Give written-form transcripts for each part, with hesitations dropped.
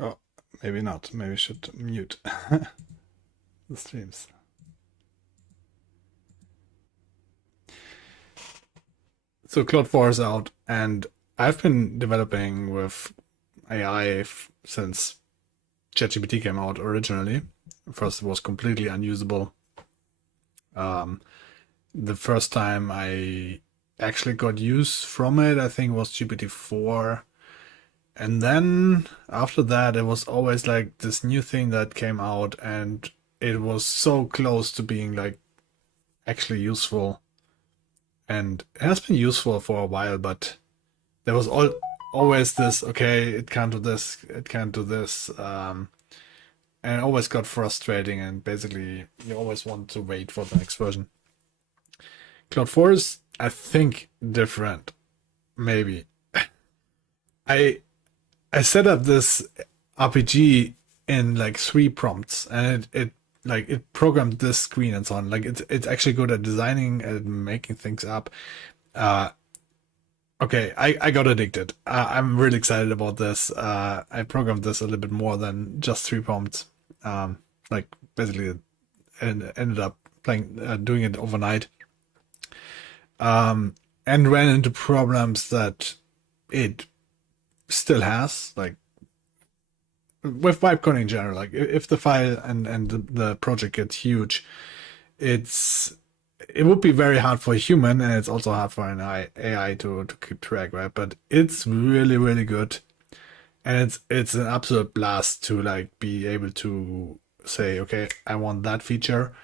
Oh, maybe not. Maybe I should mute the streams. So Claude 4 is out, and I've been developing with AI since ChatGPT came out originally. First, it was completely unusable. Um, the first time I actually got use from it, I think was GPT-4. And then after that, it was always like this new thing that came out, and it was so close to being like actually useful. And it has been useful for a while, but there was always this, okay, it can't do this, it can't do this. And it always got frustrating, and basically, you always want to wait for the next version. Cloud 4 is, I think, different. Maybe. I I set up this RPG in like 3 prompts, and it like it programmed this screen and so on. Like it's actually good at designing and making things up. Uh, okay, I got addicted. I'm really excited about this. I programmed this a little bit more than just 3 prompts. Um, like basically, and ended up playing doing it overnight. And ran into problems that it still has, like with Vibecon in general. Like if the file and the project gets huge, it's it would be very hard for a human, and it's also hard for an AI to keep track, right? But it's really good, and it's an absolute blast to like be able to say, okay, I want that feature,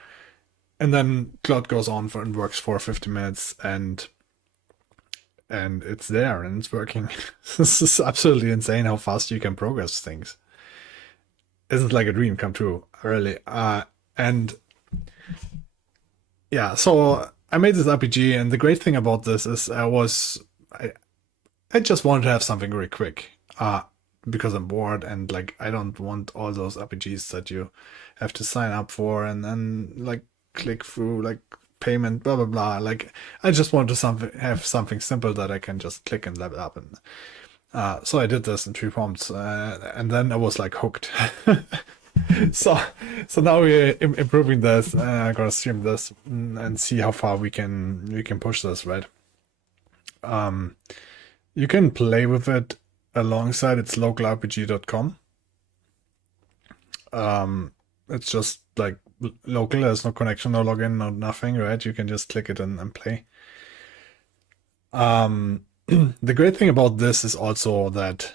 and then Claude goes on for and works for 50 minutes, and it's there and it's working. This is absolutely insane how fast you can progress things. Isn't like a dream come true, really. And yeah, so I made this RPG, and the great thing about this is I just wanted to have something very quick. Because I'm bored, and like I don't want all those RPGs that you have to sign up for and then like click through like payment, blah blah blah. Like I just want to have something simple that I can just click and level up. And so I did this in 3 prompts, and then I was like hooked. so so now we're improving this. I'm gonna stream this and see how far we can push this, right? Um, you can play with it alongside its localrpg.com. It's just like local. There's no connection, no login, no nothing, right? You can just click it and play. The great thing about this is also that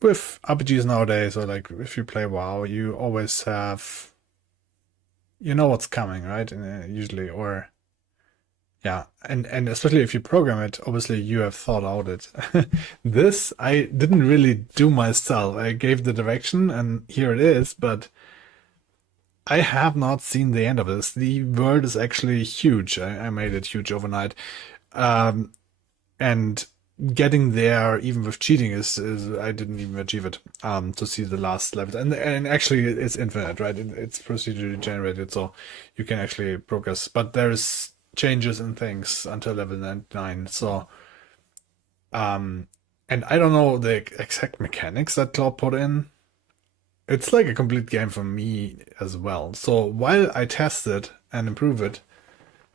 with RPGs nowadays, or like if you play WoW, you always have, you know what's coming, right? Usually, or yeah, and especially if you program it, obviously you have thought out it. This I didn't really do myself. I gave the direction, and here it is, but I have not seen the end of this. The world is actually huge. I made it huge overnight. Um, and getting there, even with cheating, is I didn't even achieve it. To see the last level, and actually it's infinite, right? It's procedurally generated, so you can actually progress. But there's changes and things until level 99. So, um, and I don't know the exact mechanics that Claude put in. It's like a complete game for me as well. So while I test it and improve it,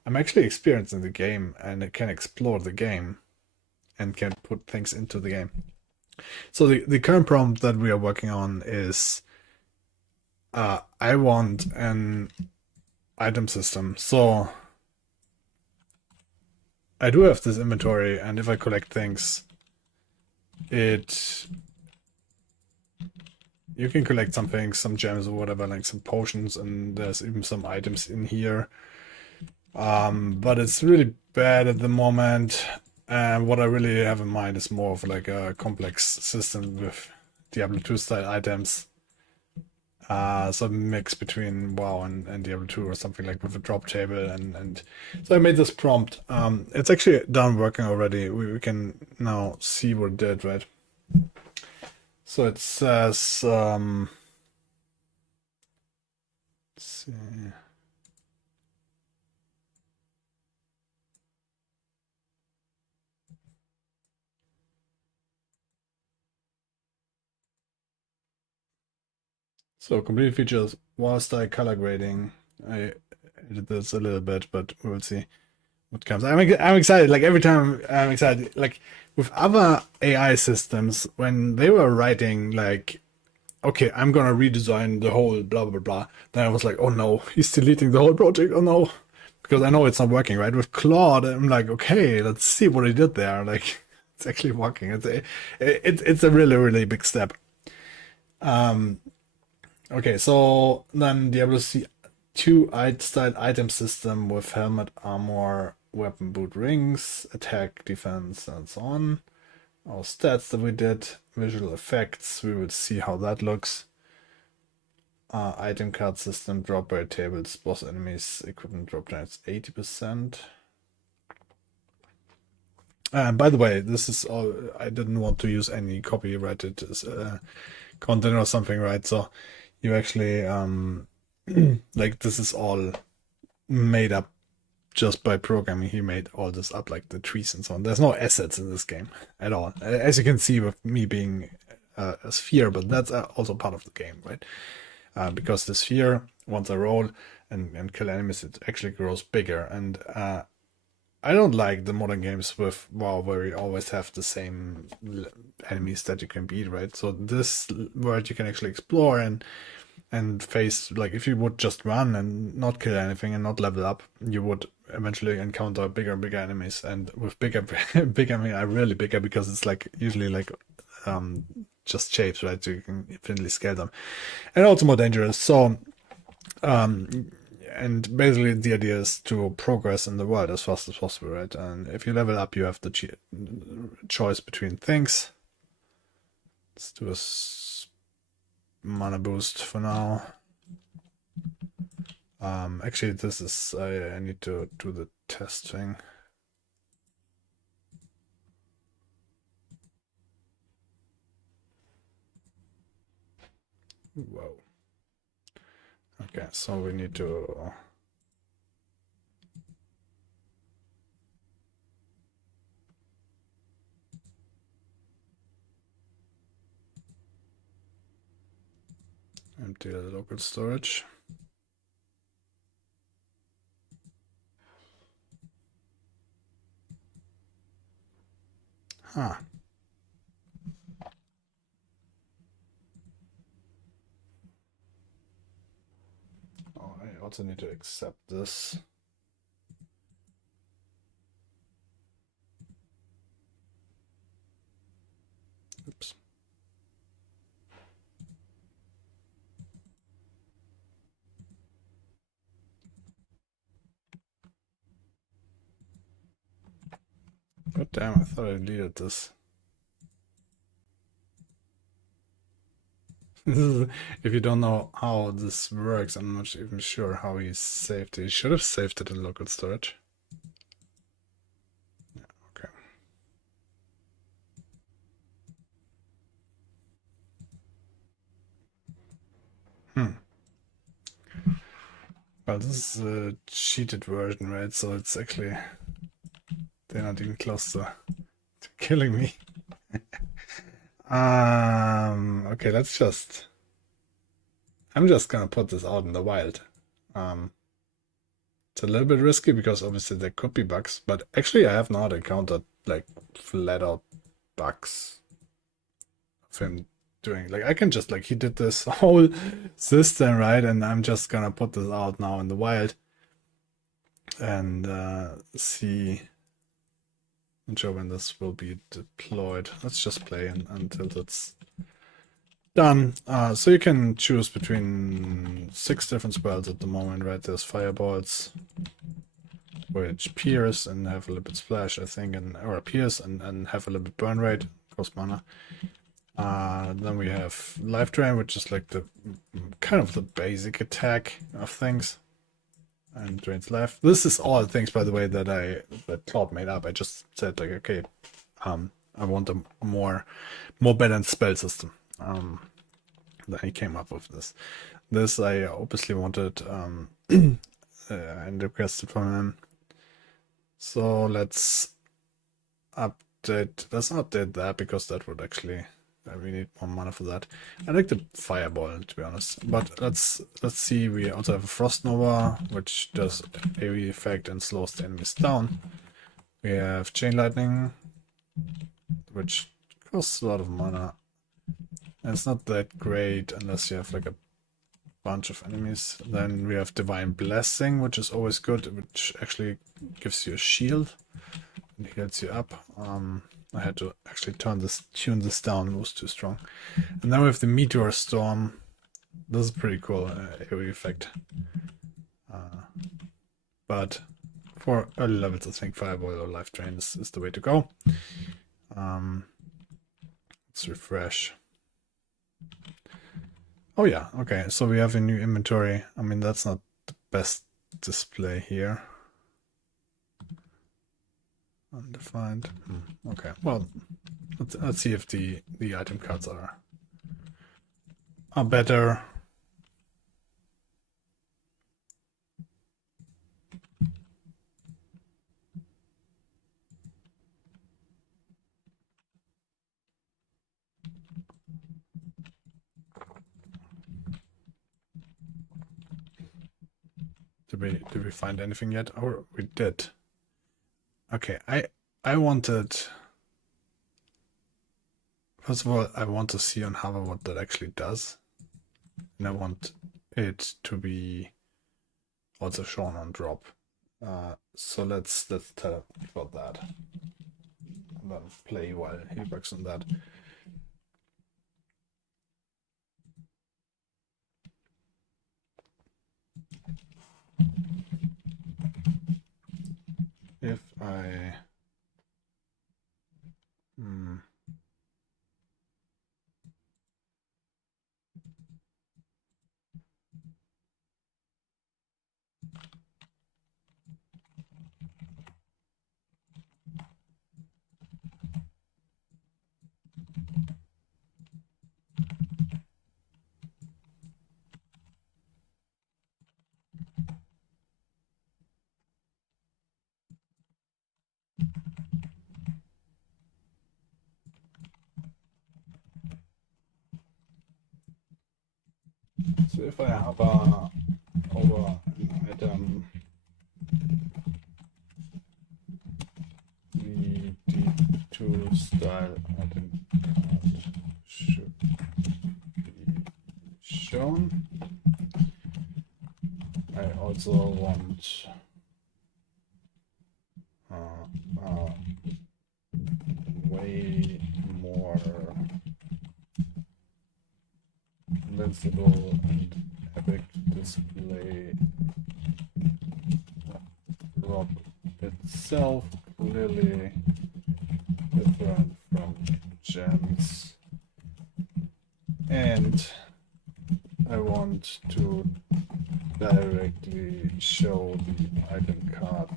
I'm actually experienced in the game, and I can explore the game and can put things into the game. So the current prompt that we are working on is I want an item system. So I do have this inventory, and if I collect things, it you can collect some things, some gems or whatever, like some potions, and there's even some items in here. But it's really bad at the moment. And what I really have in mind is more of like a complex system with Diablo 2 style items. Some mix between WoW and Diablo 2, or something like with a drop table, and so I made this prompt. It's actually done working already. We can now see what it did, right? So it says let's see. So complete features, wall style color grading. I did this a little bit, but we will see what comes. I'm excited. Like every time I'm excited. Like with other AI systems, when they were writing like, okay, I'm gonna redesign the whole blah blah blah. Then I was like, oh no, he's deleting the whole project. Oh no, because I know it's not working, right? With Claude, I'm like, okay, let's see what he did there. Like it's actually working. It's a really really big step. Okay, so then Diablo C 2 style item system with helmet, armor, weapon boot rings, attack, defense, and so on. Our stats that we did, visual effects, we will see how that looks. Item card system, drop rate tables, boss enemies, equipment drop times 80%. By the way, this is all, I didn't want to use any copyrighted content or something, right? So you actually, like, this is all made up just by programming. He made all this up, like the trees and so on. There's no assets in this game at all, as you can see with me being a sphere, but that's also part of the game, right? Because the sphere, once I roll and kill enemies, it actually grows bigger. And I don't like the modern games with WoW where you always have the same enemies that you can beat, right? So this world you can actually explore and face, like if you would just run and not kill anything and not level up, you would eventually encounter bigger and bigger enemies. And with bigger, bigger, I mean, I really bigger because it's like usually like just shapes, right? So you can infinitely scale them, and also more dangerous. So and basically the idea is to progress in the world as fast as possible, right? And if you level up, you have the choice between things. Let's do a mana boost for now. Actually, this is I need to do the test thing. Whoa. Okay, so we need to empty the local storage. Huh. Oh, I also need to accept this. Oops. God damn, I thought I deleted this. If you don't know how this works, I'm not even sure how he saved it. He should have saved it in local storage. Yeah, okay. Well, this is a cheated version, right? So it's actually, they're not even close to killing me. Okay, I'm just gonna put this out in the wild. It's a little bit risky because obviously there could be bugs, but actually I have not encountered like flat out bugs of him doing, like I can just, like, he did this whole system, right? And I'm just gonna put this out now in the wild and see. Not sure when this will be deployed. Let's just play until it's done. So you can choose between 6 different spells at the moment, right? There's fireballs, which pierce and have a little bit splash, I think, or pierce and have a little bit burn rate, cost mana. Then we have life drain, which is like the kind of the basic attack of things, and drains life. This is all things, by the way, that Claude made up. I just said like, okay, I want a more balanced spell system. Then he came up with this. This I obviously wanted and requested from him. So let's update. Let's not update that because that would actually We need more mana for that. I like the fireball, to be honest. But let's see. We also have a frost nova, which does AoE effect and slows the enemies down. We have chain lightning, which costs a lot of mana. And it's not that great unless you have like a bunch of enemies. Then we have divine blessing, which is always good, which actually gives you a shield and heals you up. I had to actually tune this down, it was too strong. And then we have the meteor storm. This is pretty cool AoE effect. But for early levels, I think fireball or life drain is the way to go. Let's refresh. Oh yeah, okay, so we have a new inventory. I mean, that's not the best display here. Undefined. Okay, well, let's see if the item cards are better. Did we find anything yet? Or we did. Okay, I wanted, first of all, I want to see on Hover what that actually does. And I want it to be also shown on drop. So let's tell about that. And then play while he works on that. If I so if I hover over an item, the D2 style item card should be shown. I also want way more invincible and epic display. Drop itself clearly different from gems, and I want to directly show the item card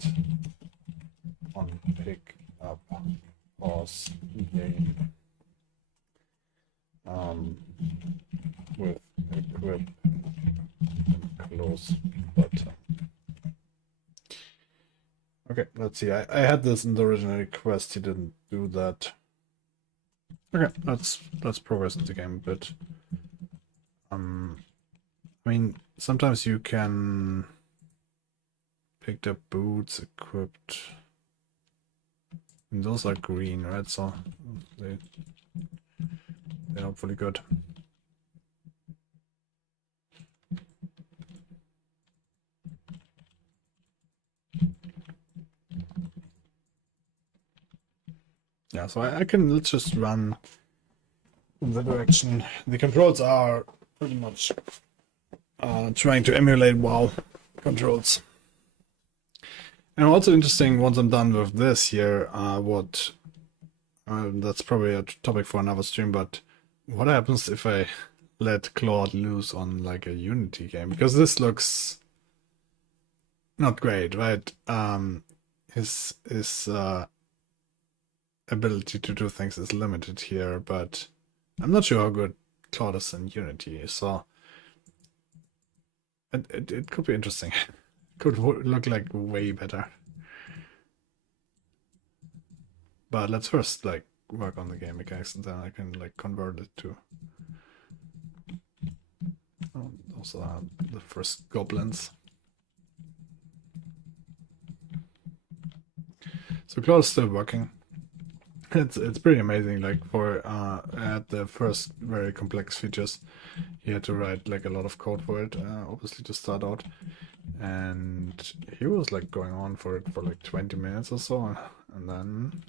on pick up pause game with equip and close button. Okay, let's see. I had this in the original request. He didn't do that. Okay, let's progress in the game a bit. I mean, sometimes you can pick up boots equipped. And those are green, right? So they're hopefully good. Yeah, so I can, let's just run in the direction. The controls are pretty much trying to emulate WoW controls. And also interesting, once I'm done with this here, that's probably a topic for another stream, but what happens if I let Claude loose on like a Unity game? Because this looks not great, right? His ability to do things is limited here, but I'm not sure how good Claude is in Unity, so it could be interesting. Could look like way better. But let's first like work on the game mechanics, and then I can like convert it to. Oh, those are the first goblins. So Claude is still working. It's pretty amazing. Like for at the first very complex features, he had to write like a lot of code for it, obviously to start out, and he was like going on for it for like 20 minutes or so, and then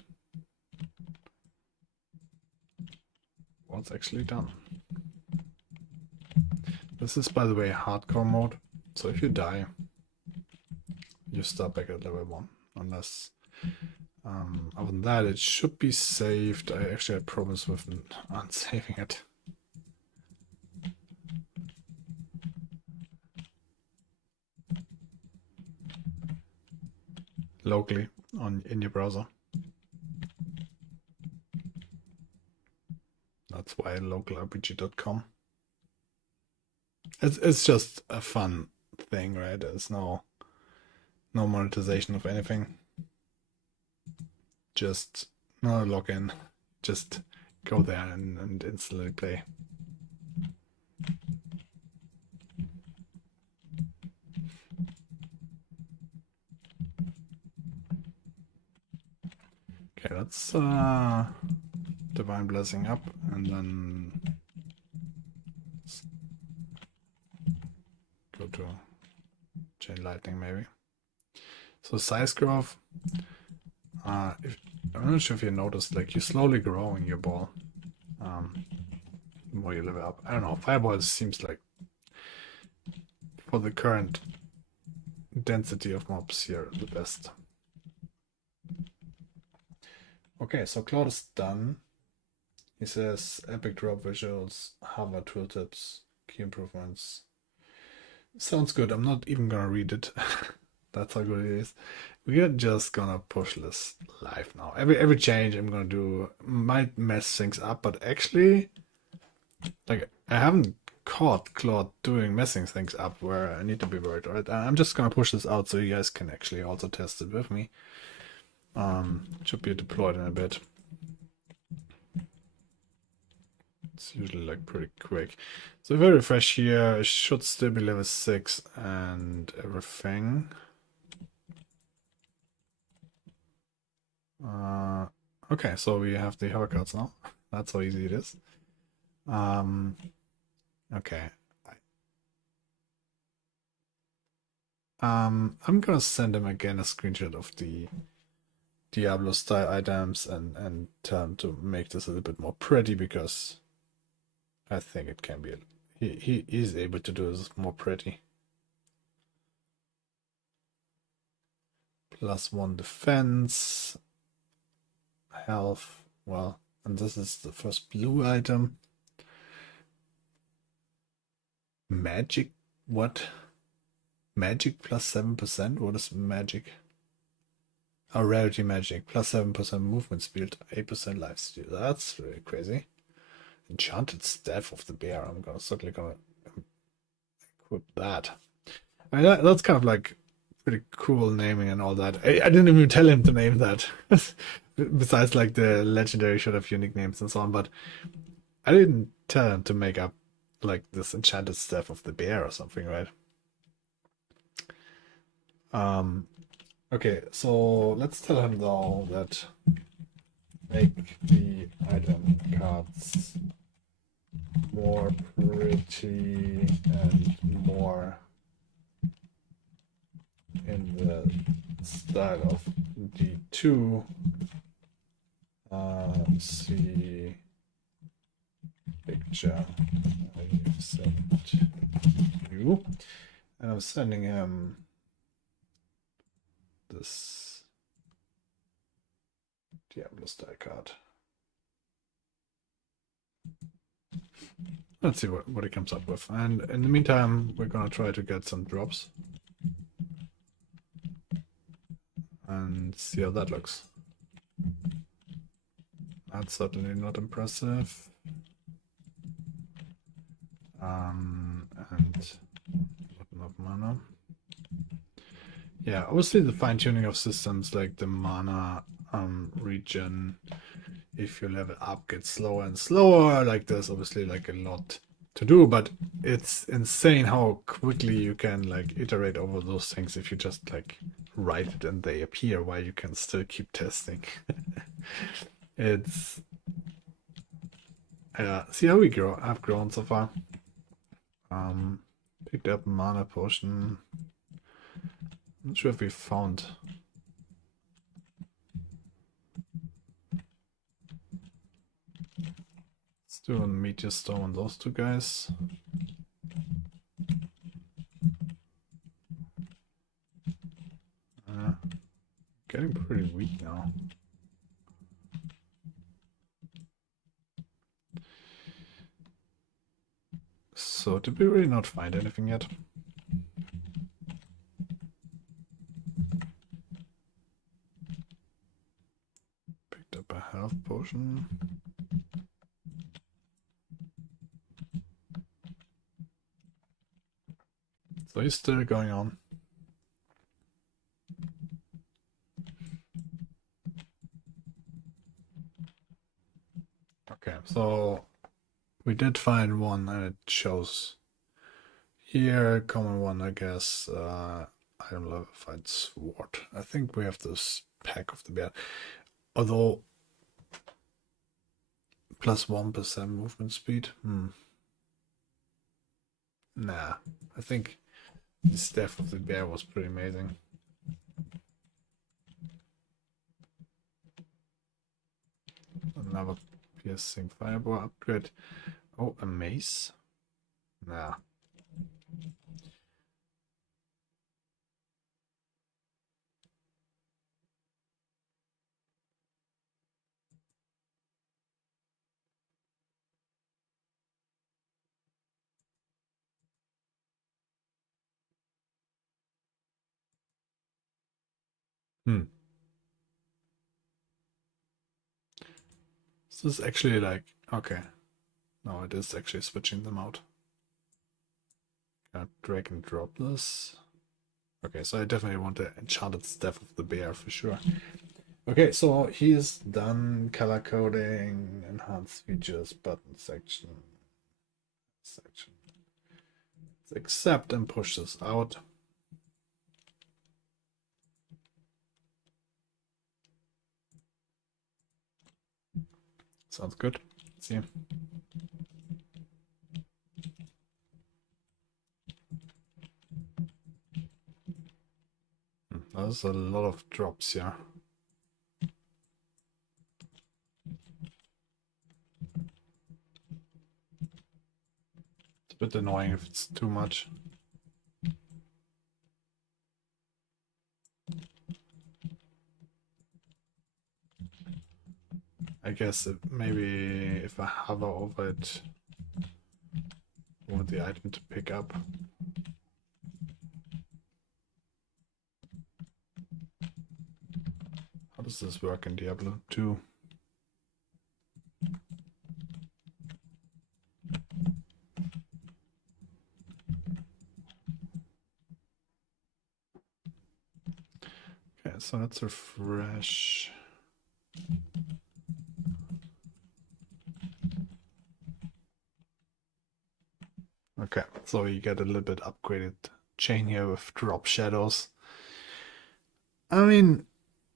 what's actually done. This is, by the way, hardcore mode, so if you die, you start back at level 1, unless other than that, it should be saved. I actually had problems with unsaving it. Locally in your browser. That's why localrpg.com. It's just a fun thing, right? There's no monetization of anything. Just no login. Just go there and instantly play. Okay, let's Divine Blessing up, and then go to Chain Lightning maybe. So size growth. I'm not sure if you noticed, like you're slowly growing your ball. The more you level up. I don't know. Fireball seems like for the current density of mobs here the best. Okay, so Claude is done. He says epic drop visuals, hover tooltips, key improvements. Sounds good. I'm not even gonna read it. That's how good it is. We are just gonna push this live now. Every change I'm gonna do might mess things up, but actually, like I haven't caught Claude doing messing things up where I need to be worried. Right? I'm just gonna push this out so you guys can actually also test it with me. Should be deployed in a bit. It's usually like pretty quick. So if I refresh here, it should still be level 6 and everything. Okay, so we have the hover cards now. That's how easy it is. Okay. I'm gonna send him again a screenshot of the Diablo style items and tell him to make this a little bit more pretty, because I think it can be. He is able to do this more pretty. +1 defense, health. Well, and this is the first blue item. Magic? What? Magic +7%? What is magic? Oh, rarity magic. +7% movement speed, 8% life steal. That's really crazy. Enchanted Staff of the Bear. I'm certainly gonna equip that. I mean, that's kind of like pretty cool naming and all that. I didn't even tell him to name that. Besides, like the legendary should have unique names and so on, but I didn't tell him to make up like this Enchanted Staff of the Bear or something, right? Okay, so let's tell him though that make the item cards more pretty and more in the style of D2. See picture I sent you, and I'm sending him this Diablo style card. Let's see what he comes up with. And in the meantime, we're gonna try to get some drops and see how that looks. That's certainly not impressive. And button of mana. Yeah, obviously the fine-tuning of systems like the mana regen if your level up gets slower and slower, like there's obviously like a lot to do, but it's insane how quickly you can like iterate over those things if you just like write it and they appear while you can still keep testing. It's see how I've grown so far. Picked up mana potion. I'm not sure if we found. Let's do a meteor storm on those two guys. Getting pretty weak now. So did we really not find anything yet? Picked up a health potion. So he's still going on. Okay, so we did find one and it shows here, common one, I guess. Item level fight sword. I think we have this pack of the bear. Although plus 1% movement speed. Nah, I think the staff of the bear was pretty amazing. Another piercing fireball upgrade. Oh, a mace? Nah. This is actually like, okay. No, it is actually switching them out. Gonna drag and drop this. Okay, so I definitely want the enchanted staff of the bear for sure. Okay, so he is done color coding, enhanced features, button section. Let's accept and push this out. Sounds good. Let's see. There's a lot of drops here. It's a bit annoying if it's too much. I guess maybe if I hover over it, I want the item to pick up. How does this work in Diablo 2? Okay, so let's refresh. Okay, so you get a little bit upgraded chain here with drop shadows. I mean,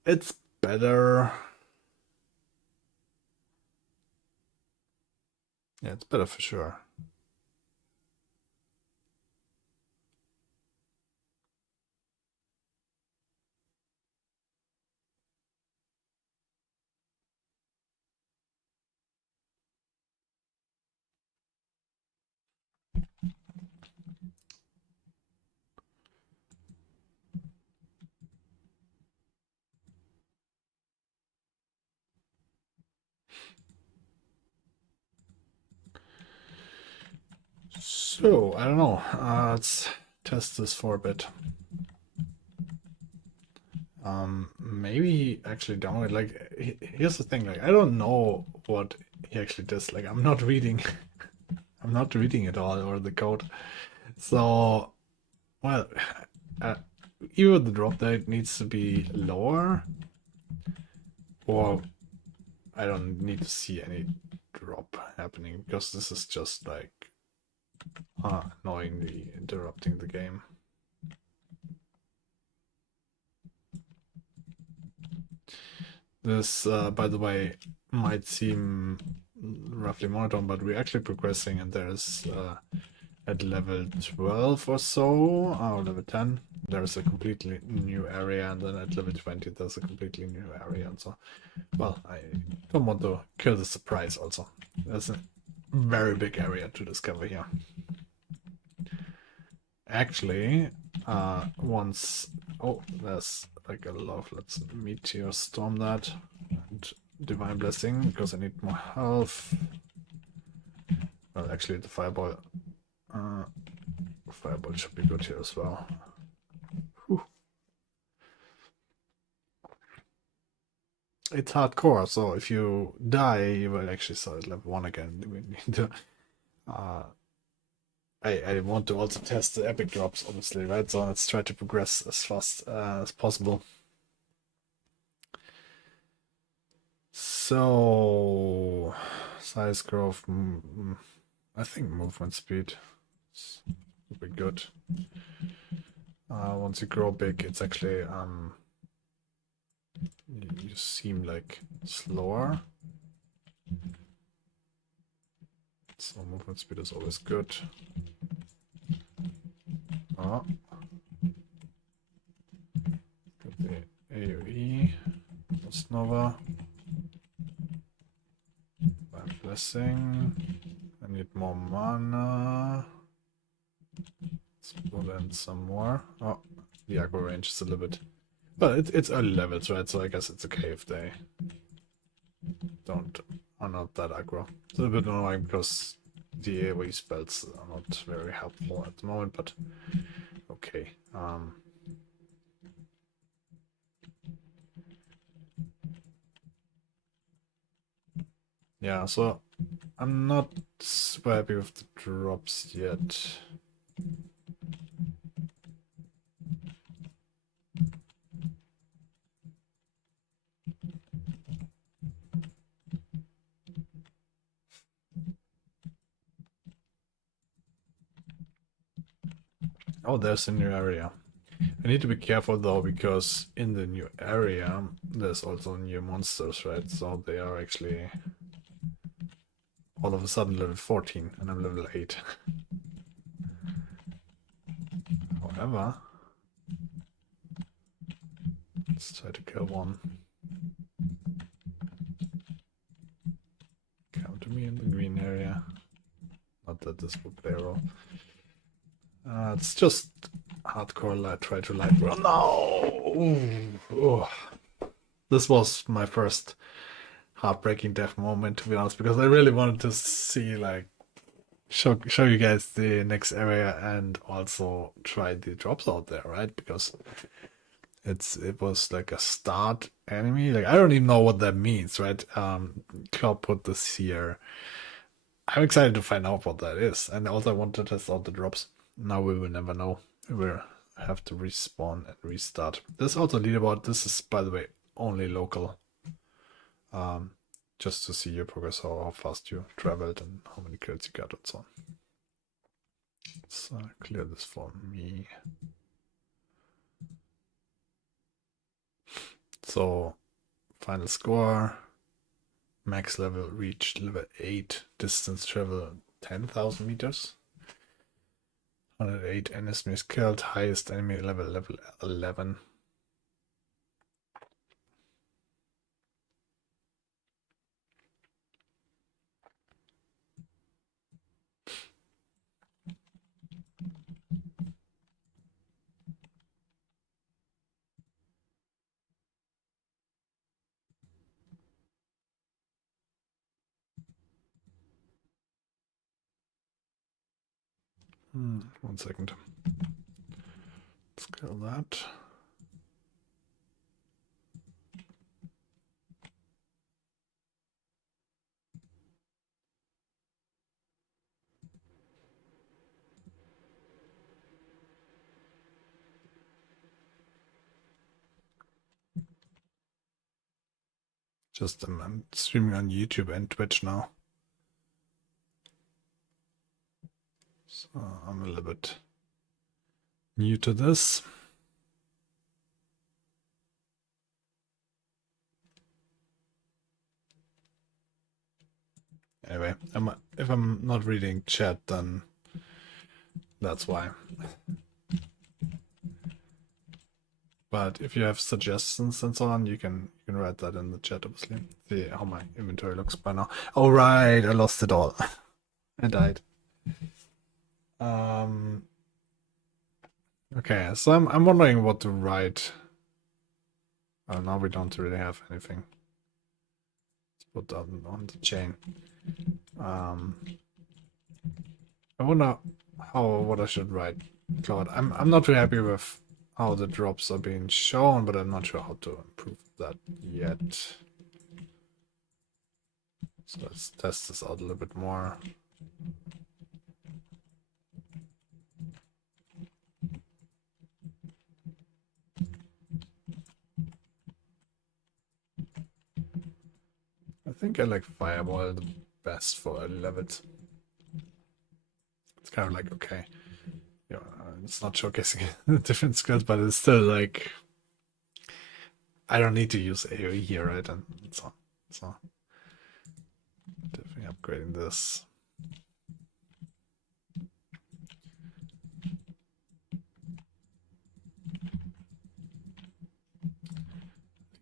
it's better. Yeah, it's better for sure. So, I don't know. Let's test this for a bit. Maybe actually download, like, here's the thing, like, I don't know what he actually does. Like, I'm not reading, I'm not reading it all or the code. So, well, either the drop date needs to be lower, or I don't need to see any drop happening because this is just like annoyingly interrupting the game. This, by the way, might seem roughly monotone, but we're actually progressing, and there's at level 12 or so, or level 10, there's a completely new area, and then at level 20 there's a completely new area, and so, well, I don't want to kill the surprise also. There's a very big area to discover here. Actually, once... Oh, there's like a lot. Let's Meteor Storm that. And Divine Blessing, because I need more health. Well, actually, the Fireball... Fireball should be good here as well. Whew. It's hardcore, so if you die, you will actually start at level 1 again. We need to... I want to also test the epic drops, obviously, right? So let's try to progress as fast as possible. So, size growth, I think movement speed would be good. Once you grow big, it's actually, you seem like slower. So movement speed is always good. Oh. Got the AoE, Post Nova. Blessing. I need more mana. Let's pull in some more. Oh, the aggro range is a little bit... Well, it's early levels, right? So I guess it's okay if they are not that aggro. It's a little bit annoying because the AoE spells are not very helpful at the moment, but okay. Yeah, so I'm not super happy with the drops yet. Oh, there's a new area. I need to be careful though, because in the new area there's also new monsters, right? So they are actually all of a sudden level 14 and I'm level 8. However, let's try to kill one. Come to me in the green area. Not that this would play a role. It's just hardcore try to light run. No! Ooh. This was my first heartbreaking death moment, to be honest, because I really wanted to see, like, show you guys the next area and also try the drops out there, right? Because it was like a start enemy. Like, I don't even know what that means, right? Claude put this here. I'm excited to find out what that is, and also I want to test out the drops. Now we will never know. We will have to respawn and restart. There's also a leaderboard. This is, by the way, only local. Just to see your progress, how fast you traveled and how many kills you got and so on. Let's clear this for me. So, final score. Max level reached level 8. Distance travel 10,000 meters. 108 enemies killed. Highest enemy level 11. One second. Let's kill that. Just I'm streaming on YouTube and Twitch now. So I'm a little bit new to this. Anyway, if I'm not reading chat, then that's why. But if you have suggestions and so on, you can write that in the chat, obviously. See how my inventory looks by now. Oh right, I lost it all. I died. Okay, so I'm wondering what to write. Oh, now we don't really have anything. Let's put that on the chain. I wonder what I should write, Claude. I'm not really happy with how the drops are being shown, but I'm not sure how to improve that yet. So let's test this out a little bit more. I think I like Fireball the best for early levels. It's kind of like, okay, you know, it's not showcasing different skills, but it's still like, I don't need to use AoE here, right? And so definitely upgrading this.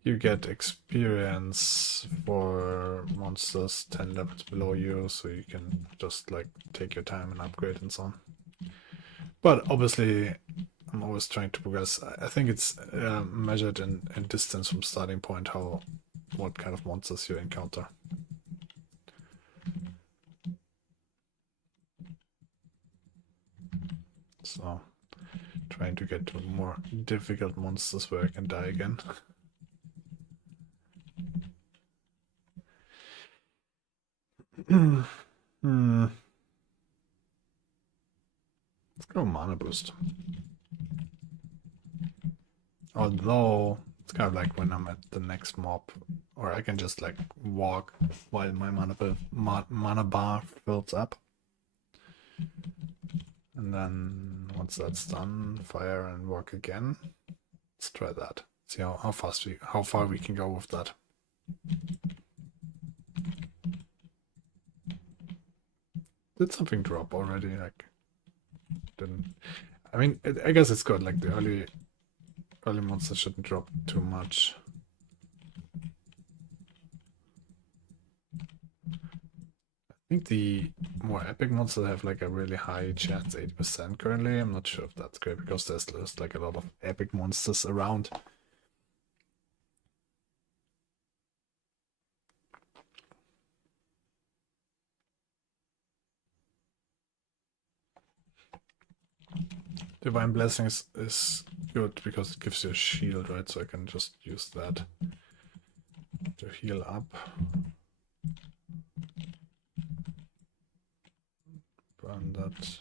You get experience for monsters 10 levels below you, so you can just like take your time and upgrade and so on. But obviously, I'm always trying to progress. I think it's measured in distance from starting point, what kind of monsters you encounter. So, trying to get to more difficult monsters where I can die again. Let's go mana boost. Although it's kind of like when I'm at the next mob, or I can just like walk while my mana bar fills up. And then once that's done, fire and walk again. Let's try that. See how far we can go with that. Did something drop already? Like, didn't. I mean, I guess it's good. Like the early monsters shouldn't drop too much. I think the more epic monsters have like a really high chance, 80% currently. I'm not sure if that's great because there's just like a lot of epic monsters around. Divine Blessings is good because it gives you a shield, right? So I can just use that to heal up. Burn that.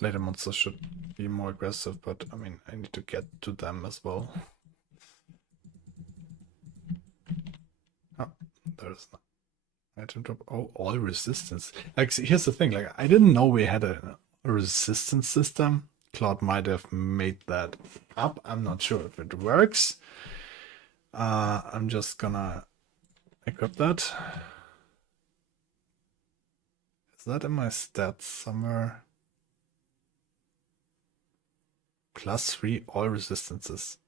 Later monsters should be more aggressive, but I mean, I need to get to them as well. Oh, there's no item drop. Oh, all resistance. Like, see, here's the thing. Like, I didn't know we had a resistance system. Claude might have made that up. I'm not sure if it works. I'm just gonna equip that. Is that in my stats somewhere? +3 all resistances.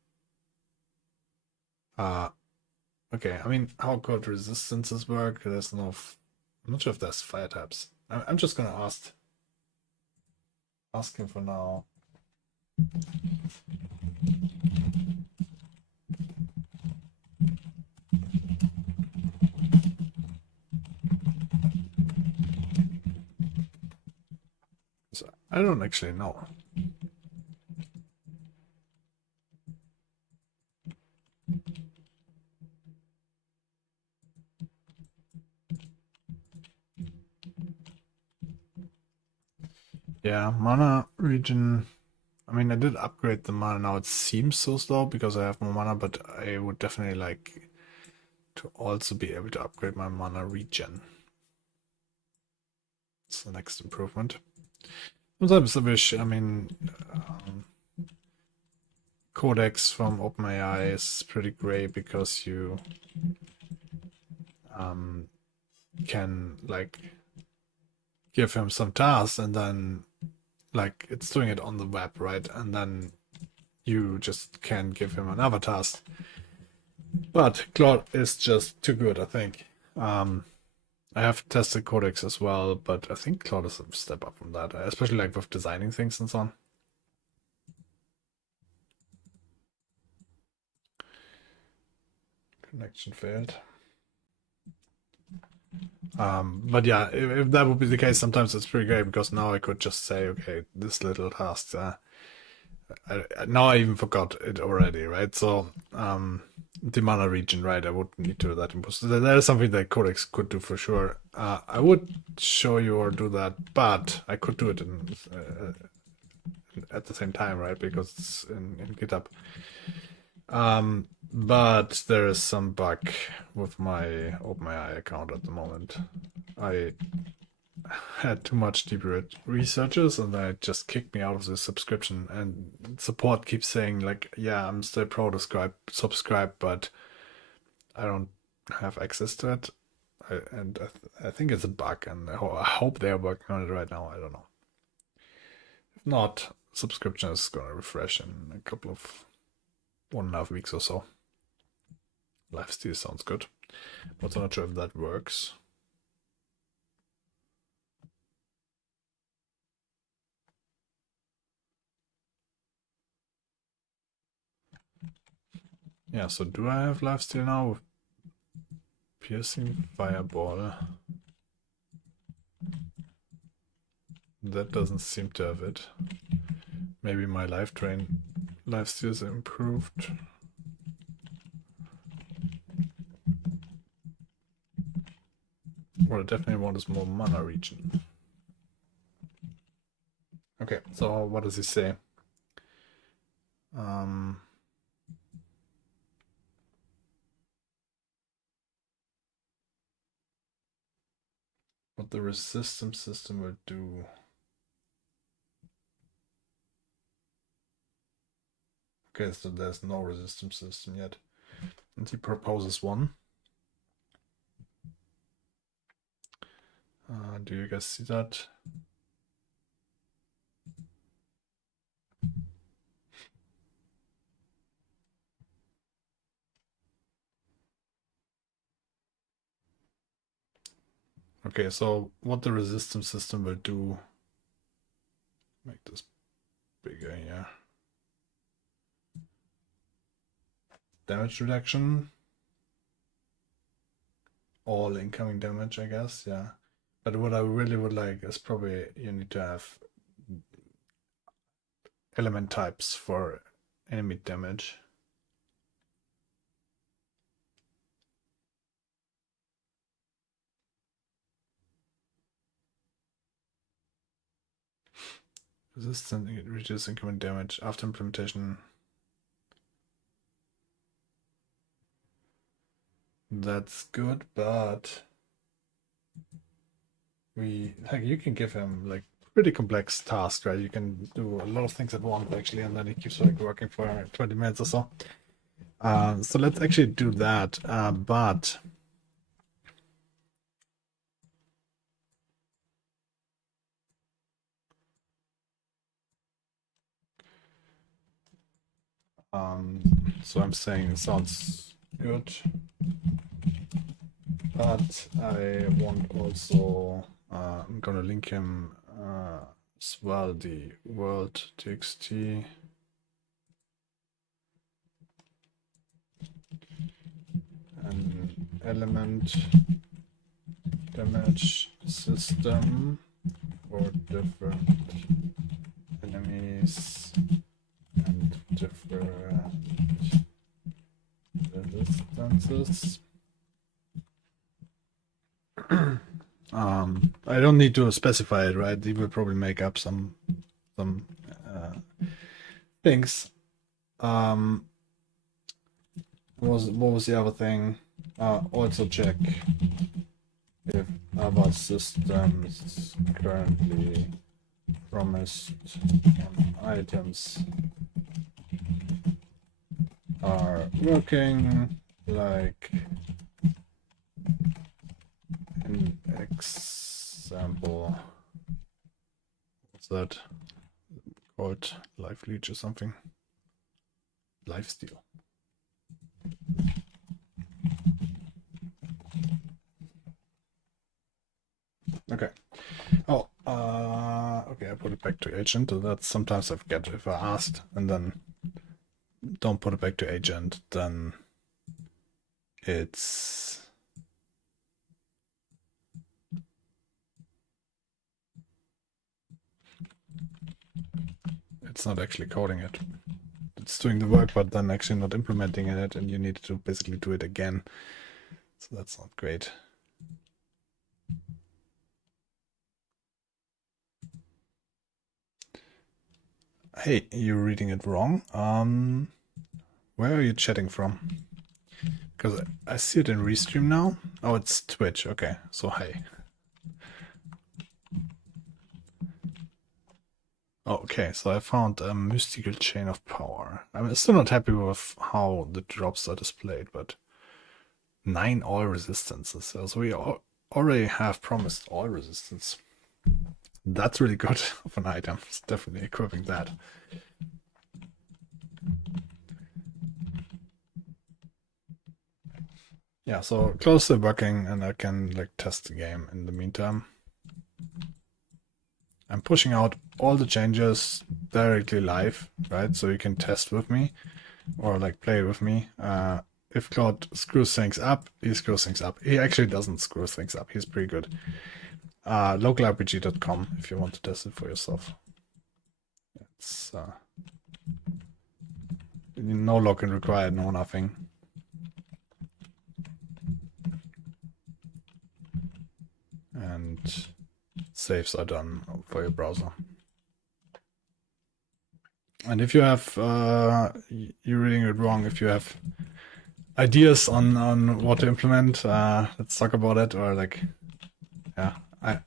Okay, I mean, how could resistances work? There's no... I'm not sure if there's fire types. I'm just gonna ask him for now. So I don't actually know. Yeah, mana region. I mean, I did upgrade the mana. Now it seems so slow because I have more mana, but I would definitely like to also be able to upgrade my mana regen. It's the next improvement. Sometimes I wish, I mean, Codex from OpenAI is pretty great because you can like give him some tasks and then like it's doing it on the web, right? And then you just can give him another task. But Claude is just too good, I think. I have tested Codex as well, but I think Claude is a step up from that, especially like with designing things and so on. Connection failed. But yeah, if that would be the case, sometimes it's pretty great because now I could just say, okay, this little task. Now I even forgot it already, right? So the mana region, right? I would need to do that in post. That is something that Codex could do for sure. I would show you or do that, but I could do it at the same time, right? Because it's in GitHub. But there is some bug with my OpenAI account at the moment. I had too much deeper researches and they just kicked me out of the subscription, and support keeps saying like, yeah, I'm still pro to subscribe, but I don't have access to it. I think it's a bug, and I hope they're working on it right now. I don't know. If not, subscription is gonna refresh in a couple of 1.5 weeks or so. Lifesteal sounds good, but I'm not sure if that works. Yeah, so do I have lifesteal now? Piercing Fireball. That doesn't seem to have it. Maybe my lifesteal is improved. What I definitely want is more mana region. Okay, so what does he say? What the resistance system will do. Okay, so there's no resistance system yet. And he proposes one. Do you guys see that? Okay, so what the resistance system will do. Make this bigger here. Damage reduction. All incoming damage, I guess, yeah. But what I really would like is probably you need to have element types for enemy damage. Resistant reduce incoming damage after implementation. That's good, but you can give him like pretty complex tasks, right? You can do a lot of things at once actually, and then he keeps like working for 20 minutes or so. So let's actually do that. But so I'm saying it sounds good, but I want also I'm gonna link him as well the world txt an element damage system for different enemies and different resistances. I don't need to specify it, right? He will probably make up some things. What was the other thing? Also check if other systems currently promised items are working, like an example. What's that called? Life leech or something? Life steal. Okay. Oh, okay, I put it back to agent. That's sometimes I forget if I asked and then don't put it back to agent, then it's not actually coding it. It's doing the work, but then actually not implementing it, and you need to basically do it again. So that's not great. Hey, you're reading it wrong. Where are you chatting from? Because I see it in Restream now. Oh, it's Twitch. Okay, so hey. Okay, so I found a mystical chain of power. I'm still not happy with how the drops are displayed, but 9 all resistances. So we already have promised all resistance. That's really good of an item. It's definitely equipping that. Yeah, so Claude is still working and I can like test the game in the meantime. I'm pushing out all the changes directly live, right? So you can test with me or like play with me. If Claude screws things up, he screws things up. He actually doesn't screw things up. He's pretty good. Localrpg.com if you want to test it for yourself. It's no login required, no nothing. And saves are done for your browser. And if you have, you're reading it wrong, if you have ideas on what to implement, let's talk about it. Or like, yeah,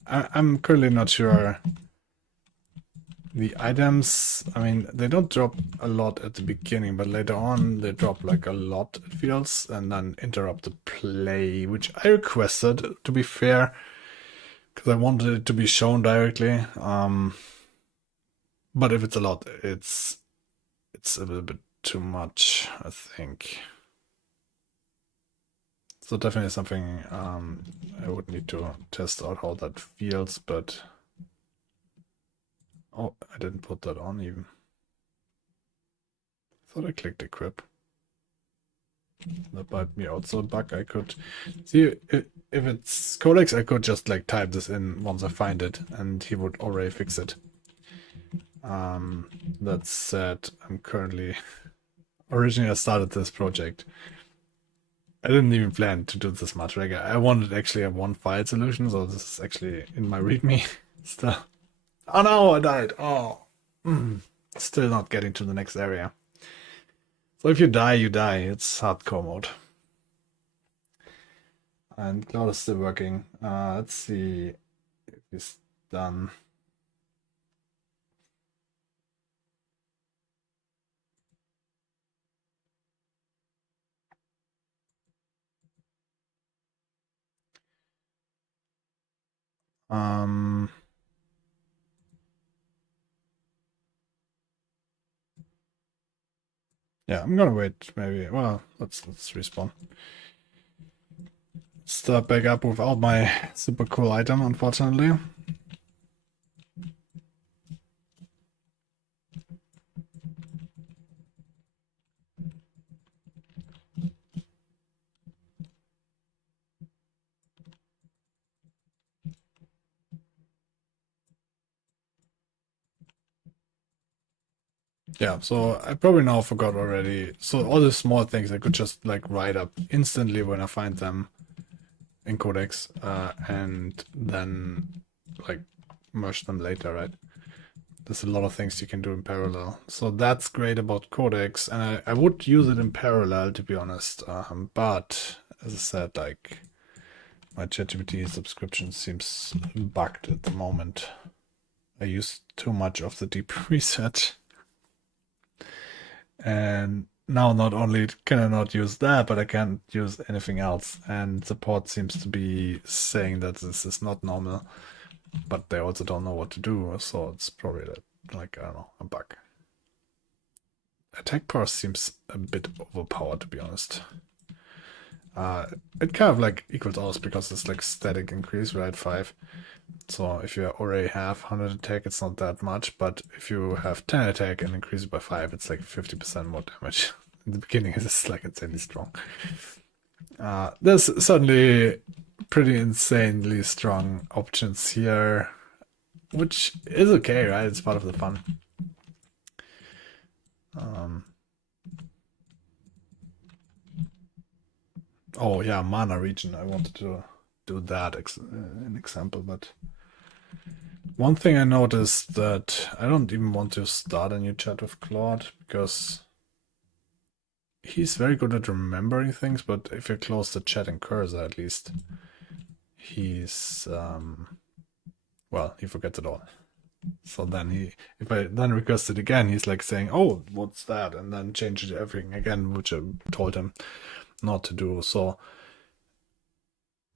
I'm currently not sure. The items, I mean, they don't drop a lot at the beginning, but later on they drop like a lot, it feels, and then interrupt the play, which I requested, to be fair, because I wanted it to be shown directly. But if it's a lot, it's a little bit too much, I think. So definitely something I would need to test out how that feels, but oh, I didn't put that on even. Thought I clicked equip. That might be also a bug. I could see if it's Codex, I could just like type this in once I find it and he would already fix it. That said, I'm currently originally I started this project. I didn't even plan to do this much. Like I wanted actually a one file solution, so this is actually in my README stuff. Oh no, I died. Oh, still not getting to the next area. So if you die, you die. It's hardcore mode. And Claude is still working. Let's see if he's done. Yeah, I'm gonna wait. Maybe. Well, let's respawn. Start back up without my super cool item, unfortunately. Yeah, so I probably now forgot already. So all the small things I could just like write up instantly when I find them. in Codex, and then like merge them later, right? There's a lot of things you can do in parallel. So that's great about Codex, and I would use it in parallel, to be honest. But as I said, like my ChatGPT subscription seems bugged at the moment. I use too much of the deep research. And now not only can I not use that, but I can't use anything else. And support seems to be saying that this is not normal, but they also don't know what to do. So it's probably like, I don't know, a bug. Attack power seems a bit overpowered, to be honest. It kind of like equals out because it's like static increase, right? 5. So if you already have 100 attack, it's not that much. But if you have 10 attack and increase it by 5, it's like 50% more damage. In the beginning, it's like insanely strong. There's certainly pretty insanely strong options here, which is okay, right? It's part of the fun. Oh yeah, mana region. I wanted to do that an example, but one thing I noticed that I don't even want to start a new chat with Claude because he's very good at remembering things, but if you close the chat and cursor at least, he's well, he forgets it all. So then if I then request it again, he's like saying, "Oh, what's that?" and then changes everything again, which I told him not to do. So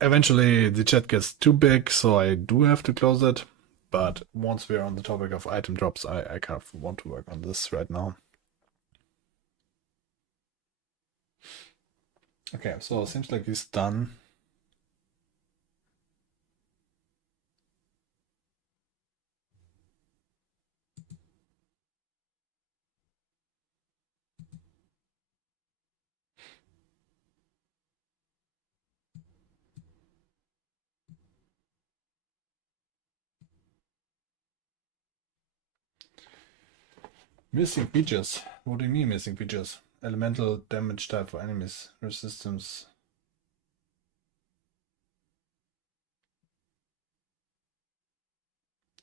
eventually the chat gets too big, so I do have to close it. But once we're on the topic of item drops, I kind of want to work on this right now. Okay, so it seems like he's done. Missing features. What do you mean missing features? Elemental damage type for enemies. Resistance.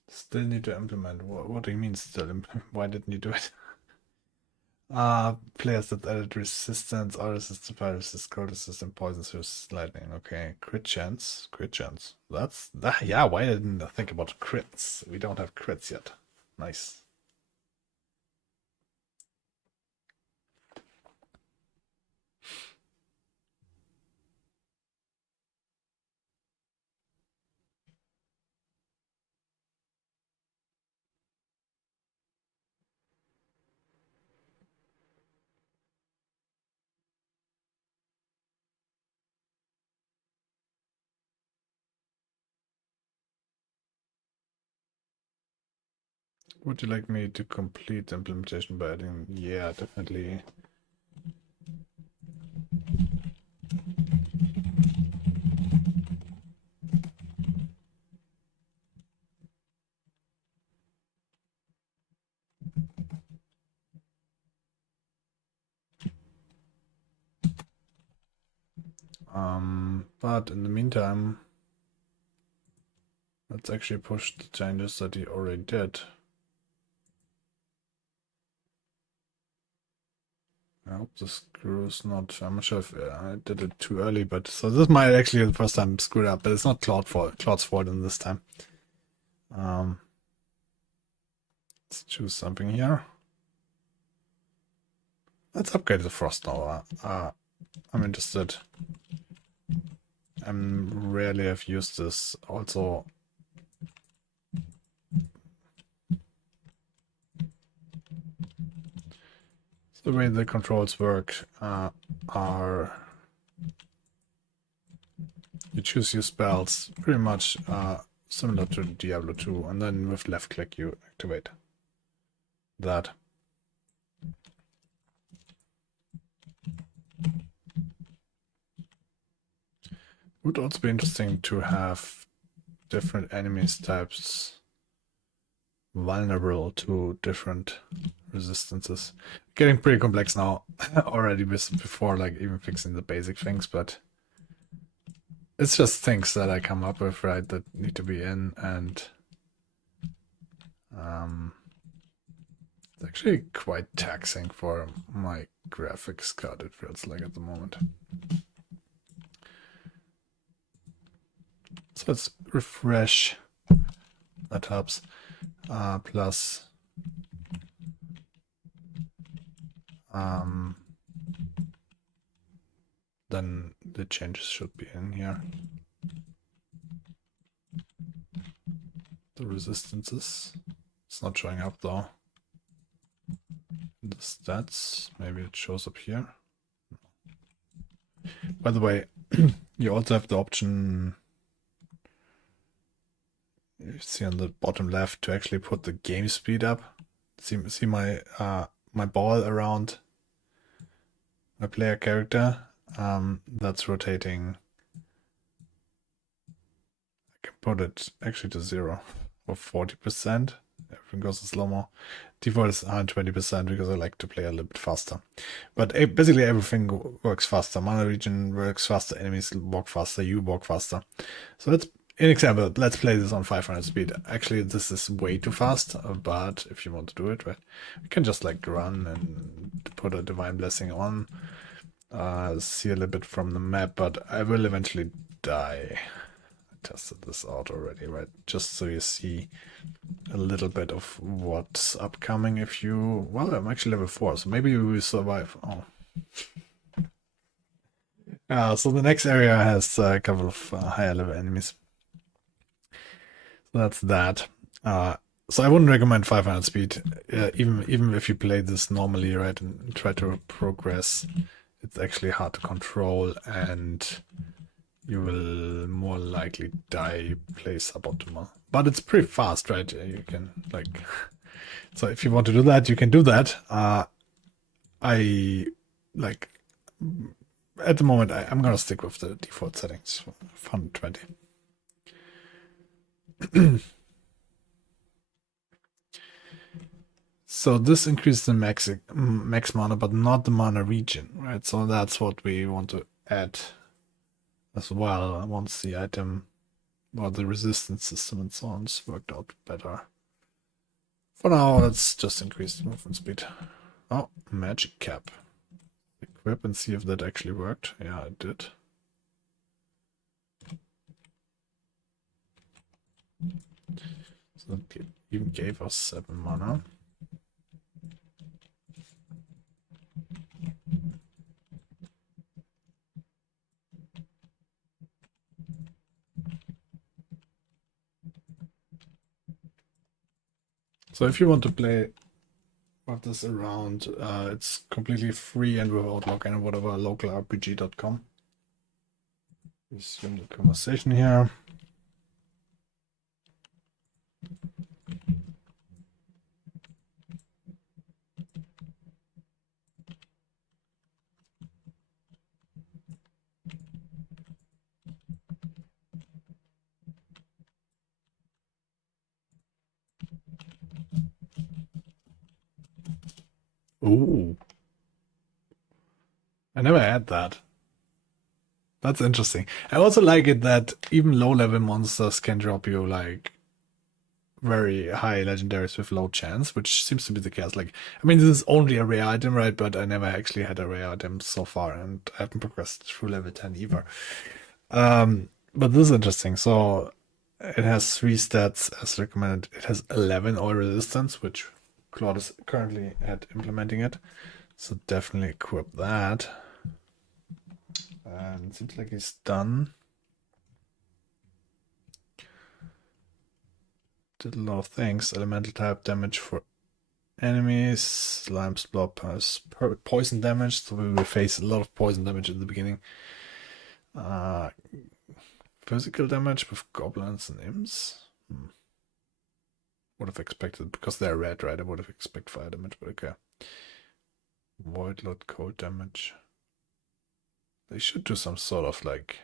Still need to implement. What do you mean still implement? Why didn't you do it? Players that added resistance, or resistance, fire resist, cold resistant, poisons, resist lightning. Okay, crit chance, crit chance. That's that. Yeah, why didn't I think about crits? We don't have crits yet. Nice. Would you like me to complete the implementation by adding? Yeah, definitely. But in the meantime, let's actually push the changes that he already did. I hope the screw is not. I'm not sure if I did it too early, but so this might actually be the first time screwed up, but it's not Claude's fault in this time. Let's choose something here. Let's upgrade the frost now. I'm interested. I rarely have used this. Also, the way the controls work are you choose your spells pretty much similar to Diablo 2, and then with left click you activate that. Would also be interesting to have different enemies types vulnerable to different resistances. Getting pretty complex now already before like even fixing the basic things, but it's just things that I come up with, right, that need to be in, and it's actually quite taxing for my graphics card, it feels like at the moment. So let's refresh. That helps. Plus then the changes should be in here. The resistances. It's not showing up though. The stats, maybe it shows up here. By the way, you also have the option, you see on the bottom left, to actually put the game speed up. See my my ball around my player character. That's rotating. I can put it actually to 0 or 40%. Everything goes in slow-mo. Default is 120% because I like to play a little bit faster. But basically everything works faster. Mana region works faster, enemies walk faster, you walk faster. So let's, an example, let's play this on 500 speed. Actually, this is way too fast, but if you want to do it, right, you can just like run and put a Divine Blessing on. See a little bit from the map, but I will eventually die. I tested this out already, right? Just so you see a little bit of what's upcoming if you... Well, I'm actually level 4, so maybe you will survive. Oh. So the next area has a couple of higher level enemies. So that's that. So I wouldn't recommend 500 speed, even if you play this normally, right, and try to progress. It's actually hard to control, and you will more likely die, play suboptimal. But it's pretty fast, right? You can, like... So if you want to do that, you can do that. I, like... At the moment, I'm gonna stick with the default settings, 120. So this increases the max mana, but not the mana region, right? So that's what we want to add as well once the item or the resistance system and so on is worked out better. For now, let's just increase the movement speed. Oh, magic cap. Equip and see if that actually worked. Yeah, it did. So it even gave us 7 mana. So if you want to play with this around, it's completely free and without login or whatever, localrpg.com. Resume the conversation here. Ooh. I never had that. That's interesting. I also like it that even low-level monsters can drop you, like, very high legendaries with low chance, which seems to be the case. Like, I mean, this is only a rare item, right? But I never actually had a rare item so far, and I haven't progressed through level 10 either. But this is interesting. So it has 3 stats as recommended. It has 11 oil resistance, which Claude is currently at implementing it. So definitely equip that. And it seems like he's done. Did a lot of things. Elemental type damage for enemies. Slime's blob has poison damage, so we will face a lot of poison damage in the beginning. Physical damage with goblins and imps. Would have expected, because they're red, right? I would have expected fire damage, but okay. Void Lord cold damage. They should do some sort of, like,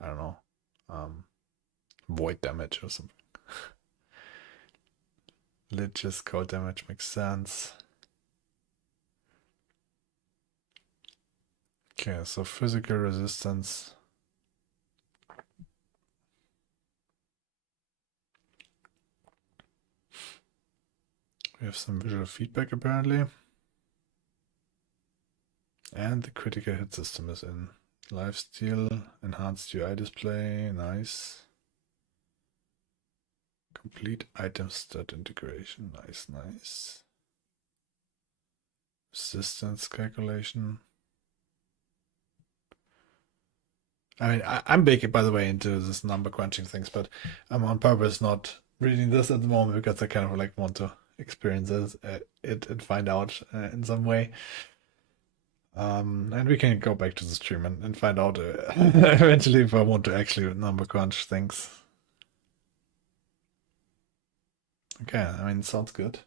I don't know, void damage or something. Lich's cold damage makes sense. Okay, so physical resistance have some visual feedback apparently. And the critical hit system is in. Lifesteal, enhanced UI display, nice. Complete item stat integration, nice. Resistance calculation. I mean, I'm big, by the way, into this number crunching things, but I'm on purpose not reading this at the moment because I kind of like want to experience it and find out in some way. And we can go back to the stream and find out eventually if I want to actually number crunch things. Okay, I mean, sounds good.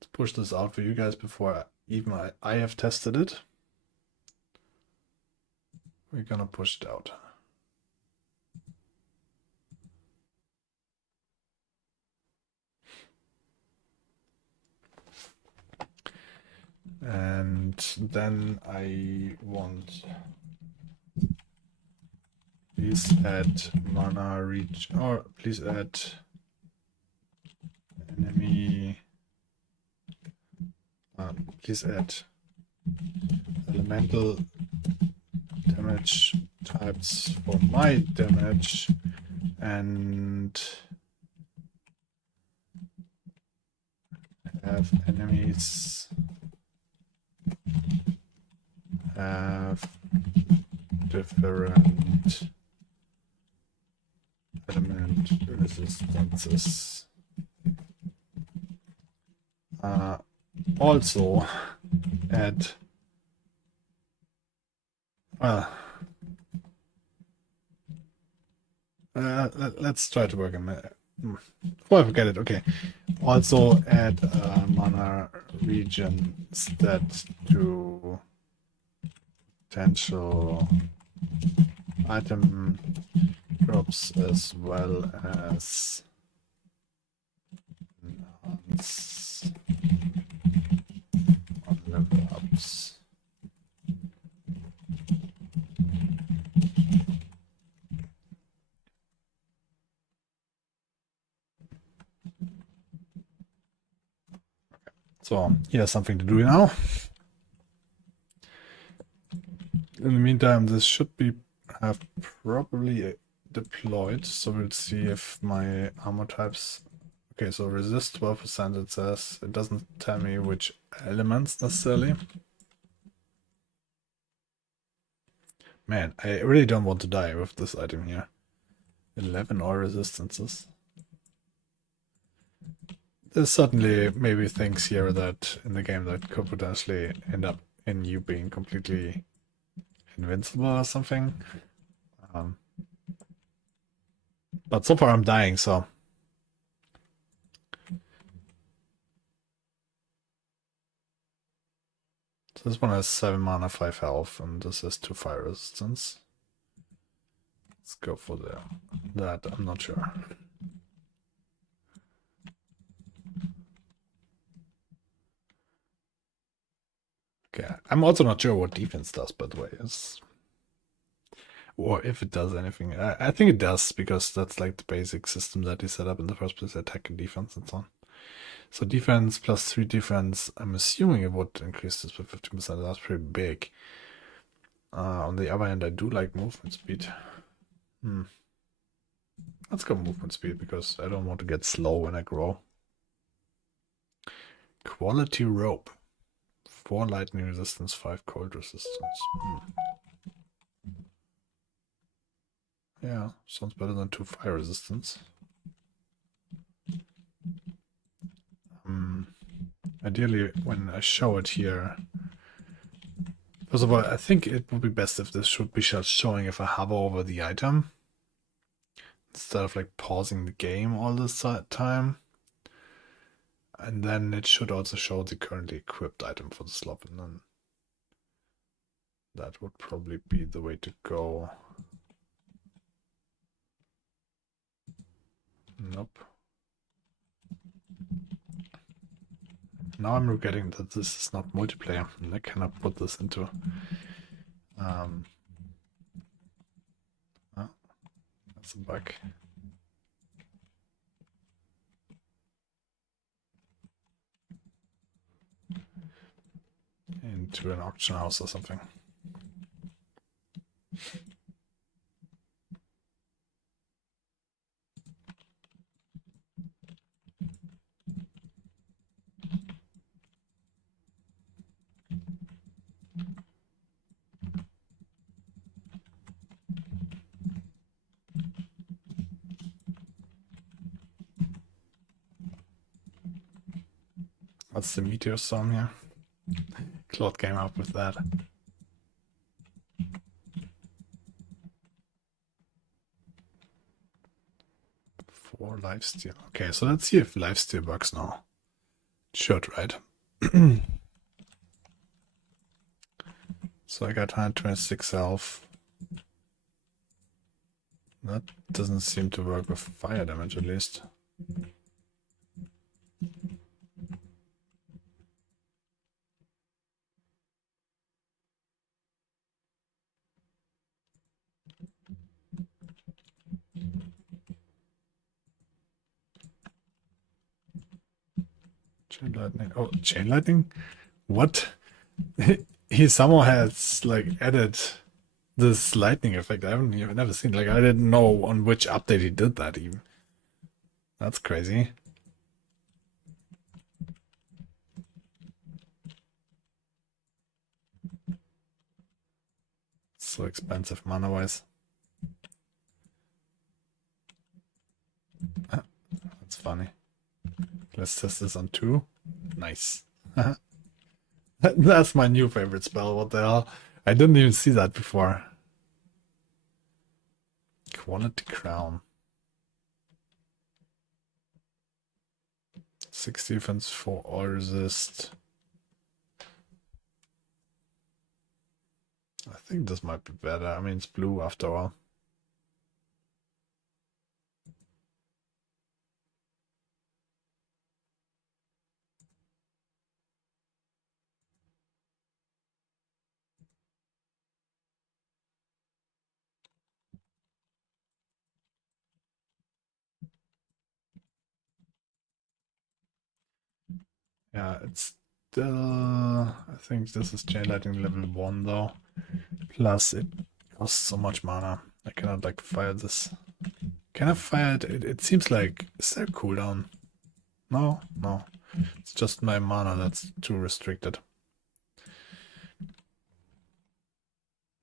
Let's push this out for you guys before even I have tested it. We're gonna push it out. And then I want, please add mana reach, or please add enemy, please add elemental damage types for my damage and have enemies have different element resistances. Also add let's try to work on it. Before I forget it, okay. Also add mana region stat to potential item drops as well as enhance on level ups. So here's something to do now. In the meantime, this should have probably deployed. So we'll see if my armor types. Okay, so resist 12%. It says it doesn't tell me which elements necessarily. Man, I really don't want to die with this item here. 11 all resistances. There's certainly maybe things here that in the game that could potentially end up in you being completely invincible or something. But so far I'm dying, so. This one has 7 mana, 5 health, and this has 2 fire resistance. Let's go for that, I'm not sure. Okay, I'm also not sure what defense does, by the way. Or if it does anything. I think it does, because that's like the basic system that he set up in the first place, attack and defense and so on. So defense plus 3 defense, I'm assuming it would increase this by 15%. That's pretty big. On the other hand, I do like movement speed. Let's go movement speed, because I don't want to get slow when I grow. Quality rope. 4 lightning resistance, 5 cold resistance. Yeah, sounds better than 2 fire resistance. Ideally, when I show it here, first of all, I think it would be best if this should be just showing if I hover over the item, instead of like pausing the game all this time. And then it should also show the currently equipped item for the slot, and then that would probably be the way to go. Nope. Now I'm regretting that this is not multiplayer, and I cannot put this into. Oh, that's a bug. into an auction house or something. What's the Meteor song here? Claude came up with that. 4 lifesteal. Okay, so let's see if lifesteal works now. It should, right? So I got 126 health. That doesn't seem to work with fire damage, at least. Chain lightning. Oh, chain lightning? What? He somehow has like added this lightning effect. I haven't even never seen. Like I didn't know on which update he did that even. That's crazy. So expensive mana wise. That's funny. Let's test this on 2. Nice. That's my new favorite spell. What the hell? I didn't even see that before. Quality Crown. 6 defense for all resist. I think this might be better. I mean, it's blue after all. Yeah, it's still... I think this is chain lightning level 1 though. Plus it costs so much mana. I cannot like fire this. Can I fire it? It seems like... Is there a cooldown? No? No. It's just my mana that's too restricted.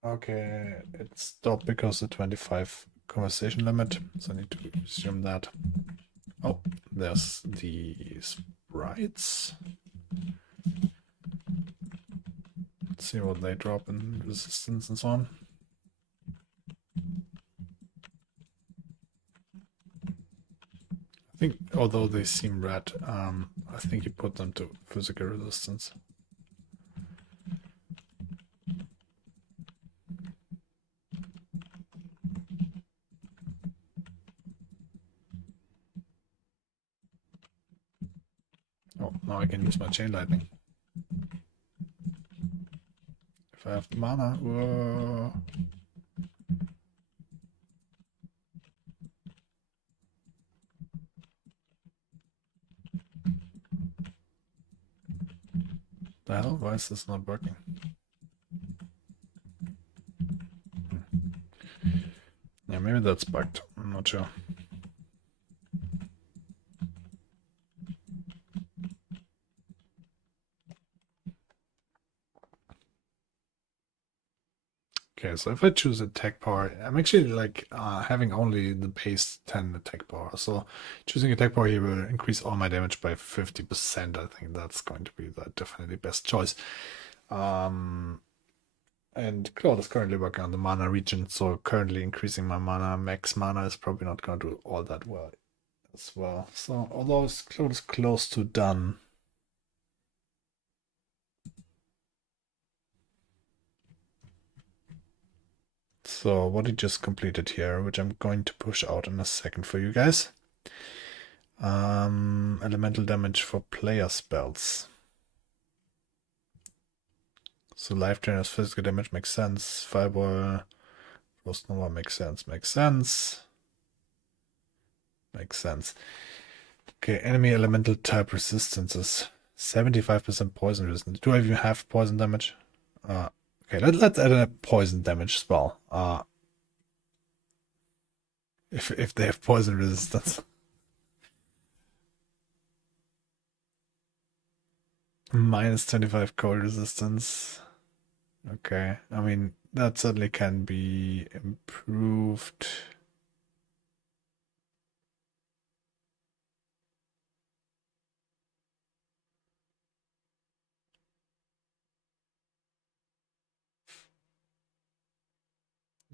Okay, it stopped because the 25 conversation limit, so I need to assume that. Oh, there's the sprites. Let's see what they drop in resistance and so on. I think, although they seem red, I think you put them to physical resistance. Oh, now I can use my chain lightning. If I have the mana, whoa. The hell? Why is this not working? Yeah, maybe that's bugged. I'm not sure. Okay, so if I choose attack power, I'm actually like having only the base 10 attack power. So choosing attack power here will increase all my damage by 50%. I think that's going to be the definitely best choice. And Claude is currently working on the mana region, so currently increasing my mana. Max mana is probably not going to do all that well as well. So although Claude is close to done. So what he just completed here, which I'm going to push out in a second for you guys. Elemental damage for player spells. So life drain as physical damage makes sense. Fireball, Frost Nova makes sense. Makes sense. Makes sense. Okay, enemy elemental type resistances. 75% poison resistance. Do I even have poison damage? Okay, let's add a poison damage spell. If they have poison resistance. Minus 25 cold resistance. Okay, I mean, that certainly can be improved.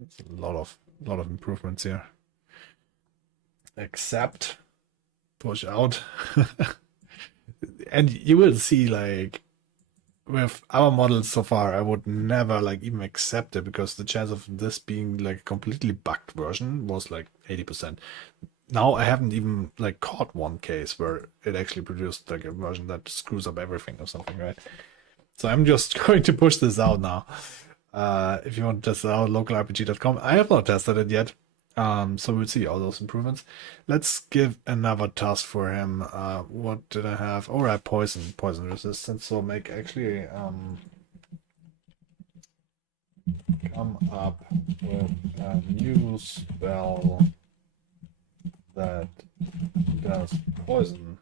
It's a lot of improvements here. Accept, push out. And you will see, like, with our models so far, I would never like even accept it because the chance of this being like a completely bugged version was like 80%. Now I haven't even like caught one case where it actually produced like a version that screws up everything or something, right? So I'm just going to push this out now. If you want to test it out, localrpg.com. I have not tested it yet. So we'll see all those improvements. Let's give another task for him. What did I have? Oh, right, poison resistance. So make actually come up with a new spell that does poison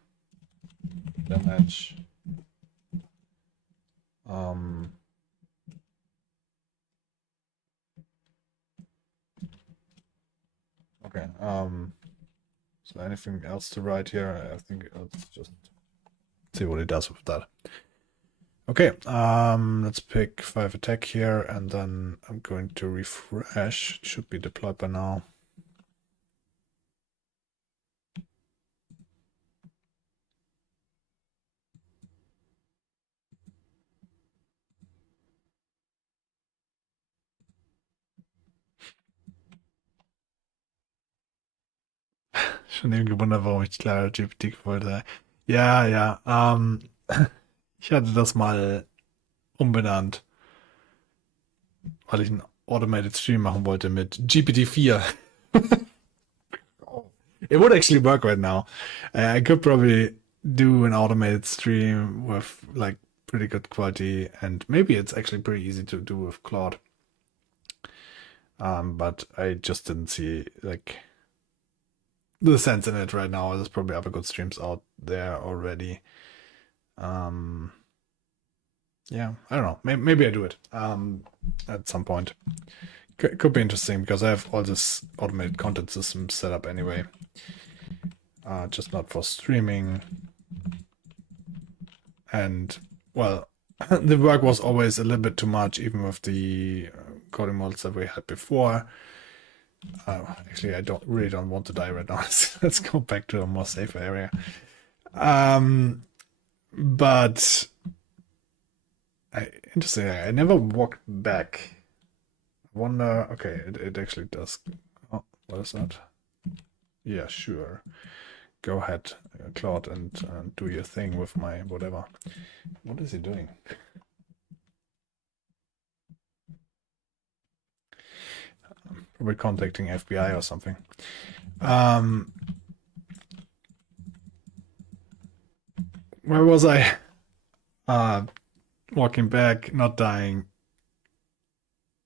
damage. Okay. So anything else to write here? I think let's just see what it does with that. Okay, let's pick 5 attack here, and then I'm going to refresh. It should be deployed by now. Schon eben gewundert, warum ich Clara GPT wollte. Ja, ja, ich hatte das mal umbenannt, weil ich einen Automated Stream machen wollte mit GPT-4. It would actually work right now. I could probably do an automated stream with like pretty good quality, and maybe it's actually pretty easy to do with Claude. But I just didn't see like the sense in it right now. There's probably other good streams out there already. Yeah, I don't know. Maybe I do it at some point. Could be interesting because I have all this automated content system set up anyway. Just not for streaming. And well, the work was always a little bit too much, even with the coding models that we had before. Actually, I really don't want to die right now. Let's go back to a more safe area. But interesting. I never walked back. I wonder. Okay, it actually does. Oh, what is that? Yeah, sure. Go ahead, Claude, and do your thing with my whatever. What is he doing? Probably contacting FBI or something. Where was I? Walking back, not dying.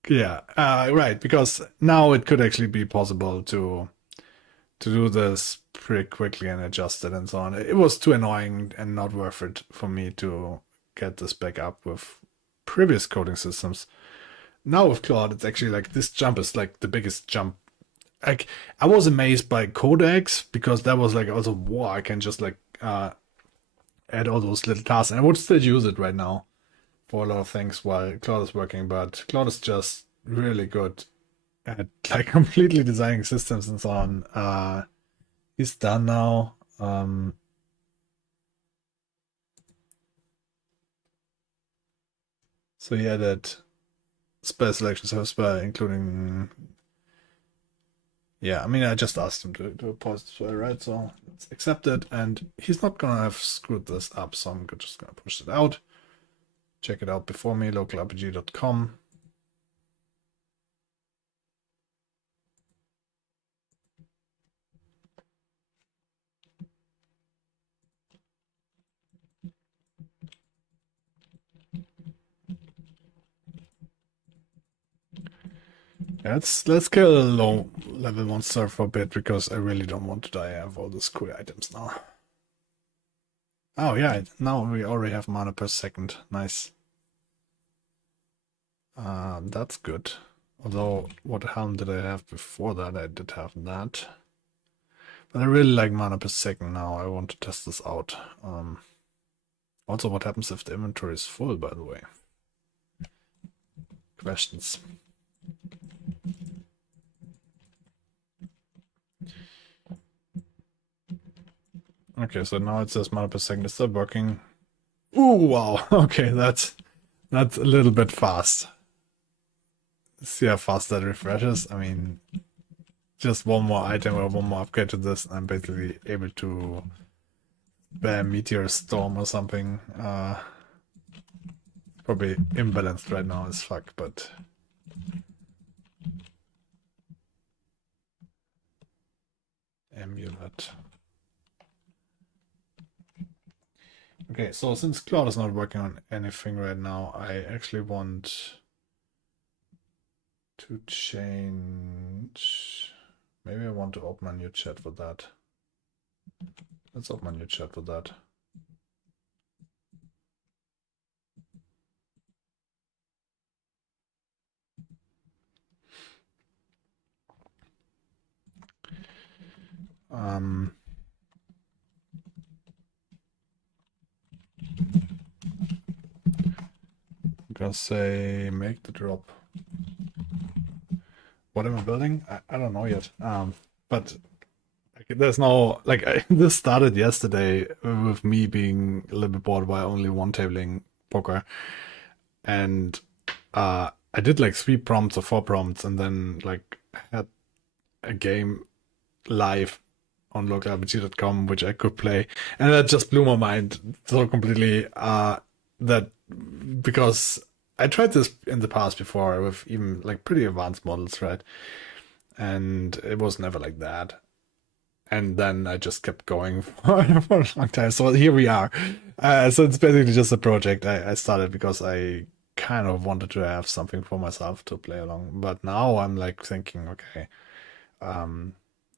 Yeah, right. Because now it could actually be possible to do this pretty quickly and adjust it and so on. It was too annoying and not worth it for me to get this back up with previous coding systems. Now with Claude, it's actually like this jump is like the biggest jump. Like I was amazed by Codex because that was like also wow, I can just like add all those little tasks and I would still use it right now for a lot of things while Claude is working, but Claude is just really good at like completely designing systems and so on. He's done now. So he added spell selection so spell, including. Yeah, I mean, I just asked him to do a post as well, right? So let's accept it, and he's not gonna have screwed this up, so I'm just gonna push it out. Check it out before me, localrpg.com. Let's kill a low level monster for a bit because I really don't want to die. I have all these cool items now. Oh yeah, now we already have mana per second. Nice. That's good. Although, what helm did I have before that? I did have that. But I really like mana per second now. I want to test this out. Also, what happens if the inventory is full, by the way? Questions. Okay, so now it says mana per second is still working. Ooh, wow. Okay, that's a little bit fast. See how fast that refreshes. I mean, just one more item or one more upgrade to this, I'm basically able to spam Meteor Storm or something. Probably imbalanced right now as fuck, but amulet. Okay, so since Claude is not working on anything right now, I actually want to change. Maybe I want to open a new chat for that. Let's open a new chat for that. I'm gonna say make the drop. What am I building? I don't know yet. But there's no this started yesterday with me being a little bit bored by only one tabling poker, and I did like 3 prompts or 4 prompts, and then like I had a game live on localrpg.com which I could play, and that just blew my mind so completely. That because I tried this in the past before with even like pretty advanced models, right? And it was never like that. And then I just kept going for a long time. So here we are. So it's basically just a project I started because I kind of wanted to have something for myself to play along. But now I'm like thinking, okay,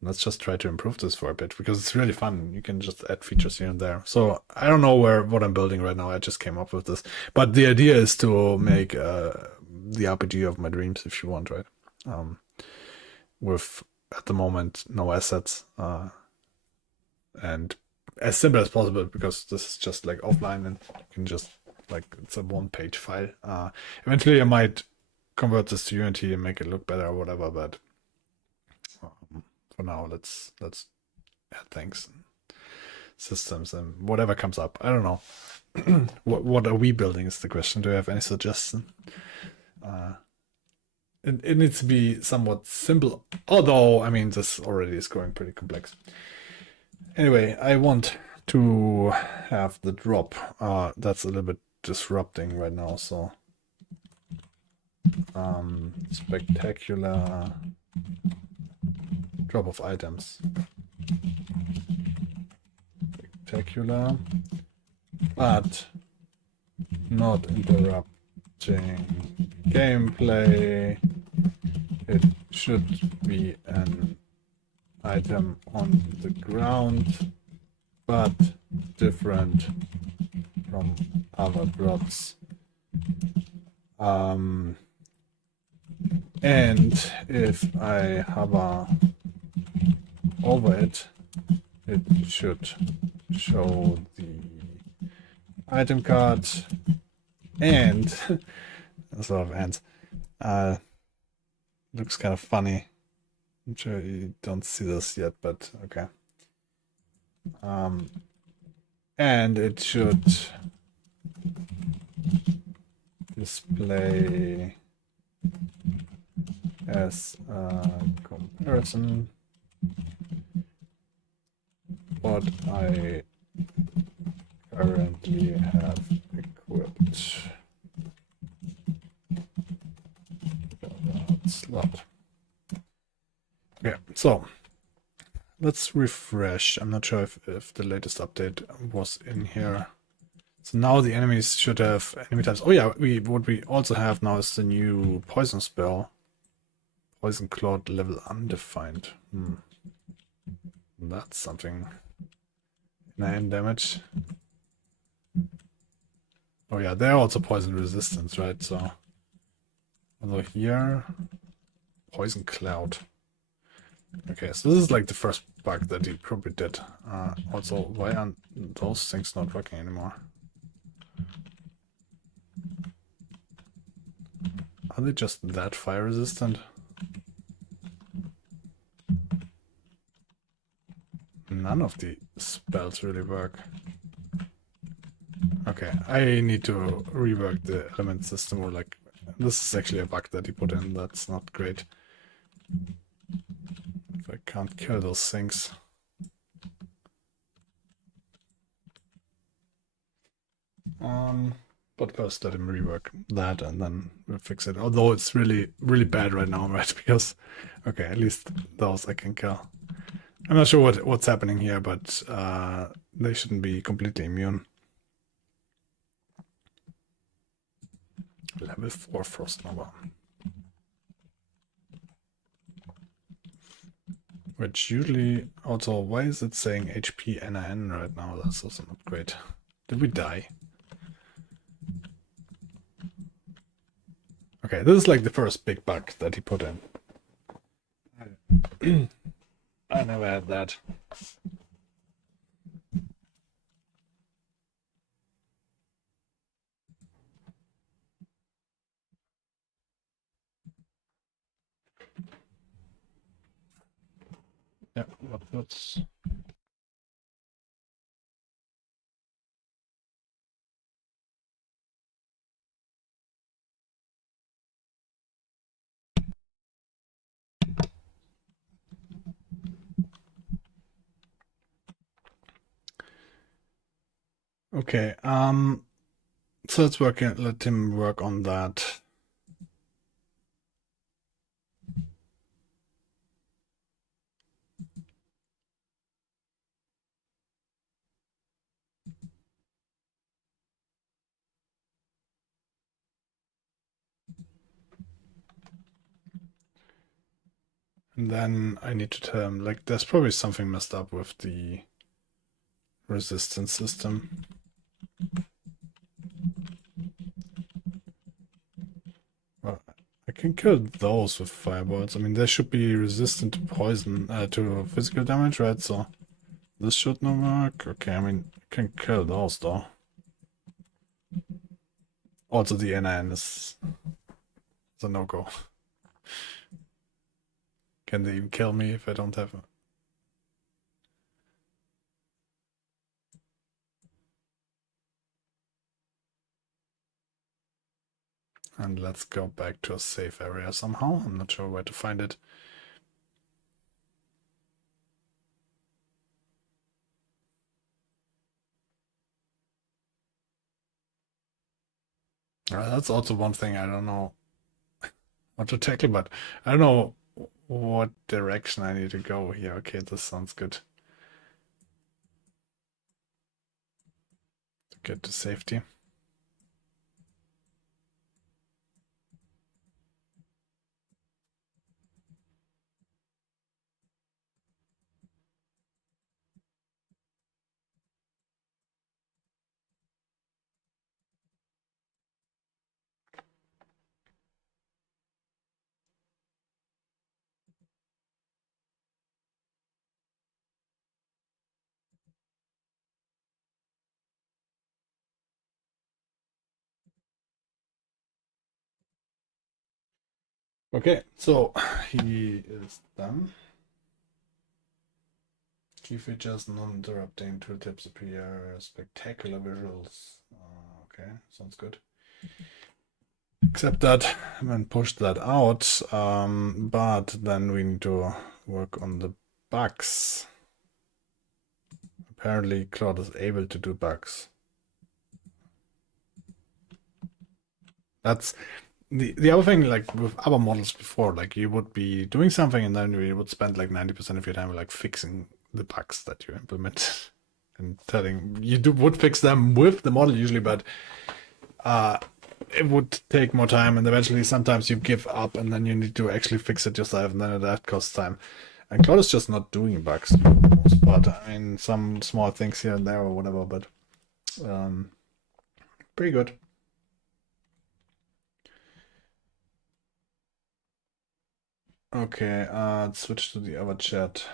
let's just try to improve this for a bit because it's really fun. You can just add features here and there. So I don't know what I'm building right now. I just came up with this. But the idea is to make the RPG of my dreams, if you want, right? With at the moment no assets, and as simple as possible because this is just like offline and you can just like it's a 1-page file. Eventually I might convert this to Unity and make it look better or whatever, but for now let's add things and systems and whatever comes up. I don't know. What are we building is the question. Do you have any suggestion? It needs to be somewhat simple, although I mean this already is going pretty complex. Anyway, I want to have the drop. That's a little bit disrupting right now, so spectacular drop of items. Spectacular, but not interrupting gameplay. It should be an item on the ground, but different from other drops. And if I hover over it, it should show the item card and a sort of ends. Looks kind of funny. I'm sure you don't see this yet, but okay. And it should display as a comparison what I currently have equipped. Slot. Okay, so let's refresh. I'm not sure if the latest update was in here. So now the enemies should have enemy types. Oh yeah, what we also have now is the new poison spell. Poison Claude level undefined. That's something. 9 damage. Oh yeah, they're also poison resistance, right? So, although here, Poison Cloud. Okay, so this is like the first bug that he probably did. Also, why aren't those things not working anymore? Are they just that fire resistant? None of the spells really work. Okay, I need to rework the element system, or like, this is actually a bug that he put in, that's not great. If I can't kill those things. But first let him rework that and then we'll fix it. Although it's really, really bad right now, right? Because, okay, at least those I can kill. I'm not sure what's happening here, but they shouldn't be completely immune. Level 4 Frost Nova. Which usually also, why is it saying HP NIN right now? That's also not great. Did we die? Okay, this is like the first big bug that he put in. I never had that. Yeah, that's... Okay, so let's let him work on that. And then I need to tell him, like, there's probably something messed up with the resistance system. Well, I can kill those with fireballs. I mean, they should be resistant to poison, to physical damage, right? So this should not work. Okay, I mean, I can kill those though. Also, the NIN is a no-go. Can they even kill me if I don't have... And let's go back to a safe area somehow. I'm not sure where to find it. That's also one thing I don't know what to tackle, but I don't know what direction I need to go here. Okay, this sounds good. To get to safety. Okay, so he is done. Key features, non-interrupting tooltips appear, spectacular visuals. Okay, sounds good. Except that and then push that out, but then we need to work on the bugs. Apparently Claude is able to do bugs. That's the other thing, like with other models before, like you would be doing something and then you would spend like 90% of your time like fixing the bugs that you implement and telling you would fix them with the model usually, but it would take more time, and eventually sometimes you give up and then you need to actually fix it yourself, and then that costs time. And Claude is just not doing bugs for the most part. I mean, some small things here and there or whatever, but um, pretty good. Okay, let's switch to the other chat.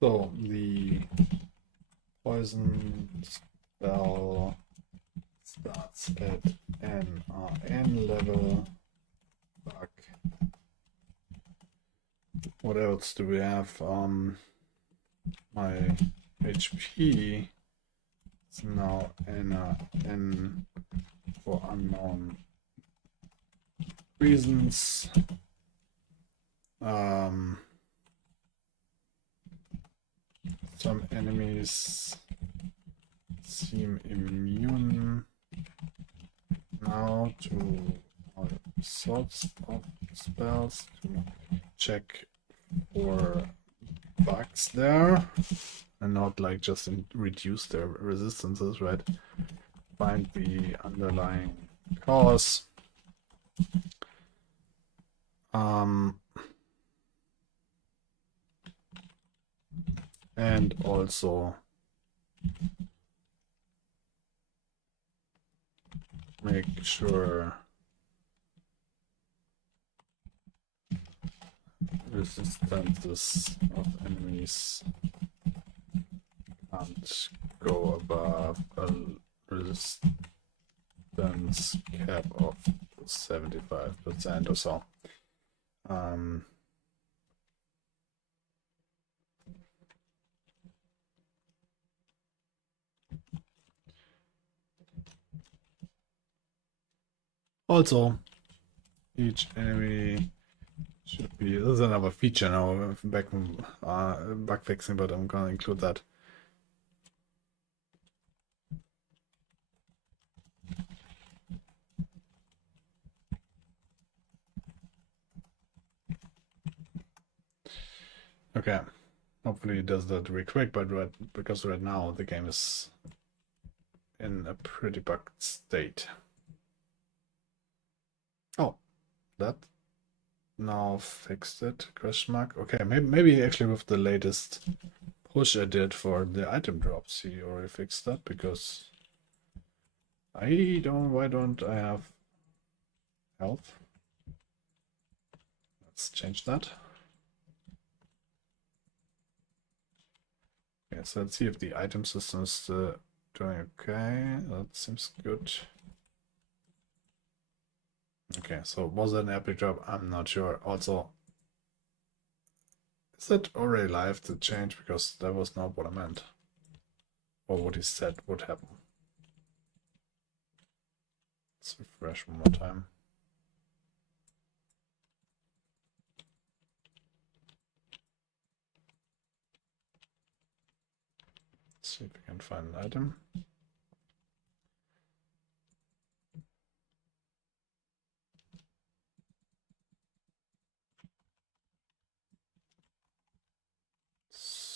So, the poison spell starts at NRN level. Fuck. What else do we have? My HP is now NRN for unknown reasons. Some enemies seem immune now to all sorts of spells. To check for bugs there and not like just reduce their resistances, right? Find the underlying cause. And also make sure resistances of enemies can't go above a resistance cap of 75% or so. Also, each enemy should be. This is another feature now, back from bug fixing, but I'm gonna include that. Okay, hopefully it does that real quick, but because right now the game is in a pretty bugged state. Oh, that now fixed it? Question mark. Okay, maybe actually with the latest push I did for the item drops, he already fixed that, because I don't. Why don't I have health? Let's change that. Okay, so let's see if the item system is doing okay. That seems good. Okay, so was that an epic drop? I'm not sure. Also, is that already live to change? Because that was not what I meant. Or what he said would happen. Let's refresh one more time. Let's see if we can find an item.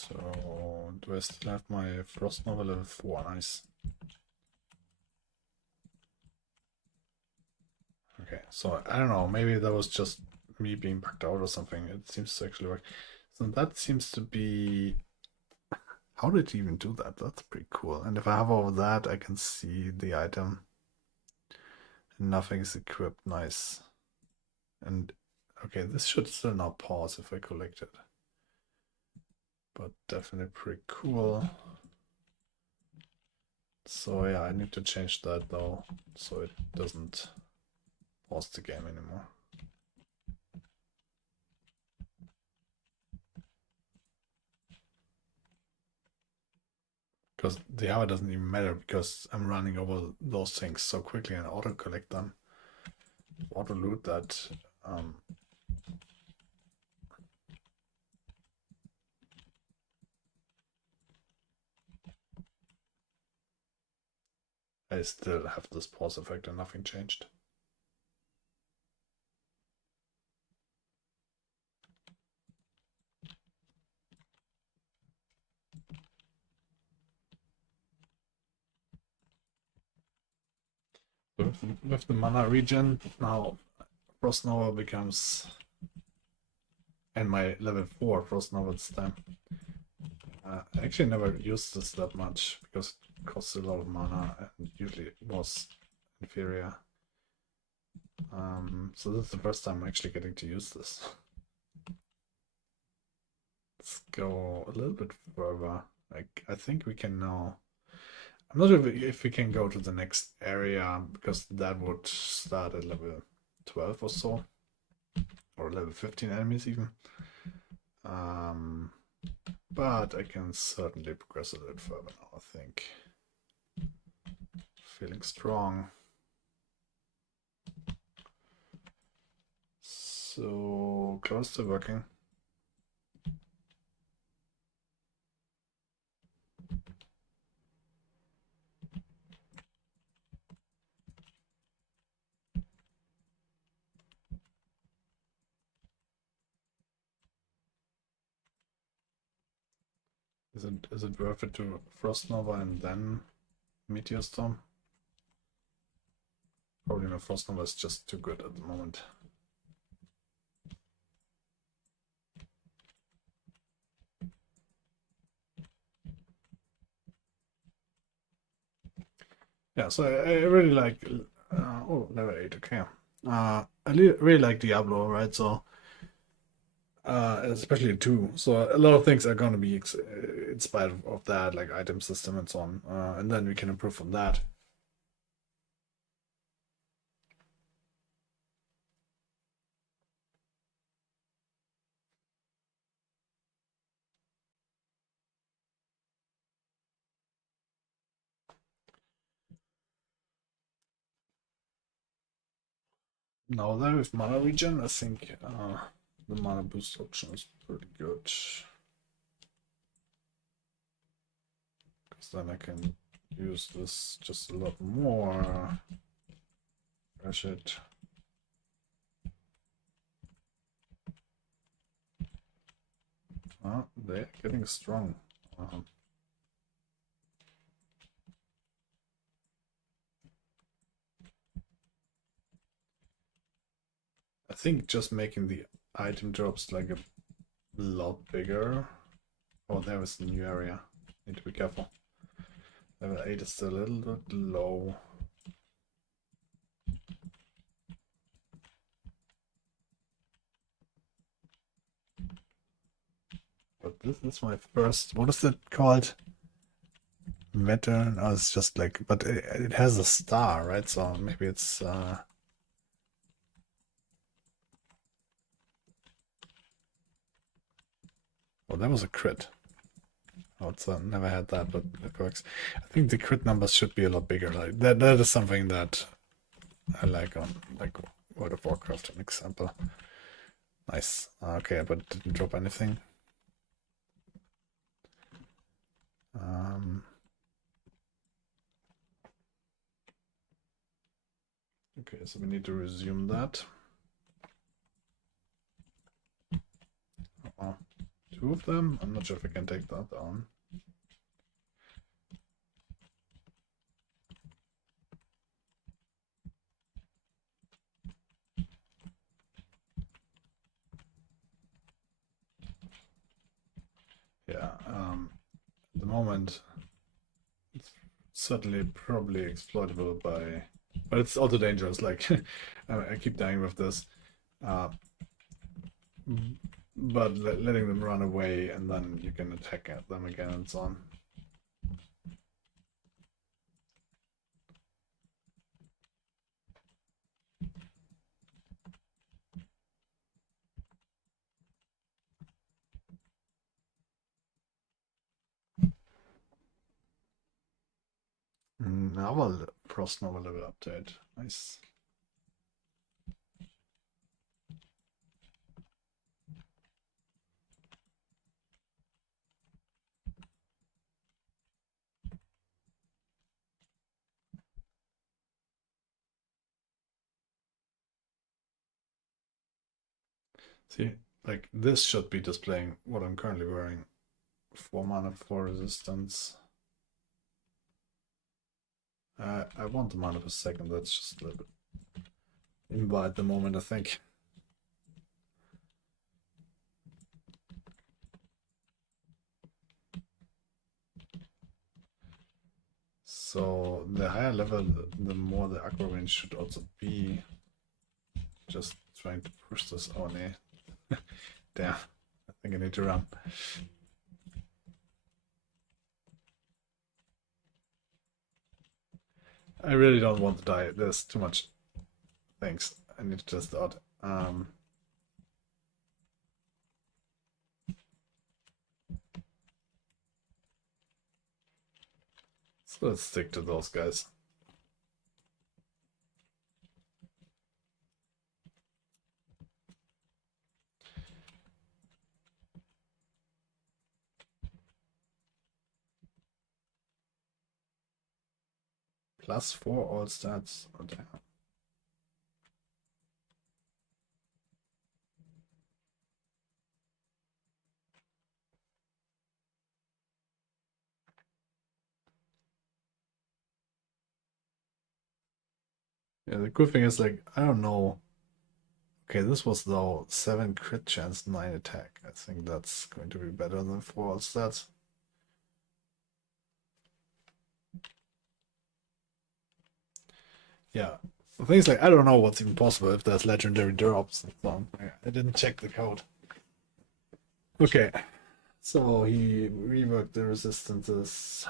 So, do I still have my Frost Nova level 4? Nice. Okay, so I don't know, maybe that was just me being bugged out or something. It seems to actually work. So that seems to be... How did he even do that? That's pretty cool. And if I have all that, I can see the item. And nothing is equipped. Nice. And okay, this should still not pause if I collect it. But definitely pretty cool. So yeah, I need to change that though, so it doesn't pause the game anymore. Because the hour doesn't even matter, because I'm running over those things so quickly and auto collect them. Auto loot that. I still have this pause effect and nothing changed. With the mana regen, now Frost Nova becomes, and my level 4 Frost Nova this time. I actually never used this that much because it costs a lot of mana and usually it was inferior. So this is the first time I'm actually getting to use this. Let's go a little bit further. Like, I think we can now. I'm not sure if we can go to the next area because that would start at level 12 or so, or level 15 enemies even. But I can certainly progress a little further now, I think. Feeling strong. So, close to working. Is it worth it to Frost Nova and then Meteor Storm? Probably no. Frost Nova is just too good at the moment. Yeah, so I really like. Oh, level 8. Okay. I really like Diablo, right? So, especially 2. So a lot of things are going to be inspired of that, like item system and so on. And then we can improve from that. Now that with mana regen, I think the mana boost option is pretty good. Because then I can use this just a lot more. Crash it. They're getting strong. I think just making the item drops like a lot bigger. Oh, there was a new area. Need to be careful. Level 8 is still a little bit low. But this is my first. What is it called? Veteran? Oh, it's just like. But it has a star, right? So maybe it's. Oh, that was a crit. Oh, it's never had that, but it works. I think the crit numbers should be a lot bigger. Like that is something that I like on like World of Warcraft, an example. Nice. Okay, but didn't drop anything. Okay, so we need to resume that. Two of them? I'm not sure if I can take that down. Yeah, at the moment, it's certainly probably exploitable by, but it's also dangerous. Like, I keep dying with this, but letting them run away and then you can attack at them again and so on. Now a Frost Nova level update. Nice. See, like this should be displaying what I'm currently wearing. 4 mana, 4 resistance. I want the mana per second, that's just a little bit imbi at the moment, I think. So the higher level, the more the aggro range should also be. Just trying to push this. Oh, no. Damn. I think I need to run. I really don't want to die. There's too much things. I need to just start. So let's stick to those guys. +4 all stats. Oh, damn. Yeah, the good thing is, like, I don't know. Okay, this was though 7 crit chance, 9 attack. I think that's going to be better than 4 all stats. Yeah. The thing is, like, I don't know what's even possible if there's legendary drops. So I didn't check the code. Okay. So he reworked the resistances.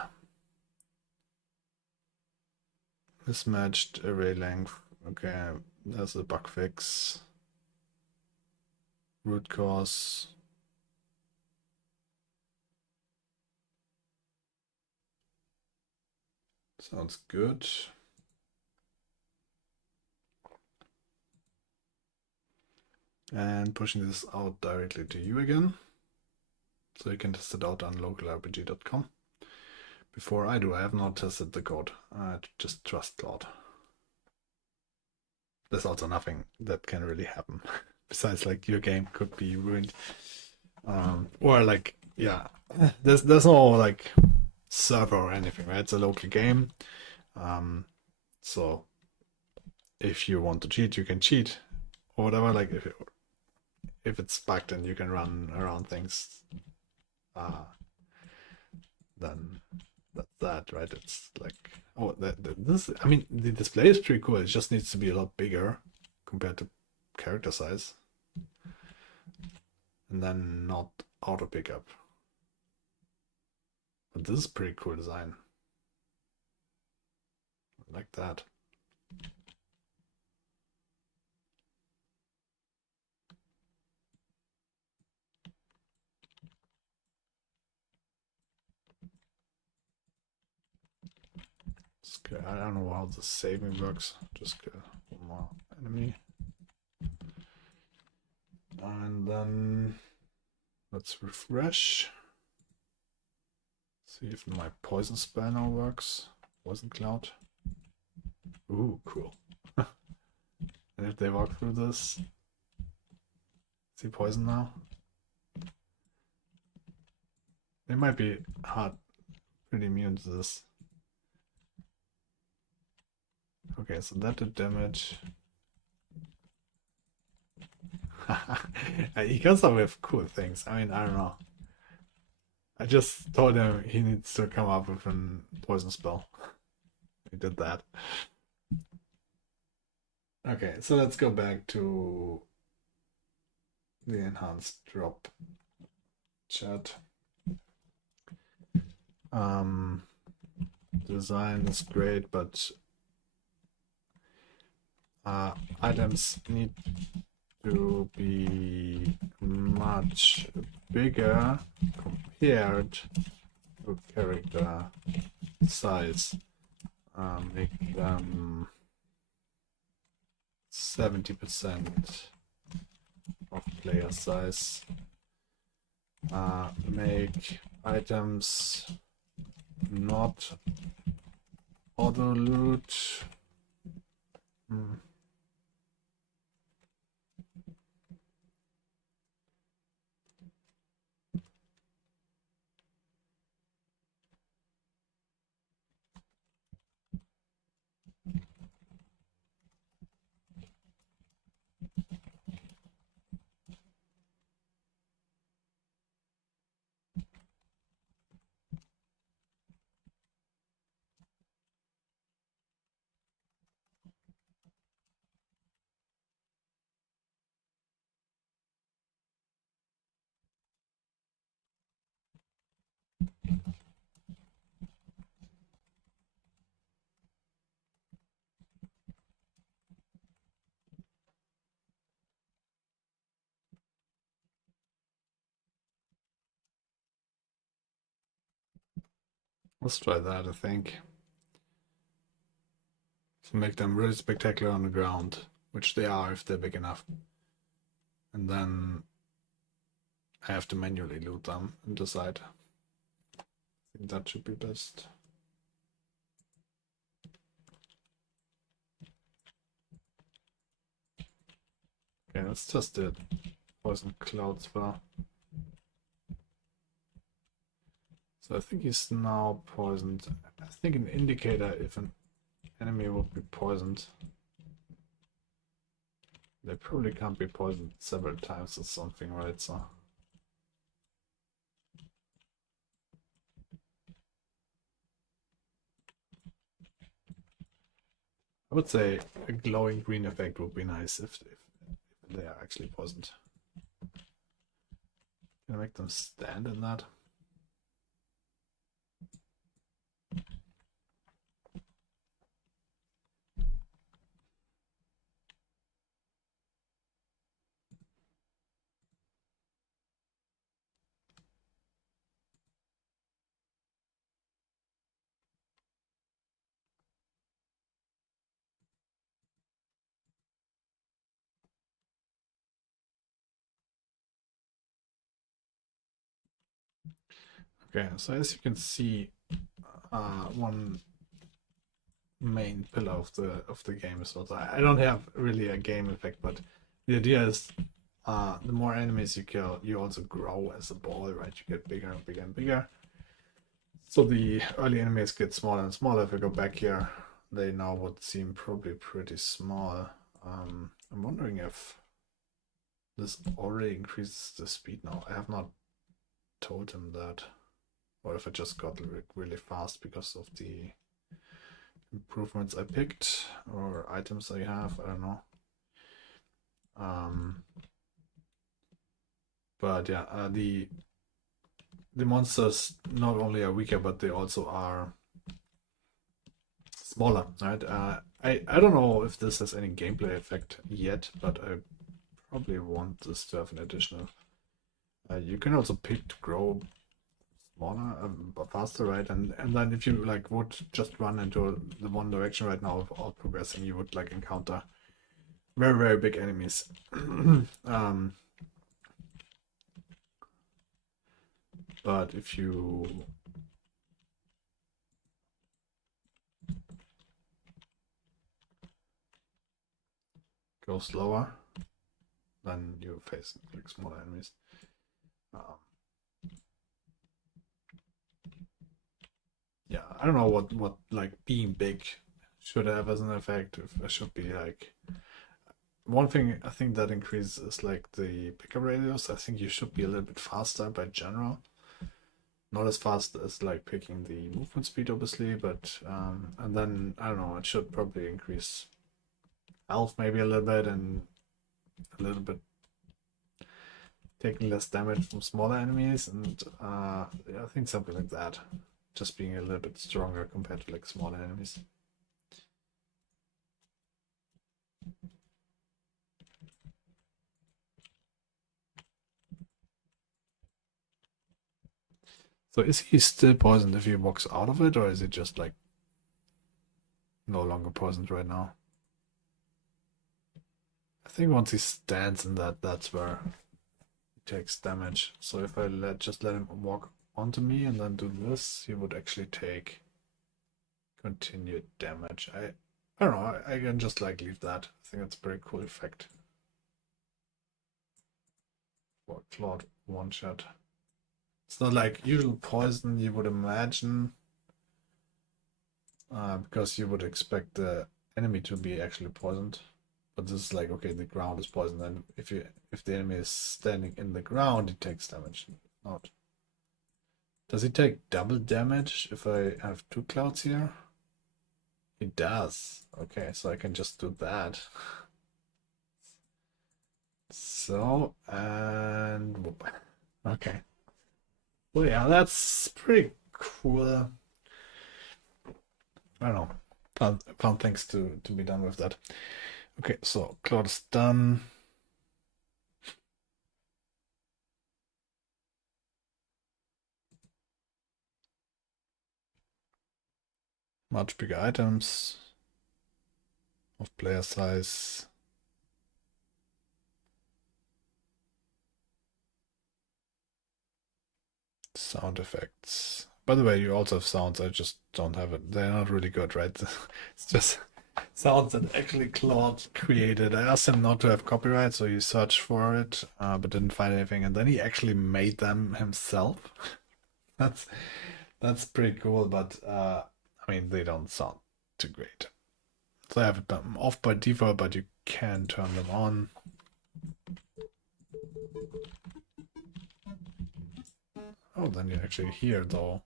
Mismatched array length. Okay, there's a bug fix. Root cause. Sounds good. And pushing this out directly to you again. So you can test it out on localrpg.com. Before I do, I have not tested the code. I just trust Claude. There's also nothing that can really happen. Besides, like, your game could be ruined. Or like, yeah, there's no like server or anything, right? It's a local game. So if you want to cheat, you can cheat or whatever. Like if it's bugged and you can run around things, then that's that, right? It's like, oh, this. I mean, the display is pretty cool. It just needs to be a lot bigger compared to character size, and then not auto pickup. But this is pretty cool design. I like that. I don't know how the saving works. Just get one more enemy. And then let's refresh. See if my poison spell now works. Poison cloud. Ooh, cool. And if they walk through this, see poison now? They might be pretty immune to this. Okay, so that did damage. He comes up with cool things. I mean, I don't know. I just told him he needs to come up with a poison spell. He did that. Okay, so let's go back to the enhanced drop chat. Design is great, but items need to be much bigger compared to character size. Make them 70% of player size. Make items not auto loot. Let's try that, I think. To make them really spectacular on the ground, which they are if they're big enough. And then I have to manually loot them and decide. I think that should be best. Okay, let's test it. Poison Cloud spell. So I think he's now poisoned. I think an indicator if an enemy would be poisoned. They probably can't be poisoned several times or something, right? So I would say a glowing green effect would be nice if they are actually poisoned. Can I make them stand in that? Okay, so as you can see, one main pillar of the game is also I don't have really a game effect, but the idea is the more enemies you kill, you also grow as a ball, right? You get bigger and bigger and bigger. So the early enemies get smaller and smaller. If I go back here, they now would seem probably pretty small. I'm wondering if this already increases the speed now. I have not told him that. Or if I just got really fast because of the improvements I picked or items I have, I don't know. But yeah, the monsters not only are weaker, but they also are smaller, right? I don't know if this has any gameplay effect yet, but I probably want this to have an additional. You can also pick to grow smaller, faster, right? And then if you like would just run into the one direction right now without progressing, you would like encounter very, very big enemies. But if you go slower, then you face like smaller enemies. Yeah, I don't know what like being big should have as an effect. If I should be like one thing I think that increases is like the pickup radius. I think you should be a little bit faster by general. Not as fast as like picking the movement speed, obviously, but and then I don't know. It should probably increase health maybe a little bit and a little bit taking less damage from smaller enemies, and yeah, I think something like that. Just being a little bit stronger compared to like smaller enemies. So is he still poisoned if he walks out of it, or is it just like no longer poisoned right now? I think once he stands in that, that's where he takes damage. So if I just let him walk onto me and then do this, he would actually take continued damage. I don't know. I can just like leave that. I think that's a pretty cool effect. For Claude one shot. It's not like usual poison you would imagine, because you would expect the enemy to be actually poisoned. But this is like, okay, the ground is poisoned, and if the enemy is standing in the ground, it takes damage. Not. Does he take double damage if I have two clouds here? It does. Okay, so I can just do that. So, and whoop. Okay. So yeah, that's pretty cool. I don't know. Fun things to be done with that. Okay, so Claude is done. Much bigger items of player size. Sound effects. By the way, you also have sounds. I just don't have it. They're not really good, right? It's just sounds that actually Claude created. I asked him not to have copyright, so he searched for it, but didn't find anything. And then he actually made them himself. That's that's pretty cool, but I mean they don't sound too great. So I have it off by default, but you can turn them on. Oh, then you actually hear though.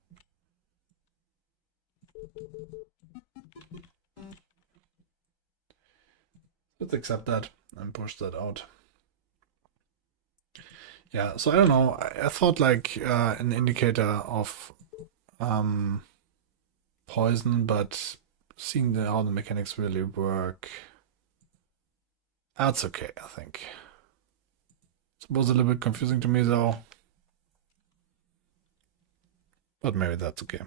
Let's accept that and push that out. Yeah, so I don't know. I thought like an indicator of um, poison, but seeing how the mechanics really work, that's okay, I think. It was a little bit confusing to me though, but maybe that's okay.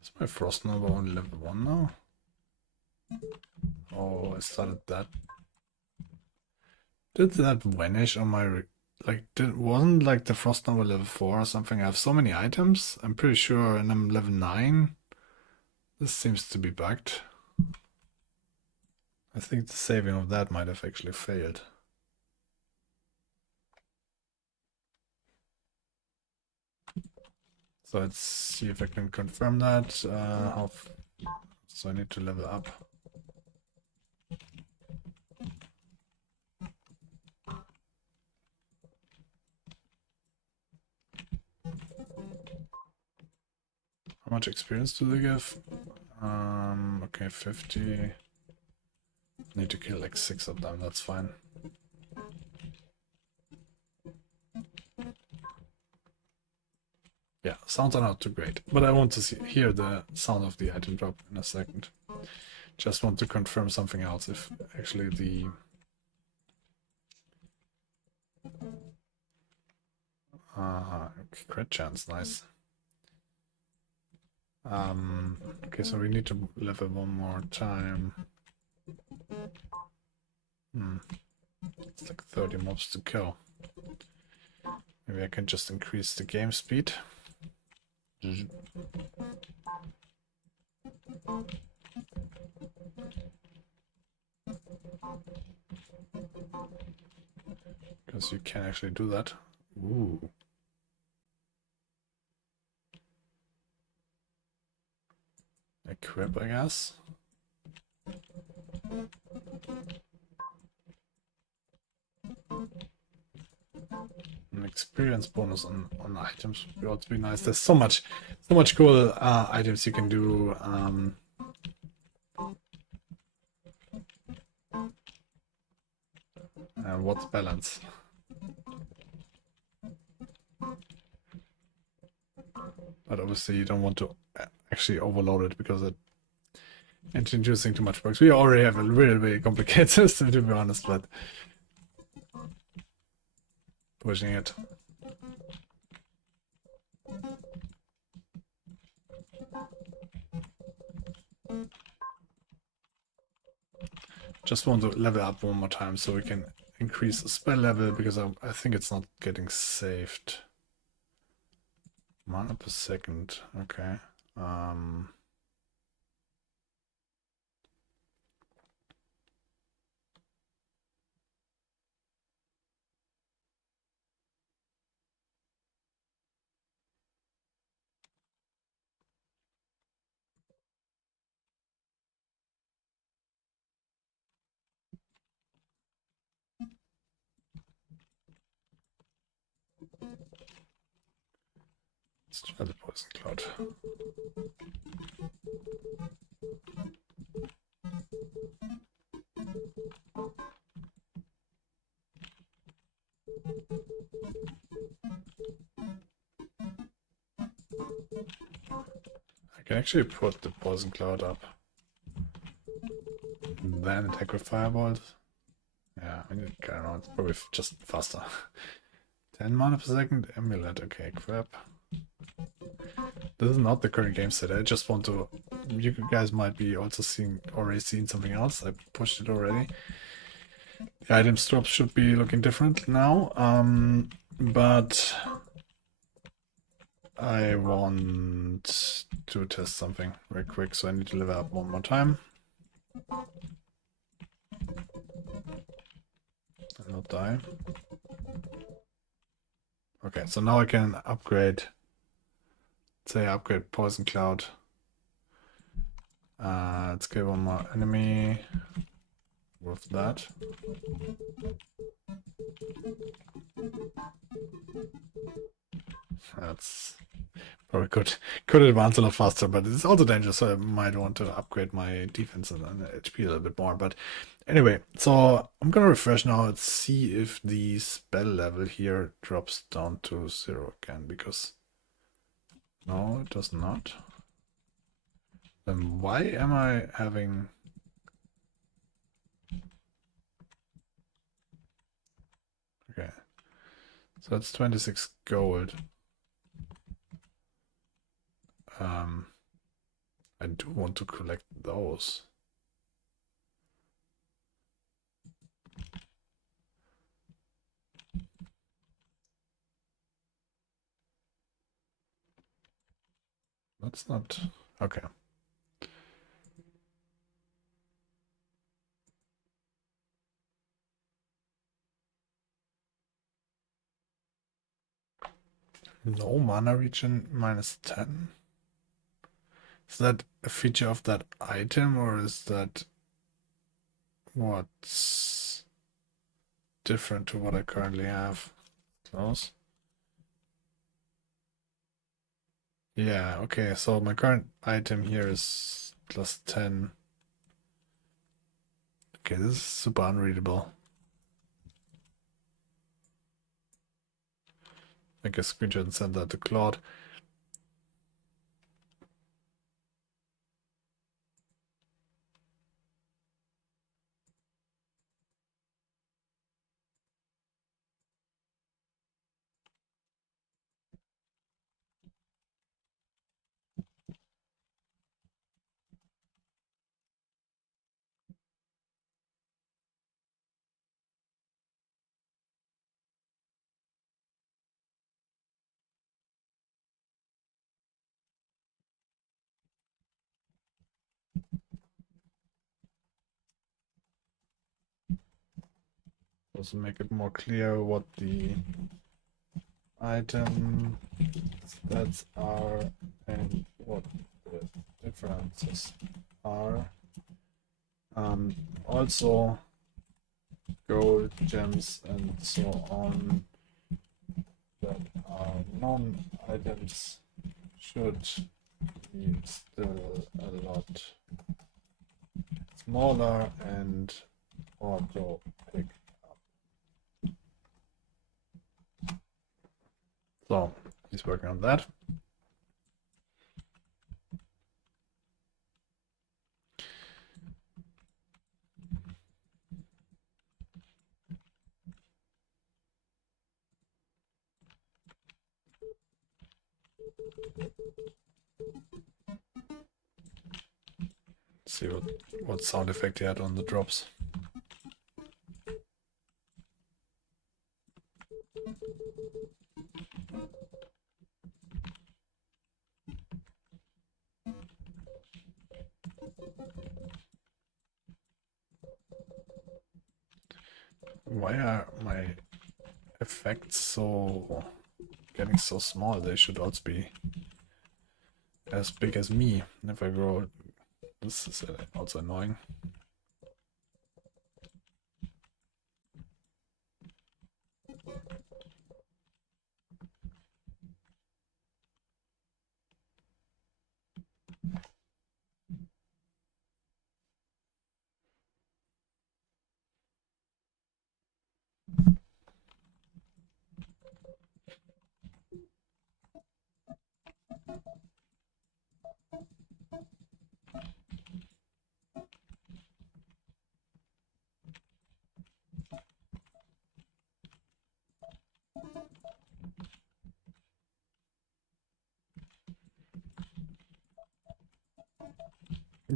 Is my frost number only level 1 now? Oh, I started that. Did that vanish on my like wasn't like the frost number level 4 or something? I have so many items. I'm pretty sure and I'm level 9. This seems to be bugged. I think the saving of that might have actually failed. So let's see if I can confirm that. So I need to level up. How much experience do they give? Okay, 50. Need to kill like 6 of them, that's fine. Yeah, sounds are not too great, but I want to hear the sound of the item drop in a second. Just want to confirm something else, if actually the crit chance, nice. Okay, so we need to level one more time. It's like 30 mobs to kill. Maybe I can just increase the game speed. Because you can actually do that. Ooh. Equip, I guess. An experience bonus on items would also be nice. There's so much cool items you can do. What's balance? But obviously you don't want to actually overload it because it introducing too much bugs. We already have a really, really complicated system to be honest, but pushing it. Just want to level up one more time so we can increase the spell level because I think it's not getting saved. Mana per second, okay. Let's try the poison cloud. I can actually put the poison cloud up. And then attack with fireballs. Yeah, I don't know, it's probably just faster. 10 mana per second, amulet, okay, crap. This is not the current game set, I just want to... You guys might be also already seen something else, I pushed it already. The item drops should be looking different now, but... I want to test something very quick, so I need to level up one more time. And not die. Okay, so now I can upgrade, say upgrade Poison Cloud. Let's give one more enemy with that. That's probably could advance a lot faster, but it's also dangerous, so I might want to upgrade my defense and HP a little bit more. But anyway, so I'm gonna refresh now and see if the spell level here drops down to 0 again, because no, it does not. Then why am I having... Okay, so that's 26 gold. I do want to collect those. That's not... Okay. No mana region -10. Is that a feature of that item, or is that what's different to what I currently have? Close. Yeah, okay, so my current item here is +10. Okay, this is super unreadable. Make a screenshot and send that to Claude. Also make it more clear what the item stats are and what the differences are. Also gold, gems, and so on that are non-items should be still a lot smaller and auto pick up. So he's working on that. See what sound effect he had on the drops. Why are my effects so getting so small? They should also be as big as me if I grow. This is also annoying.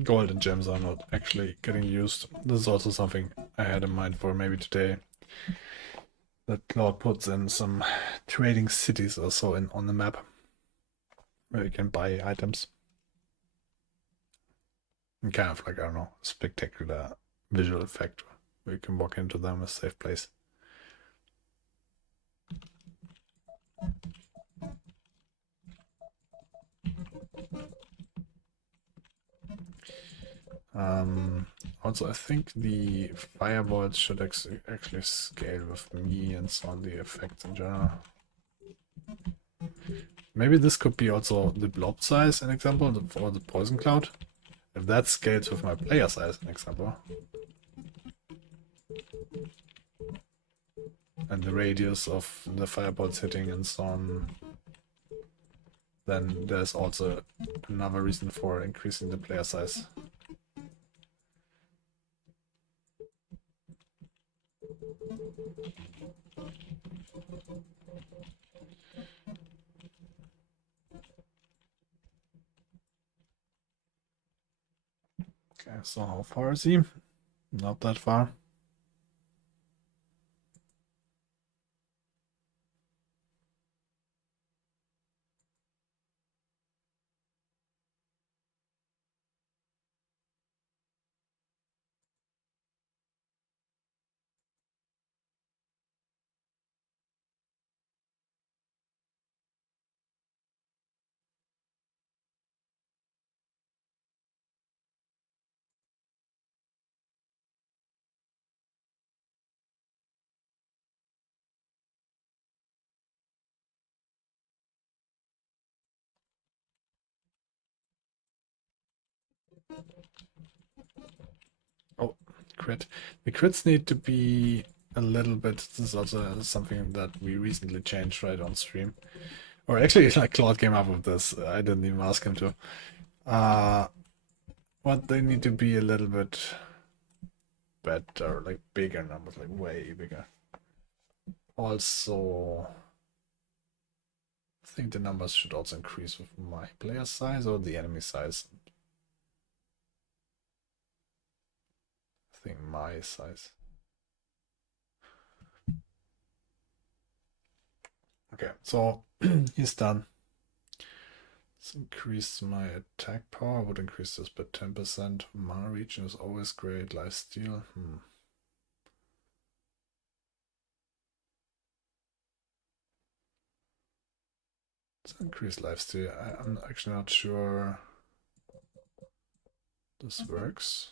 Gold and gems are not actually getting used. This is also something I had in mind for maybe today. That Claude puts in some trading cities or so on the map where you can buy items. And kind of like, I don't know, spectacular visual effect where you can walk into them, a safe place. Also, I think the fireballs should actually scale with me and so on the effects in general. Maybe this could be also the blob size, an example, for the poison cloud. If that scales with my player size, an example. And the radius of the fireballs hitting and so on. Then there's also another reason for increasing the player size. Okay, so how far is he? Not that far. Oh, crit. The crits need to be a little bit. This is also something that we recently changed right on stream. Or actually, like Claude came up with this. I didn't even ask him to. What they need to be a little bit better, like bigger numbers, like way bigger. Also, I think the numbers should also increase with my player size or the enemy size. I think my size. Okay, so he's done. Let's increase my attack power. Would increase this by 10%. Mana region is always great. Lifesteal. Let's increase lifesteal. I'm actually not sure this works.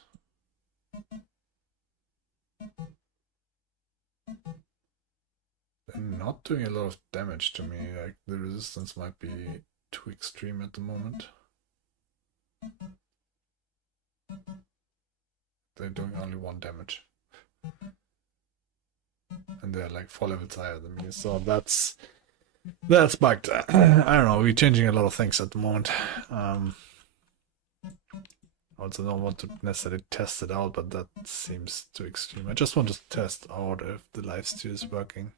They're not doing a lot of damage to me. Like the resistance might be too extreme at the moment. They're doing only 1 damage. And they're like 4 levels higher than me, so that's bugged. I don't know, we're changing a lot of things at the moment. Also don't want to necessarily test it out, but that seems too extreme. I just want to test out if the lifesteal is working.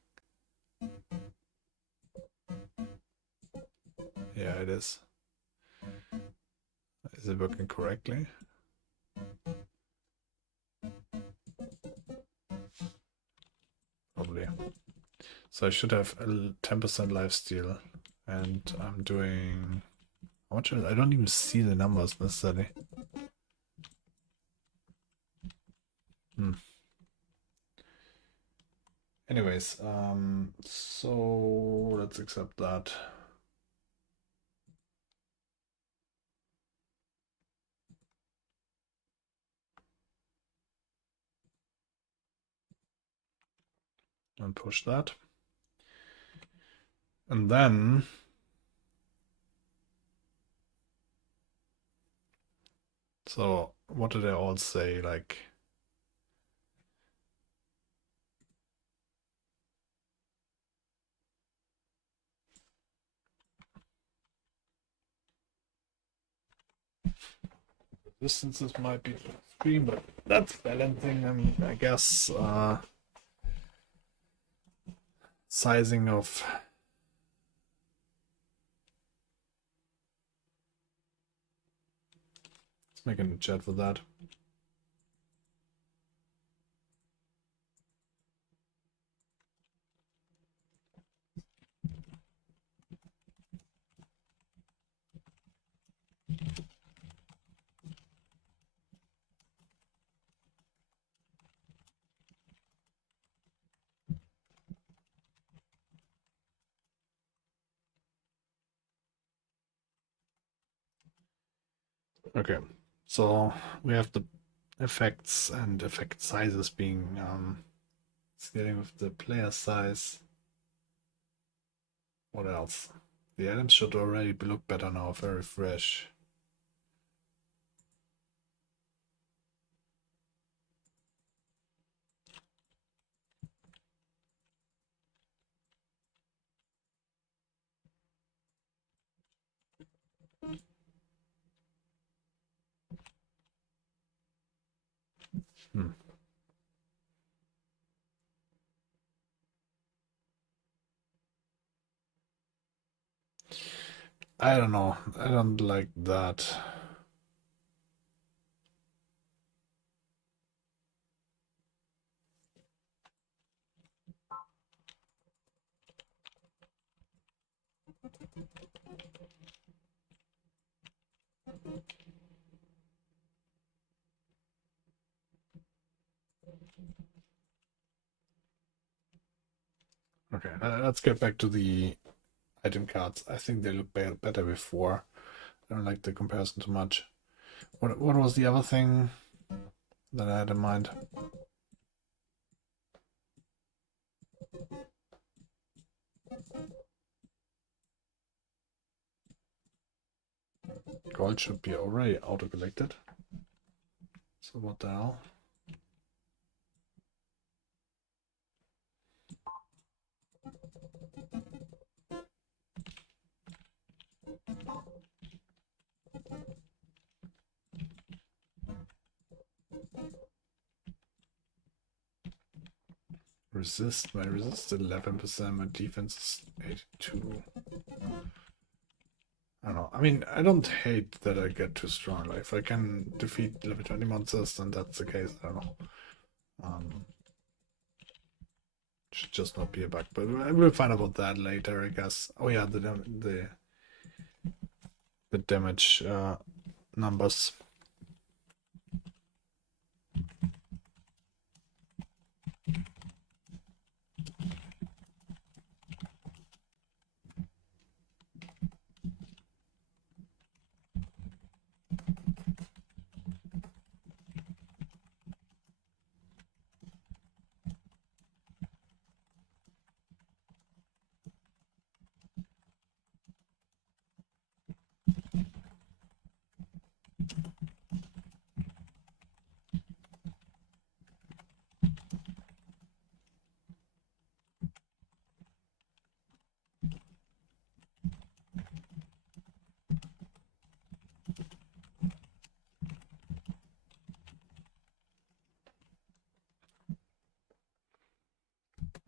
Yeah, it is. Is it working correctly? Probably. So I should have a 10% lifesteal, and I'm doing. How much? I don't even see the numbers necessarily. Anyways, so let's accept that. And push that. And then so what did they all say? Like distances might be extreme, but that's balancing and I guess sizing of make a new chat for that. Okay, so we have the effects and effect sizes being scaling with the player size. What else? The items should already look better now, very fresh. Hmm. I don't know. I don't like that. Okay, let's get back to the item cards. I think they look better before. I don't like the comparison too much. What was the other thing that I had in mind? Gold should be already auto-collected. So what the hell? Resist. My resist 11%. My defense is 82. I don't know. I mean, I don't hate that I get too strong. Like, if I can defeat level 20 monsters, then that's the case. I don't know. Should just not be a bug, but we'll find out about that later, I guess. Oh yeah, the damage numbers.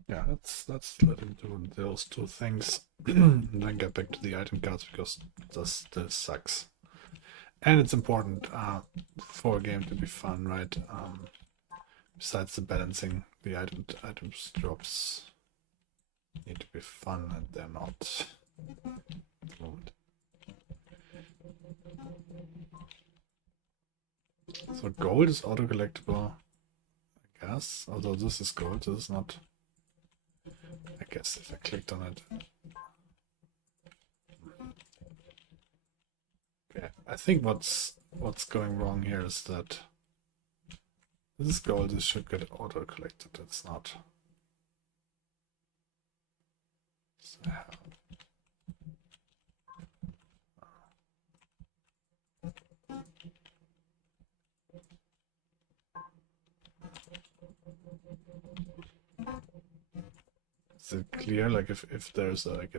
Yeah, let's let him do those two things, and then get back to the item cards because this sucks, and it's important for a game to be fun, right? Besides the balancing, the items drops need to be fun, and they're not at the moment. So gold is auto collectible, I guess. Although this is gold, this is not. I guess if I clicked on it. Okay, I think what's going wrong here is that this is gold. This should get auto collected. It's not. So, is it clear? Like if there's like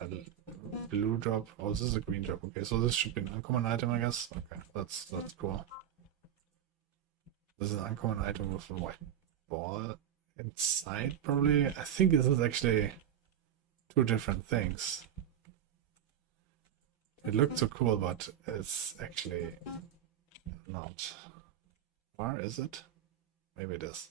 a blue drop? Oh, this is a green drop. Okay, so this should be an uncommon item, I guess. Okay, that's cool. This is an uncommon item with a white ball inside, probably. I think this is actually two different things. It looked so cool, but it's actually not. Where is it? Maybe it is.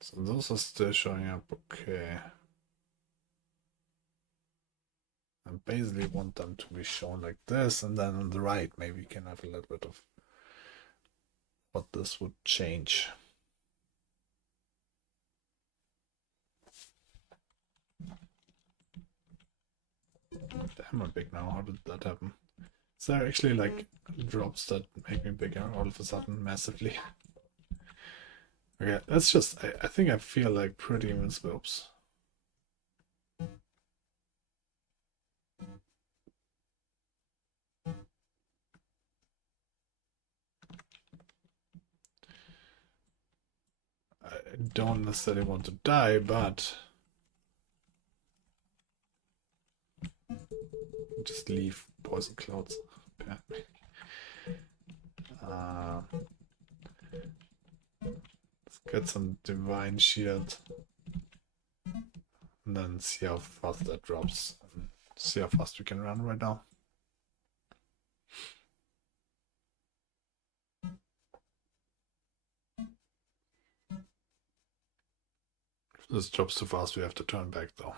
So those are still showing up okay. I basically want them to be shown like this, and then on the right maybe you can have a little bit of what this would change. Damn, I'm big now. How did that happen? Is there actually like drops that make me bigger all of a sudden massively? Okay, that's just, I think I feel like pretty invincible. Oops. I don't necessarily want to die, but just leave poison clouds. Apparently. Let's get some divine shield. And then see how fast that drops. And see how fast we can run right now. If this drops too fast, we have to turn back though.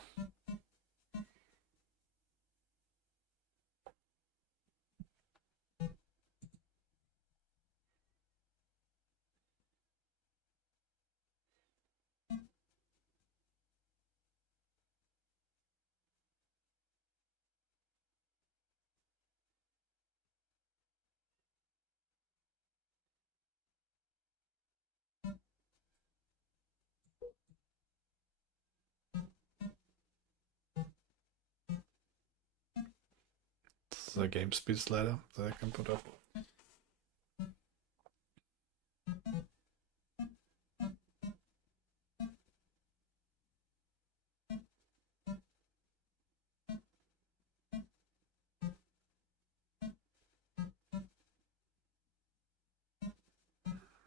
This is a game speed slider that I can put up.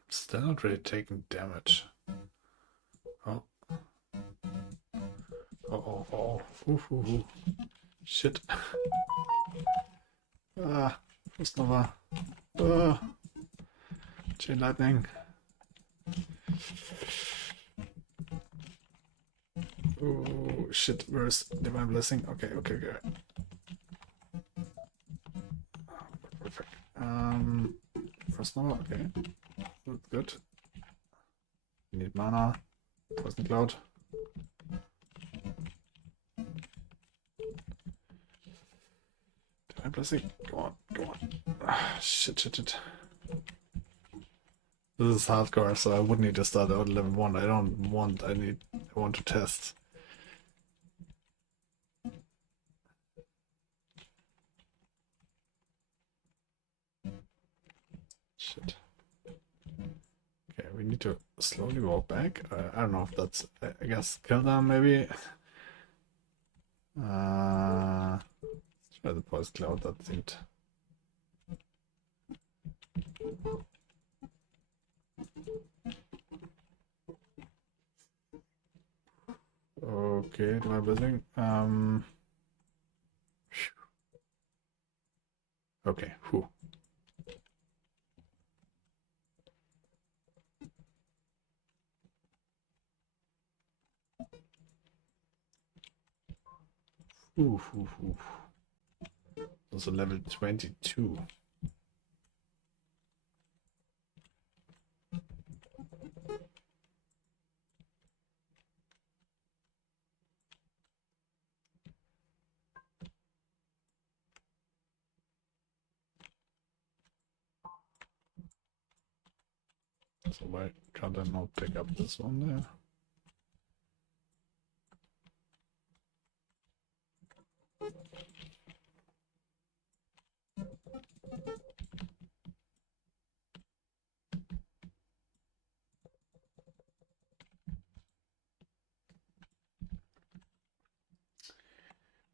Still not really taking damage. Oh. Oh. Ooh. Shit. First Nova. Chain lightning. Oh shit, where's Divine Blessing? Okay. Perfect. First Nova, okay. Good. Need mana. Poison Cloud. Divine Blessing. Go on. Shit. This is hardcore, so I would need to start out level 1. I want to test. Shit. Okay, we need to slowly walk back. I don't know if that's, I guess, kill them maybe. Let's try the Poison Cloud, that seemed. Okay, do my blessing. Okay, whew. Ooh. Also level 22. So why can't I not pick up this one there?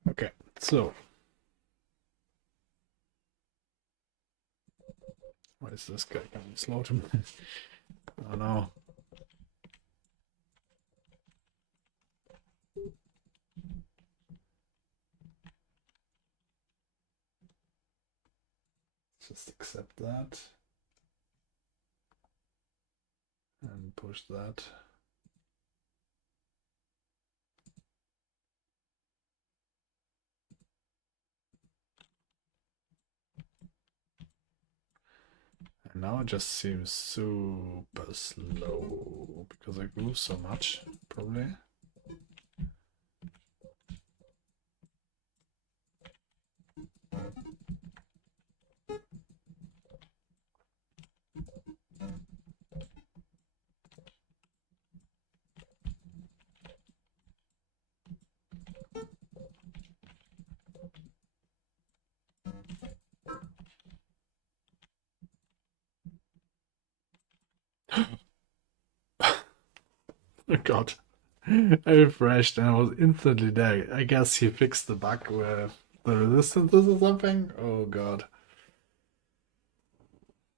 Okay, so why is this guy coming slow to me? Oh no. Just accept that and push that. And now it just seems super slow because I grew so much, probably. Oh god. I refreshed and I was instantly there. I guess he fixed the bug with the resistances or something. Oh god.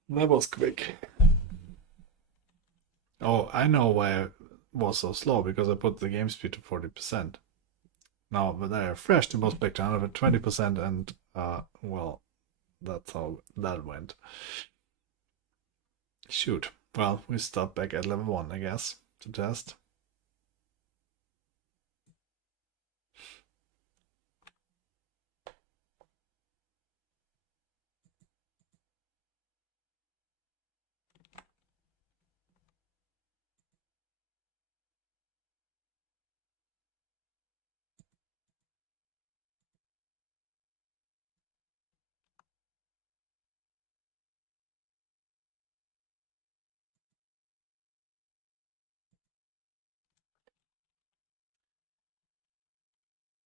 That was quick. Oh, I know why it was so slow because I put the game speed to 40%. Now, when I refreshed, it was back to 120%, and well, that's how that went. Shoot. Well, we start back at level 1, I guess, to test.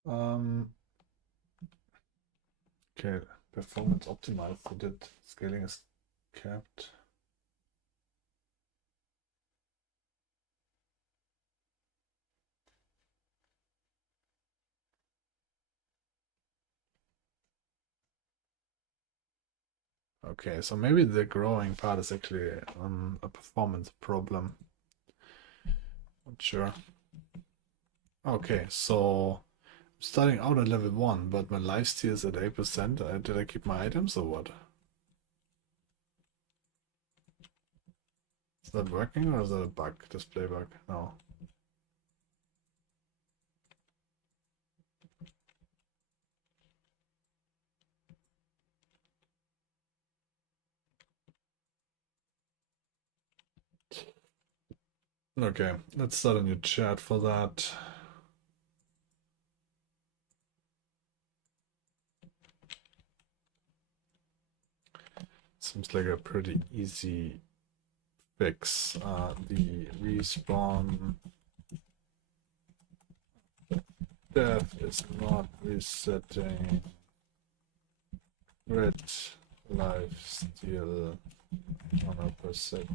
Um, okay, performance optimized, so that scaling is capped. Okay, so maybe the growing part is actually a performance problem. Not sure. Okay, so starting out at level 1, but my lifesteal is at 8%. Did I keep my items or what? Is that working or is that a bug? Display bug? No. Okay, let's start a new chat for that. Seems like a pretty easy fix. The respawn depth is not resetting red life steal 100%.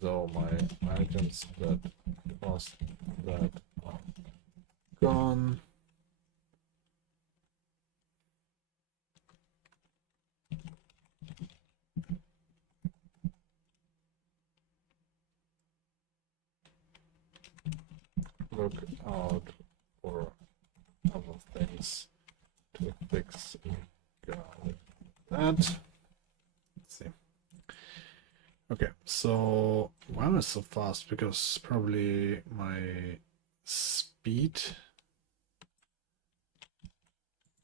Though my items that cost that are gone. Look out for other things to fix that. Let's see. Okay, so why am I so fast? Because probably my speed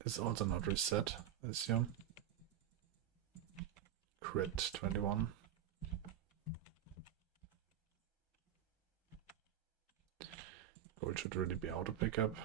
is also not reset, I assume. Crit 21. Gold should really be auto pickup.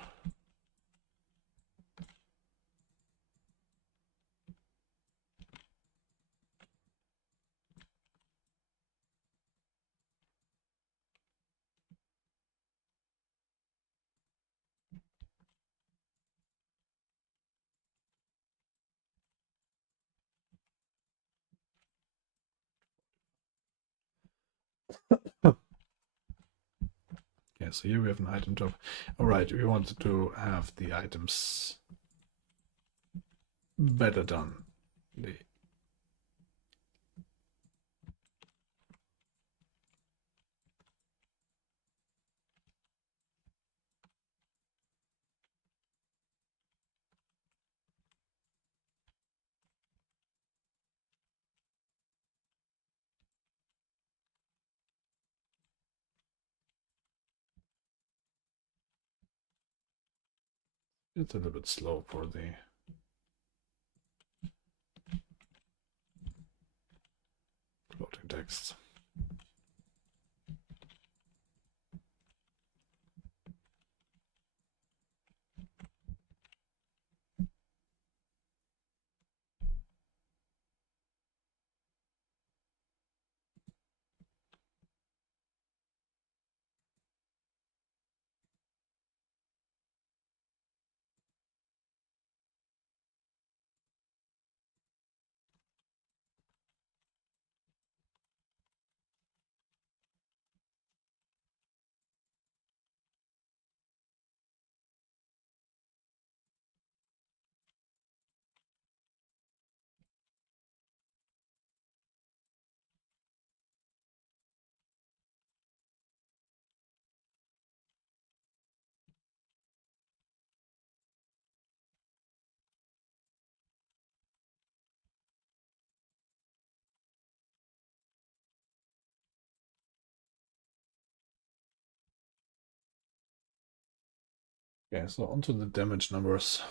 Yeah, so here we have an item top. All right, we wanted to have the items better done. It's a little bit slow for the floating text. Okay, so onto the damage numbers.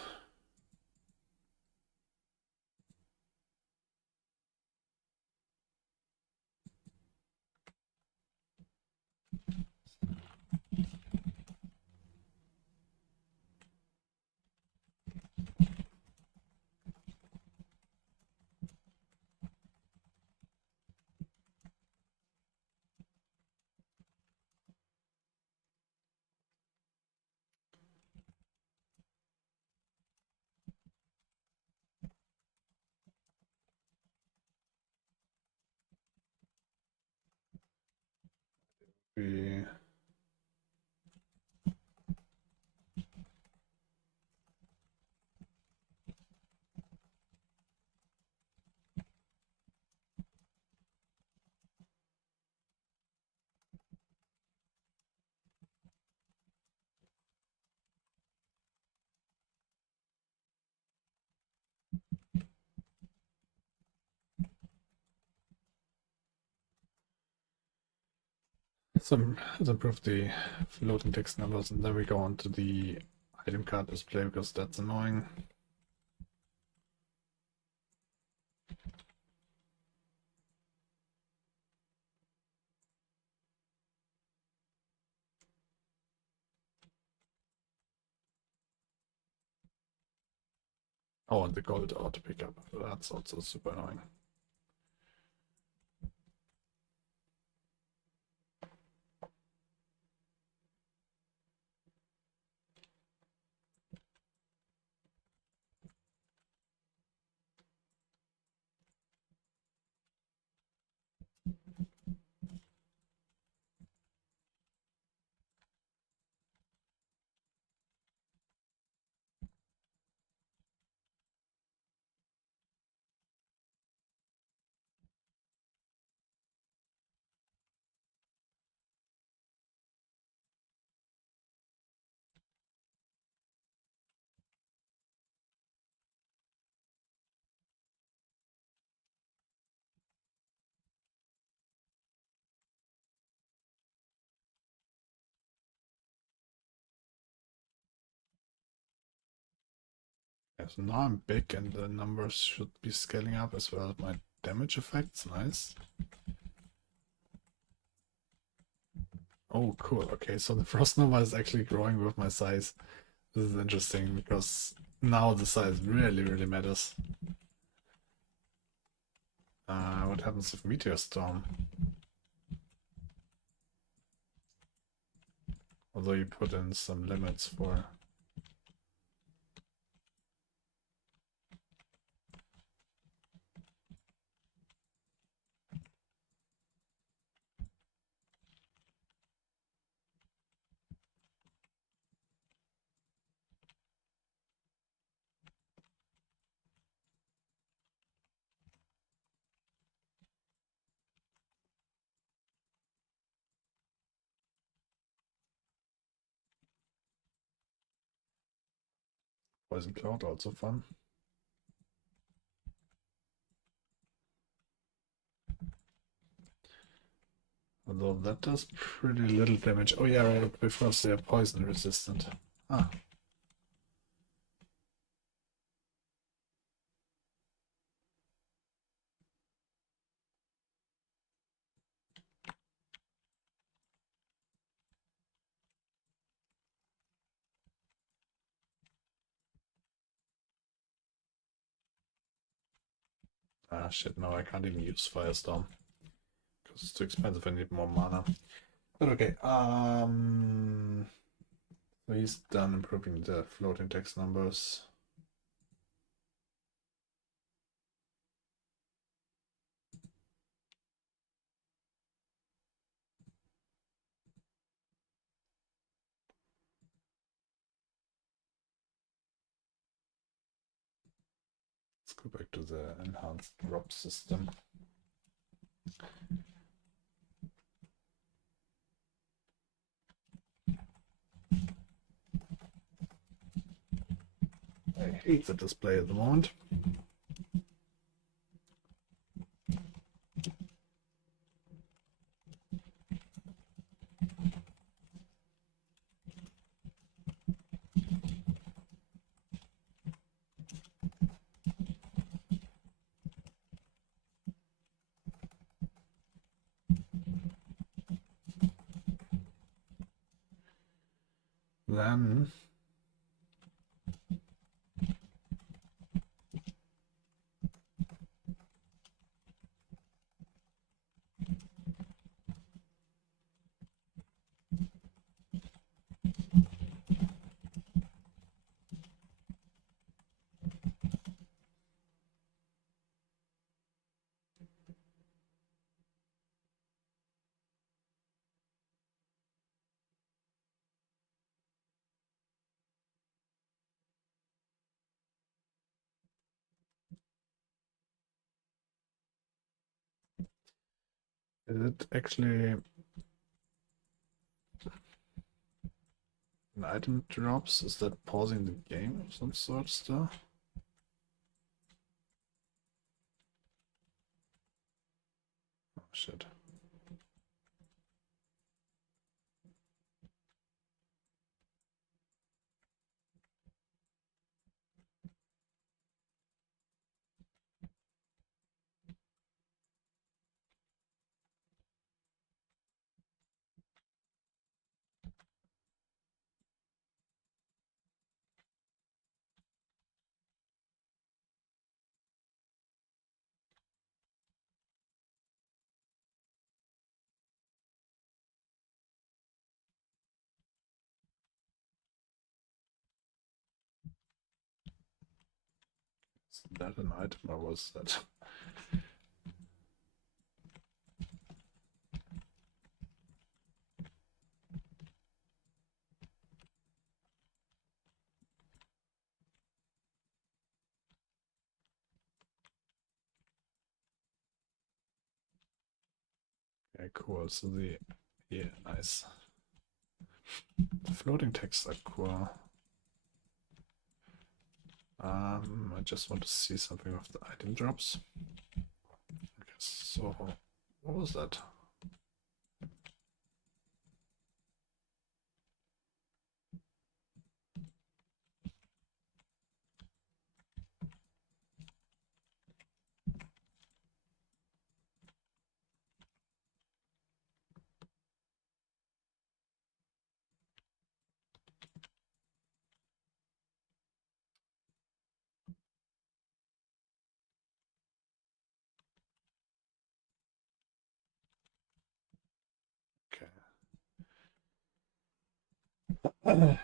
We let's improve the floating text numbers, and then we go on to the item card display because that's annoying. Oh, and the gold auto pickup. That's also super annoying. Yeah, so now I'm big and the numbers should be scaling up as well as my damage effects. Nice. Oh, cool. Okay, so the frost number is actually growing with my size. This is interesting because now the size really matters. What happens if Meteor Storm? Although you put in some limits for... Poison Cloud, also fun. Although that does pretty little damage. Oh yeah, right, because they're poison resistant. Ah. Ah shit, no, I can't even use Firestorm. Because it's too expensive, I need more mana. But okay, so he's done improving the floating text numbers. Let's go back to the enhanced drop system. I hate the display at the moment. Then is it actually an item drops? Is that pausing the game of some sort still? Oh shit. Is that an item or was that? Okay, cool. So yeah, nice. The floating texts are cool. I just want to see something of the item drops. Okay, so what was that? Okay.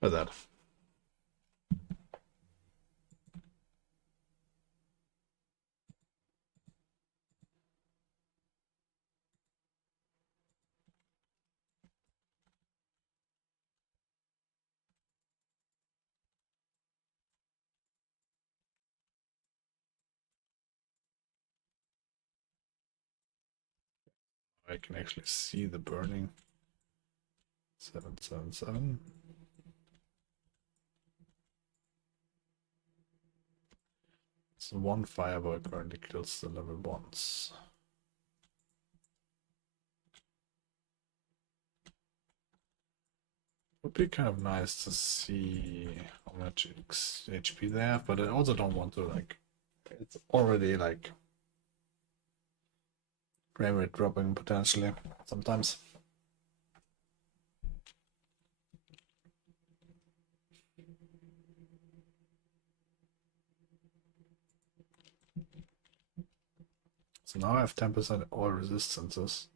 Like that. I can actually see the burning. 777. So one fireball currently kills the level ones. Would be kind of nice to see how much HP they have, but I also don't want to like. It's already like frame rate dropping potentially sometimes. So now I have 10% all resistances.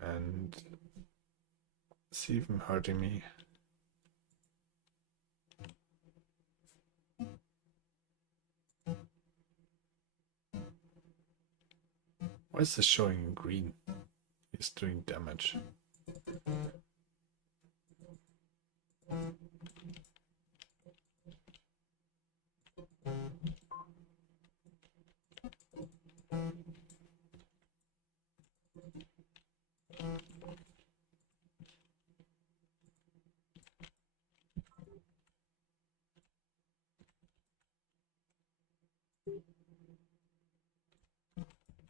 And it's even hurting me. Why is this showing in green? He's doing damage.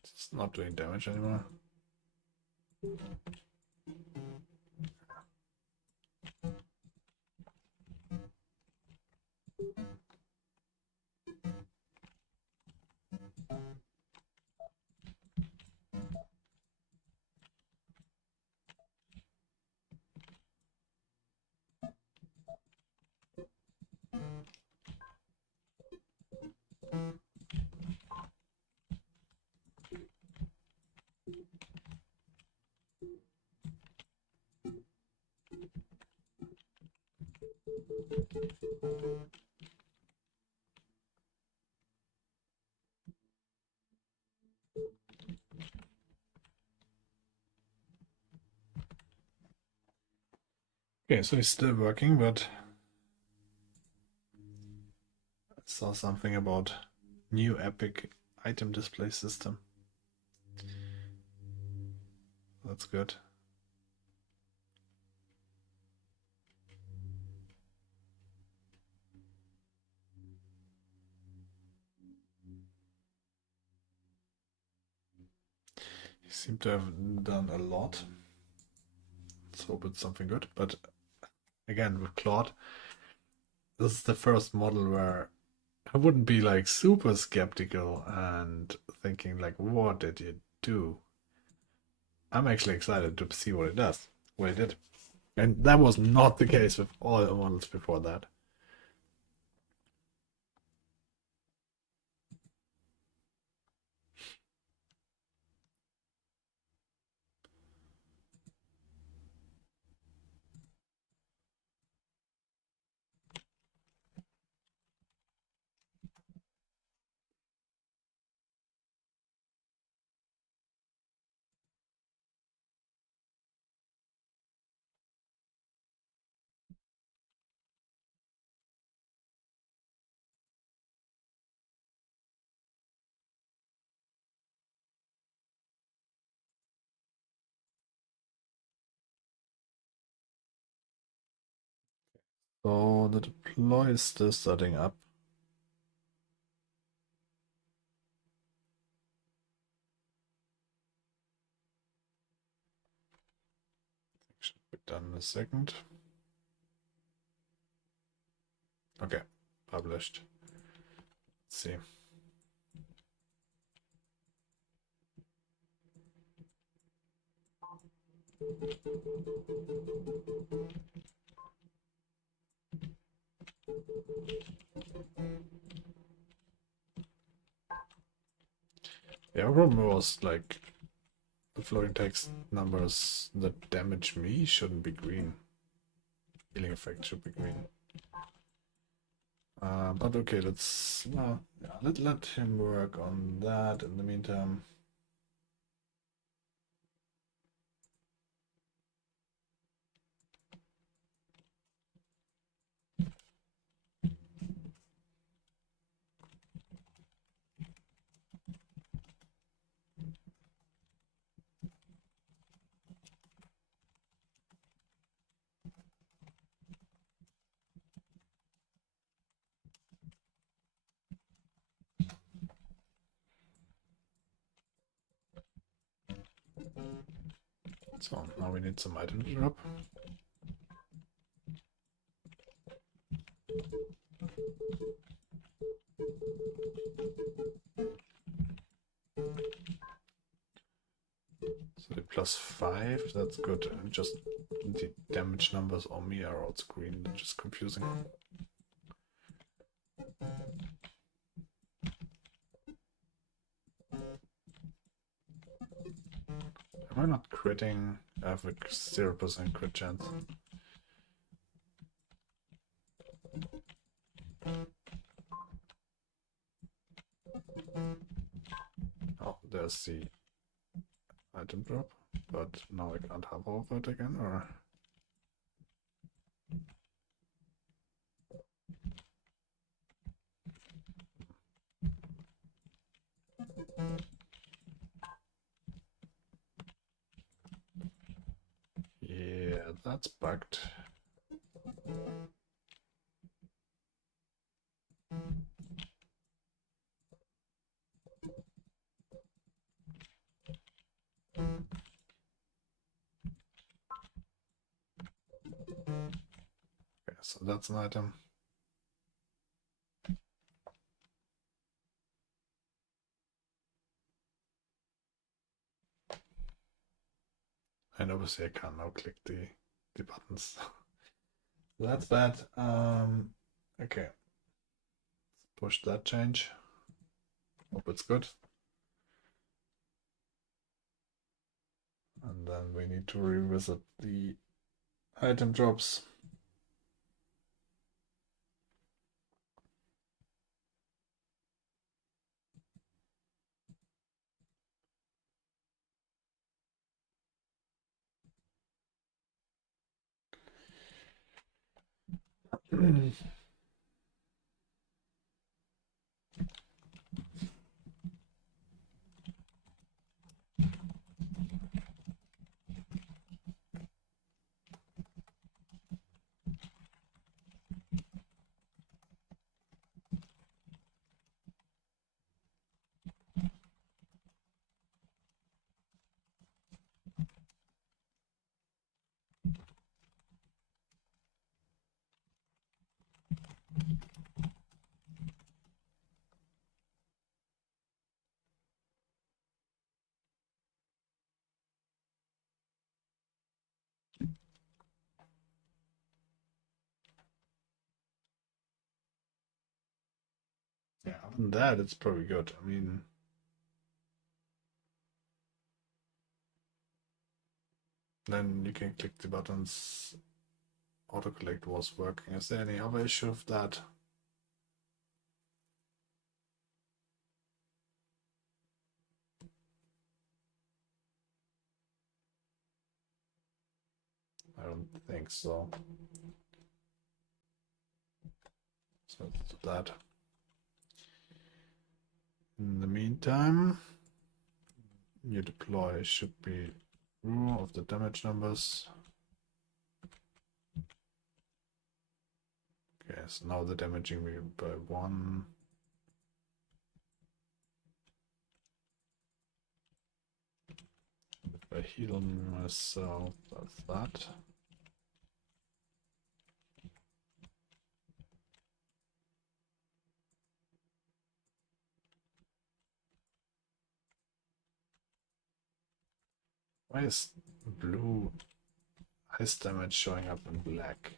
It's not doing damage anymore. Okay, so he's still working, but I saw something about new epic item display system. That's good. He seemed to have done a lot. Let's hope it's something good. But again, with Claude, this is the first model where I wouldn't be like super skeptical and thinking like, what did you do? I'm actually excited to see what it does, what it did. And that was not the case with all the models before that. So the deploy is still starting up. Should be done in a second. Okay, published. Let's see. Yeah, problem was like the floating text numbers that damage me shouldn't be green. Healing effect should be green. But okay, let's let him work on that in the meantime. So now we need some item drop. So the +5, that's good. Just the damage numbers on me are also green, which is confusing. Am I not critting? I have a 0% crit chance. Oh, there's the item drop, but now I can't hover over it again, or... Yeah, that's bugged. Okay, so that's an item. And obviously I can't now click the buttons. So that's that. Okay. Let's push that change. Hope it's good. And then we need to revisit the item drops. Yeah, other than that, it's probably good. I mean, then you can click the buttons. Autocollect was working. Is there any other issue with that? I don't think so. So let's do that. In the meantime, your deploy should be true of the damage numbers. Okay, so now the damaging me by 1. If I heal myself, that's that. Why is blue ice damage showing up in black?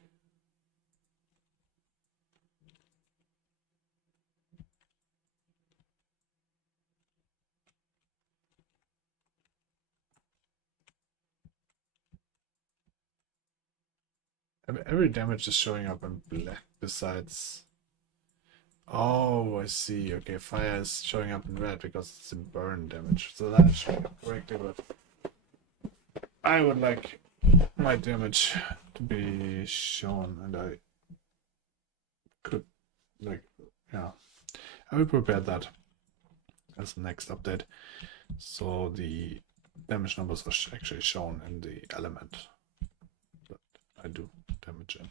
Every damage is showing up in black besides. Oh, I see. Okay, fire is showing up in red because it's a burn damage. So that is showing up correctly, but I would like my damage to be shown, and I could, like, yeah, I will prepare that as the next update. So the damage numbers are actually shown in the element that I do damage in.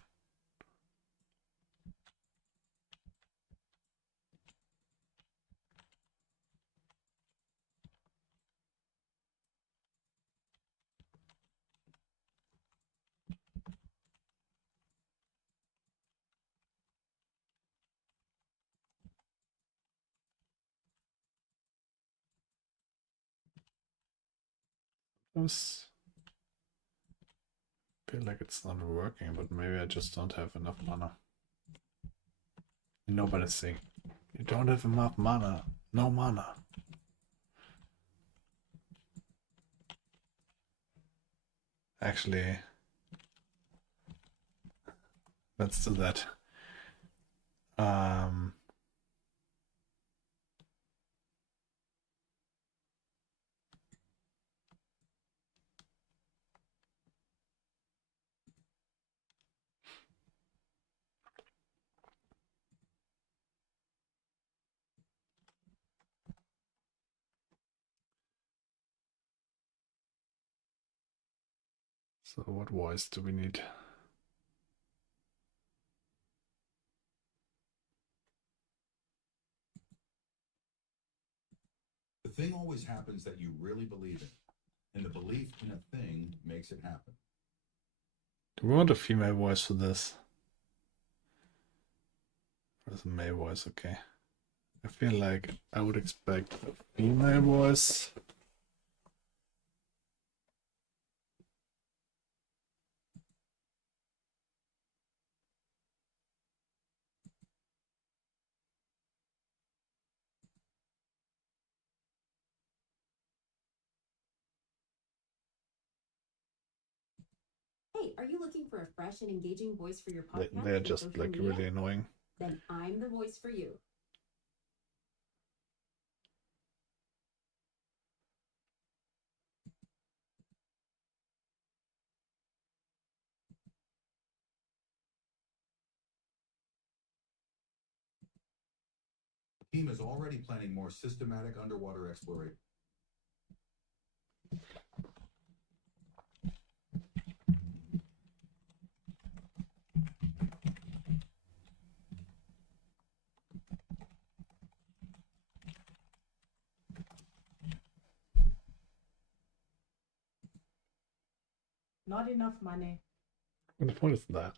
I feel like it's not working, but maybe I just don't have enough mana. Nobody's saying you don't have enough mana. No mana. Actually, let's do that. Um, so what voice do we need? The thing always happens that you really believe in, and the belief in a thing makes it happen. Do we want a female voice for this? Or is a male voice okay? I feel like I would expect a female voice. Hey, are you looking for a fresh and engaging voice for your podcast They're and just social like media? really annoying. Then I'm the voice for you. The team is already planning more systematic underwater exploration. Not enough money. What the point is that?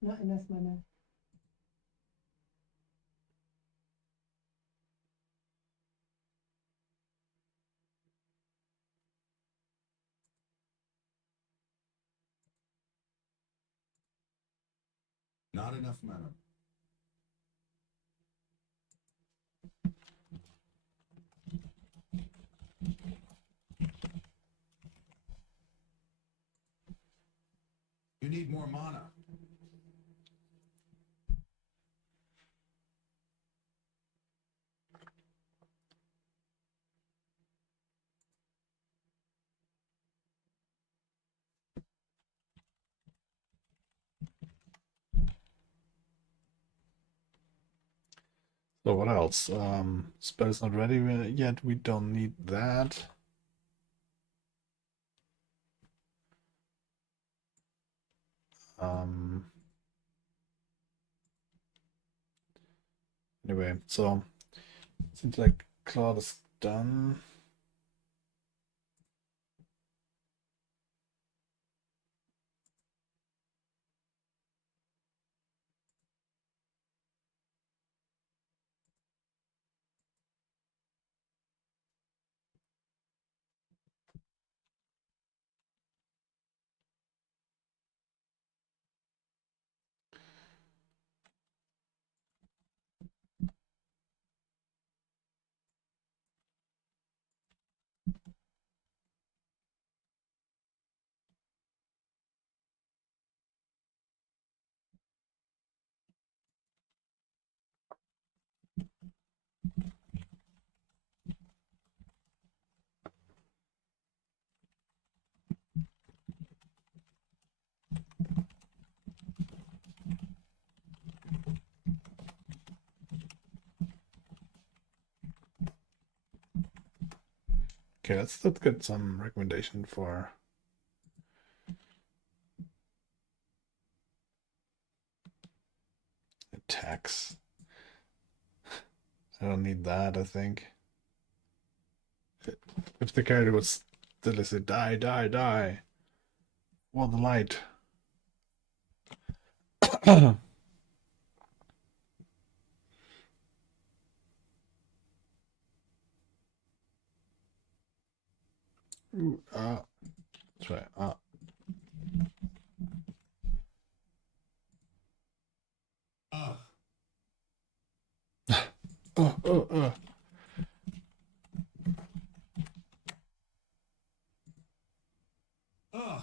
Not enough money. Not enough mana. You need more mana. So what else? Spell's not ready yet. We don't need that. Um, anyway, so seems like Claude is done. Okay, let's get some recommendation for attacks. I don't need that, I think. If the character was still say die, die, die. Well, the light. Ooh, try. Ugh. Oh. Ugh.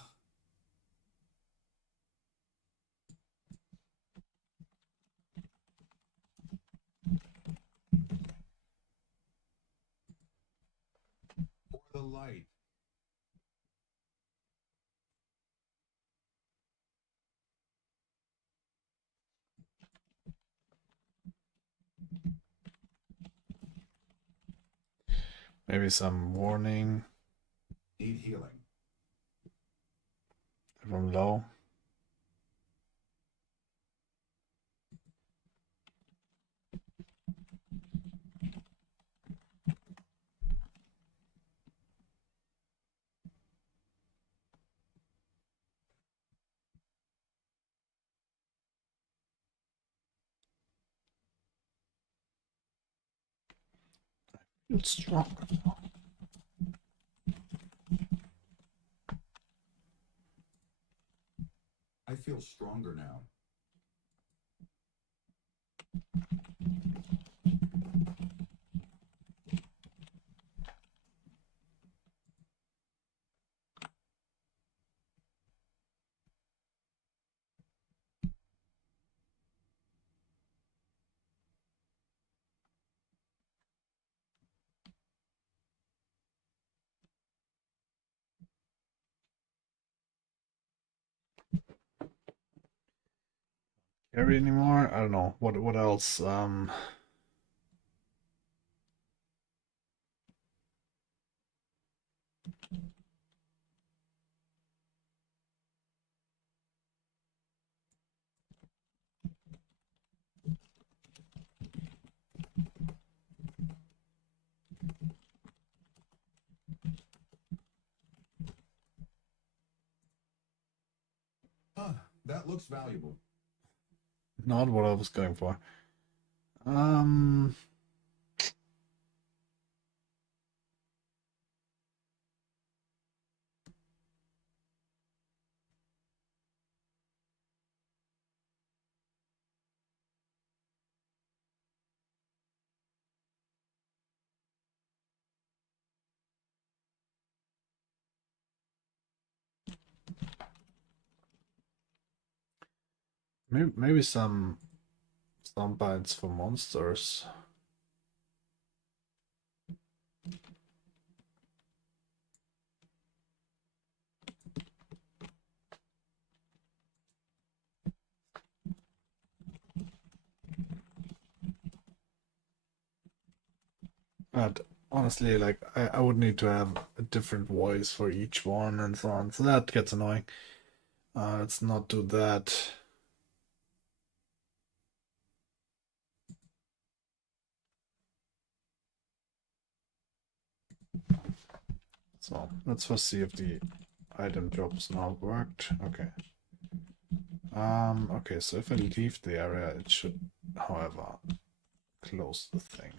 For the light. Maybe some warning Need healing. if I'm low. It's strong. I feel stronger now. Carry anymore? I don't know. What else? That looks valuable. Not what I was going for. Um, maybe some bites for monsters. But honestly, like I would need to have a different voice for each one and so on. So that gets annoying. Let's not do that. So let's first see if the item drops now worked. Okay. Okay, so if I leave the area, it should, however, close the thing.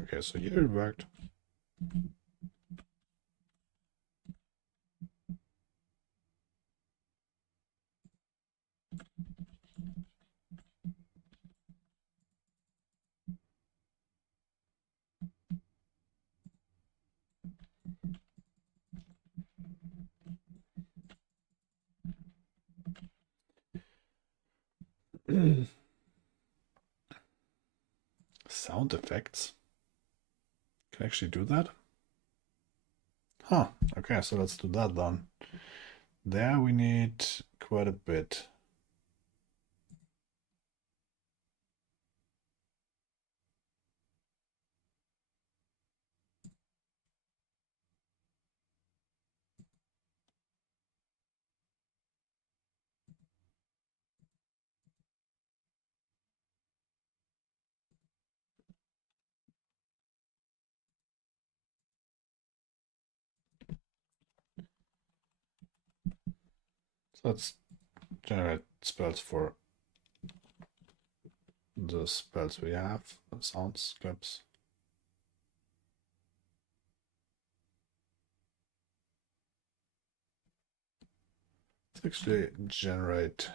Okay, so here it worked. Sound effects. Can I actually do that? Huh. Okay, so let's do that then. There we need quite a bit. So let's generate spells for the spells we have, sounds, clips. Let's actually generate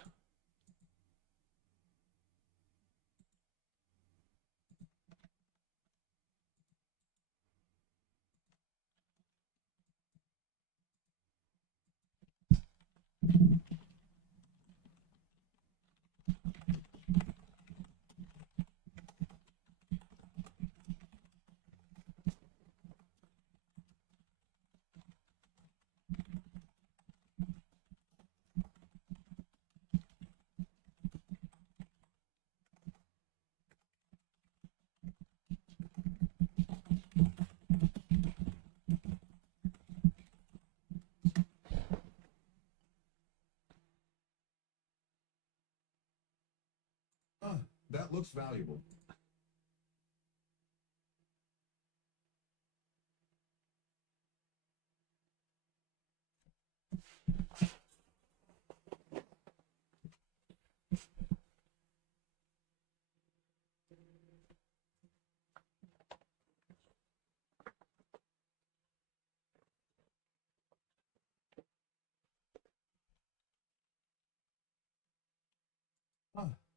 That looks valuable.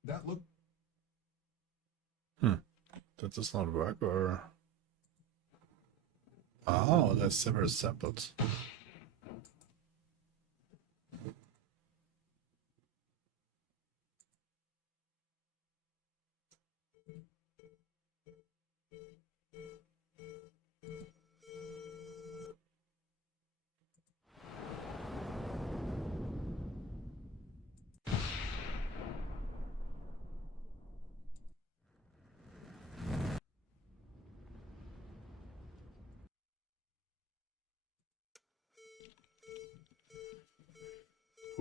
That look. That does not work, or oh, there's several samples.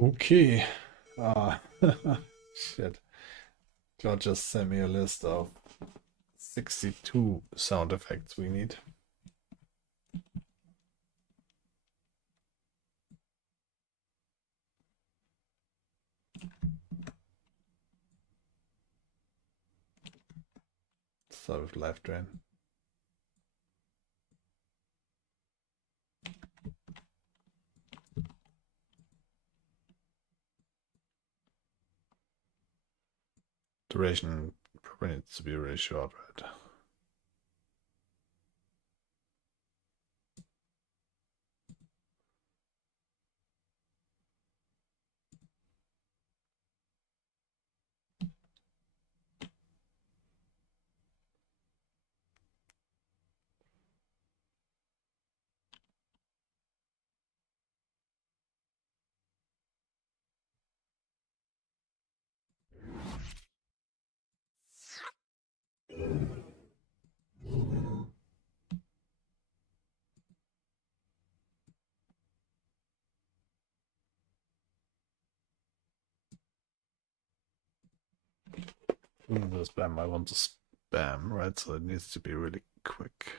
Okay. Shit. Claude just sent me a list of 62 sound effects we need. Start with life drain. Duration probably needs to be really short, right? The spam, I want to spam, right? So it needs to be really quick.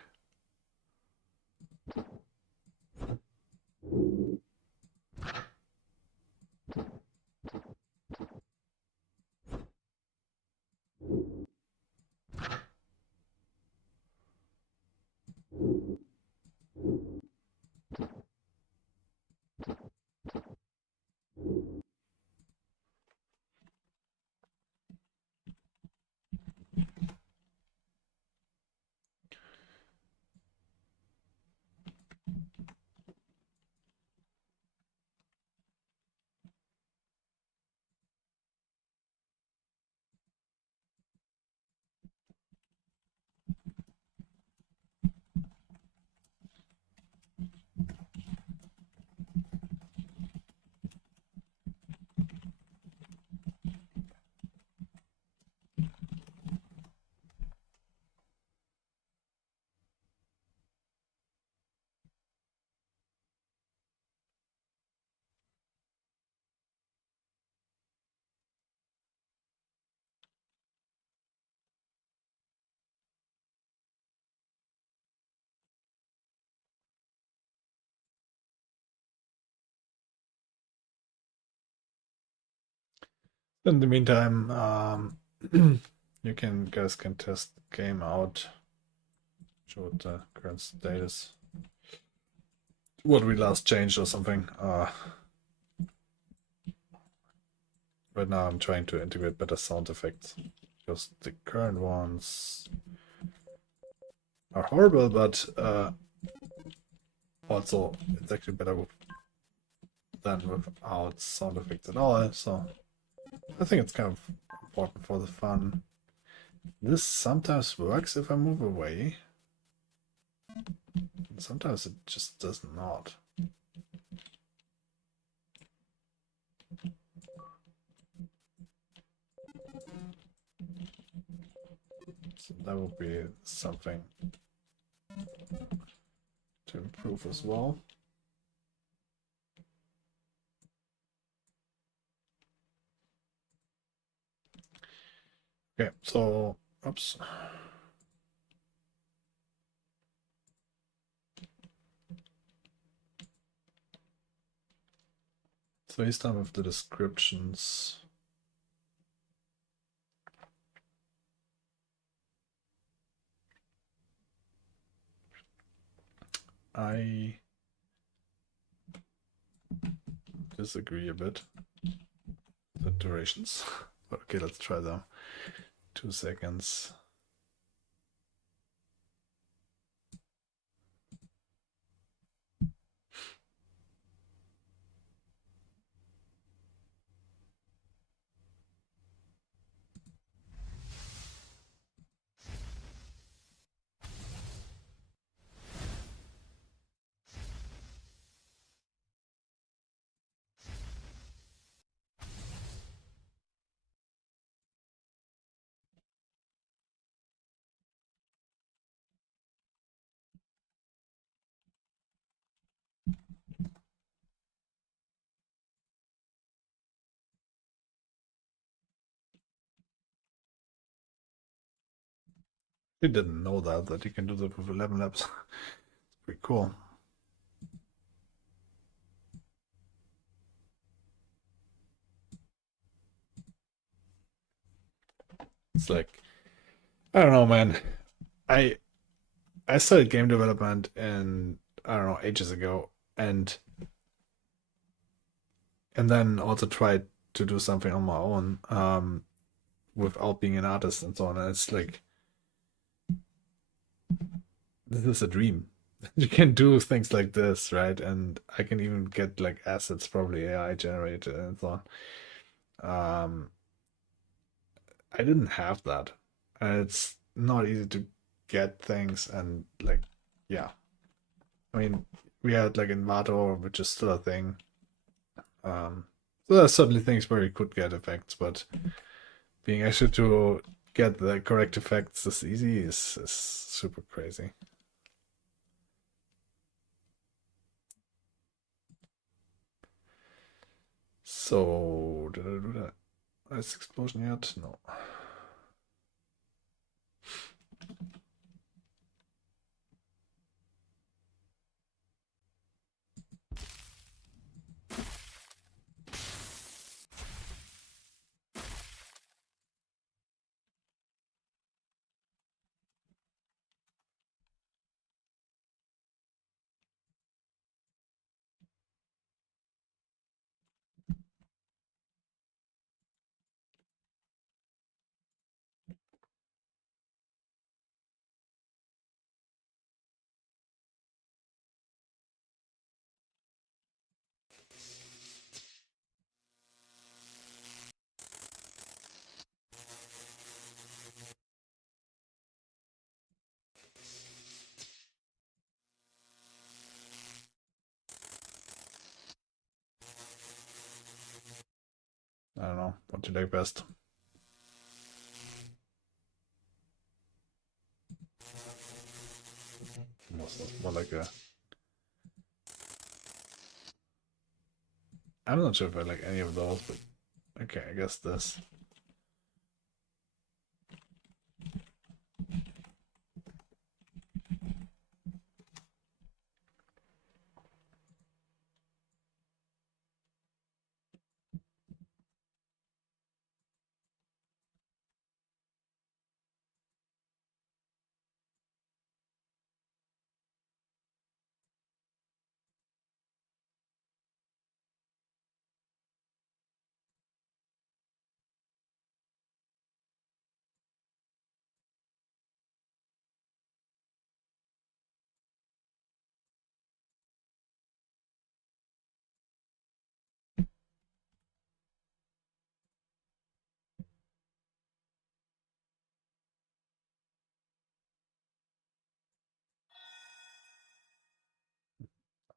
In the meantime, you guys can test game out, show what the current status, what we last changed or something. Right now I'm trying to integrate better sound effects because the current ones are horrible, but also it's actually better than without sound effects at all. So I think it's kind of important for the fun. This sometimes works if I move away. And sometimes it just does not. So that would be something to improve as well. Okay, so oops. So he's done with the descriptions. I disagree a bit. The durations. Okay, let's try them. 2 seconds. He didn't know that you can do that with 11 laps. Pretty cool. It's like, I don't know, man. I started game development in, I don't know, ages ago, and then also tried to do something on my own, without being an artist and so on. And it's like, this is a dream. You can do things like this, right? And I can even get like assets, probably AI generated and so on. I didn't have that, and it's not easy to get things. And like, yeah, I mean, we had like Invato, which is still a thing. So there are certainly things where you could get effects, but being actually to get the correct effects this easy is super crazy. So, did I do that ice explosion yet? No. I don't know what you like best. More like a. I'm not sure if I like any of those, but okay, I guess this.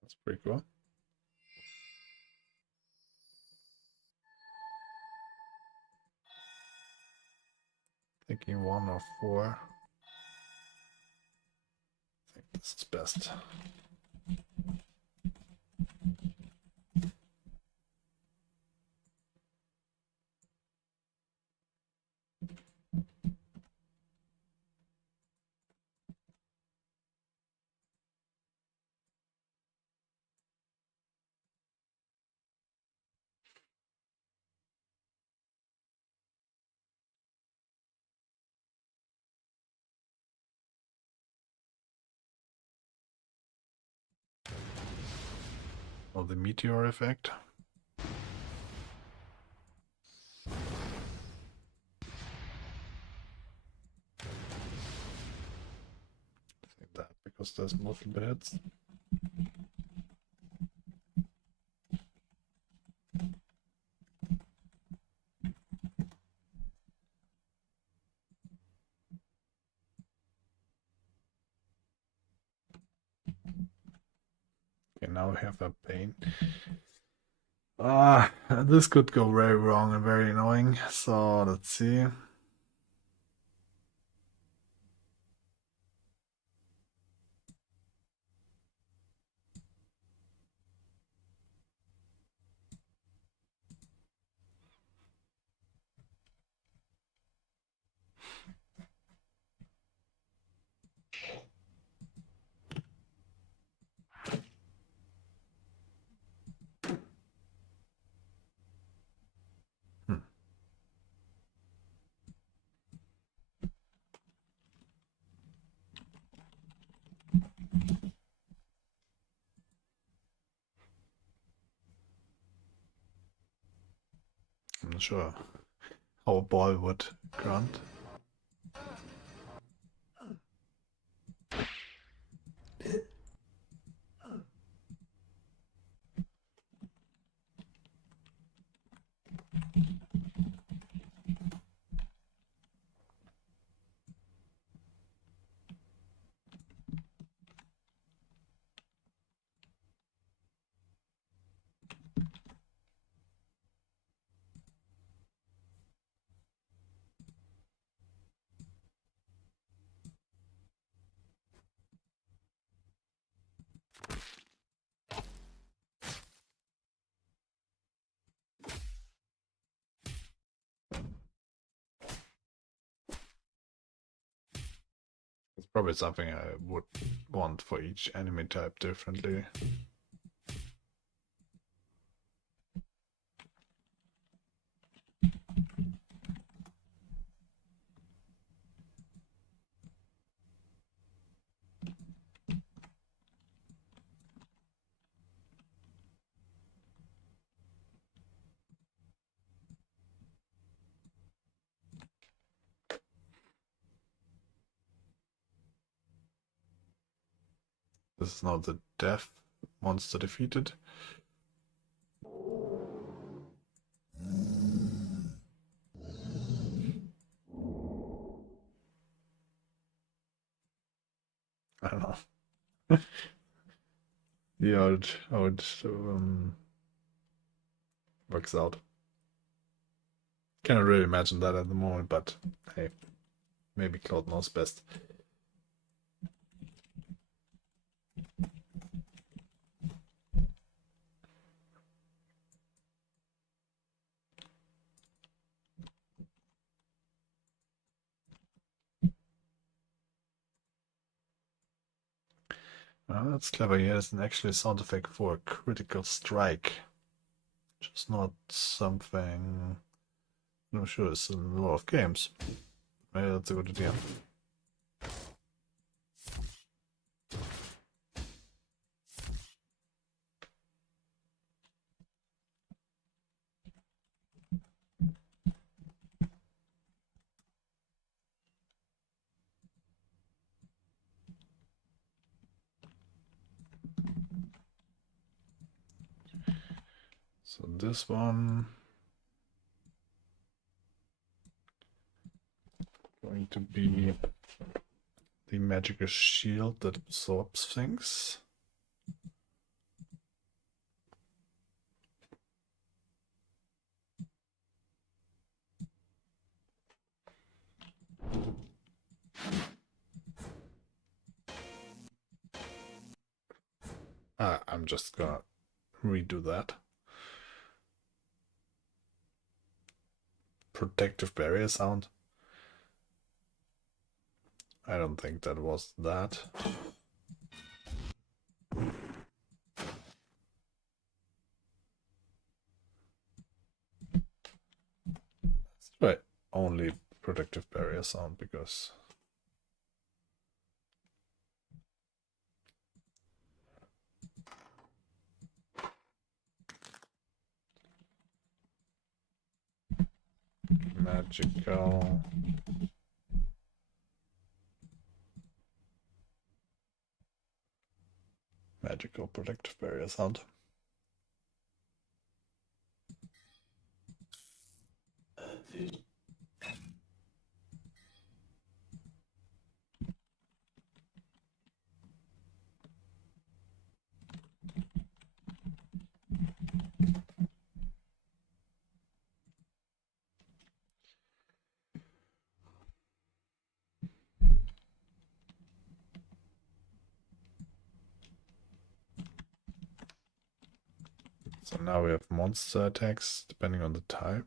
That's pretty cool. Thinking 1 or 4. I think this is best. Or the meteor effect. Like that because there's multiple hits. Okay, now we have a pain. This could go very wrong and very annoying. So let's see. Hmm. I'm not sure how a ball would grunt. It's probably something I would want for each enemy type differently. This is not the death monster defeated. I don't know. Yeah, how it works out. Cannot really imagine that at the moment, but hey, maybe Claude knows best. That's clever. Here's an actual sound effect for a critical strike. Which is not something I'm sure it's in a lot of games. Maybe that's a good idea. So this one going to be the magical shield that absorbs things. I'm just gonna redo that. Protective barrier sound. I don't think that was that. Let's try only protective barrier sound because magical protective barrier sound. So now we have monster attacks depending on the type.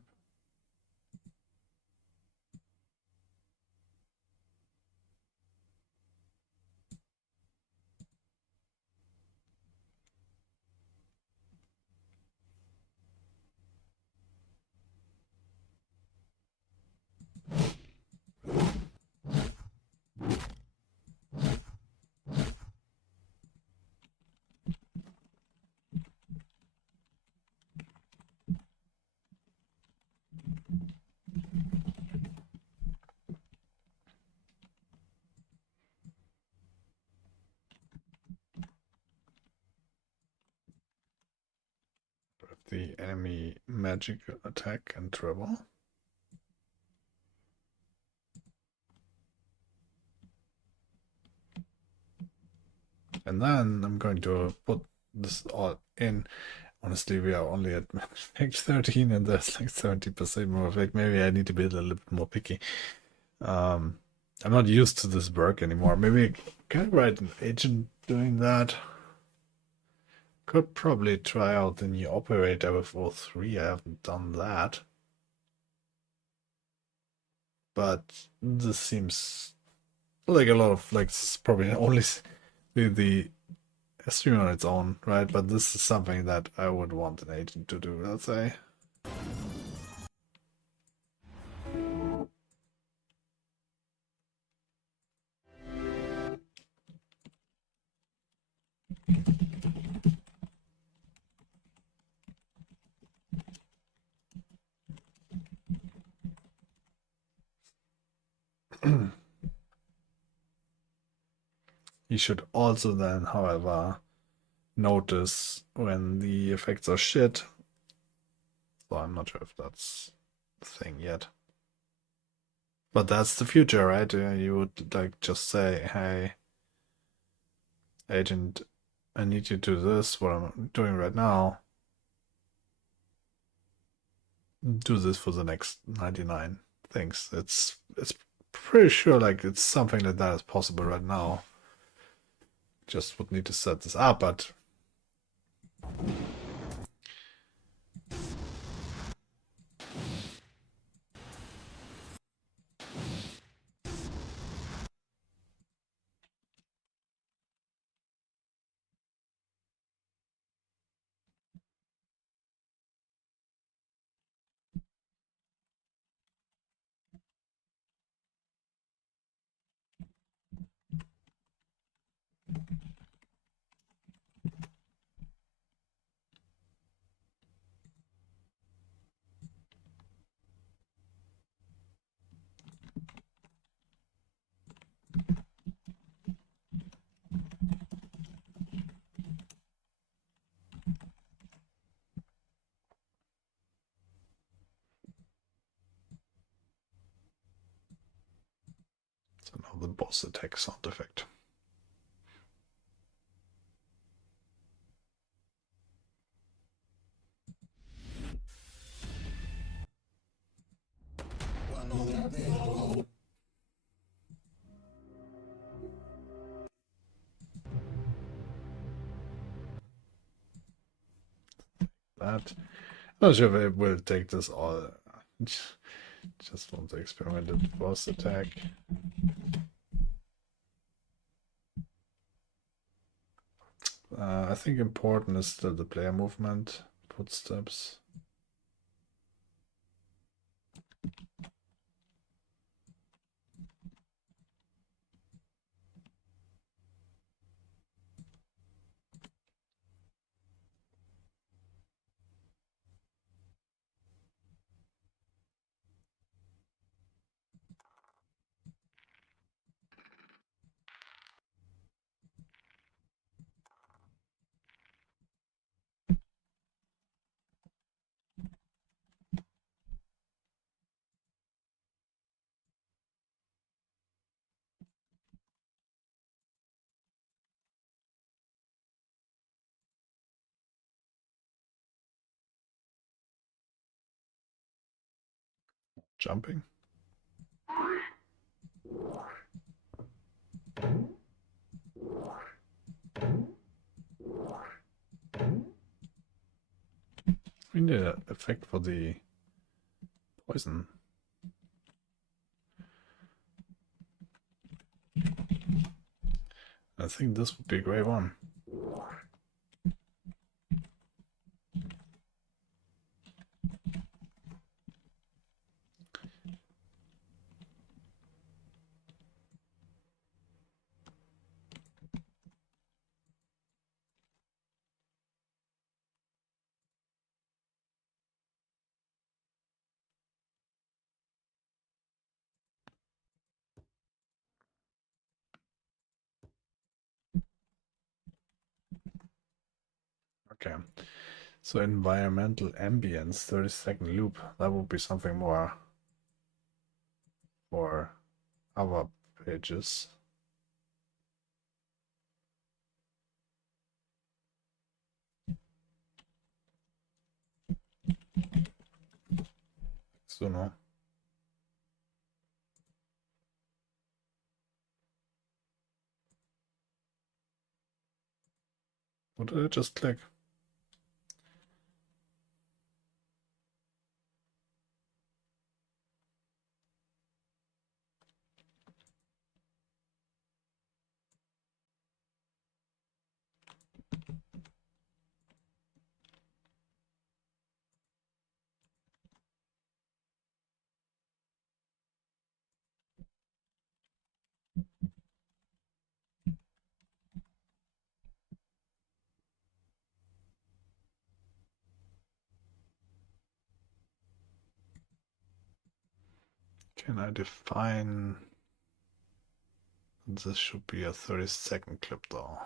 The enemy magic attack and trouble. And then I'm going to put this all in. Honestly, we are only at page 13 and there's like 70% more effect. Maybe I need to be a little bit more picky. I'm not used to this work anymore. Maybe can I write an agent doing that? Could probably try out the new operator with O3. I haven't done that. But this seems like a lot of like probably only the stream on its own, right? But this is something that I would want an agent to do, let's say. You should also then, however, notice when the effects are shit. So I'm not sure if that's the thing yet. But that's the future, right? You would like just say, hey, agent, I need you to do this, what I'm doing right now. do this for the next 99 things. It's pretty sure like it's something like that is possible right now. Just would need to set this up, but so now the boss attack sound effect. That. I'm not sure if it will take this all. Just want to experiment with boss attack. I think important is still the player movement, footsteps. Jumping. We need an effect for the poison. I think this would be a great one. Okay. So environmental ambience, 30-second loop. That would be something more for our pages. So no. What did I just click? Can I define? This should be a 30-second clip though.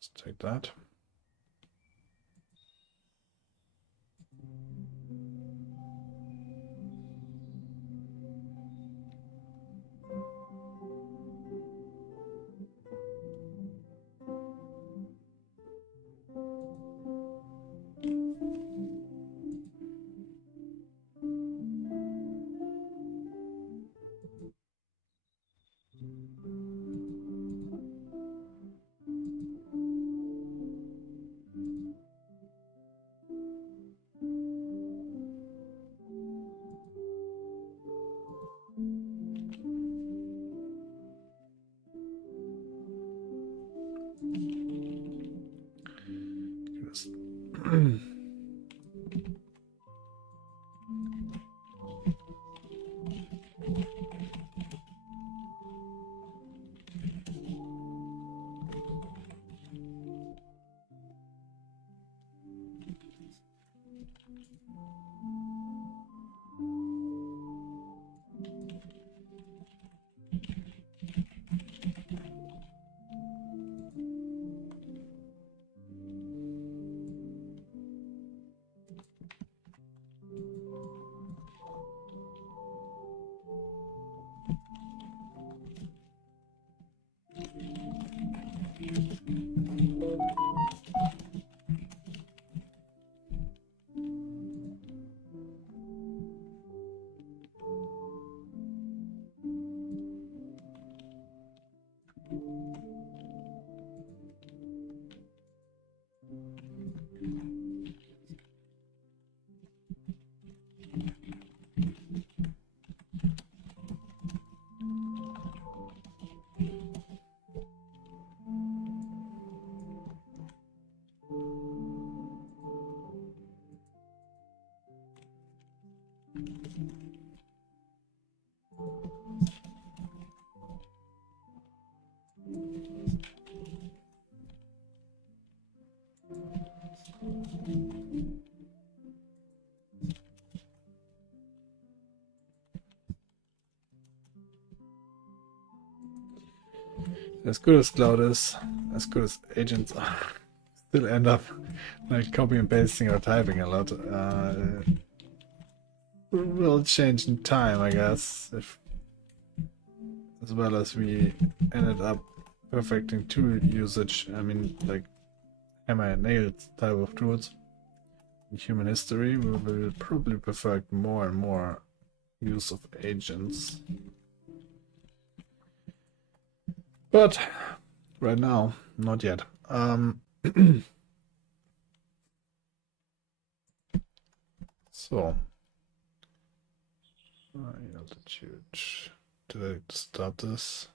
Just take that. As good as Claude is, as good as agents are, still end up like copy and pasting or typing a lot. Will change in time, I guess, if as well as we ended up perfecting tool usage. I mean, like hammer and nails type of tools. In human history, we will probably perfect more and more use of agents. But right now, not yet. So, altitude. Did I start this?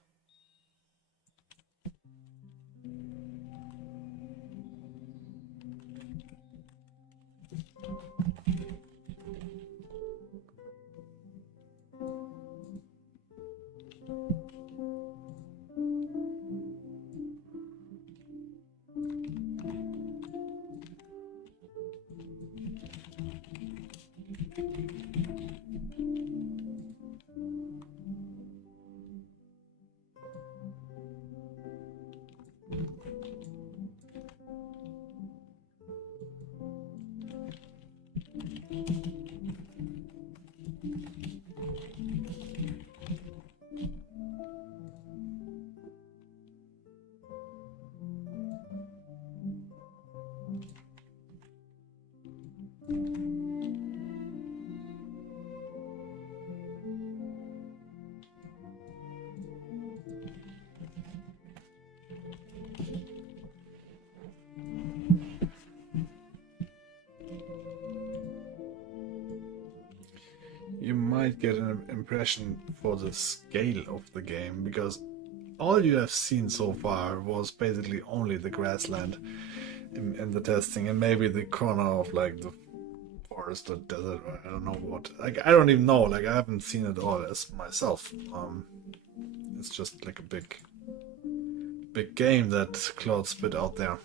You might get an impression for the scale of the game, because all you have seen so far was basically only the grassland in the testing, and maybe the corner of like the forest or desert, or I don't know what. Like, I don't even know. Like, I haven't seen it all as myself. It's just like a big big game that Claude spit out there.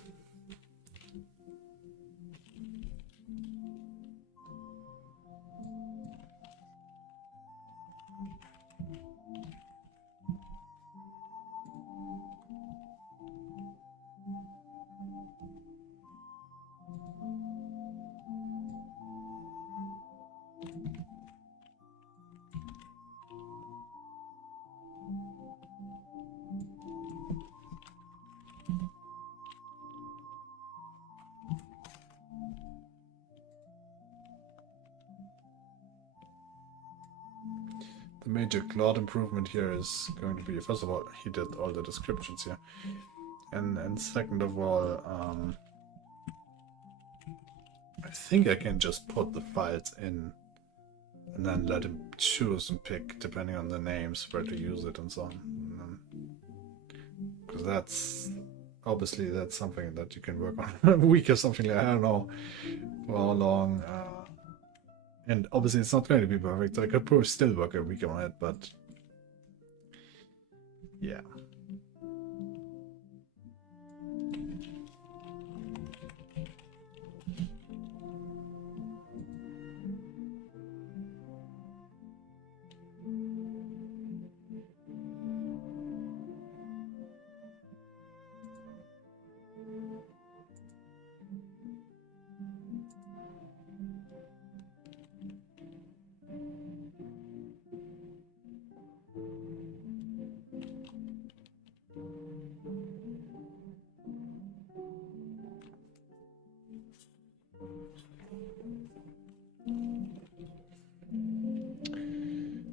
The major Claude improvement here is going to be, first of all, he did all the descriptions here, and second of all, I think I can just put the files in and then let him choose and pick depending on the names where to use it and so on. Because that's obviously that's something that you can work on a week or something like, I don't know for how long. And obviously it's not going to be perfect, so I could probably still work a week on it, but yeah.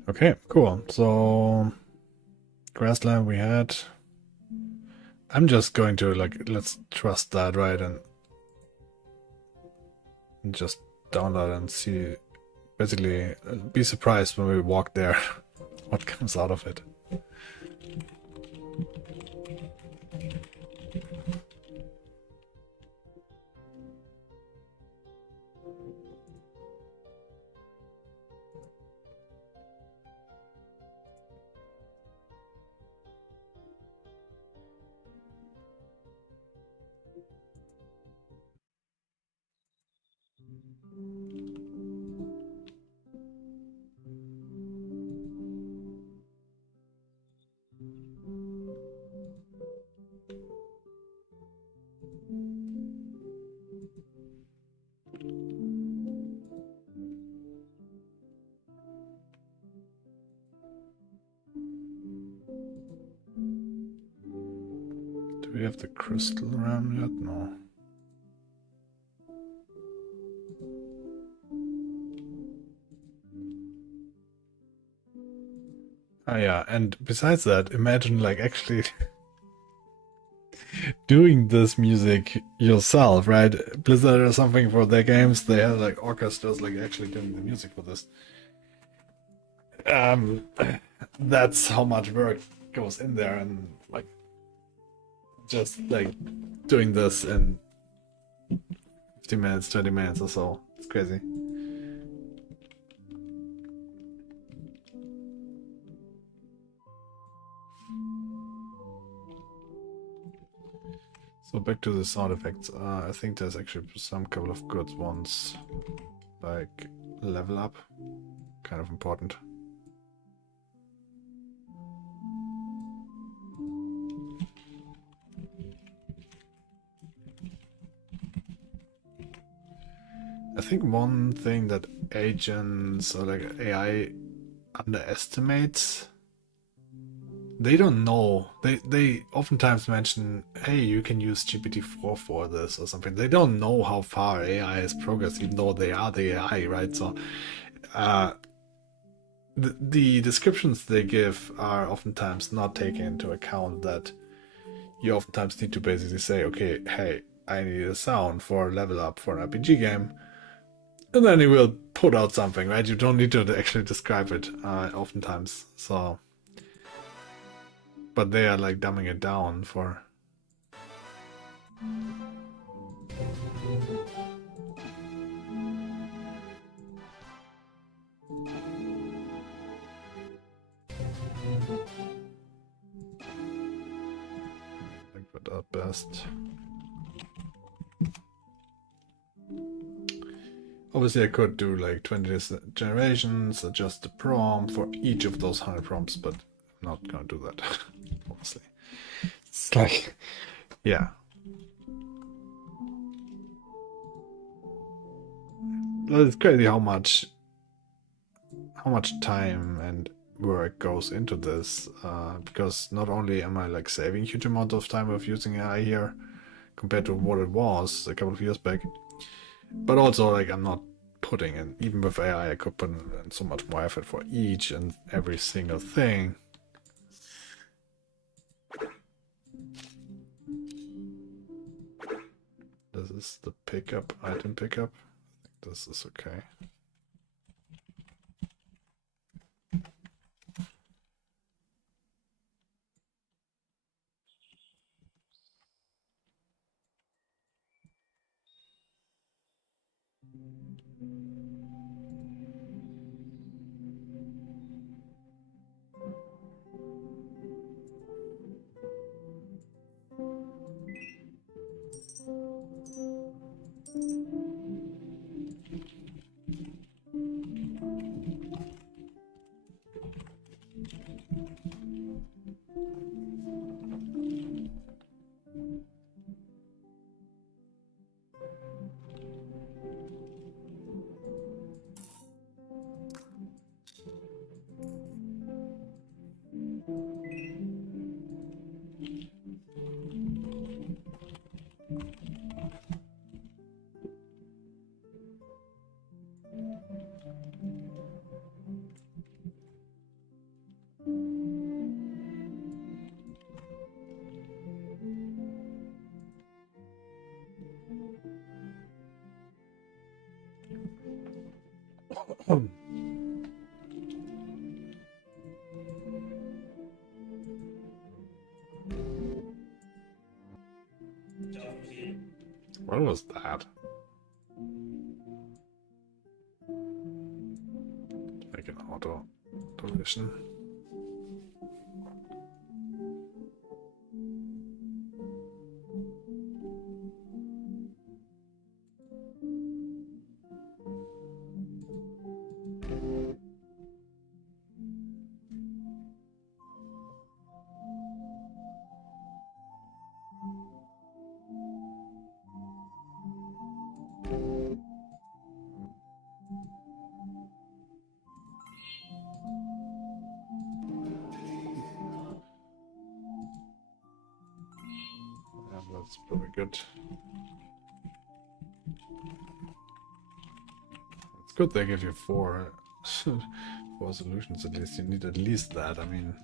Okay, cool. So grassland we had. I'm just going to let's trust that, right, and just download and see. Basically, be surprised when we walk there what comes out of it. Do we have the crystal ram yet? No. Oh yeah, and besides that, imagine actually doing this music yourself, right? Blizzard or something for their games, they have orchestras actually doing the music for this. That's how much work goes in there, and just doing this in 15 minutes, 20 minutes or so. It's crazy. So back to the sound effects. I think there's actually some couple of good ones, like level up, kind of important. I think one thing that agents or AI underestimates, they don't know. They oftentimes mention, hey, you can use GPT-4 for this or something. They don't know how far AI has progressed, even though they are the AI, right? So the descriptions they give are oftentimes not taking into account that you oftentimes need to basically say, okay, hey, I need a sound for level up for an RPG game. And then he will put out something, right? You don't need to actually describe it oftentimes. So, but they are dumbing it down for. fast. Obviously I could do like 20 generations, adjust the prompt for each of those 100 prompts, but I'm not gonna do that, obviously. It's like, yeah. It's crazy how much time and work goes into this, because not only am I like saving huge amount of time of using AI here compared to what it was a couple of years back, but also like I'm not putting in, even with AI I could put in so much more effort for each and every single thing. This is the pickup, item pickup. I think this is okay. What was that? Like an auto donation. That's probably good. It's good they give you four four solutions at least. You need at least that, I mean.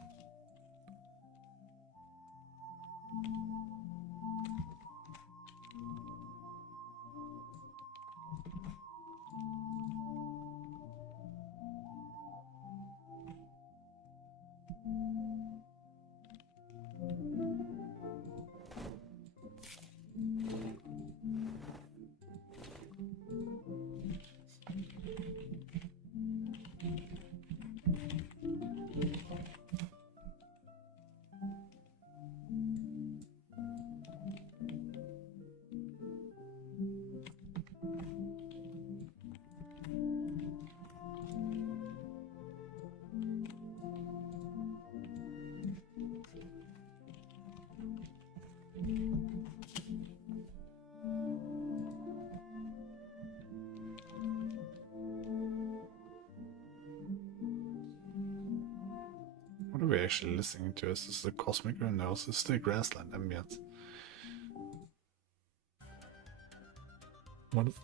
What are we actually listening to? Is this the cosmic or no? Is this the grassland ambience? What is...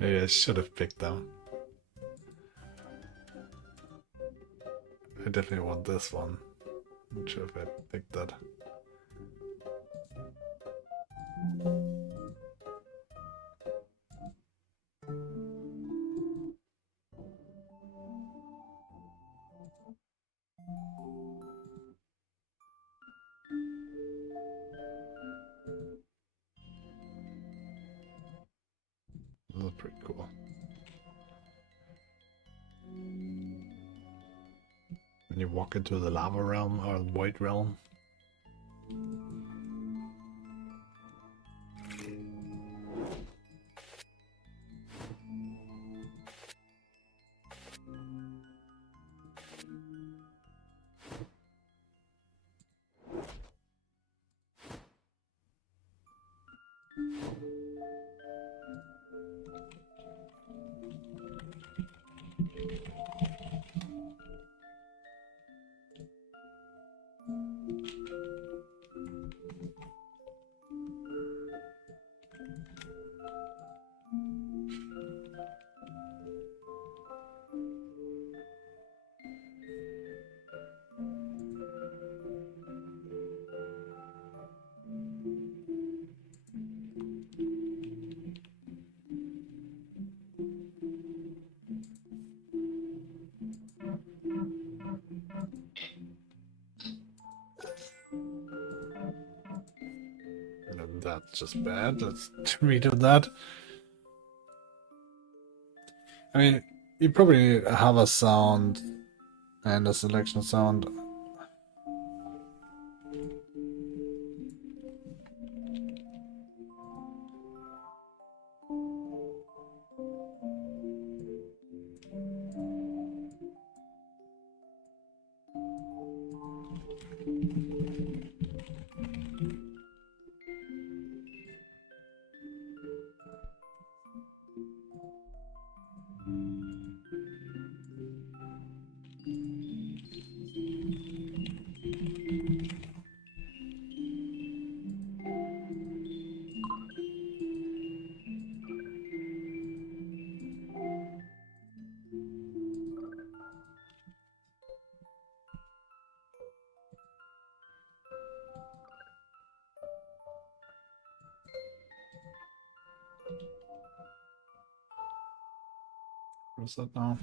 Maybe I should have picked them. I definitely want this one. Not sure if I picked that. This is pretty cool. When you walk into the lava realm or the void realm. That's just bad. Let's redo that. I mean, you probably have a sound and a selection sound. What's that now?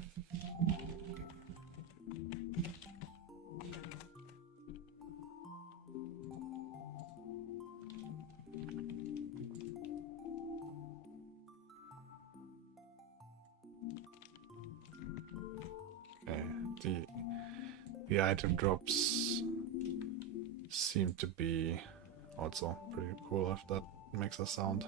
Okay, the item drops seem to be also pretty cool if that makes a sound.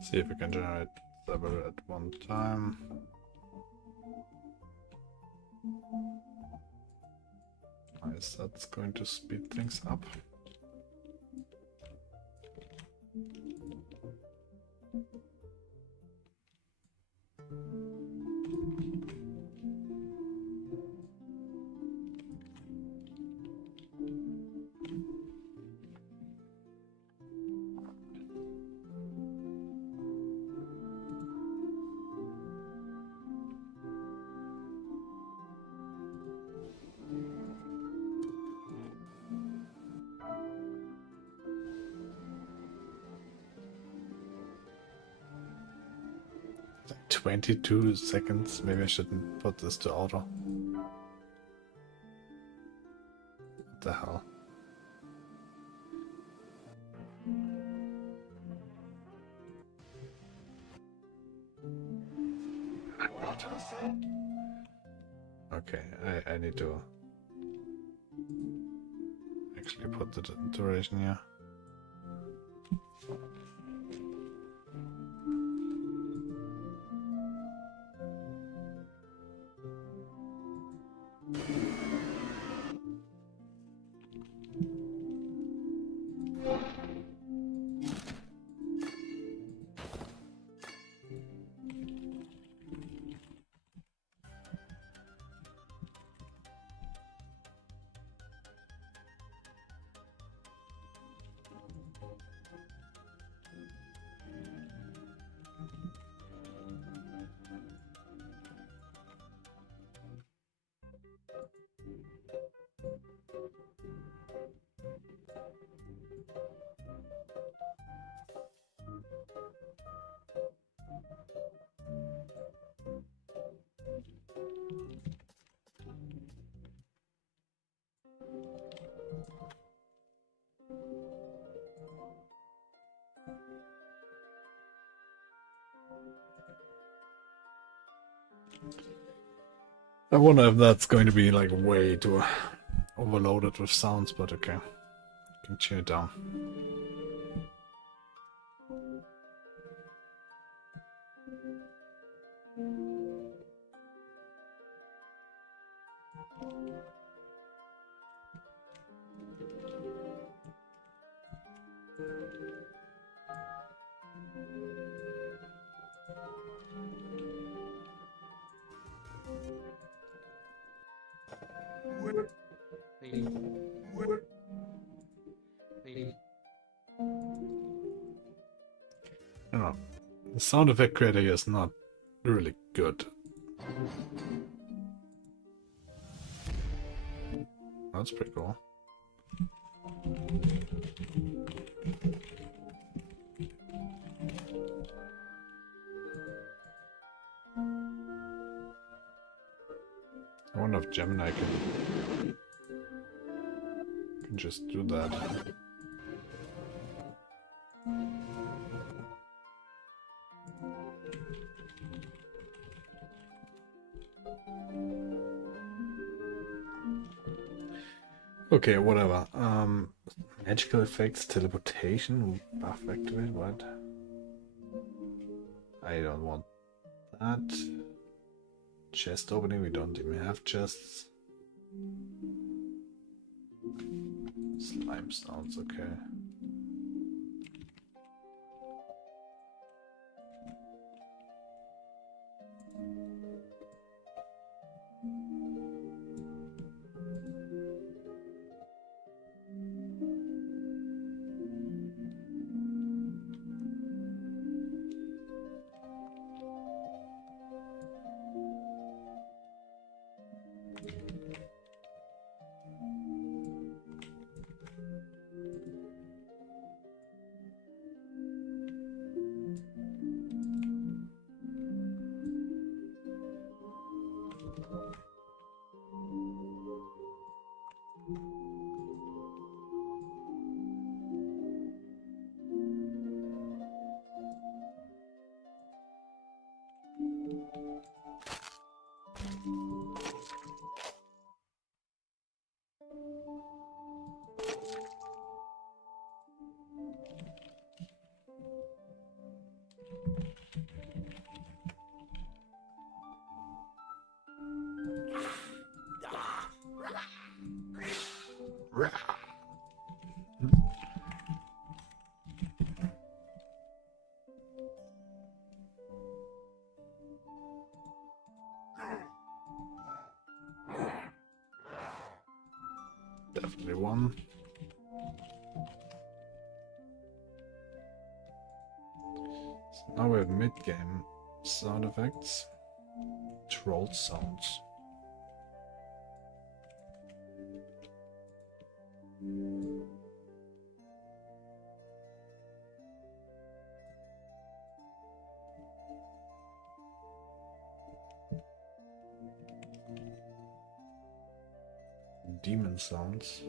See if we can generate several at one time. Nice, that's going to speed things up. Like 22 seconds. Maybe I shouldn't put this to auto. What the hell? Okay, I need to actually put the duration here. I wonder if that's going to be like way too overloaded with sounds, but okay. Can tune it down. I don't know. The sound effect creator here is not really good. That's pretty cool. I wonder if Gemini can just do that. Okay, whatever. Magical effects, teleportation, buff activate, what? I don't want that. Chest opening, we don't even have chests. Slime sounds, okay. Definitely one. So now we have mid-game sound effects. Troll sounds. Demon sounds.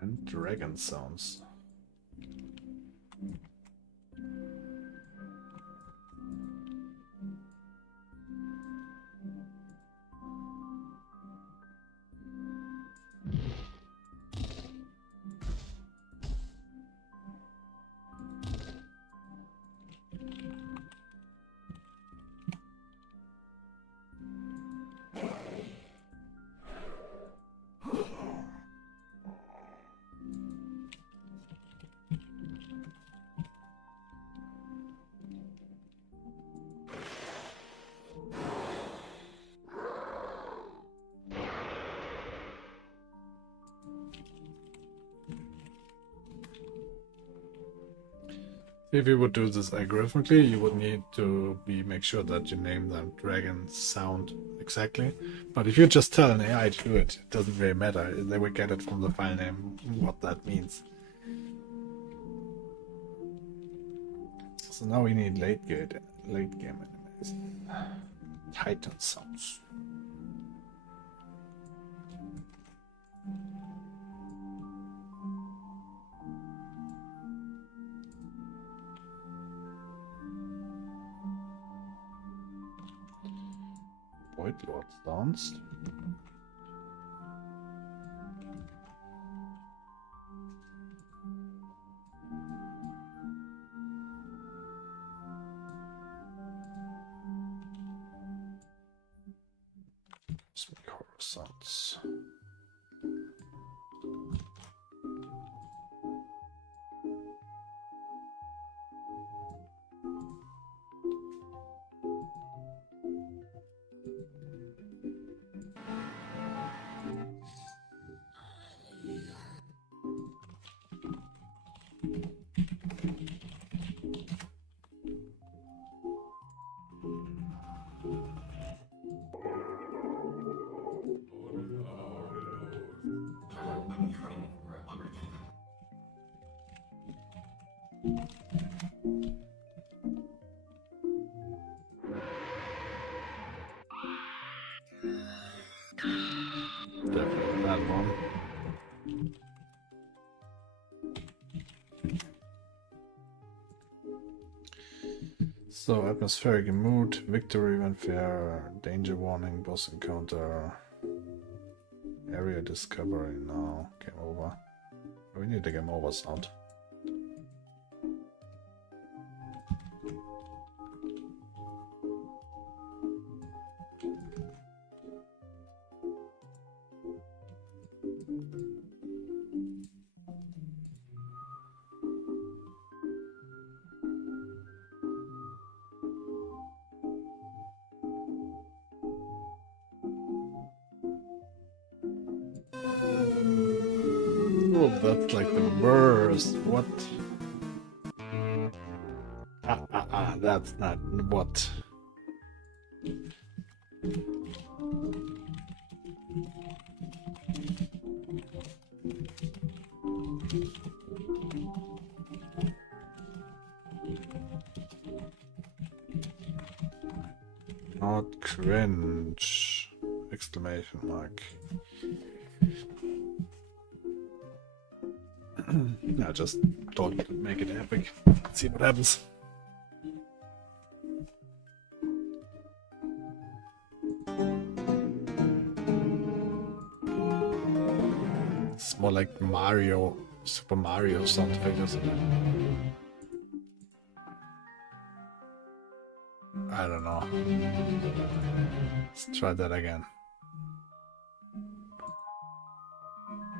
And dragon sounds. If you would do this algorithmically, you would need to make sure that you name them dragon sound exactly. But if you just tell an AI to do it, it doesn't really matter. They will get it from the file name what that means. So now we need late game enemies. Titan sounds. Void Lord sounds. Let's make horror sounds. Definitely that one. So, atmospheric mood, victory when fair, danger warning, boss encounter, area discovery now, game over. We need a game over sound. Oh, that's like the worst. What? That's not what. Not cringe! Exclamation mark. I just don't make it epic. Let's see what happens. It's more like Mario, Super Mario sound effect, isn't it? I don't know. Let's try that again.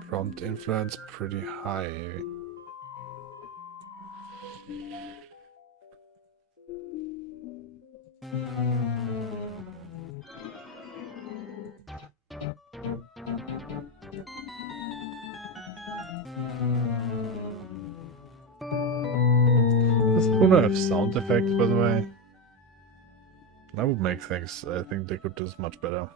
Prompt influence pretty high. Does Luna have sound effects, by the way? That would make things. I think they could do this much better.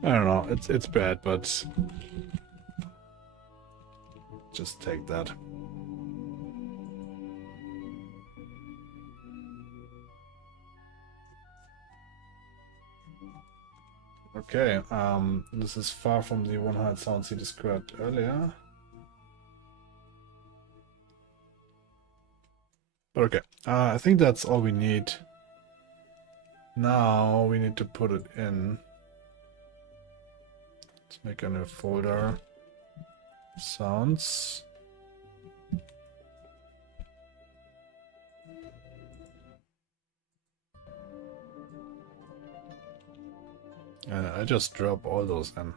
I don't know. It's bad, but just take that. Okay, this is far from the 100 sounds he described earlier. But okay, I think that's all we need. Now we need to put it in. Let's make a new folder. Sounds. And I just drop all those in.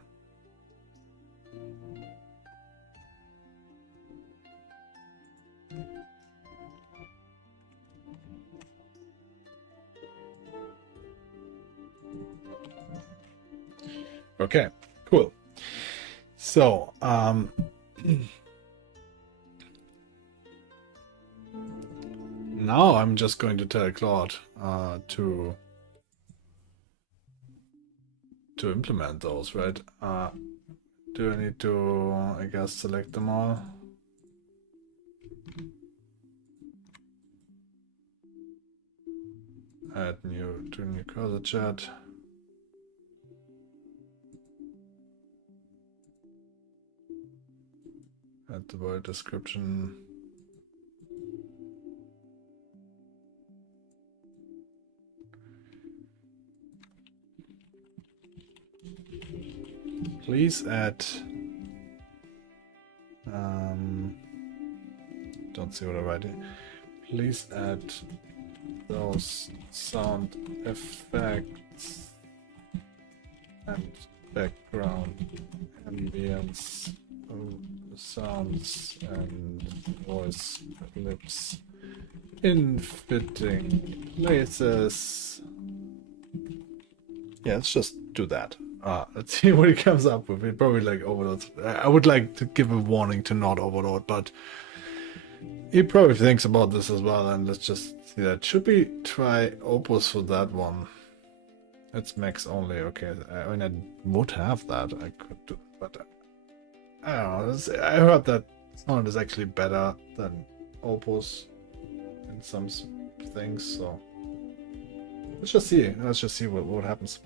Okay, cool. So, now I'm just going to tell Claude to implement those, right? Do I need to, I guess, select them all? Add new to new cursor chat. Add the word description. Please add. Don't see what I write here. Please add those sound effects and background ambience sounds and voice clips in fitting places. Yeah, let's just do that. Let's see what it comes up with. It probably like overloads. I would like to give a warning to not overload, but he probably thinks about this as well, and let's just see that. Should we try Opus for that one? It's max only, okay. I mean, I would have that. I could do, but I don't know. I heard that sound is actually better than Opus in some things, so let's just see. Let's just see what happens.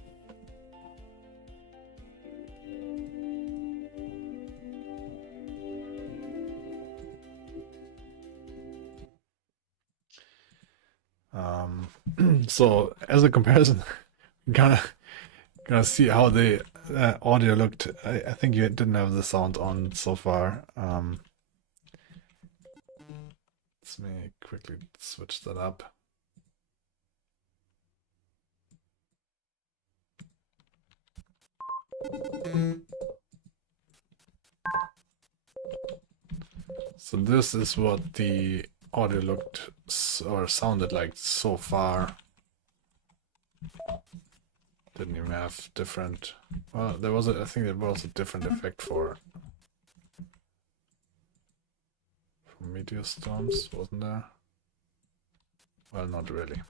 So as a comparison, gonna see how the audio looked. I think you didn't have the sound on so far. Let me quickly switch that up. So this is what the audio looked or sounded like so far. Didn't even have different. Well, there was I think there was a different effect for meteor storms, wasn't there? Well, not really.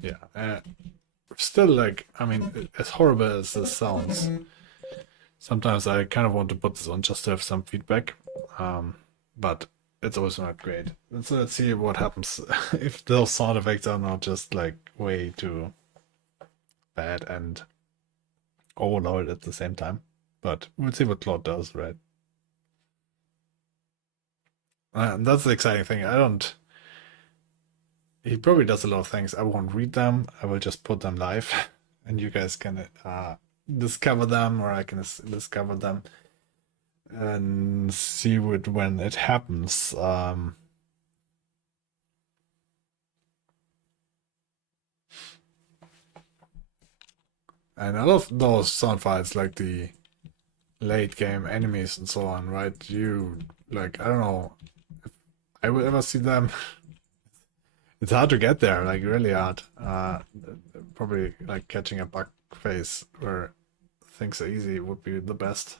Yeah. Still, like, I mean, as horrible as this sounds, sometimes I kind of want to put this on just to have some feedback. But it's also not great. And so let's see what happens if those sound effects are not just like way too bad and overloaded at the same time. But we'll see what Claude does, right? And that's the exciting thing. He probably does a lot of things. I won't read them. I will just put them live, and you guys can discover them, or I can discover them and see it when it happens. And I love those sound files, like the late game enemies and so on, right? You, like, I don't know if I will ever see them. It's hard to get there, like really hard. Probably like catching a bug phase where things are easy would be the best.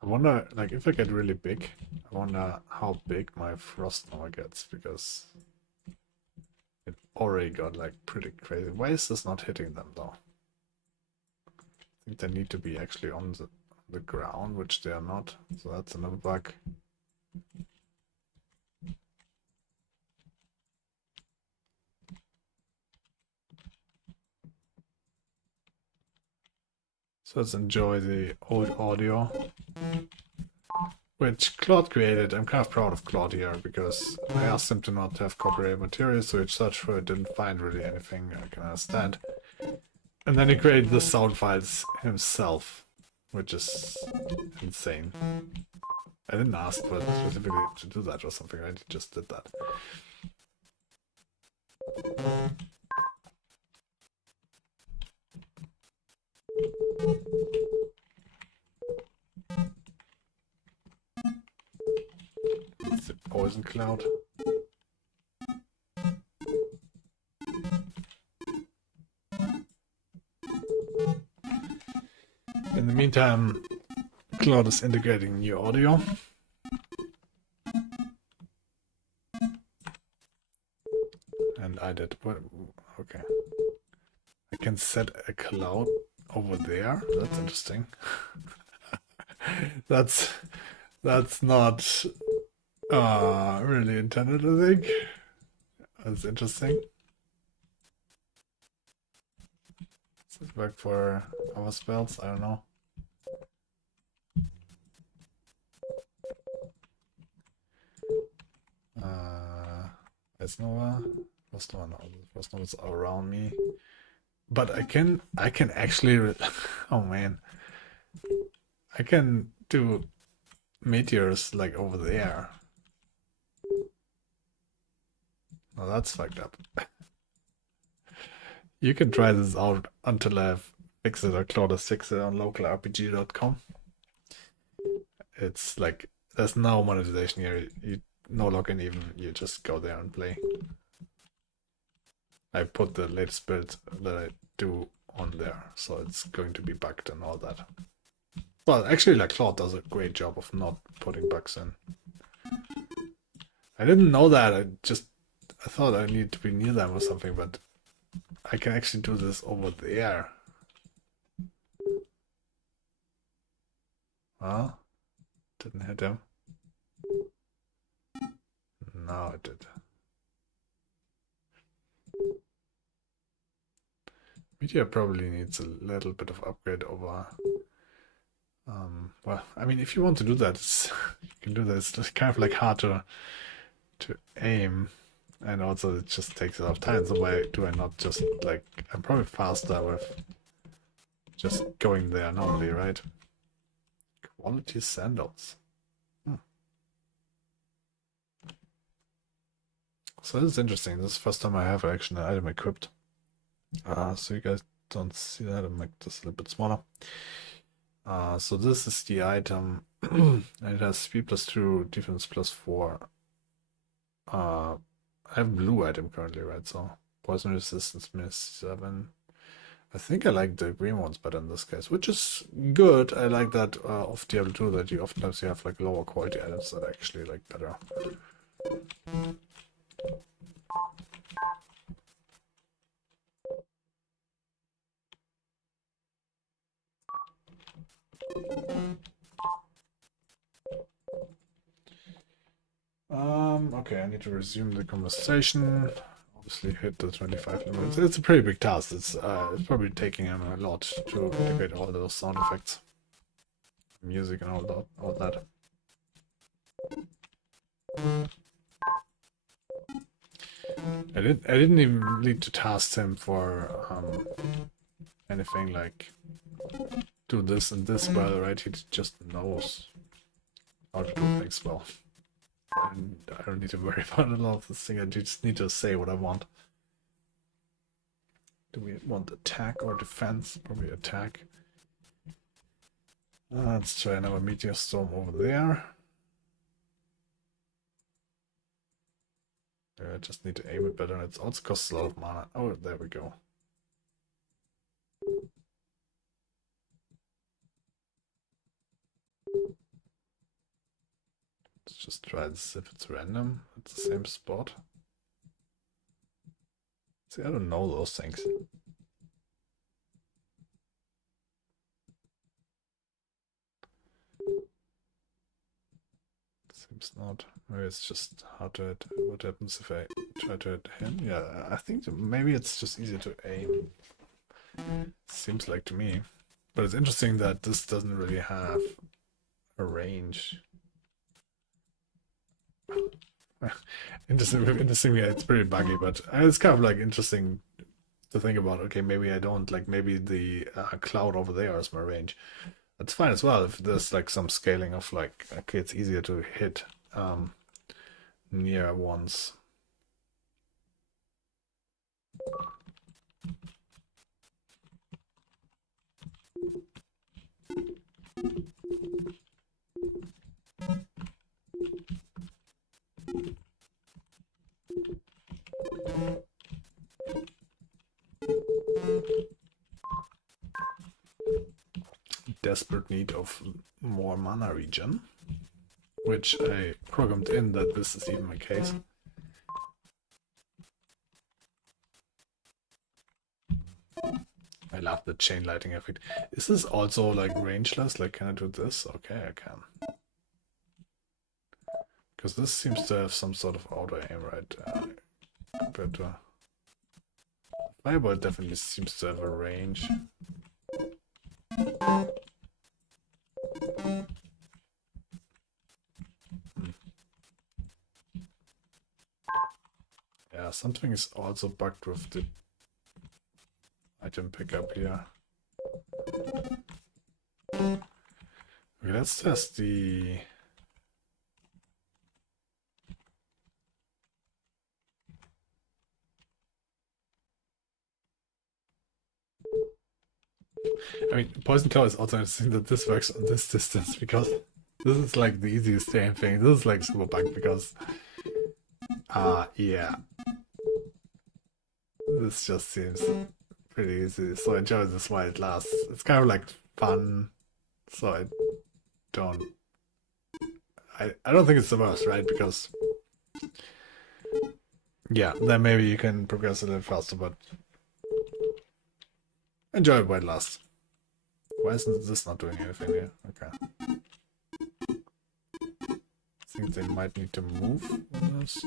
I wonder, like, if I get really big, I wonder how big my frost number gets, because it already got like pretty crazy. Why is this not hitting them though? I think they need to be actually on the ground, which they are not. So that's another bug. So let's enjoy the old audio, which Claude created. I'm kind of proud of Claude here, because I asked him to not have copyrighted material, so it searched for it, didn't find really anything I can understand. And then he created the sound files himself, which is insane. I didn't ask for specifically to do that or something, right? He just did that. It's the poison cloud. In the meantime, Claude is integrating new audio. I did. What? Okay. I can set a cloud over there. That's interesting. that's not really intended, I think. That's interesting. Does it work for our spells? I don't know. Ice Nova. Frost Nova, no. Frost Nova's around me. But I can actually oh man. I can do meteors like over there. Oh, that's fucked up. You can try this out until I've fixed it or Claude has fixed it on localrpg.com. It's like there's no monetization here. You no login even. You just go there and play. I put the latest build that I do on there, so it's going to be bugged and all that. Well, actually, like Claude does a great job of not putting bugs in. I didn't know that. I thought I needed to be near them or something, but I can actually do this over there. Well, didn't hit him. No, it did. Meteor probably needs a little bit of upgrade over. Well, I mean, if you want to do that, you can do that. It's kind of like hard to aim, and also it just takes a lot of time. So why do I not just like? I'm probably faster with just going there normally, right? Quality sandals. So this is interesting. This is the first time I have actually an item equipped. So you guys don't see that. I'll make this a little bit smaller. So this is the item, and it has speed +2, defense +4. I have a blue item currently, right? So poison resistance -7. I think I like the green ones better in this case, which is good. I like that of Diablo 2 that you oftentimes you have like lower quality items that I actually like better. Okay, I need to resume the conversation. Obviously hit the 25 limit. It's a pretty big task. It's probably taking him a lot to integrate all those sound effects, music, and all that. I didn't even need to task him for anything like do this and this well, right? He just knows how to do things well. And I don't need to worry about a lot of this thing. I just need to say what I want. Do we want attack or defense? Probably attack. Let's try another meteor storm over there. I just need to aim it better. It also costs a lot of mana. Oh, there we go. Let's just try this if it's random at the same spot. See, I don't know those things. Seems not. Maybe it's just hard to hit. What happens if I try to hit him? Yeah, I think maybe it's just easier to aim. Seems like to me. But it's interesting that this doesn't really have a range. Interesting, yeah, it's pretty buggy, but it's kind of like interesting to think about. Okay, maybe I don't like. Maybe the cloud over there is my range. That's fine as well if there's like some scaling of like, okay, it's easier to hit near ones. Desperate need of more mana regen, which I programmed in that this is even the case. love the chain lighting effect. Is this also like rangeless? Like, can I do this? Okay, I can. Because this seems to have some sort of auto aim, right? Compared to Fireball definitely seems to have a range. Yeah, something is also bugged with the item pickup here. Okay, let's test the... I mean, Poison Claw is also interesting that this works on this distance, because this is like the easiest damn thing. This is like super bugged because... yeah. This just seems pretty easy, so I enjoy this while it lasts. It's kind of like fun, so I don't... I don't think it's the worst, right? Because... yeah, then maybe you can progress a little faster, but... enjoy it while it lasts. Why isn't this not doing anything here? Okay. I think they might need to move with this.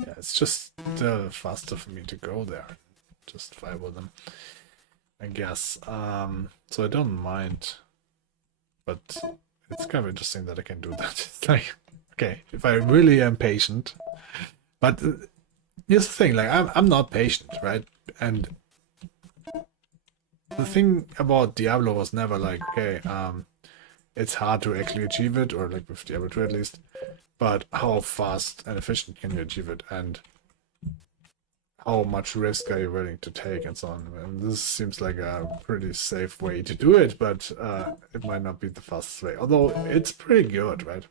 Yeah, it's just faster for me to go there. Just fireball them, I guess. So I don't mind, but it's kind of interesting that I can do that. It's like, okay, if I really am patient, but here's the thing, like I'm not patient, right? And the thing about Diablo was never like, okay, it's hard to actually achieve it, or like with Diablo 2 at least, but how fast and efficient can you achieve it, and how much risk are you willing to take, and so on. And this seems like a pretty safe way to do it, but it might not be the fastest way, although it's pretty good, right?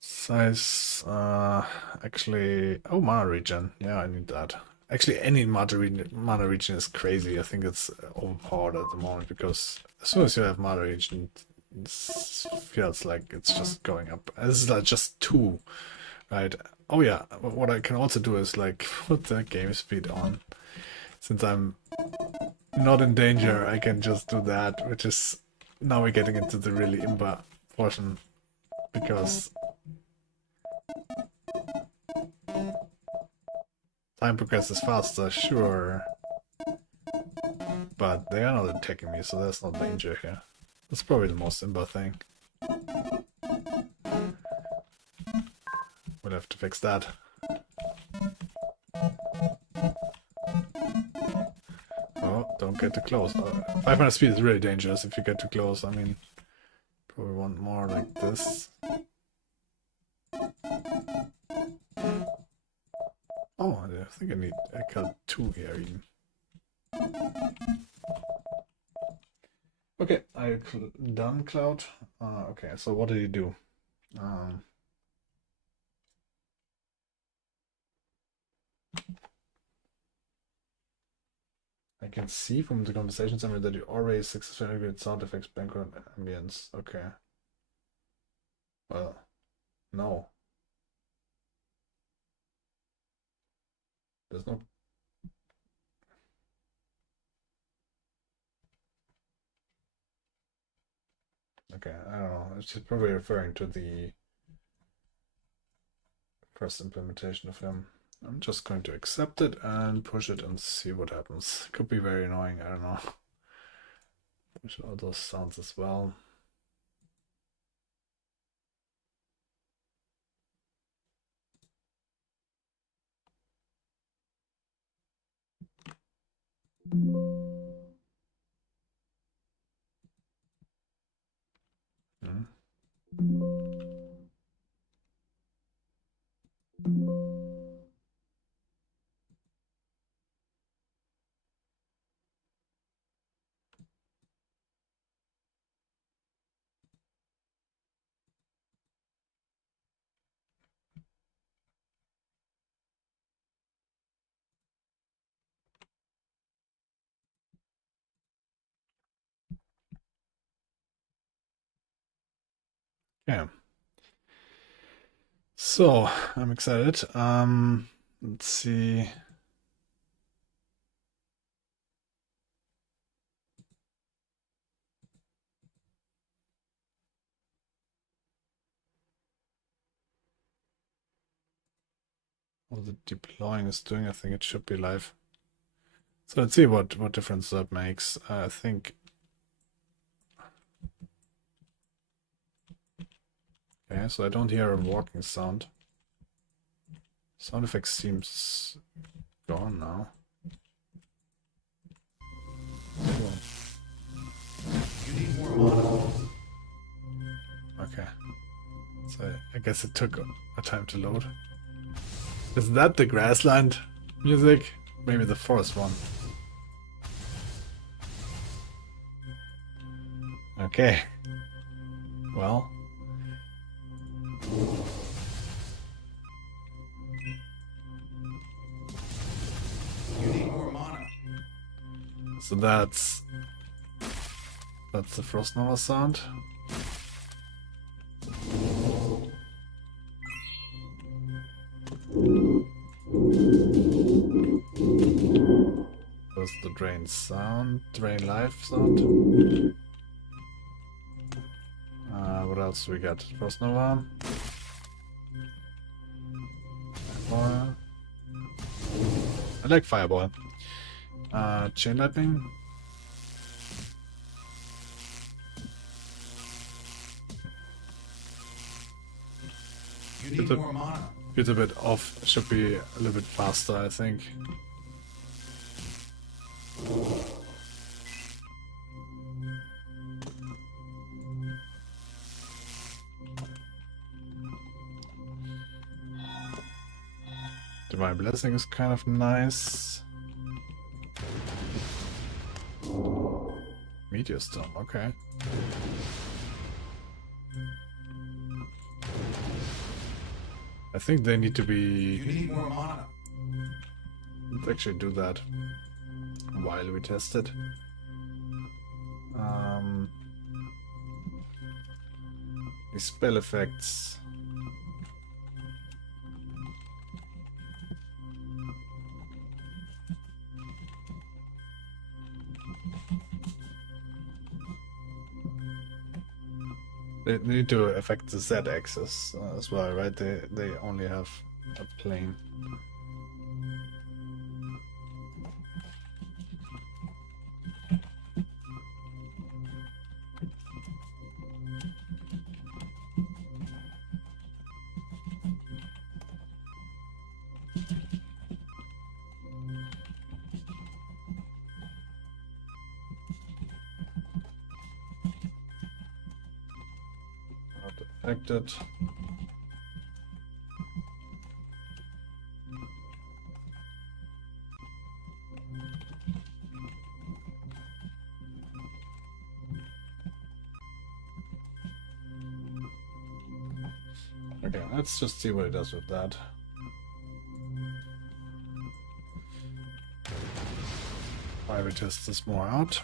Size, actually, oh, mana regen, yeah, I need that. Actually, any mana regen is crazy. I think it's overpowered at the moment, because as soon as you have mana regen, it feels like it's just going up. This is like just 2, right? Oh yeah, what I can also do is like put the game speed on. Since I'm not in danger, I can just do that, which is... now we're getting into the really imba portion, because time progresses faster, sure, but they are not attacking me, so there's no danger here. That's probably the most imba thing. We'll have to fix that. Oh, don't get too close. 500 speed is really dangerous if you get too close. I mean, probably want more like this. Oh, I think I need a cut 2 here even. Okay, I done Cloud. Okay, so what did you do? I can see from the conversation summary that you already successfully integrated sound effects, background ambience. Okay. Well, no. There's no... okay, I don't know. It's just probably referring to the first implementation of him. I'm just going to accept it and push it and see what happens. Could be very annoying, I don't know. Push all those sounds as well. Hmm. Yeah. So I'm excited. Let's see. What the deploying is doing. I think it should be live. So let's see what difference that makes. I think. Okay, so I don't hear a walking sound. Sound effect seems gone now. Cool. You need more mana. Okay. So I guess it took a time to load. Is that the grassland music? Maybe the forest one. Okay. Well. You need more mana. So that's the Frost Nova sound. That's the drain sound, drain life sound. What else do we got? Frost Nova. Fireball. I like Fireball. Chain Lightning. You need more mana. It's a bit off. Should be a little bit faster, I think. Divine Blessing is kind of nice. Meteor Storm, okay. I think they need to be... You need more mana. Let's actually do that while we test it. The spell effects. They need to affect the Z-axis as well, right? They only have a plane. Not affected. Okay, let's just see what it does with that. I will test this more out.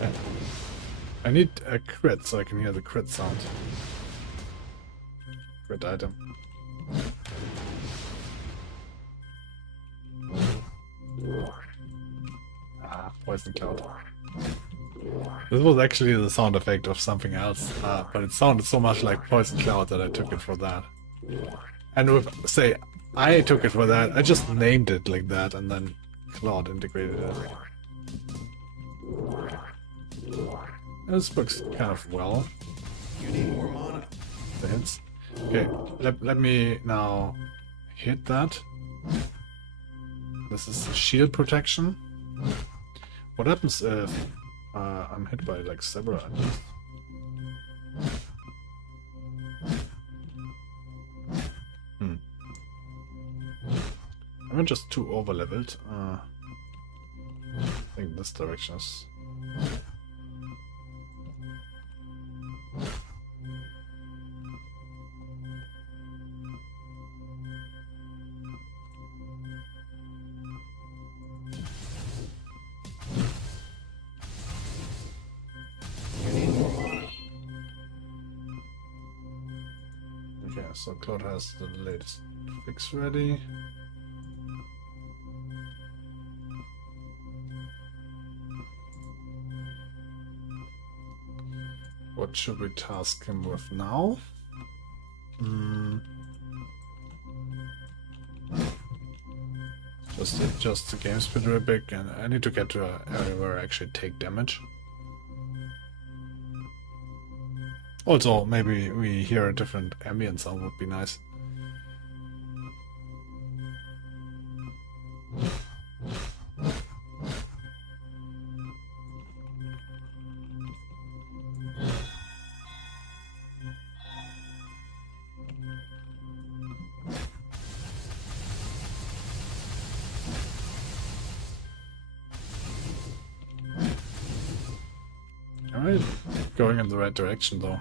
Okay. I need a crit so I can hear the crit sound. Crit item. Poison Cloud. This was actually the sound effect of something else, but it sounded so much like Poison Cloud that I took it for that. And with, say, I took it for that, I just named it like that, and then Claude integrated it. This works kind of well. You need more mana. The hits. Okay, let me now hit that. This is shield protection. What happens if I'm hit by like several items? I'm just too over leveled. I think this direction is. so Claude has the latest fix ready. What should we task him with now? Just the game speed really big, and I need to get to an area where I actually take damage. Also, maybe we hear a different ambient sound would be nice. Alright, going in the right direction though.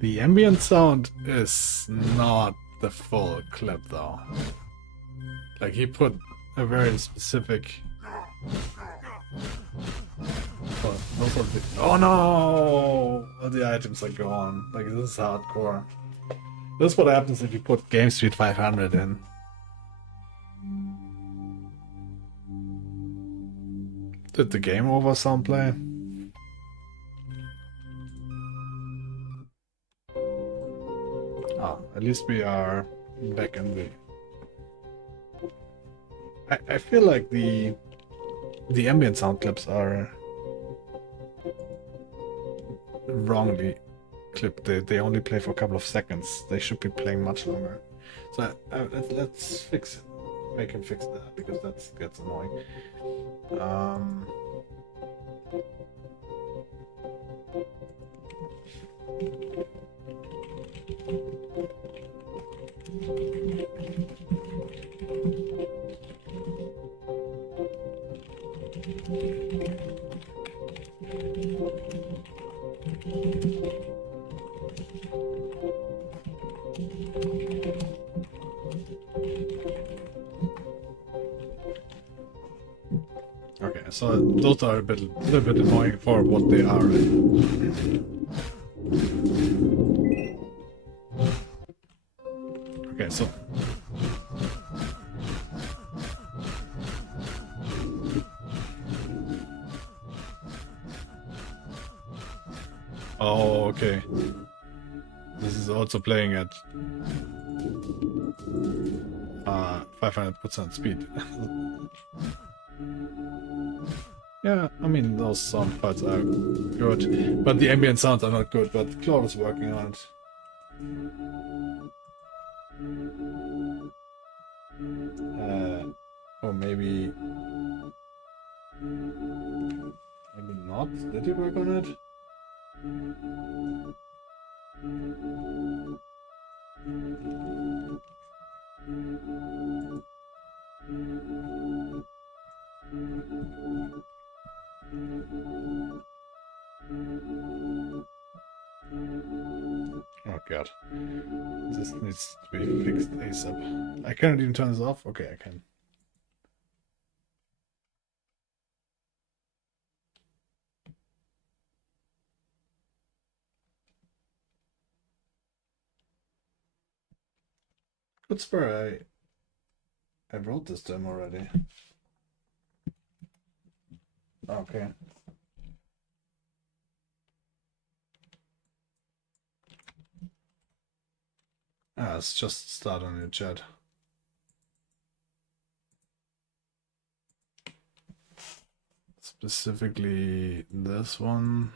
The ambient sound is not the full clip though. Like he put a very specific. Oh no! The items are gone. Like this is hardcore. This is what happens if you put game speed 500 in. Did the game over sound play? Oh, at least we are back in the. I feel like the ambient sound clips are wrongly clipped. They only play for a couple of seconds. They should be playing much longer. So let's fix it. Make him fix that because that gets annoying. Okay, so those are a little bit annoying for what they are. Okay, so oh, okay. This is also playing at 500% speed. Yeah, I mean those sound files are good, but the ambient sounds are not good. But Claude is working on it. Or maybe not. Did he work on it? Oh god. This needs to be fixed ASAP. I cannot even turn this off? Okay, I can. Good spur, I wrote this to him already. Okay. Let's just start on your chat. Specifically this one.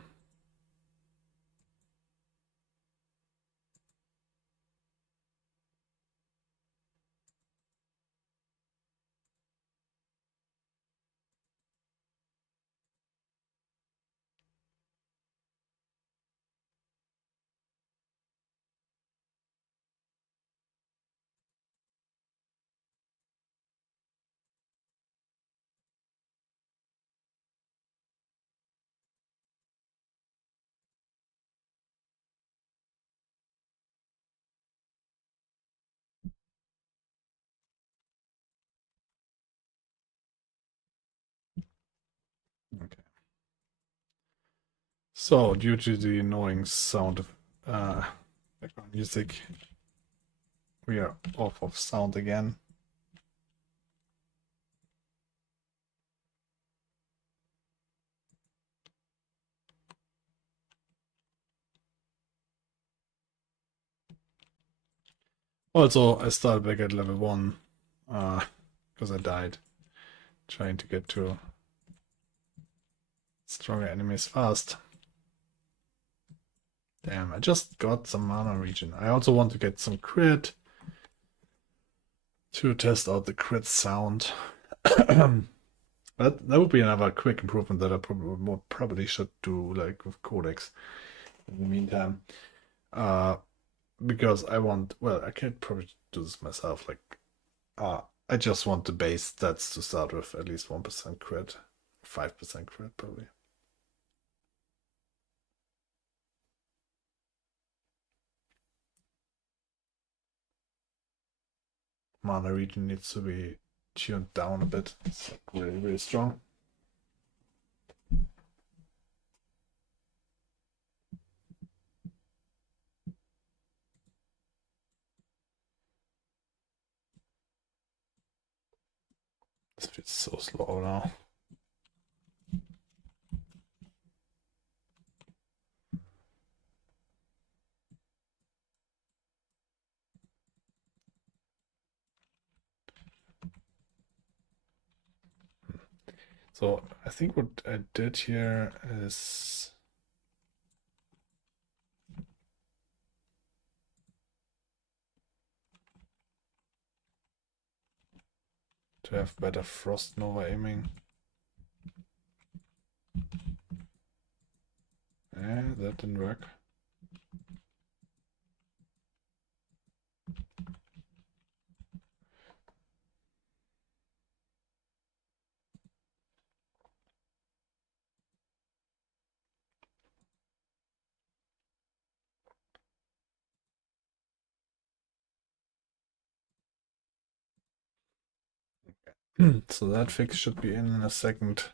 So, due to the annoying sound of background music, we are off of sound again. Also, I started back at level 1 because I died trying to get to stronger enemies fast. Damn, I just got some mana regen. I also want to get some crit to test out the crit sound. But that would be another quick improvement that I probably should do, like with Codex in the meantime. Because I want, well, I can't probably do this myself. Like, I just want the base stats to start with at least 1% crit, 5% crit probably. Mana regen needs to be tuned down a bit. It's like really, really strong. This feels so slow now. So I think what I did here is to have better Frost Nova aiming. That didn't work. So that fix should be in a second.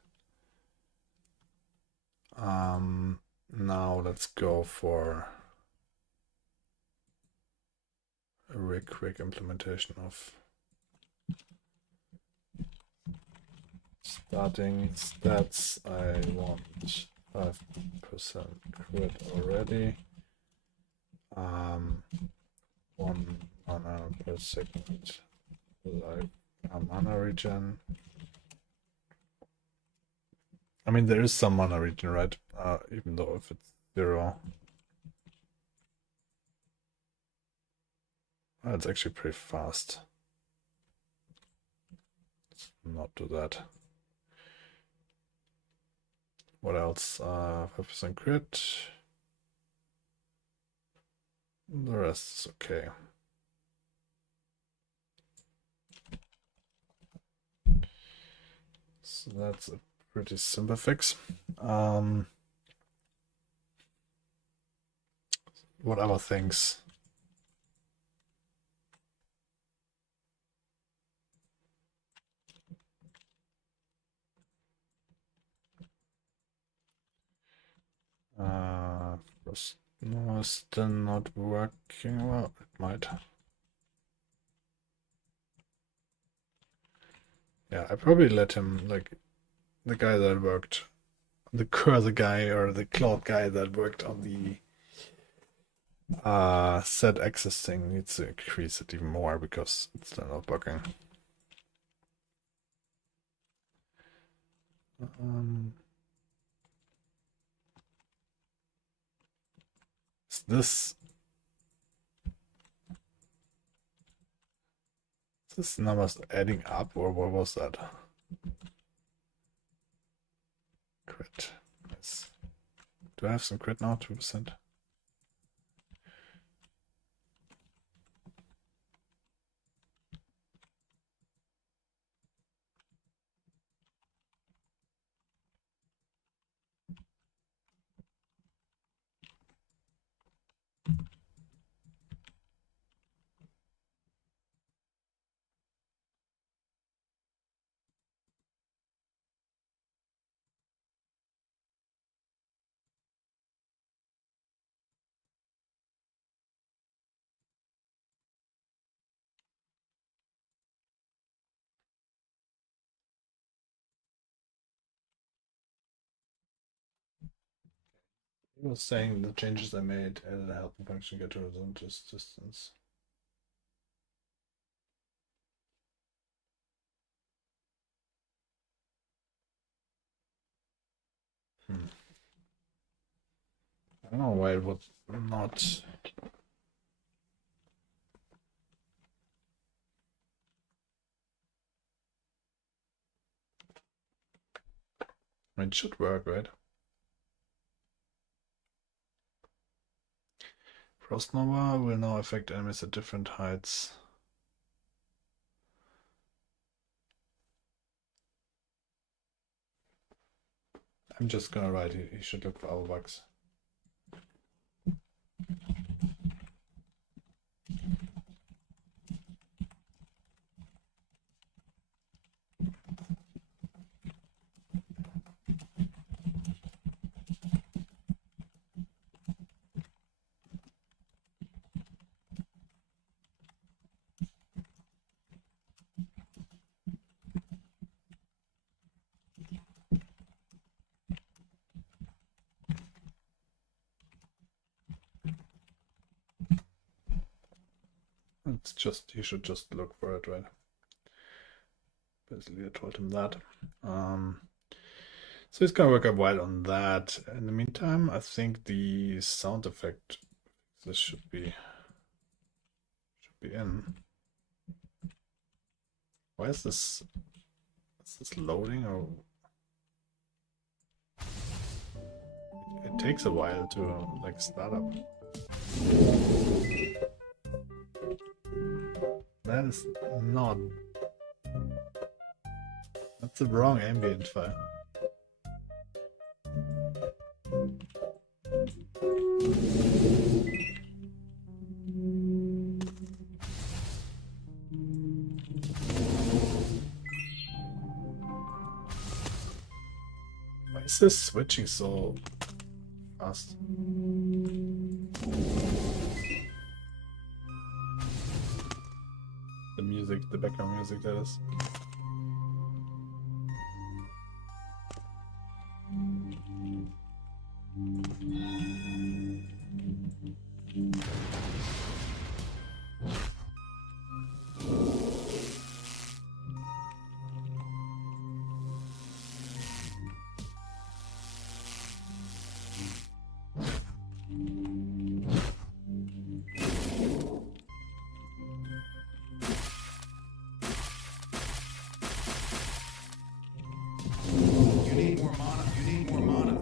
Now let's go for a really quick implementation of starting stats. I want 5% crit already. 1 mana per second. Like mana regen. I mean, there is some mana regen, right? Even though if it's 0. It's actually pretty fast. Let's not do that. What else? 5% crit. The rest is okay. So that's a pretty simple fix. What other things? No, still not working. Well, it might. Yeah, I probably let him, like, the guy that worked, the cursor guy or the Claude guy that worked on the set access thing needs to increase it even more because it's still not working. Is this numbers adding up or what was that? Crit. Yes. Do I have some crit now? 2%. He was saying the changes I made added a helping function get to horizontal distance. I don't know why it would not. It should work, right? Frost Nova will now affect enemies at different heights. I'm just gonna write he should look for our bugs. It's just, he should just look for it, right? Basically, I told him that. So he's gonna work a while on that. In the meantime, I think the sound effect, this should be in. Why is this loading, or it takes a while to like start up? That is not. That's the wrong ambient file. Why is this switching so fast? The music, the background music, that is. You need more mana. You need more mana.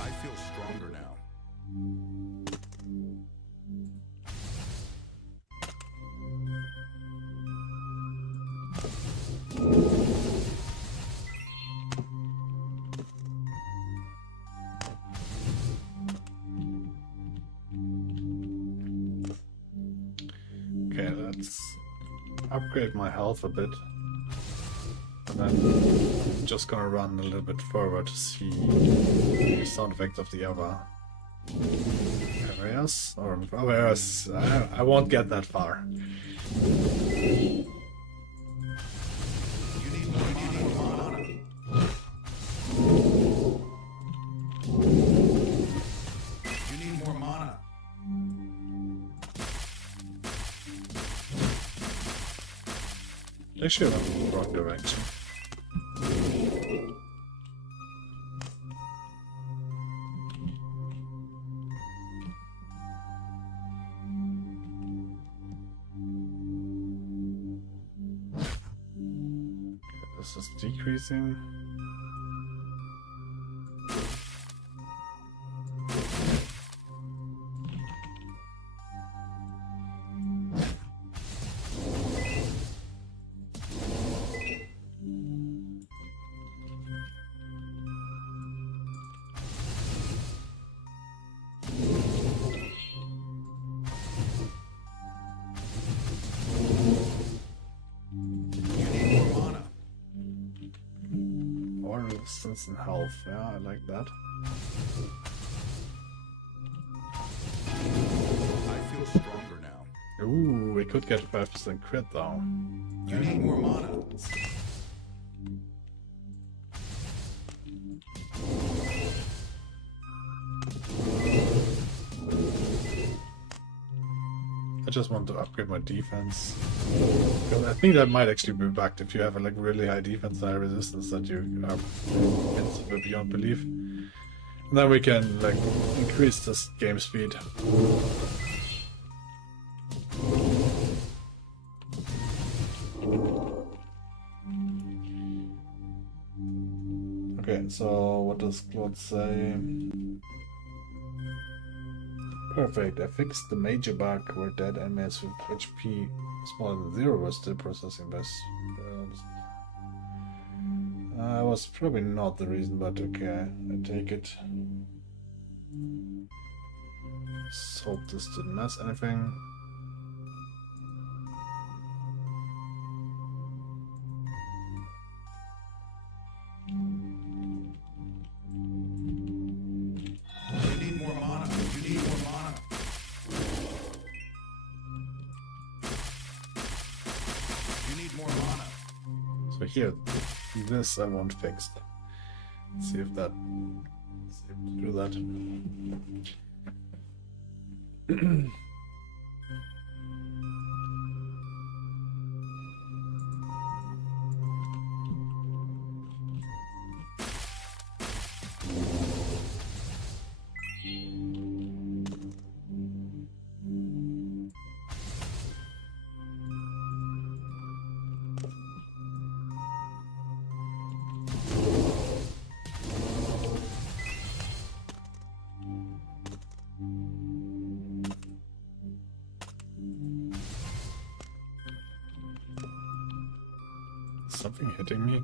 I feel stronger now. Okay, let's upgrade my health a bit. And then I'm just gonna run a little bit further to see the sound effects of the other areas. Or areas, I won't get that far. You need more mana. You need more mana. Actually, I'm in the wrong direction. This is decreasing. You need more mana. resistance and health. Yeah, I like that. I feel stronger now. Ooh, we could get 5% crit though. You need more mana. I just want to upgrade my defense. Because I think that might actually be bugged if you have a like really high defense, high resistance, that you are invincible beyond belief. And then we can like increase this game speed. Okay, so what does Claude say? Perfect. I fixed the major bug where dead enemies with HP smaller than 0 were still processing this. Was probably not the reason, but okay, I take it. Let's hope this didn't mess anything. You need more mana. You need more mana. You need more mana. So here, this I want fixed. Let's see if that is able to do that. Something hitting me?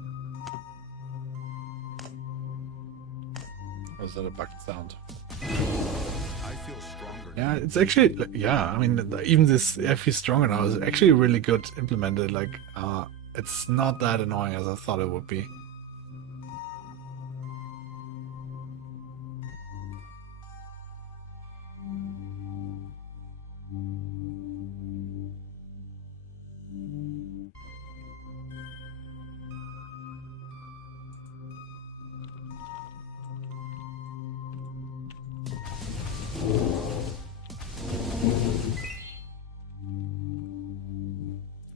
Or is that a bugged sound? I feel stronger now. Yeah, it's actually, yeah, I mean, even this I feel stronger now is actually really good implemented. Like, it's not that annoying as I thought it would be.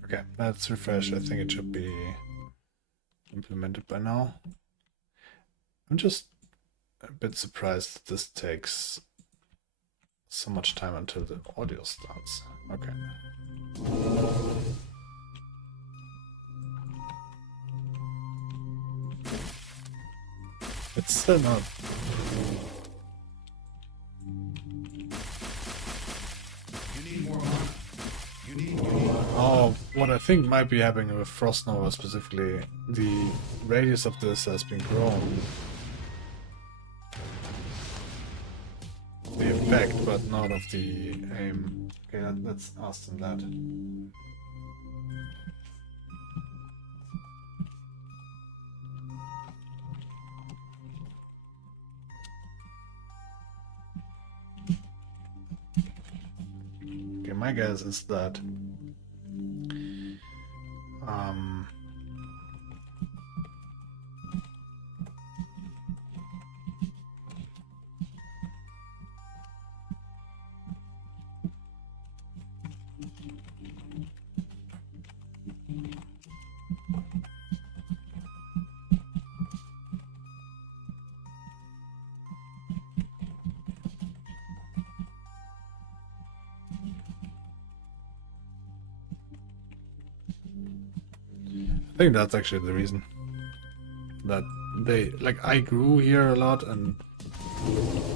Okay, let's refresh. I think it should be implemented by now. I'm just a bit surprised that this takes so much time until the audio starts. Okay. It's still not. You need more mana. You need. Oh, what I think might be happening with Frost Nova specifically, the radius of this has been grown. The effect, but not of the aim. Okay, let's ask them that. Okay, my guess is that I think that's actually the reason that they like I grew here a lot and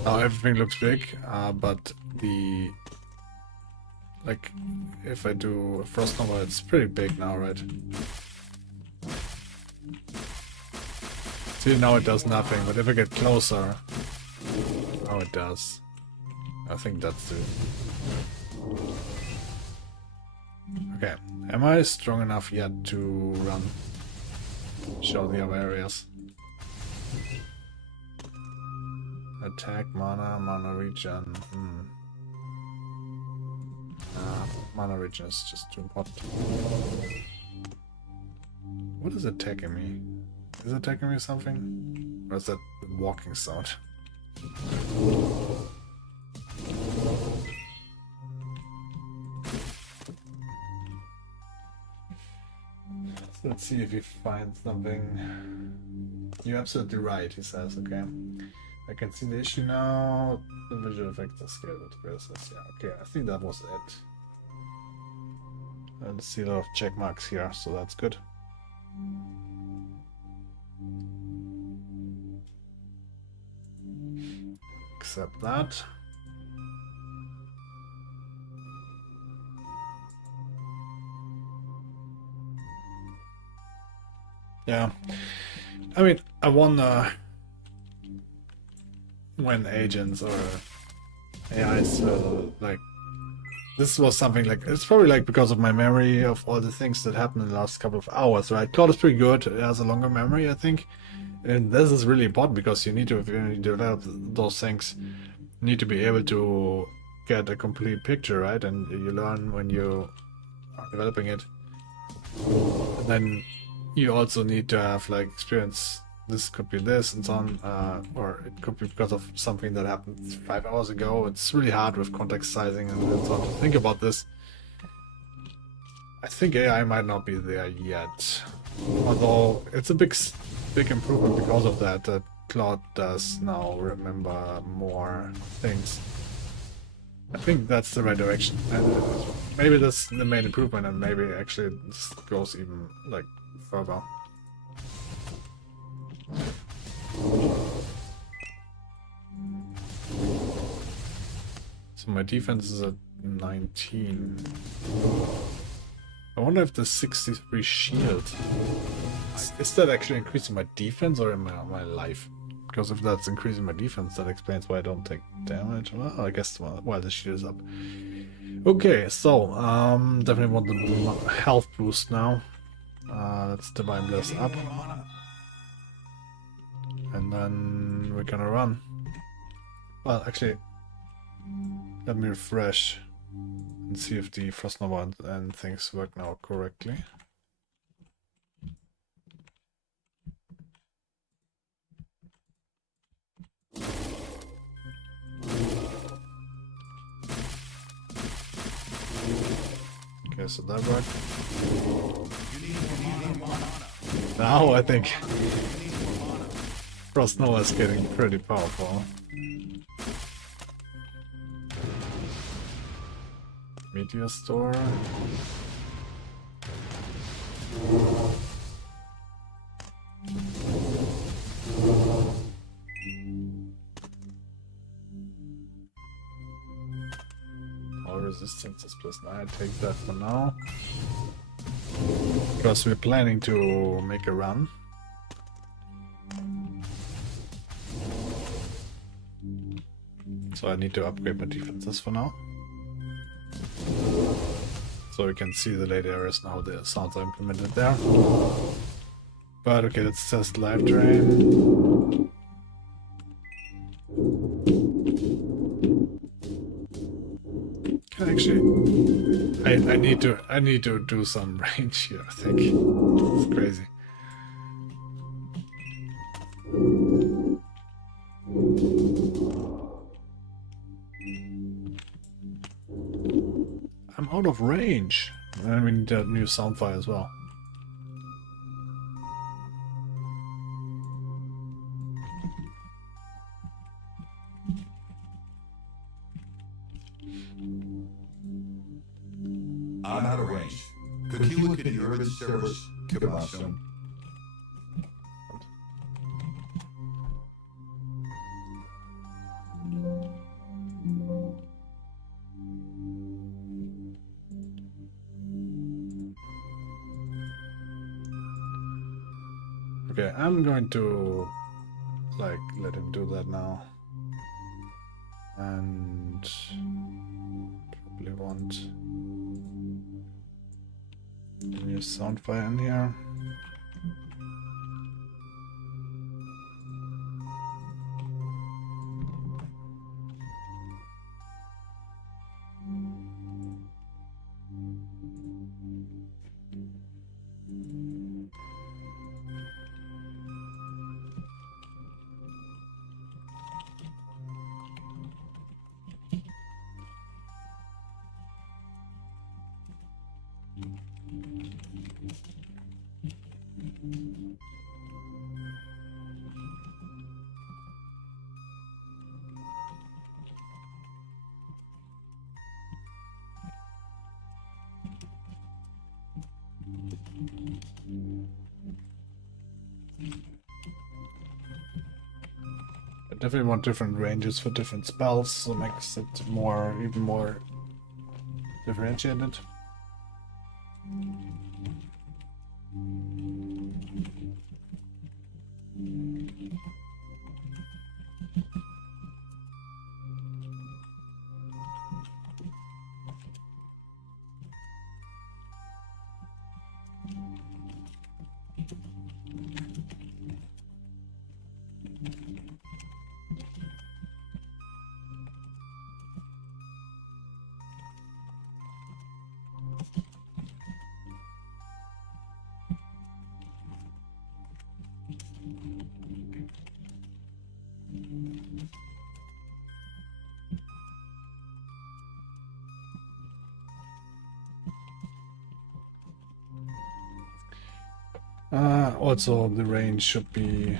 now everything looks big, but the like if I do a Frost Nova, it's pretty big now, right? See, now it does nothing, but if I get closer, now it does. I think that's the. Okay, am I strong enough yet to run? Show the other areas. Attack, mana regen. Mana regen is just too important. What is attacking me? Is it attacking me something? Or is that the walking sound? So let's see if he finds something. You're absolutely right, he says, okay. I can see the issue now. The visual effects are scaled. Yeah, okay, I think that was it. I see a lot of check marks here, so that's good. Accept that. Yeah, I mean, I wonder when agents or AIs like this was something like it's probably like because of my memory of all the things that happened in the last couple of hours, right? Claude is pretty good. It has a longer memory, I think, and this is really important because you need to, if you develop those things, you need to be able to get a complete picture, right? And you learn when you are developing it. And then you also need to have like experience. This could be this and so on, or it could be because of something that happened 5 hours ago. It's really hard with context sizing and so on to think about this. I think AI might not be there yet, although it's a big improvement because of that. That Claude does now remember more things. I think that's the right direction. And maybe that's the main improvement, and maybe actually this goes even like further. So my defense is at 19. I wonder if the 63 shield is that actually increasing my defense or my life? Because if that's increasing my defense, that explains why I don't take damage. Well, I guess while the shield is up. Okay, so definitely want the health boost now. Let's divine bless up. And then we're gonna run. Well, actually, let me refresh and see if the Frost Nova and things work now correctly. Okay, so that worked. Now I think Frost Nova is getting pretty powerful. Meteor Store. All resistance is +9. I take that for now. Because we're planning to make a run. So I need to upgrade my defenses for now. So we can see the late areas now, the sounds are implemented there. But okay, let's test live drain. Actually, I need to do some range here, I think. It's crazy. I'm out of range. And we need a new soundfire as well. I'm out of range. Kukila could urban service Kibasum. Okay, I'm going to like let him do that now. And probably want a new soundfire in here. I definitely want different ranges for different spells, so makes it even more differentiated. Also, the range should be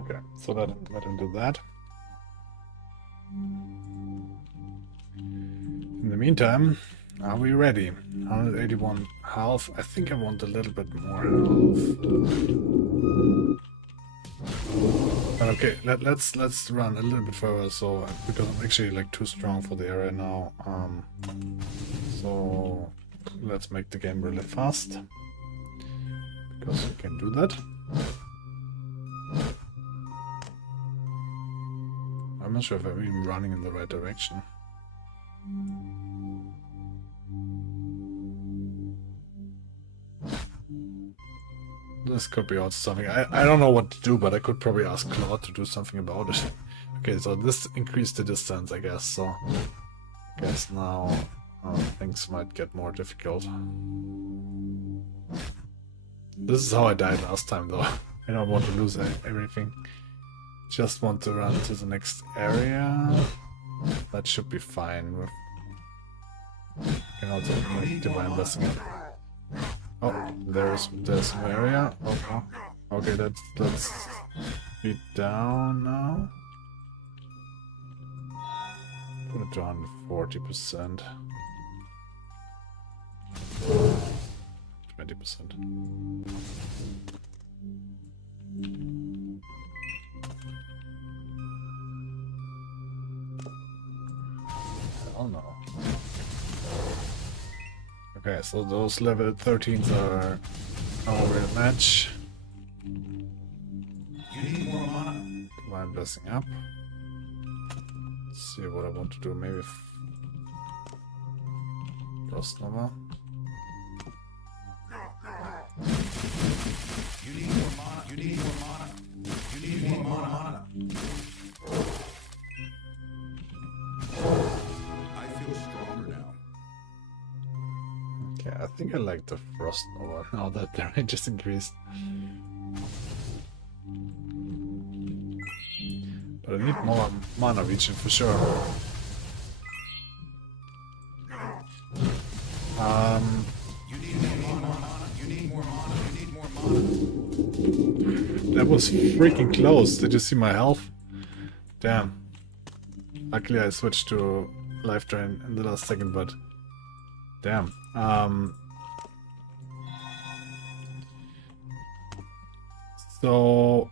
okay. So let him do that. In the meantime, are we ready? 181 health. I think I want a little bit more health. Okay, let's run a little bit further. So because I'm actually like too strong for the area now. So let's make the game really fast because we can do that. I'm not sure if I'm even running in the right direction. This could be also something. I don't know what to do, but I could probably ask Claude to do something about it. Okay, so this increased the distance, I guess. So I guess now things might get more difficult. This is how I died last time, though. I don't want to lose everything. Just want to run to the next area. That should be fine. You can also make Divine Blessing up. Oh, there's an area. Oh, okay, let's be down now. Put it down 40%. 20%. Hell no. Okay, so those level 13s are our real match. You need more mana. Divine Blessing up. Let's see what I want to do. Maybe Frost Nova. You need more mana. You need more mana. You need more mana. I feel stronger now. Okay, I think I like the Frost Nova now that the range is increased. But I need more mana region for sure. You need more mana. You need more mana. You need more mana. That was freaking close. Did you see my health? Damn. Luckily I switched to life drain in the last second, but damn. So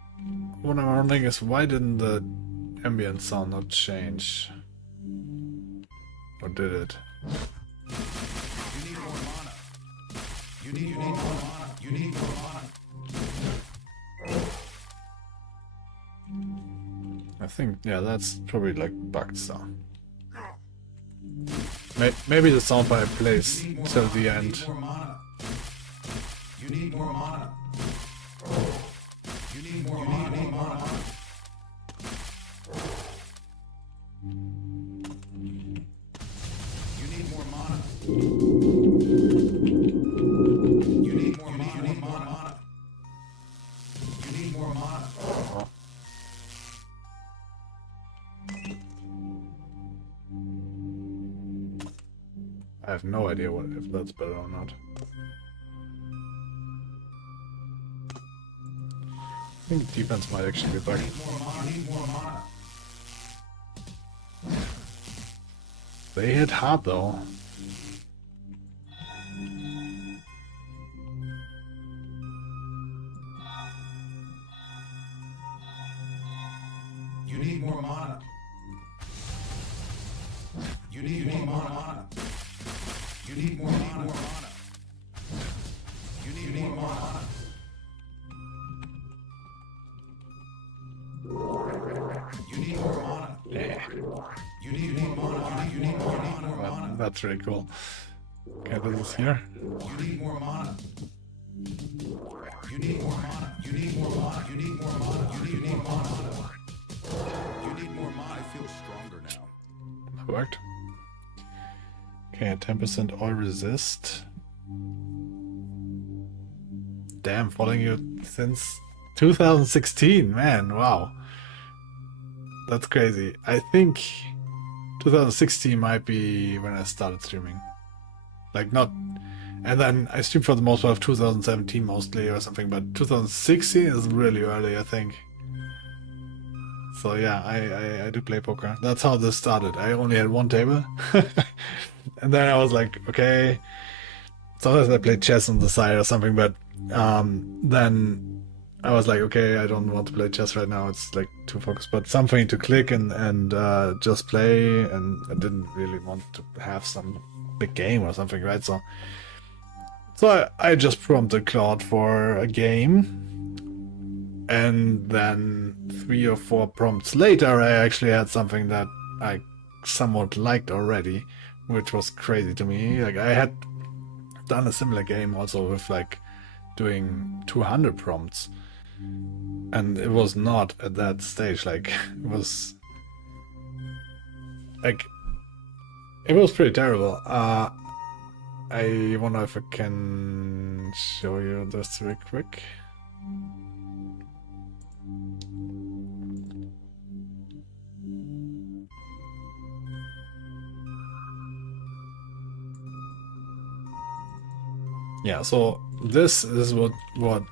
what I'm wondering is why didn't the ambient sound not change? Or did it? You need more mana. You need more mana. You need more mana. I think, yeah, that's probably like bugged sound. Maybe the soundbite plays till the end. You need more mana. You need more mana. I have no idea if that's better or not. I think defense might actually be back. They hit hard though. You need more mana. You need more mana. You need more mana. You need more mana. You need more mana. Yeah. You need more mana. You need more mana. That's really cool. Okay, this is here. You need more mana. You need more mana. You need more mana. You need more mana. You need more mana. You need more mana. I feel stronger now. That worked. Okay, 10% oil resist. Damn, following you since 2016, man, wow. That's crazy. I think 2016 might be when I started streaming. Like, not... And then I streamed for the most part of 2017 mostly or something, but 2016 is really early, I think. So yeah, I do play poker. That's how this started. I only had one table. And then I was like, okay. Sometimes I played chess on the side or something, but then I was like, okay, I don't want to play chess right now. It's like too focused, but something to click and just play. And I didn't really want to have some big game or something, right? So I just prompted Claude for a game. And then 3 or 4 prompts later, I actually had something that I somewhat liked already, which was crazy to me. Like, I had done a similar game also with like doing 200 prompts, and it was not at that stage. Like, it was pretty terrible. I wonder if I can show you this real quick. Yeah, so this is what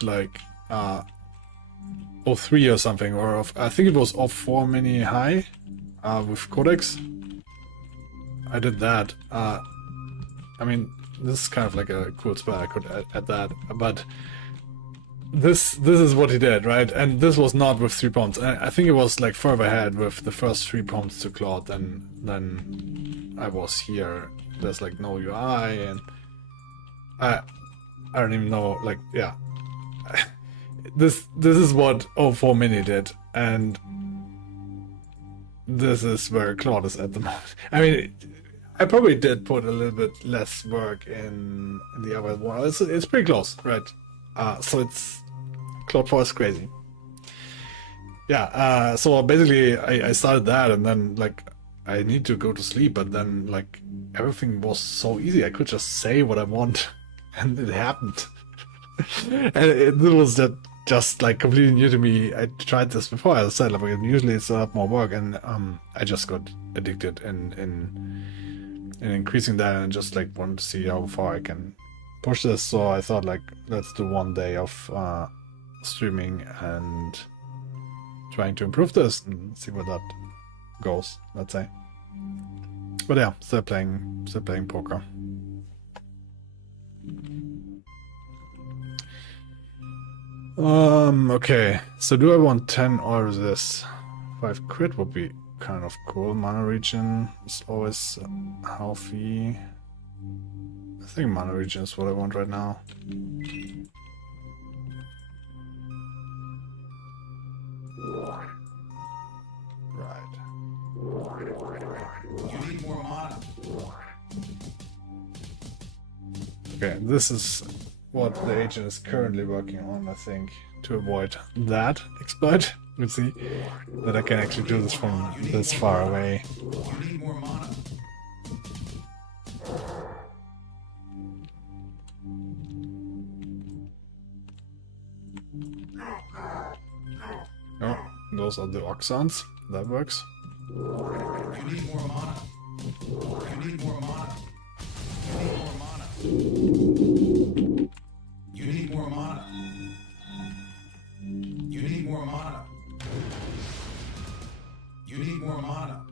like 03 or something, or I think it was 04 mini high with codex. I did that. I mean, this is kind of like a cool spell. I could add that, but this is what he did, right? And this was not with 3 prompts. I think it was like further ahead with the first 3 prompts to Claude than I was here. There's like no UI, and I don't even know, like, yeah. This is what 04 mini did, and this is where Claude is at the moment. I mean, I probably did put a little bit less work in the other one. It's pretty close, right? So it's Claude 4 is crazy. Yeah, so basically I started that, and then like I need to go to sleep, but then like everything was so easy. I could just say what I want, and it happened. And it was just like completely new to me. I tried this before, as I said, like usually it's a lot more work, and I just got addicted in increasing that, and just like wanted to see how far I can push this. So I thought, like, let's do 1 day of streaming and trying to improve this and see where that goes, let's say. But yeah, still playing poker. Okay, so do I want 10 or is this 5 crit would be kind of cool. Mana regen is always healthy. I think mana regen is what I want right now. Right. You need more mana. Okay, this is what the agent is currently working on, I think, to avoid that exploit. We'll see that I can actually do this from this far away. You need more mana. Oh, those are the ox sounds. That works. You need more mana. You need more mana. You need more mana. You need more mana. You need more mana.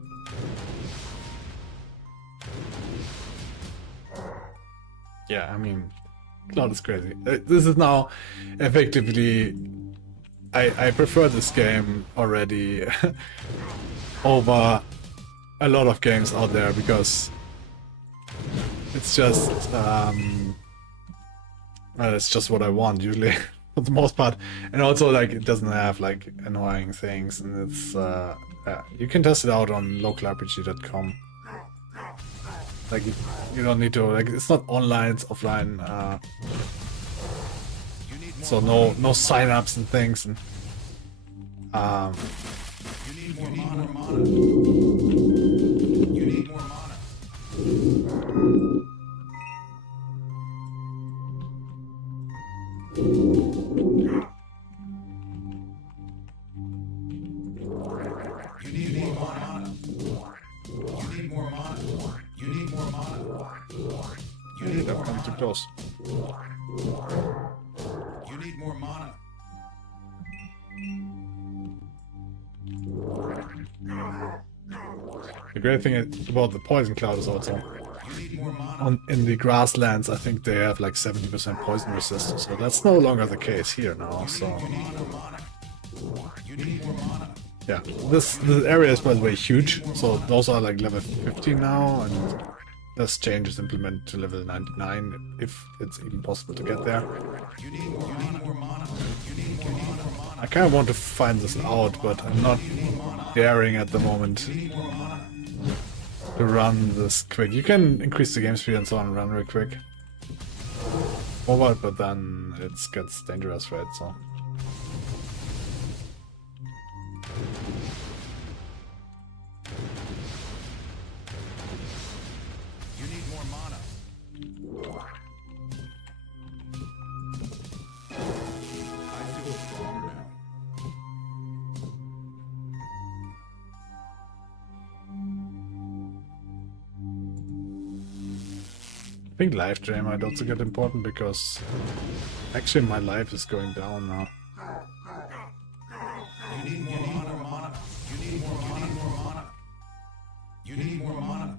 Yeah, I mean, Claude is crazy. This is now effectively... I prefer this game already over a lot of games out there because it's just well, it's just what I want usually for the most part, and also like it doesn't have like annoying things, and it's yeah, you can test it out on localrpg.com. Like you don't need to, like, it's not online, it's offline, so no sign-ups and things, and You need more mana. You need more mana. You need more mana. You need more mana. You need more mana. You need I've more come too mana. close. You need more mana. The great thing about the poison cloud is also You need more mana. in the grasslands, I think they have like 70% poison resistance, so that's no longer the case here now. So You need more mana. yeah, this area is by the way huge, so those are like level 50 now, and this change is implemented to level 99 if it's even possible to get there. You need more mana. You need more mana. I kind of want to find this out, but I'm not daring at the moment to run this quick. You can increase the game speed and so on and run real quick forward, but then it gets dangerous, right? So You need more mana. I feel stronger now. I think life drain might also get important because actually my life is going down now. You need more mana. You need more mana. You need more mana.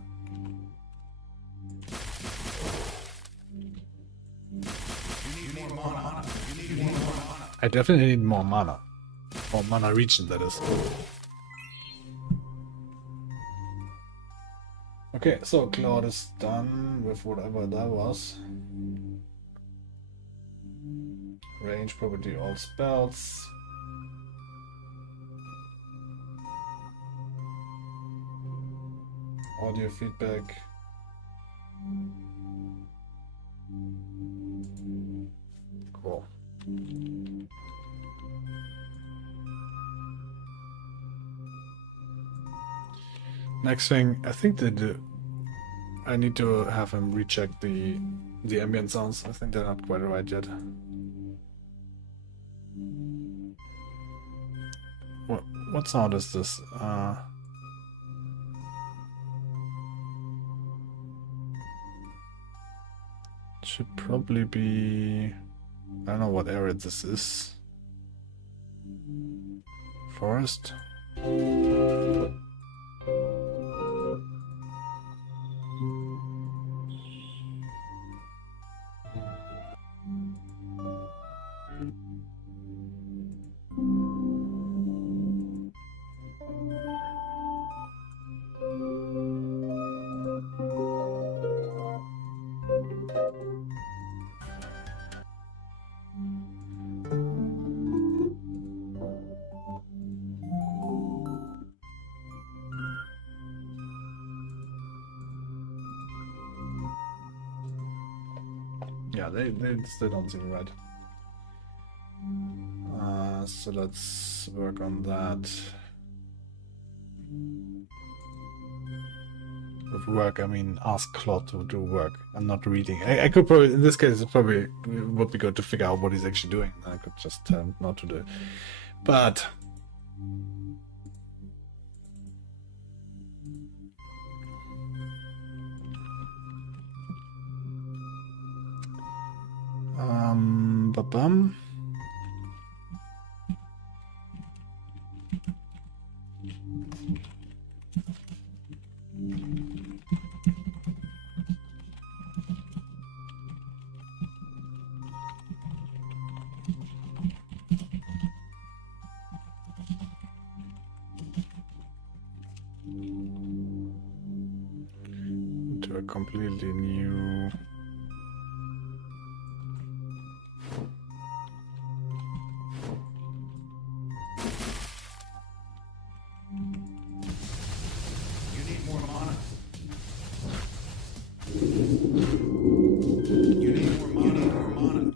You need more mana. You need more mana. I definitely need more mana. More mana region, that is. Okay, so Claude is done with whatever that was. Range property, all spells. Audio feedback. Cool. Next thing, I think that I need to have him recheck the ambient sounds. I think they're not quite right yet. What sound is this? Should probably be... I don't know what area this is. Forest? Yeah, they still don't seem right. So let's work on that. With work, I mean ask Claude to do work. I'm not reading. I could probably, in this case, it probably would be good to figure out what he's actually doing. I could just tell him not to do it. But Ba-ba-bum. To a completely new. You need more mana. You need more mana. You need more mana.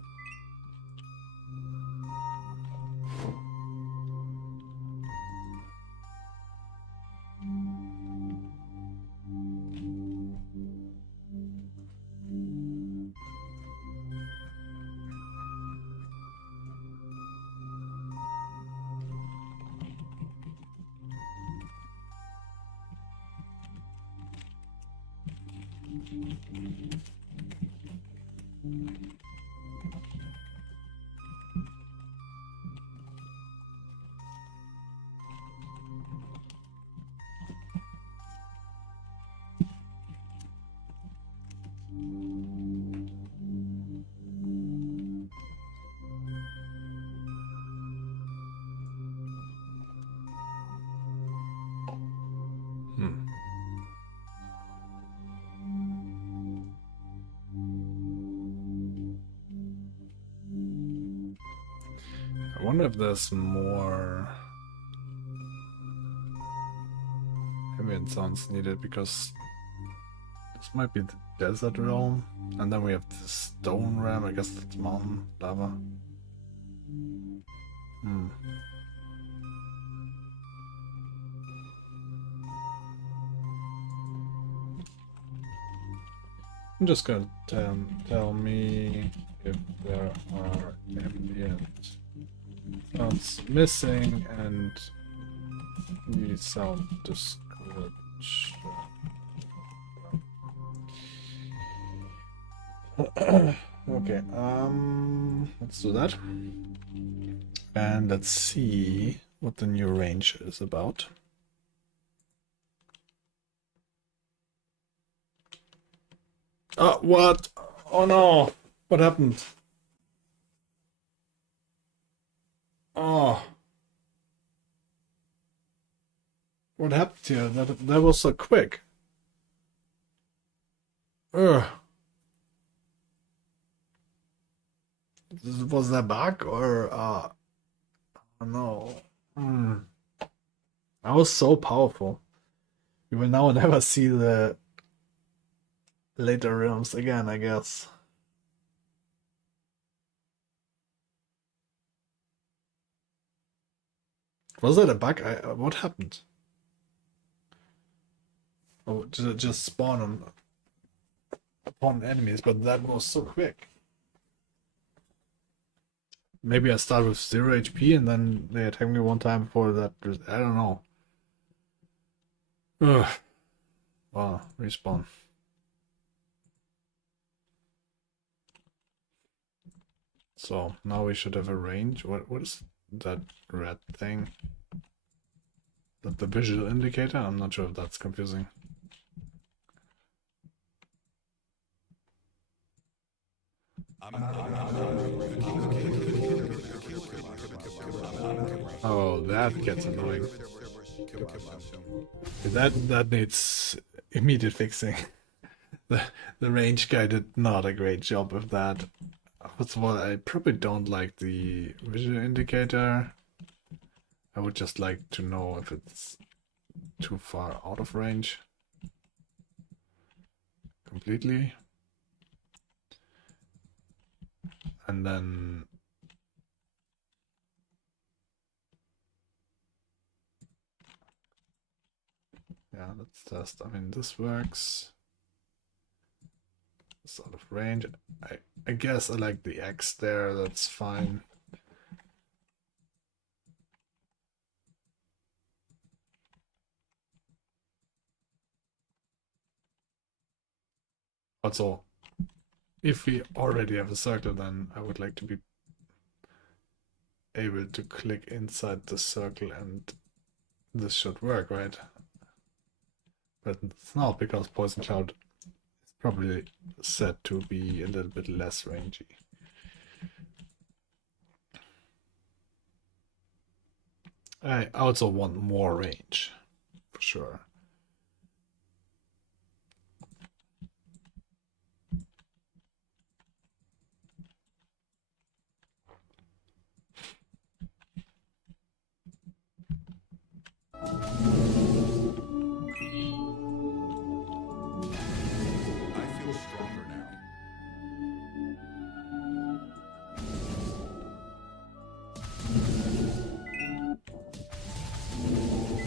I wonder if there's more ambient sounds needed, because this might be the desert realm, and then we have the stone realm. I guess that's mountain lava. I'm just gonna tell me if there are ambient sounds missing and the sound description. Okay, let's do that. And let's see what the new range is about. Oh, what? Oh no! What happened? Oh. What happened here? That was so quick. Ugh. Was that a bug or oh no? That was so powerful. We will now never see the later realms again, I guess. Was that a bug? What happened? Oh, did it just spawn upon enemies? But that was so quick. Maybe I start with 0 HP and then they attack me one time before that. I don't know. Ugh. Wow, respawn. So now we should have a range. What is that red thing? That the visual indicator? I'm not sure if that's confusing. Oh, that gets annoying. That needs immediate fixing. The range guy did not a great job of that. First of all, I probably don't like the visual indicator. I would just like to know if it's too far out of range. Completely. And then yeah, let's test. I mean, this works. It's out of range. I guess I like the X there, that's fine. Also, if we already have a circle, then I would like to be able to click inside the circle and this should work, right? But it's not, because Poison Cloud is probably set to be a little bit less rangy. I also want more range, for sure. I feel stronger now.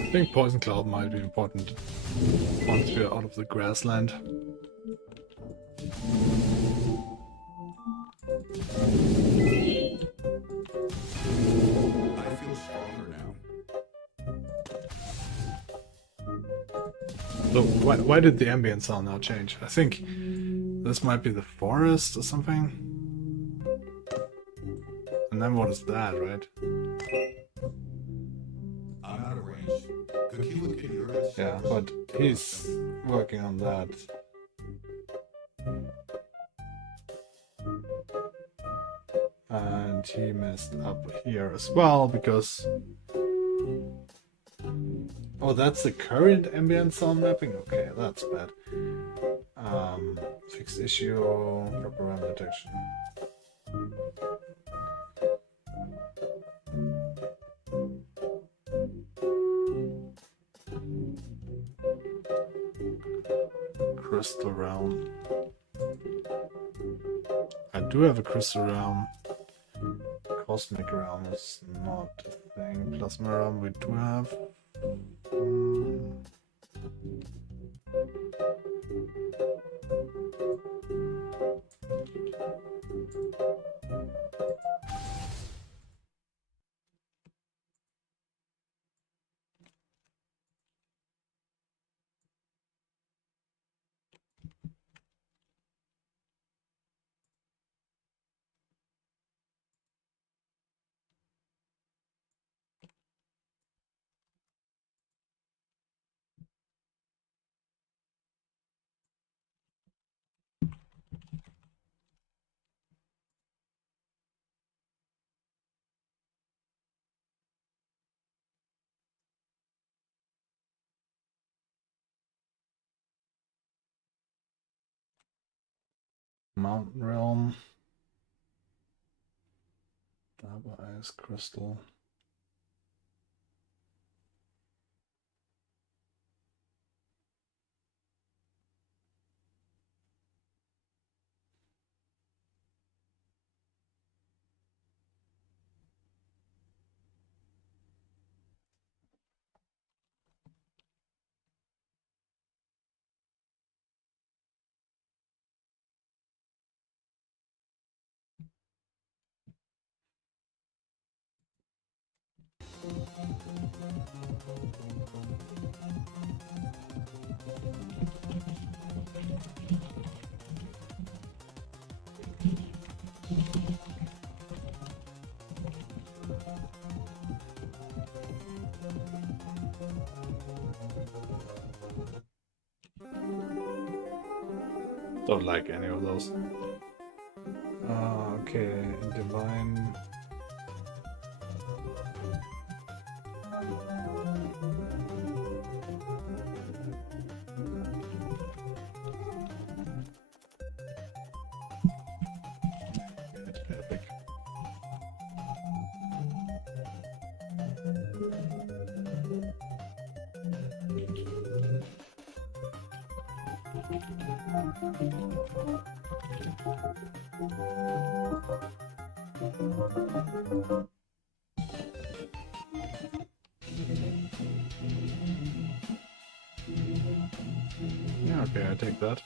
I think Poison Cloud might be important once we're out of the grassland. I feel stronger now. So why did the ambient sound now change? I think this might be the forest or something. And then what is that, right? I'm out of range. Kakila can hear it. Yeah, but he's working on that. And he messed up here as well, because... Oh, that's the current ambient sound mapping? Okay, that's bad. Fixed issue, proper RAM detection. Crystal Realm. I do have a Crystal Realm. Cosmic Realm is not a thing. Plasma Realm we do have. Mountain Realm. Double Ice Crystal. Don't like any of those. Okay, Divine. Epic. Yeah, okay, I take that.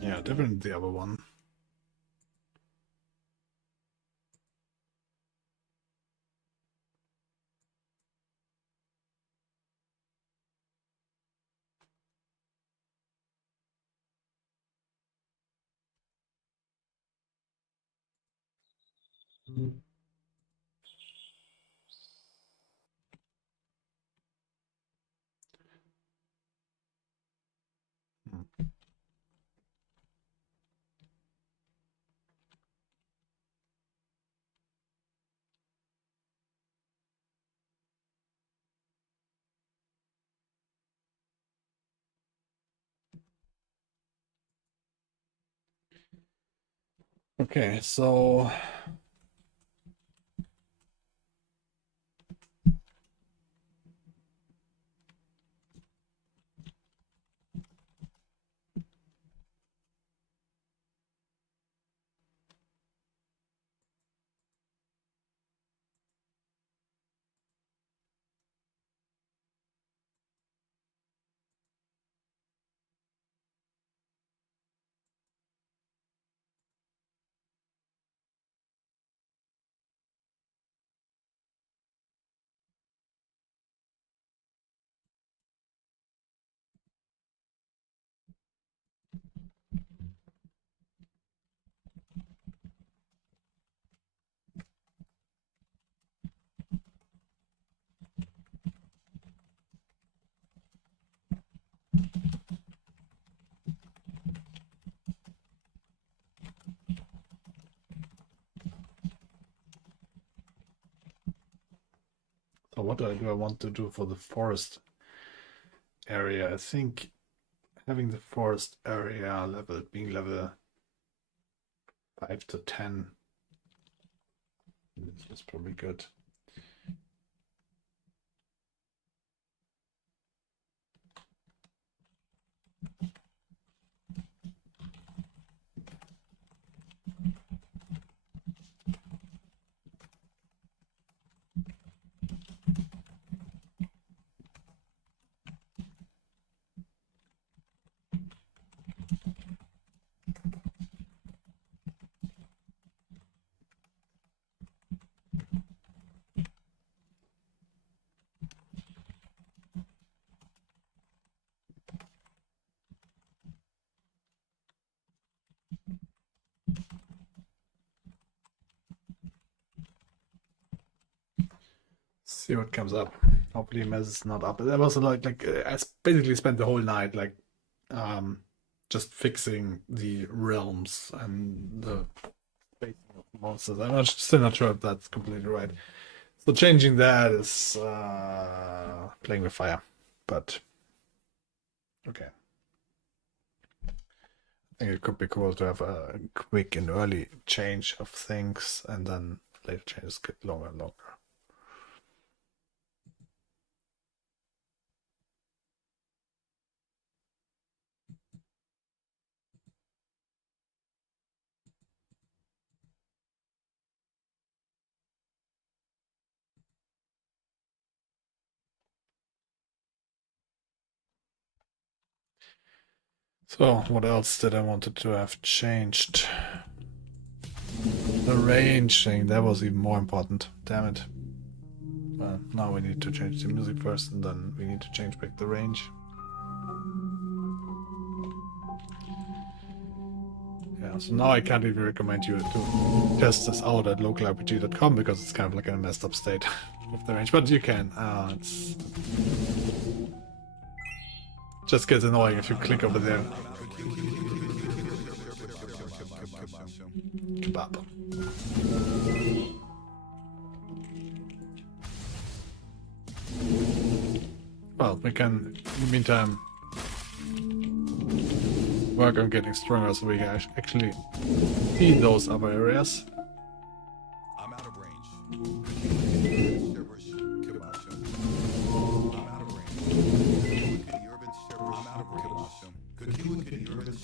Yeah, definitely the other one. Hmm. Okay, so what do I want to do for the forest area? I think having the forest area level being level 5 to 10 is probably good. See what comes up. Hopefully mess is not up. That was like I basically spent the whole night like just fixing the realms and the spacing of monsters. Still not sure if that's completely right. So changing that is playing with fire. But okay. I think it could be cool to have a quick and early change of things and then later changes get longer and longer. So, what else did I wanted to have changed? The range thing, that was even more important. Damn it. Well, now we need to change the music first, and then we need to change back the range. Yeah, so now I can't even recommend you to test this out at localrpg.com because it's kind of like in a messed up state of the range, but you can. It's just gets annoying if you click over there. Kebab. Well, we can, in the meantime, work on getting stronger so we can actually see those other areas. I'm out of range.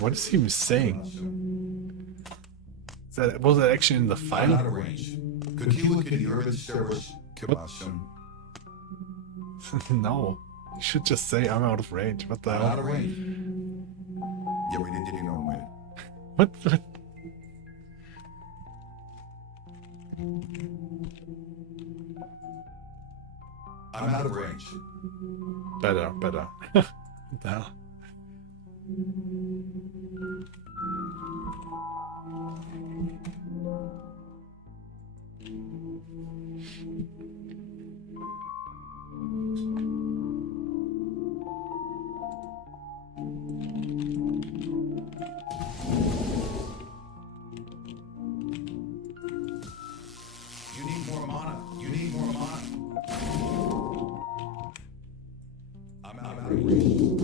What is he saying? Was that actually in the I'm out file? of range. Kukila can urban service Kibasun. No. You should just say I'm out of range. What the I'm out hell? of range. Yeah, we didn't know when. What? I'm out of range. Better. What the hell? You need more mana. You need more mana. I'm out of range.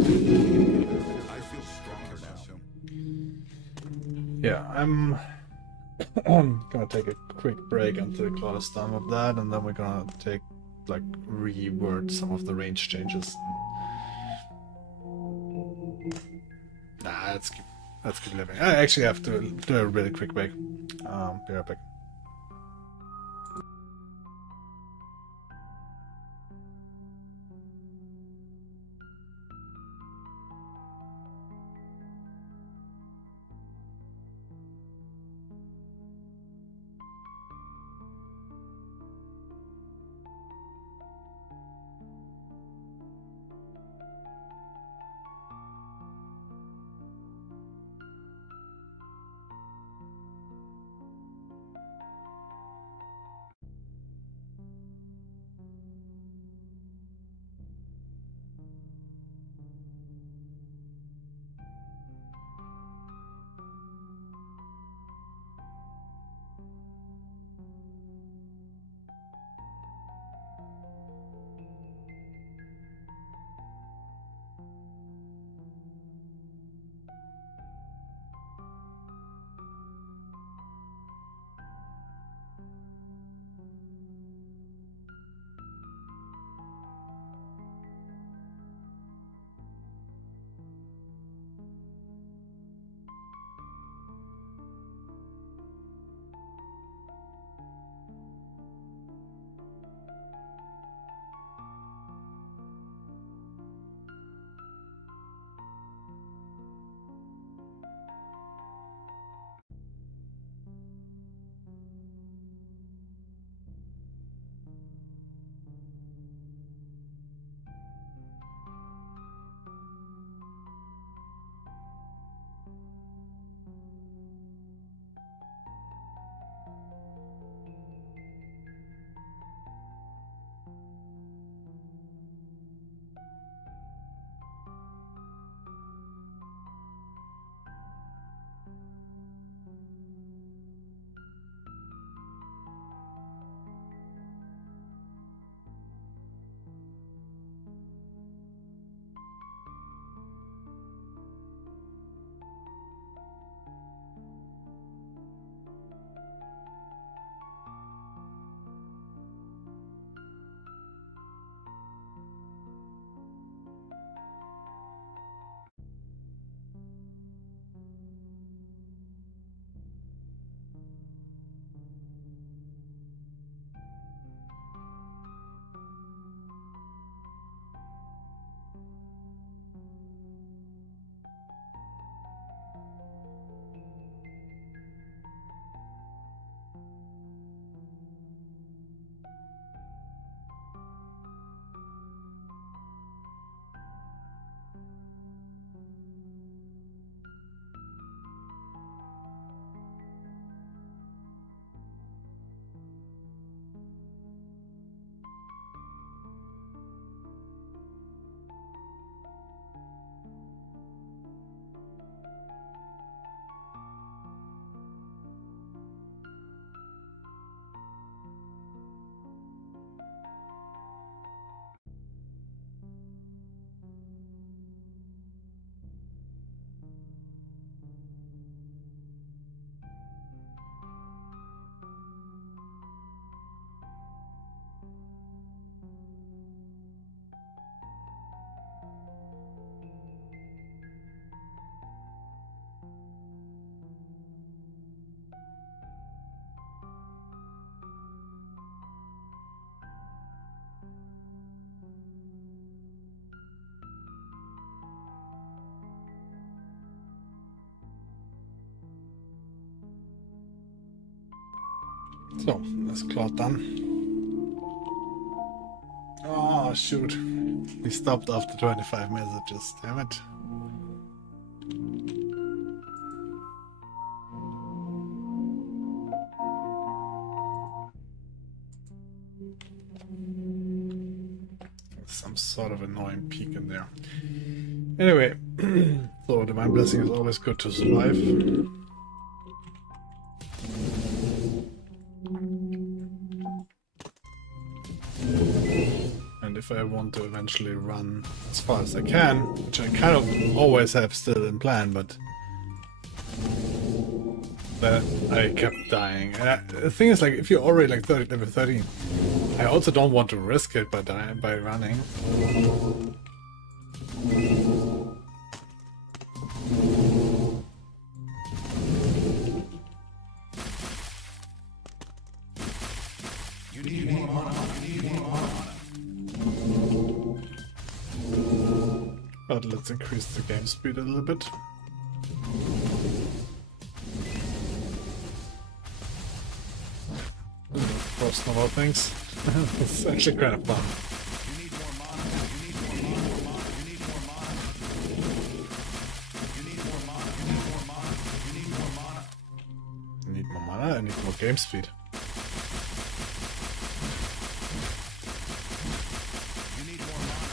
I feel stronger now. Yeah, I'm gonna take a quick break until Claude is done with that, and then we're gonna take reword some of the range changes. Nah, let's keep living. I actually have to do a really quick break. Be right back. So, that's Claude done. Oh, shoot. He stopped after 25 messages. Damn it. Some sort of annoying peak in there. Anyway, so Divine Blessing is always good to survive. And if I want to eventually run as far as I can, which I kind of always have still in plan, but then I kept dying. And the thing is, like, if you're already like level 13, I also don't want to risk it by dying by running. You need more mana. You need more mana. But let's increase the game speed a little bit. Cross normal things. It's actually kind of fun. You need more mana. You need more mana. You need more mana. You need more mana. You need more mana. You need more mana. I need more mana, I need more game speed. You need more mana.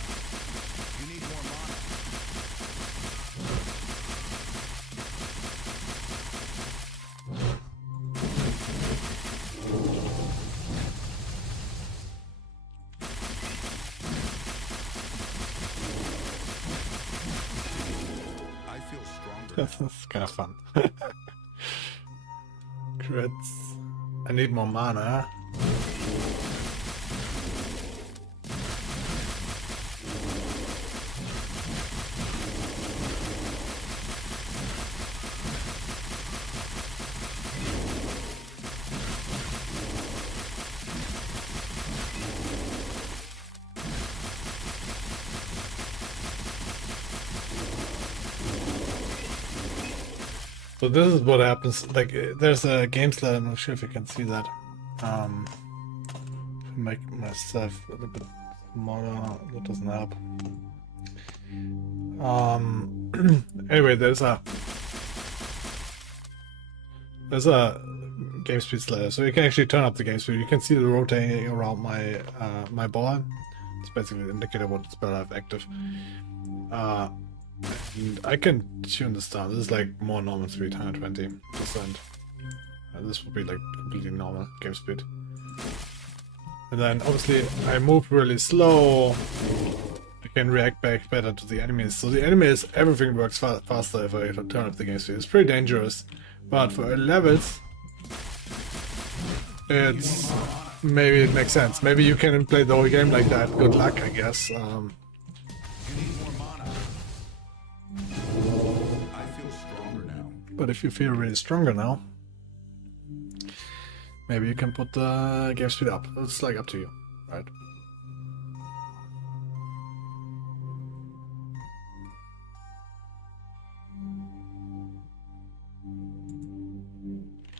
You need more mana. I feel stronger now. That's kind of fun. Crits. I need more mana. So this is what happens. Like, there's a game slide. I'm not sure if you can see that. Make myself a little bit smaller. That doesn't help. Anyway, there's a game speed slider, so you can actually turn up the game speed. You can see the rotating around my my ball. It's basically the indicator what spell I have active. And I can tune this down. This is like more normal speed, 120%. This would be like completely normal game speed. And then obviously I move really slow. I can react back better to the enemies. So the enemies, everything works faster if I turn up the game speed. It's pretty dangerous, but for early levels, it's maybe it makes sense. Maybe you can play the whole game like that. Good luck, I guess. You need more mana. I feel stronger now. But if you feel really stronger now, maybe you can put the game speed up. It's like up to you, right?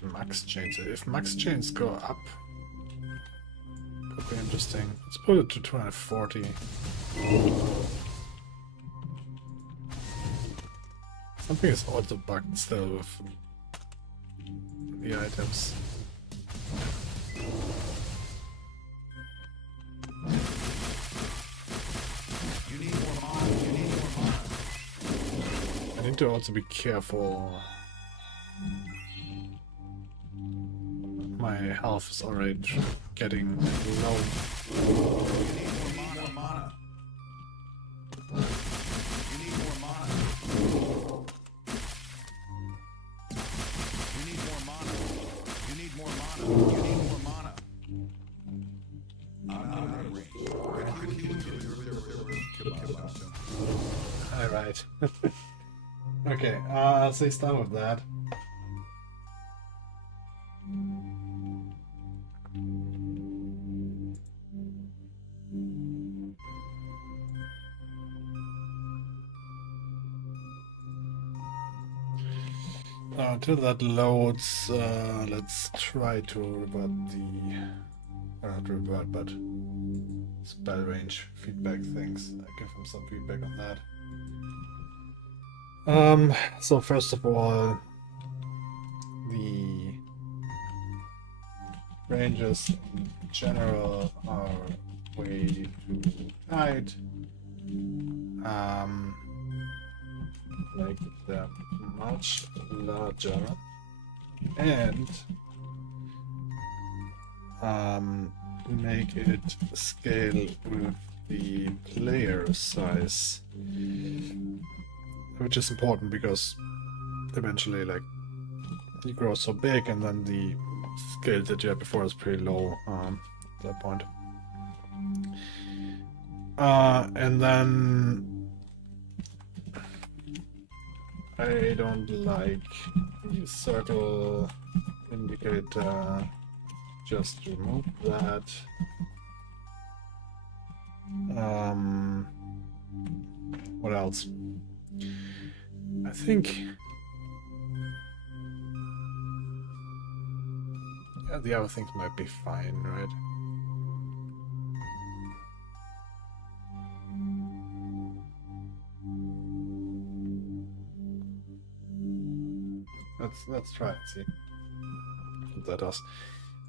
Max chains. If max chains go up, could be interesting. Let's put it to 240. Something is also bugged still with the items. You need more mana. You need more mana. I need to also be careful. My health is already getting low. You need more mana. You need more mana. You need more mana. You need more mana. You need more mana. I'm out of range. Alright. Okay, I'll say start with that. Till that loads, let's try to revert not revert, but spell range feedback things. I give him some feedback on that. So first of all, the ranges in general are way too tight. Make them much larger and make it scale with the player size, which is important because eventually, like, you grow so big and then the scale that you had before is pretty low at that point. And then I don't like the circle indicator. Just remove that. What else? I think the other things might be fine, right? Let's try and see what that does.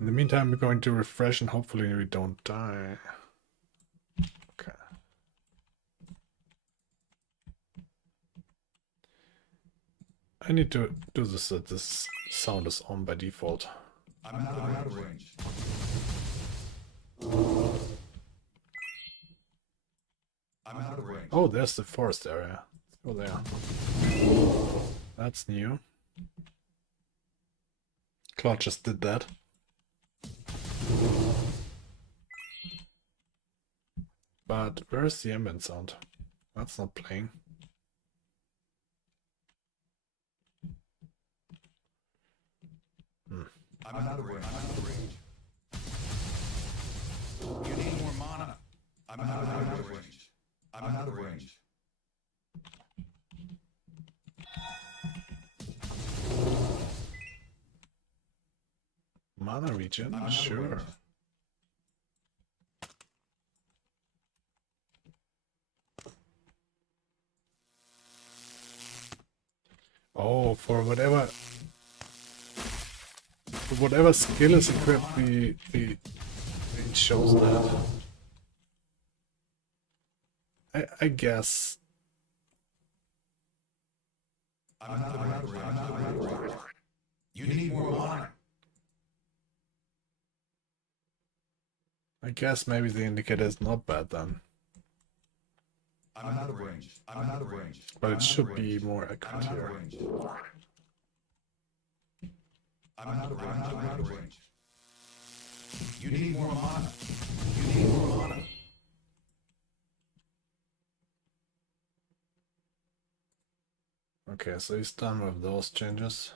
In the meantime, we're going to refresh and hopefully we don't die. Okay. I need to do this so this sound is on by default. I'm out of range. I'm out of range. Oh, there's the forest area. Let's go there. That's new. Claude just did that. But where's the ambient sound? That's not playing. I'm out of range. I'm out of range. You need more mana. I'm out of range. I'm out of range. Mana region? I'm out of Sure. range. Oh, for whatever skill is equipped, it shows that. I guess. I'm out of range. I'm out of range. You need more mana. I guess maybe the indicator is not bad then. I'm out of range. I'm out of range. But it should be more accurate I'm out of here. range. I'm out of range. I'm out of range. You need more mana. You need more mana. Okay, so he's done with those changes.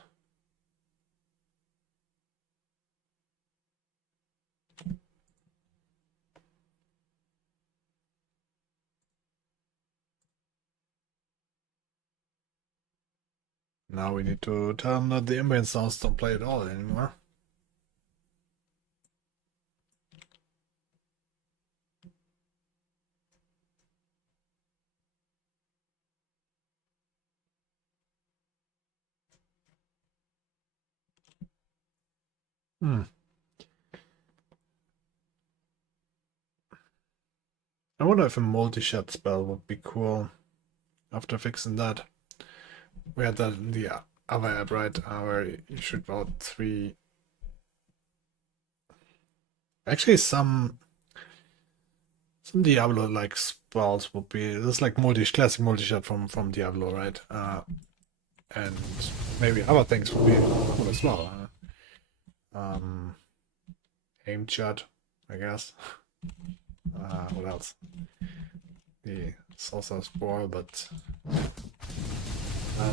Now we need to tell him that the ambient sounds don't play at all anymore. I wonder if a multi-shot spell would be cool after fixing that. We had that in the other app, right? Where you shoot out 3. Actually, some Diablo like spells would be this like classic multi-shot from Diablo, right? And maybe other things would be cool as well. Aim shot, I guess. What else? The Salsa Spore, but I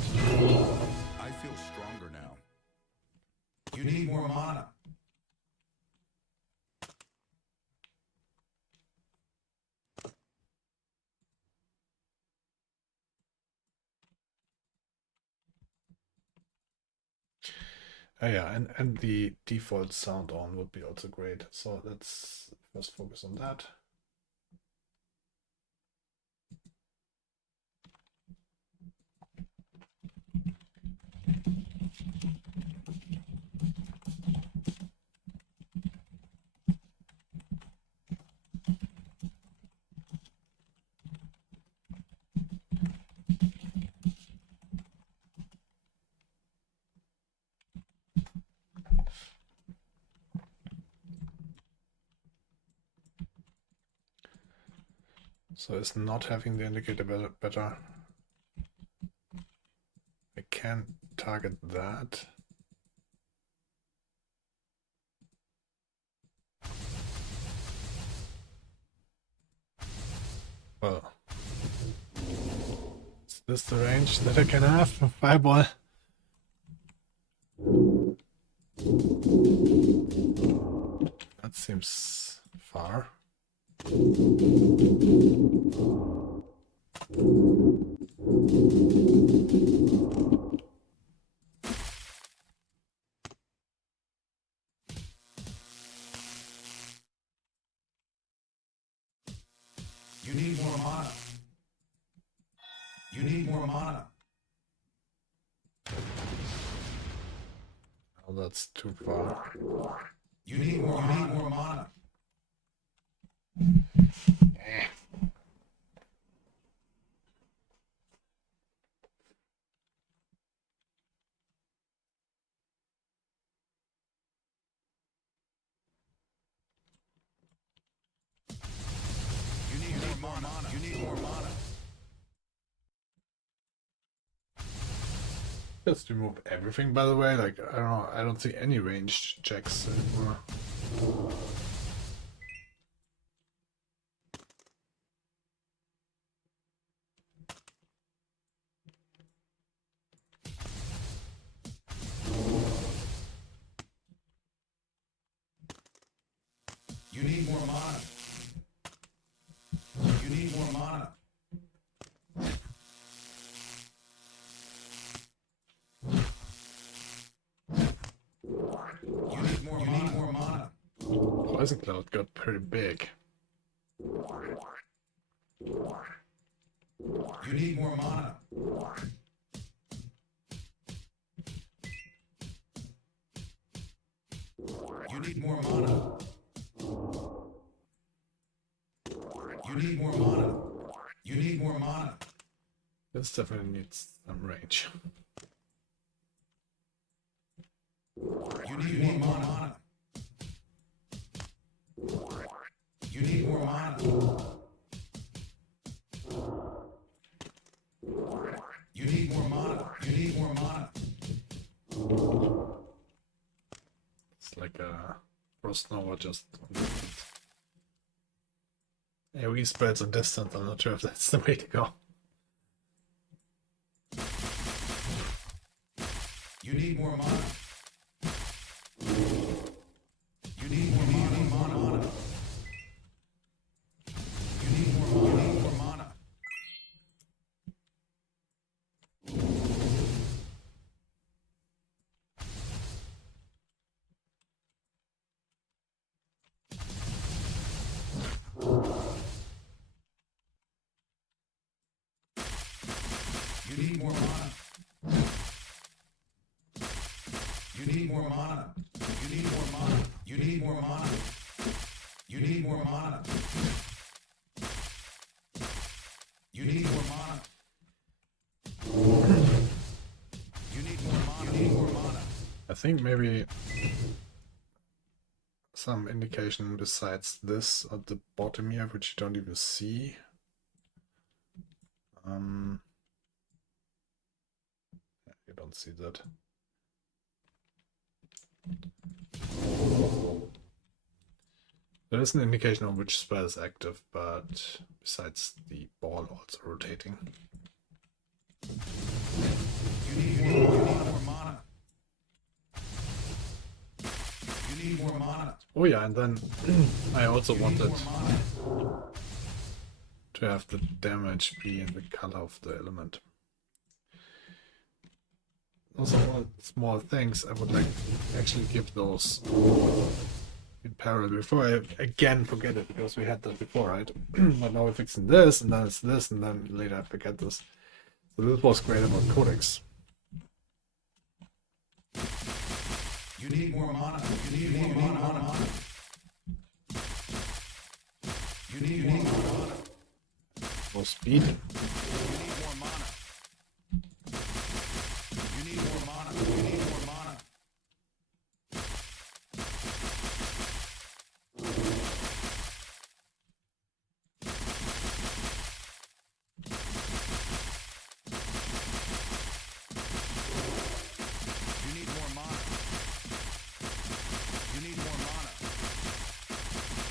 feel stronger now. You need more mana. Yeah, and the default sound on would be also great. So let's first focus on that. So is not having the indicator better? I can target that. Well, is this the range that I can have? Fireball. That seems far. You need more mana. You need more mana. Oh, that's too far. You need more mana. Eh. You need more mana. You need more mana. Just remove everything, by the way. Like, I don't know, I don't see any ranged checks anymore. You need more mana. You need more mana. You need more mana. Poison Cloud got pretty big. You need more mana. You need more mana. You need more mana. You need more mana. This definitely needs some range. You need more mana. You need more mana. You need more mana. You need more mana. It's like a Frost Nova just on distance. AoE spreads on distance. I'm not sure if that's the way to go. You need more mana. You need more mana. You need more mana. You need more mana. You need more mana. You need more mana. You need more mana. You need more mana. You need more mana. You need more mana. You need more mana. I think maybe some indication besides this at the bottom here, which you don't even see. You don't see that. There is an indication on which spell is active, but besides the ball also rotating. You need more mana. You need more mana. Oh yeah, and then I also You need wanted more mana. to have the damage be in the color of the element. also all small things, I would like to actually give those in parallel before I again forget it, because we had that before, right? But now we're fixing this, and then it's this, and then later I forget this. So this was great about codecs. You need more mana. You need more mana. You need more mana. More speed. You need more mana. You need more mana. You need more mana.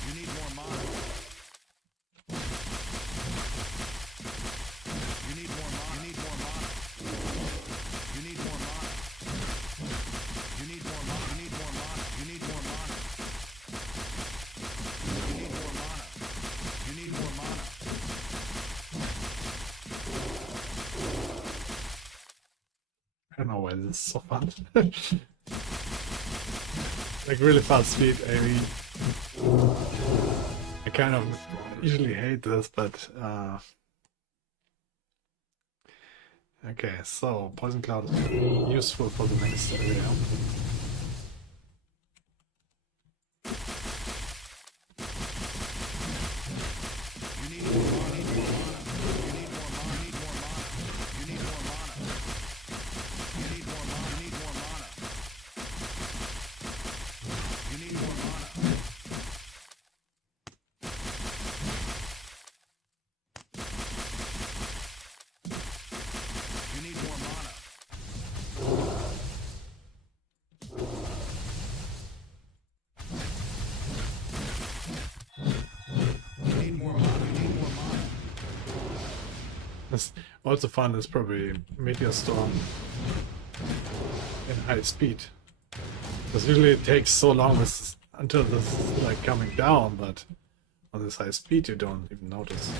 You need more mana. You need more mana. You need more mana. You need more mana. You need more mana. You need more mana. You need more mana. You need more mana. You need more mana. You need more mana. You need more mana. I don't know why this is so fun. Like really fast speed, I mean, I kind of usually hate this, but okay, so Poison Cloud is useful for the next area. You need more mana. You need more mana. You need more mana. You need more mana. You need more mana. You need more mana. You need more mana. You need more mana. You need more mana. You need more mana. It's also fun is probably Meteor Storm in high speed. Because usually it takes so long until this is like coming down, but on this high speed you don't even notice.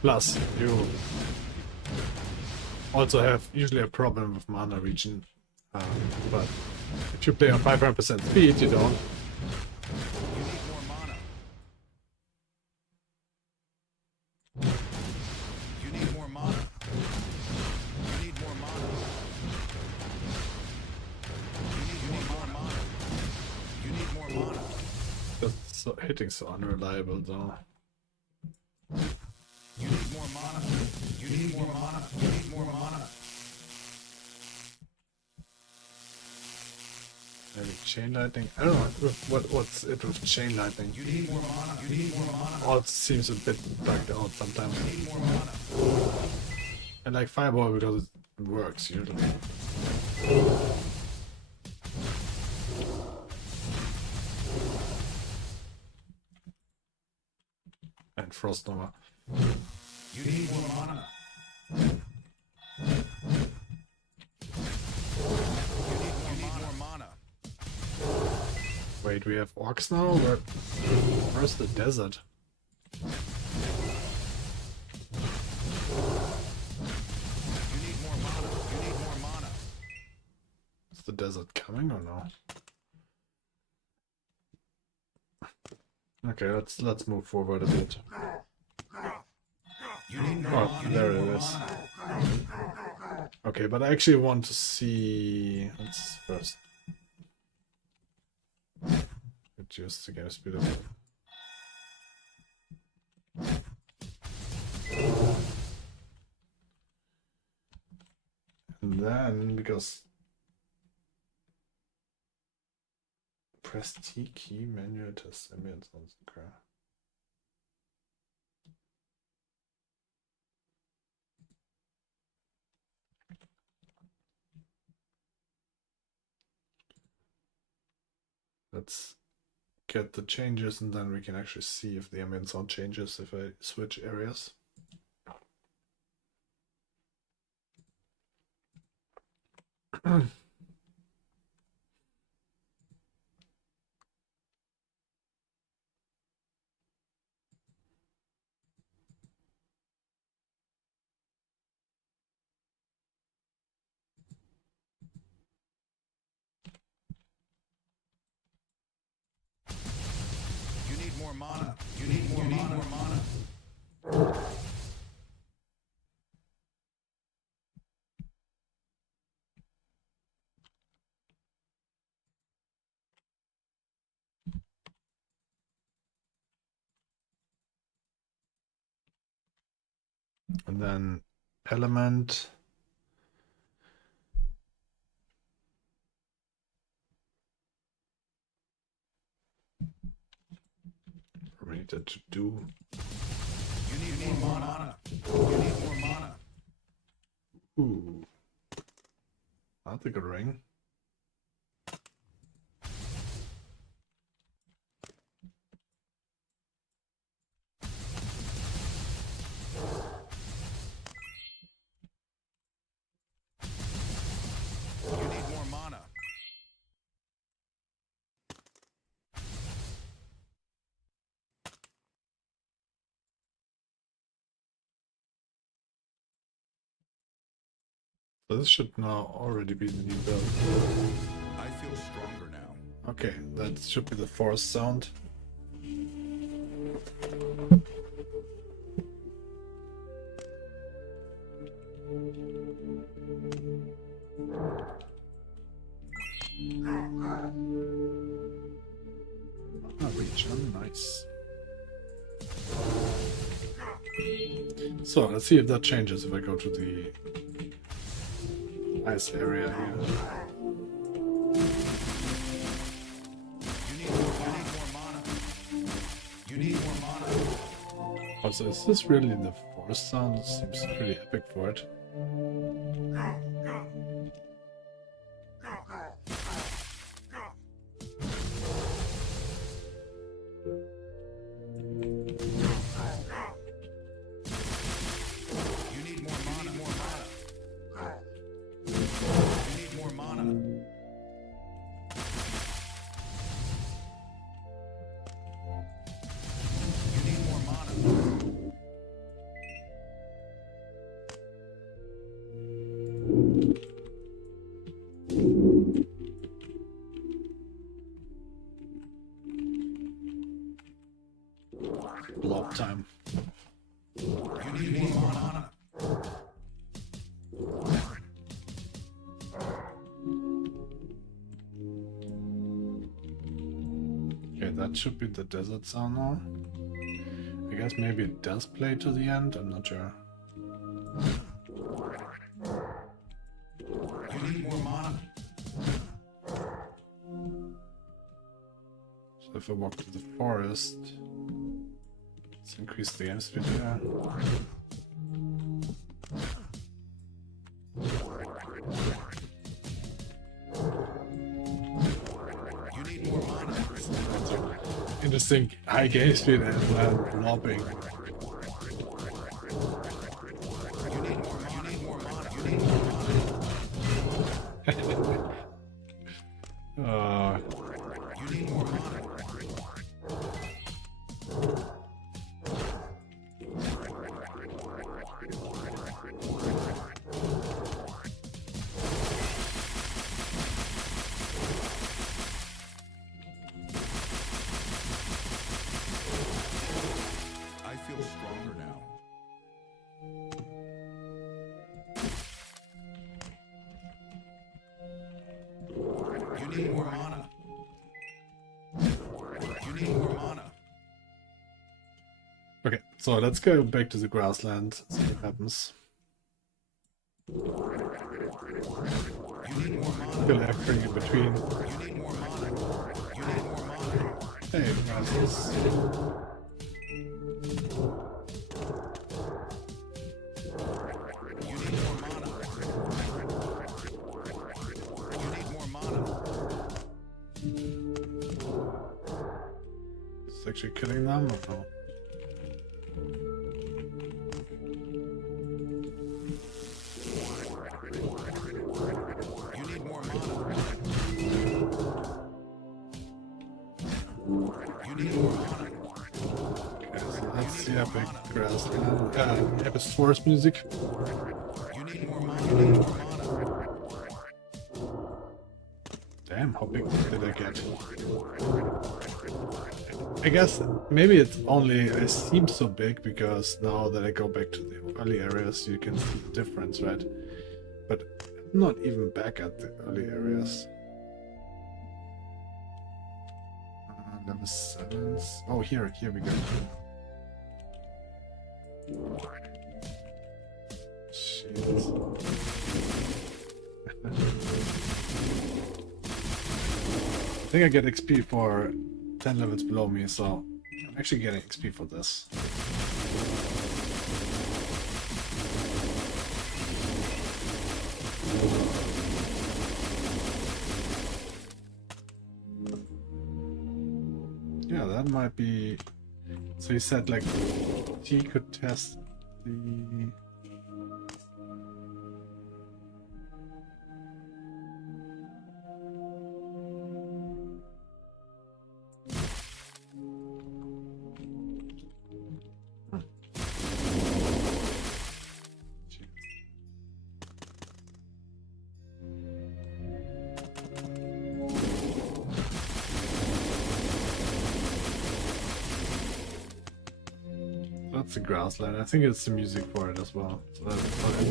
Plus, you also have usually a problem with mana regen, but if you play on 500% speed, you don't. You need more mana. You need more mana. You need more mana. You need more mana. You need more mana. That's so, hitting so unreliable though. You need more mana. You need more mana. You need more mana. Maybe chain lightning. I don't know what's it with chain lightning. You need more mana. You need more mana. Oh, it seems a bit bugged out sometimes. You need more mana. I like fireball because it works usually. And frost nova. You need more mana. You need more mana. Wait, we have orcs now? Where's the desert? You need more mana. You need more mana. Is the desert coming or no? Okay, let's move forward a bit. You need more Oh, mana. there it is. Okay, but I actually want to see. Let's first reduce the game speed a bit. And then, because press T key, manual test ambience on the car. Let's get the changes and then we can actually see if the ambient sound changes if I switch areas. more mana. You need more mana. And then element. We need that to do. You need more mana. You need more mana. Ooh. That's a good ring. You need more mana. So this should now already be the new build. I feel stronger now. Okay, that should be the forest sound. Region, nice. So let's see if that changes if I go to the ice area here. You need more mana. You need more mana. Also, is this really the forest sound? It seems pretty epic for it. You need more mana. More mana. You need more mana. You need more mana. Blob time. You need more mana. Okay, that should be the desert sound now. I guess maybe it does play to the end, I'm not sure. You need more mana. So if I walk to the forest, let's increase the game speed there. You need more mana. Interesting high game speed and lobbing. You need more mana. You need more mana. You need more mana. You need more mana. I feel stronger now. You need more mana. You need more mana. Okay, so let's go back to the grassland, see what happens. You need more mana. Kill everything in between. You need more mana. You need more mana. Hey, grasses. You need more mana. You need more mana. It's actually killing them or no? You need more mana. You need more mana. Okay, so that's the epic grassland. Epic forest music. You need more mana. You need more mana. Damn, how big did I get? I guess maybe it's only it seems so big because now that I go back to the early areas, you can see the difference, right? But I'm not even back at the early areas. Level 7s. Oh, here we go. Shit. I think I get XP for 10 levels below me, so I'm actually getting XP for this. Yeah, that might be... So you said like T could test the... That's the grassland. I think it's the music for it as well. So that's fine.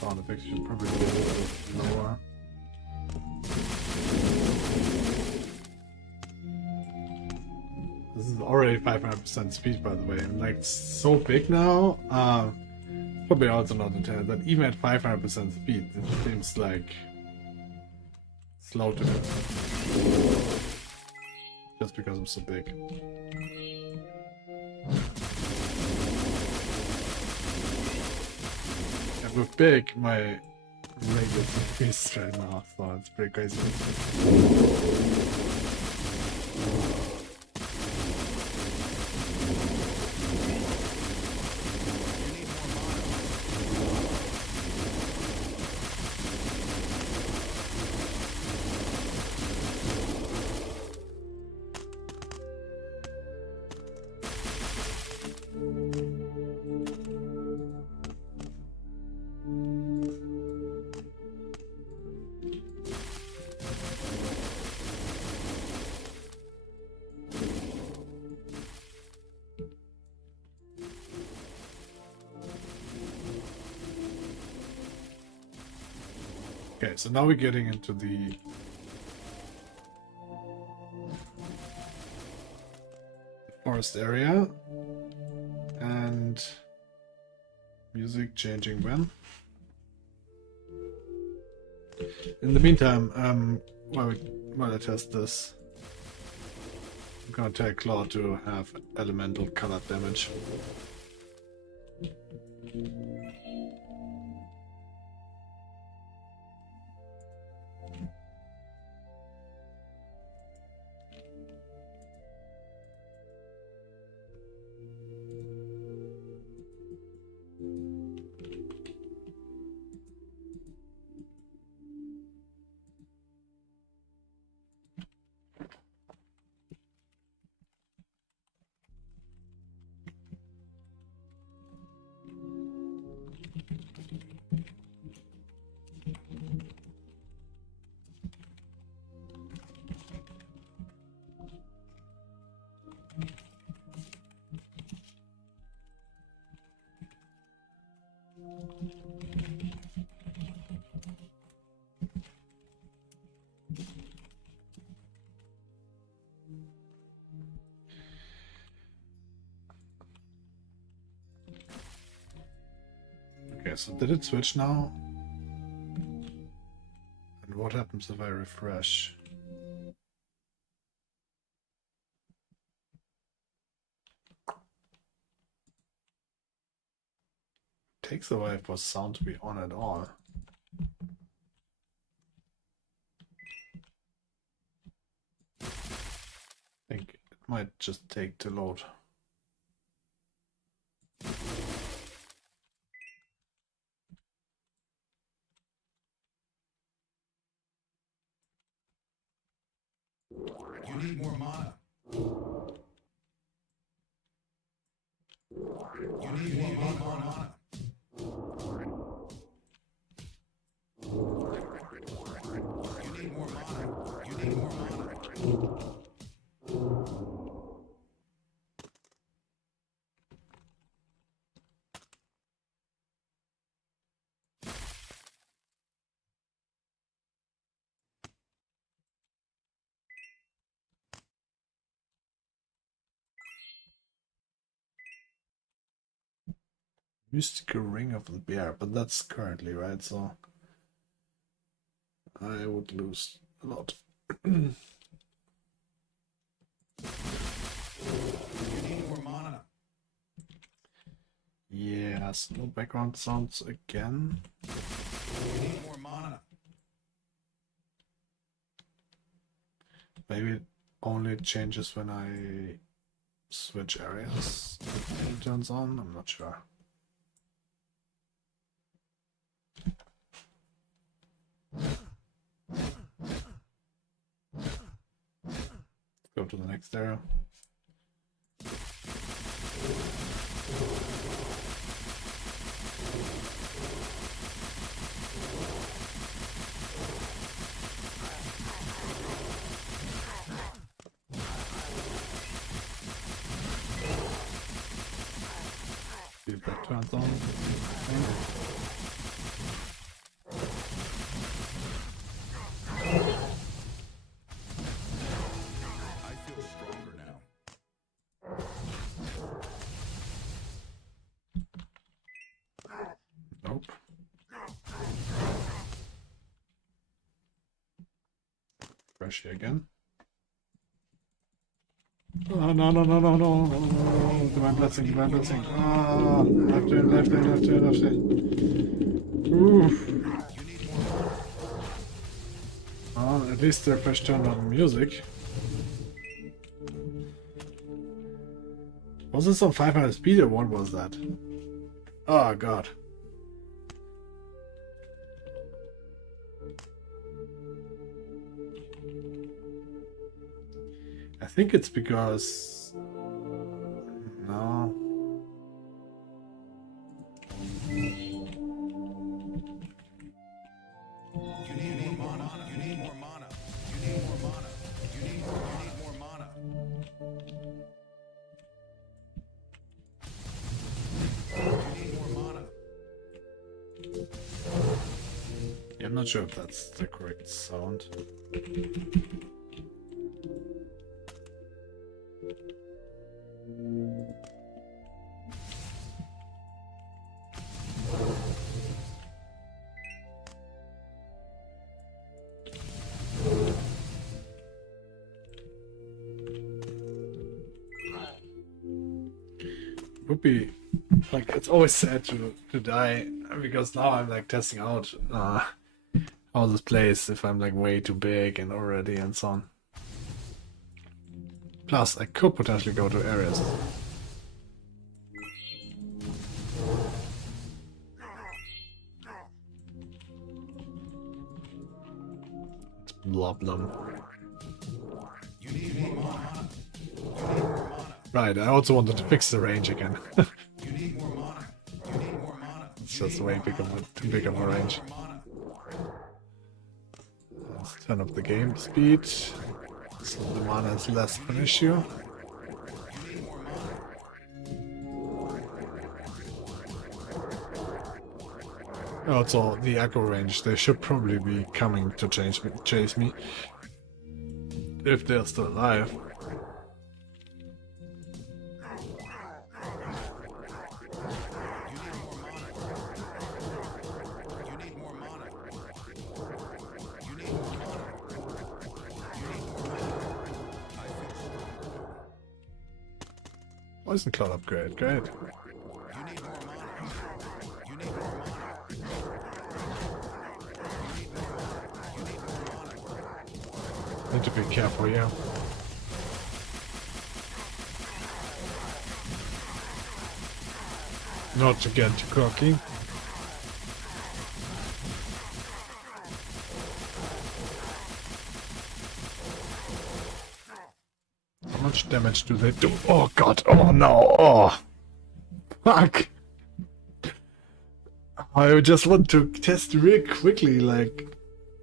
Sound effects should probably be a little bit lower. This is already 500% speed, by the way. And like so big now. Probably also not intended that even at 500% speed, it seems like slow to me. Just because I'm so big. And with big, my rate is increased right now, so it's pretty crazy. Okay, so now we're getting into the forest area, and music changing when. In the meantime, while I test this, I'm gonna tell Claude to have elemental color damage. Okay, so did it switch now? And what happens if I refresh? Takes a while for sound to be on at all. I think it might just take to load. You need more mana. You need more mana. more mana. You need more mana. Mystical Ring of the Bear, but that's currently, right? So I would lose a lot. You need more mana. Yes, no background sounds again. You need more mana. Maybe it only changes when I switch areas and it turns on. I'm not sure. Go to the next area. See if that turns on. I feel stronger now. Nope. Fresh here again. Oh, no, no, no, no, no, no, no, divine blessing, divine blessing. Ah, left in, left in, left in, left in. Oof. You need more mana. At least the fresh turned on music. Was this on 500 speed or what was that? Oh god. I think it's because... No. You need more mana. You need more mana. You need more mana. You need more mana. You need more mana. Yeah, I'm not sure if that's the correct sound. Would be like, it's always sad to die because now I'm like testing out how this plays if I'm like way too big and already and so on. Plus I could potentially go to areas. Let's blob them. You need more mana. You need more mana. Right, I also wanted to fix the range again. You need more mana. You need more mana. It's just way too big of a range. Mana. Let's turn up the game speed, so the mana is less of an issue. You need more mana. Also, the echo range, they should probably be coming to chase me. If they're still alive. You need more mana. You need more mana. You need more mana. I feel stronger. Poison Cloud upgrade, great. You need more mana. You need more mana. You need more mana. You need more mana. Need to be careful here. Not to get too cocky. How much damage do they do? Oh god, oh no, oh. Fuck. I just want to test real quickly, like,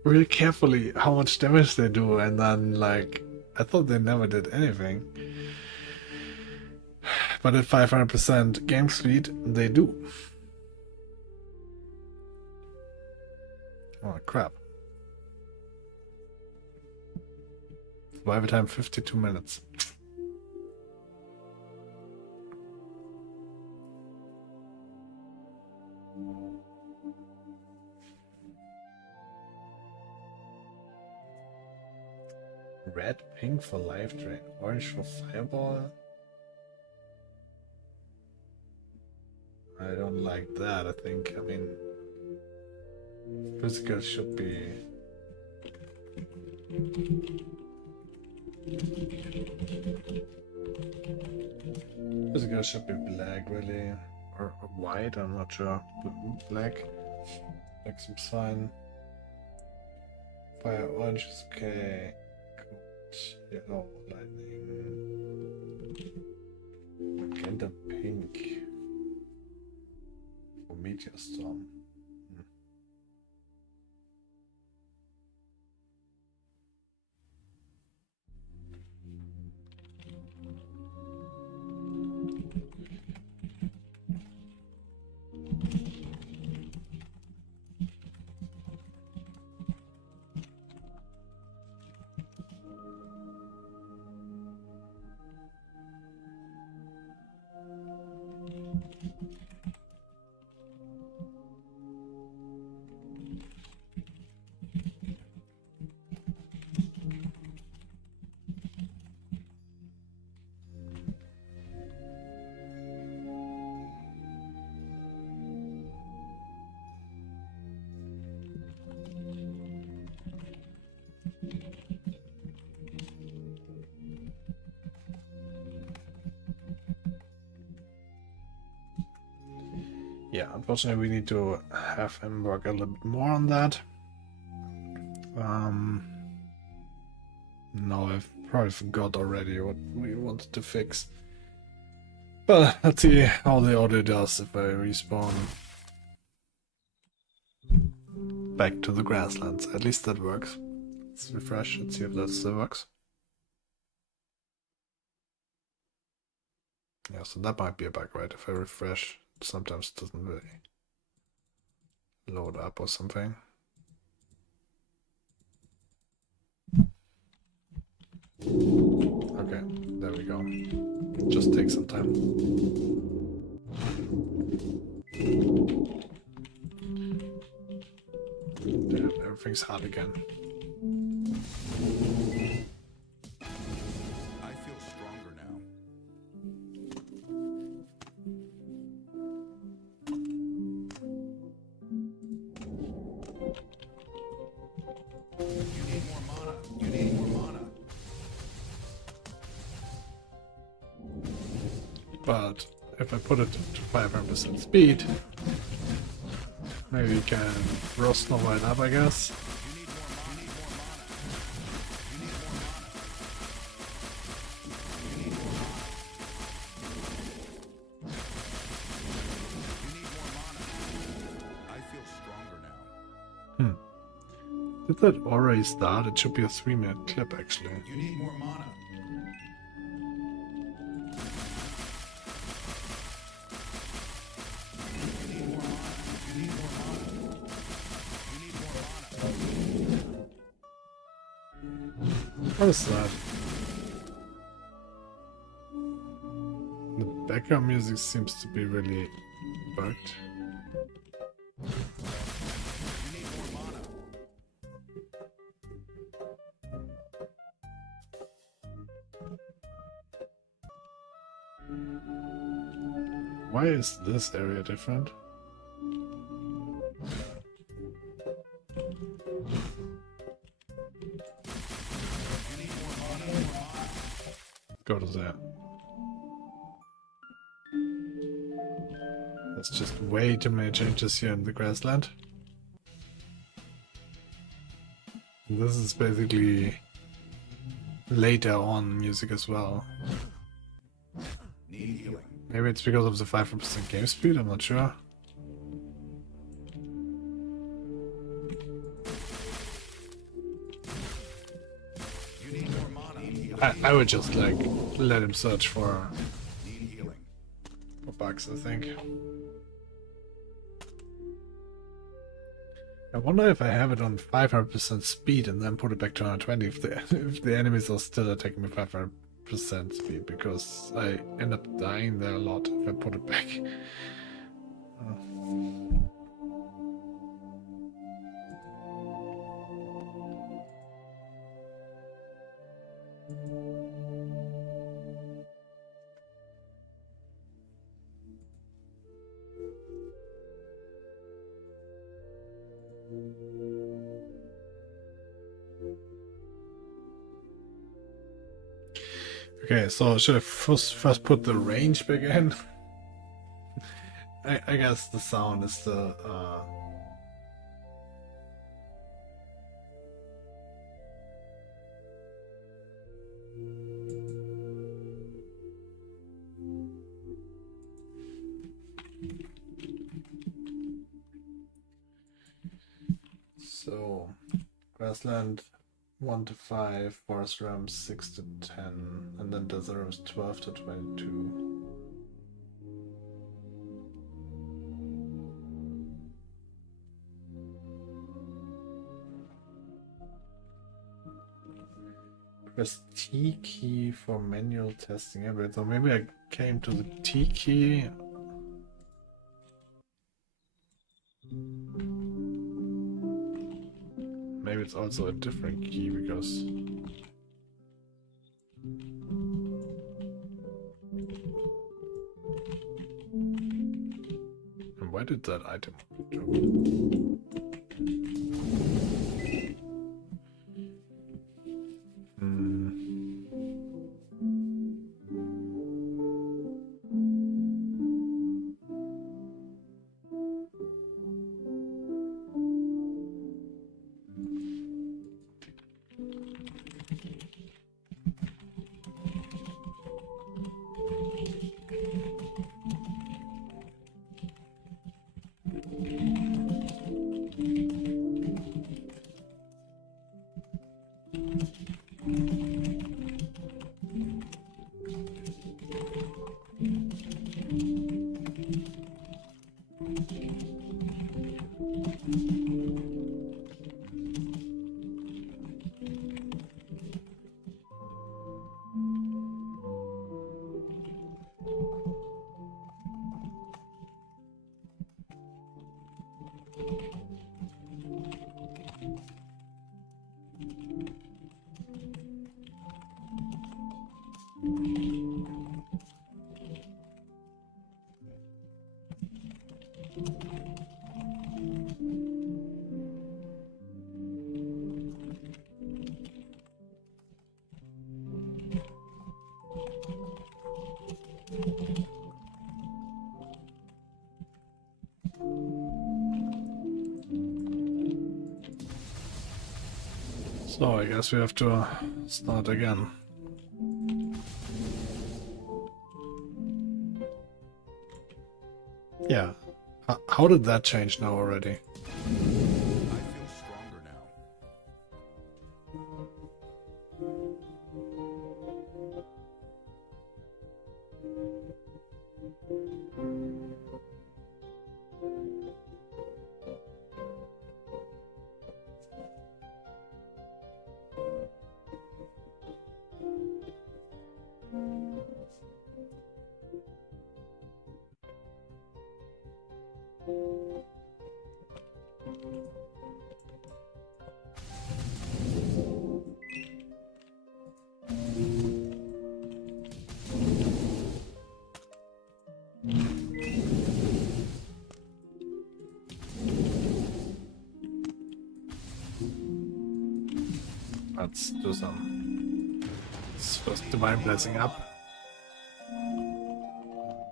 really carefully how much damage they do, and then like I thought they never did anything. But at 500% game speed, they do. Oh crap. Survival time 52 minutes. Red, pink for life drain, orange for fireball. I don't like that. I think, I mean, physical should be. Physical should be black, really, or white. I'm not sure. Black. Black seems fine. Fire orange is okay. Yellow lightning. Magenta pink. For meteor storm. Yeah, unfortunately we need to have him work a little bit more on that. No, I've probably forgot already what we wanted to fix. But let's see how the audio does if I respawn back to the grasslands. At least that works. Let's refresh and see if that still works. Yeah, so that might be a bug, right? If I refresh, it sometimes doesn't really load up or something. Okay, there we go. Just take some time. Damn, everything's hot again. I feel stronger now. You need more mana. You need more mana. But if I put it to 500% speed, maybe we can roast Nova it up, I guess. Did that already start? It should be a 3-minute clip, actually. You need more mana. You need more mana. You need more mana. You need more mana. What is that? The background music seems to be really bugged. You need more mana. Why is this area different? Go to that. That's just way too many changes here in the grassland. This is basically later on music as well. Need healing. Maybe it's because of the 5% game speed, I'm not sure. I would just like let him search for Need healing. bugs, I think. I wonder if I have it on 500% speed and then put it back to 120 if the enemies are still attacking me 500% speed, because I end up dying there a lot if I put it back. Okay, so should I first put the range back in? I guess the sound is the so grassland 1 to 5, forest realms 6 to 10, and then desert realms 12 to 22. Press T key for manual testing. Yeah, but so maybe I came to the T key. Maybe it's also a different key because and why did that item drop? So I guess we have to start again. Yeah. How did that change now already? I feel stronger now. Let's do some. Let's first divine blessing up.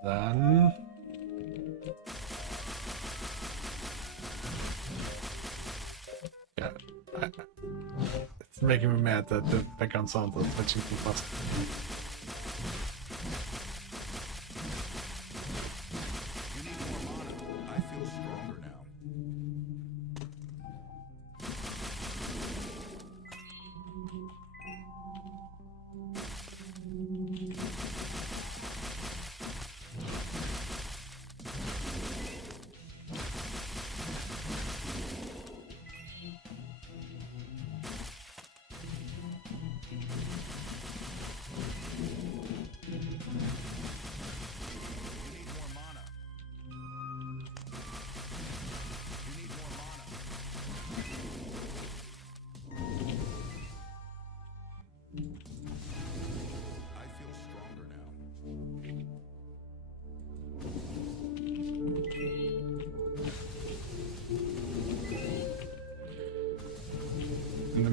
Then yeah, it's making me mad that the background sound is switching too fast. You need more mana. I feel stronger now.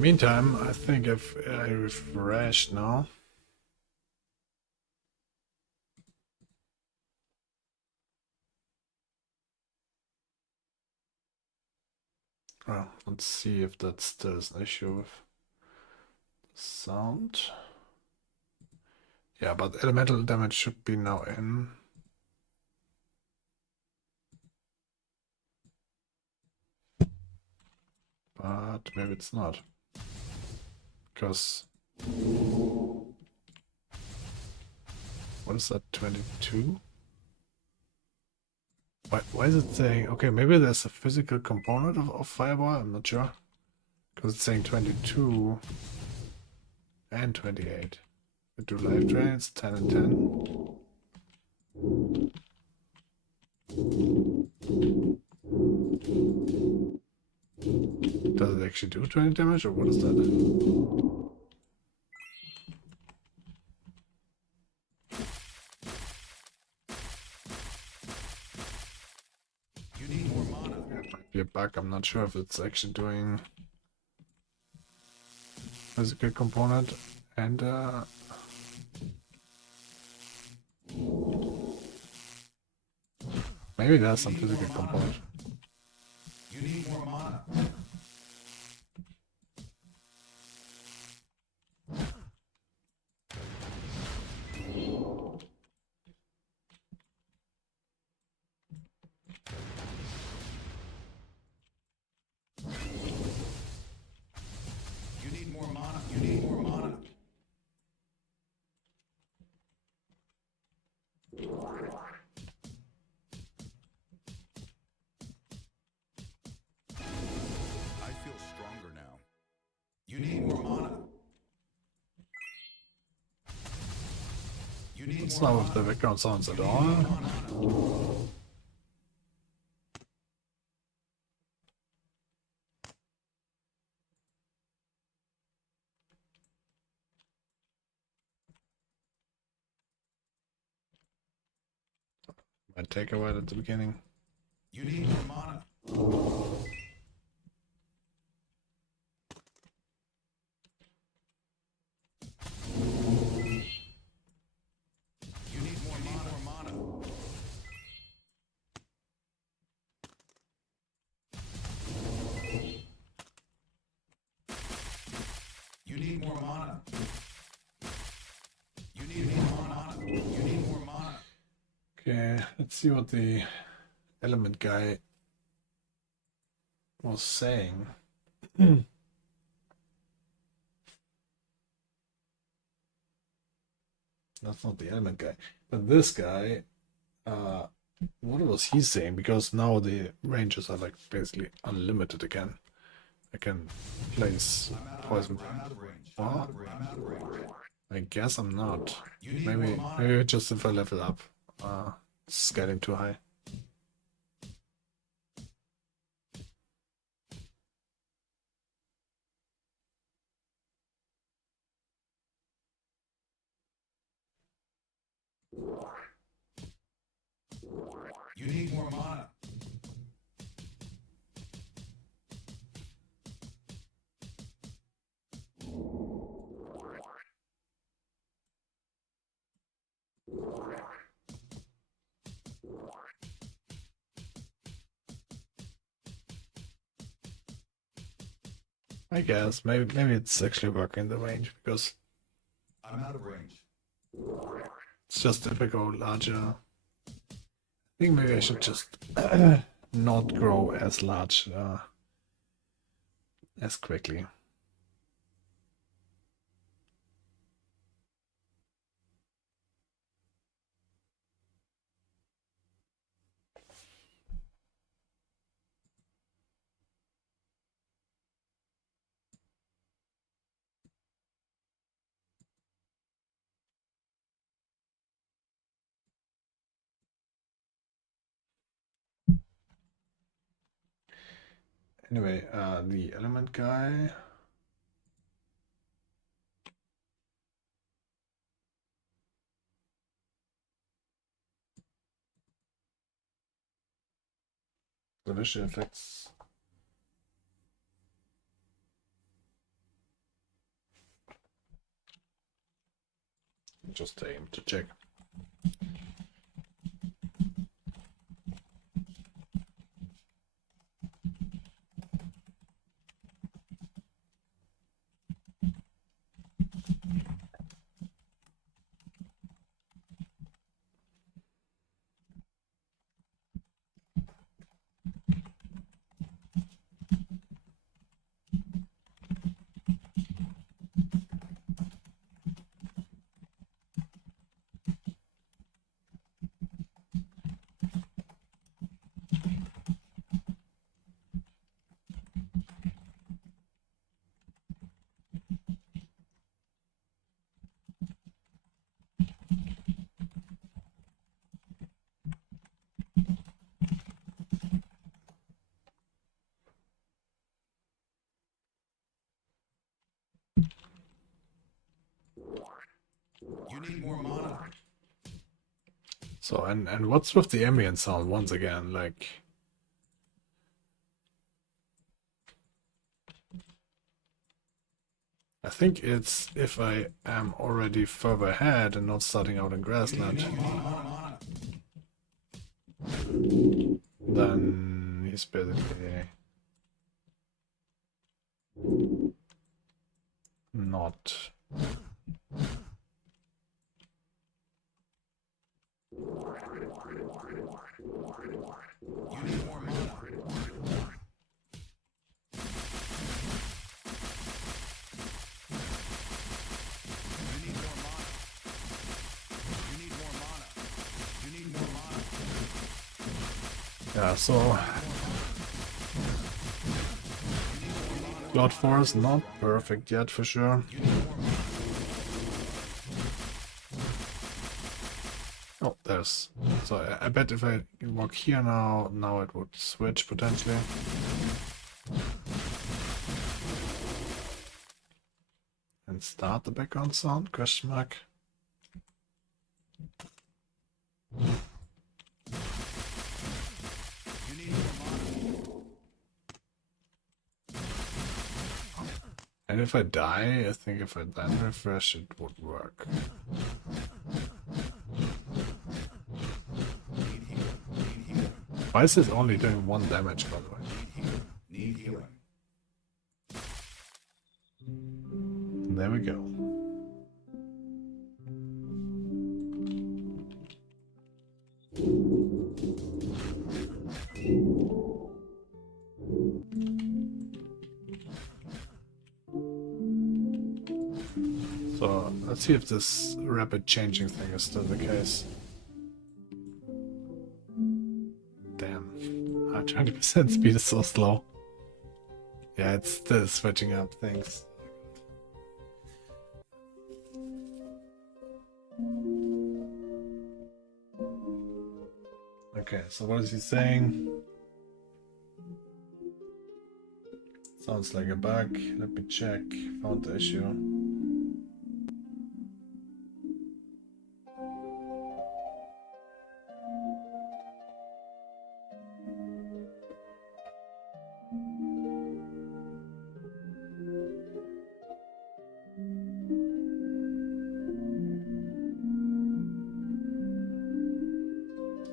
meantime, I think if I refresh now. Well, let's see if that still is an issue with sound. Yeah, but elemental damage should be now in. But maybe it's not. Because what is that, 22? Why is it saying, okay, maybe there's a physical component of Fireball, I'm not sure. Because it's saying 22 and 28. We do life drains, 10 and 10. Does it actually do 20 damage, or what is that? You need more mana. It might be a bug, I'm not sure if it's actually doing physical component and maybe there's some physical component. You need more mana. You need more mana. You need more mana. I feel stronger now. You need more mana. You need It's more not with the background sounds at all. Might take a while at the beginning. You need more mana. You need more mana. You need more mana. You need more mana. You need more mana. Okay, let's see what the element guy was saying. That's not the element guy, but this guy, what was he saying? Because now the ranges are like basically unlimited again. I can place poison. I'm out of range. What? I'm out of range. I guess I'm not. You need Maybe more mana. maybe just if I level up. It's getting too high. You need more mana. I guess maybe it's actually working in the range because I'm out of range. it's just if I go larger. I think maybe I should just not grow as large as quickly. Anyway, the element guy. The visual effects. just aim to check. You need more mana. So, and what's with the ambient sound once again? Like, I think it's if I am already further ahead and not starting out in grassland, then he's basically not. You need more mana. You need more mana. You need more mana. You need more mana. Yeah, so Claude 4 is not perfect yet for sure. You need more mana. Oh, there's. So I bet if I walk here now it would switch potentially. And start the background sound? Question mark. You need more mana. And if I die, I think if I then refresh, it would work. Why is this only doing 1 damage, by the way? Need healing. And there we go. So let's see if this rapid changing thing is still the case. Damn, 20% speed is so slow. Yeah, it's still switching up things. Okay, so what is he saying? Sounds like a bug. Let me check. Found the issue.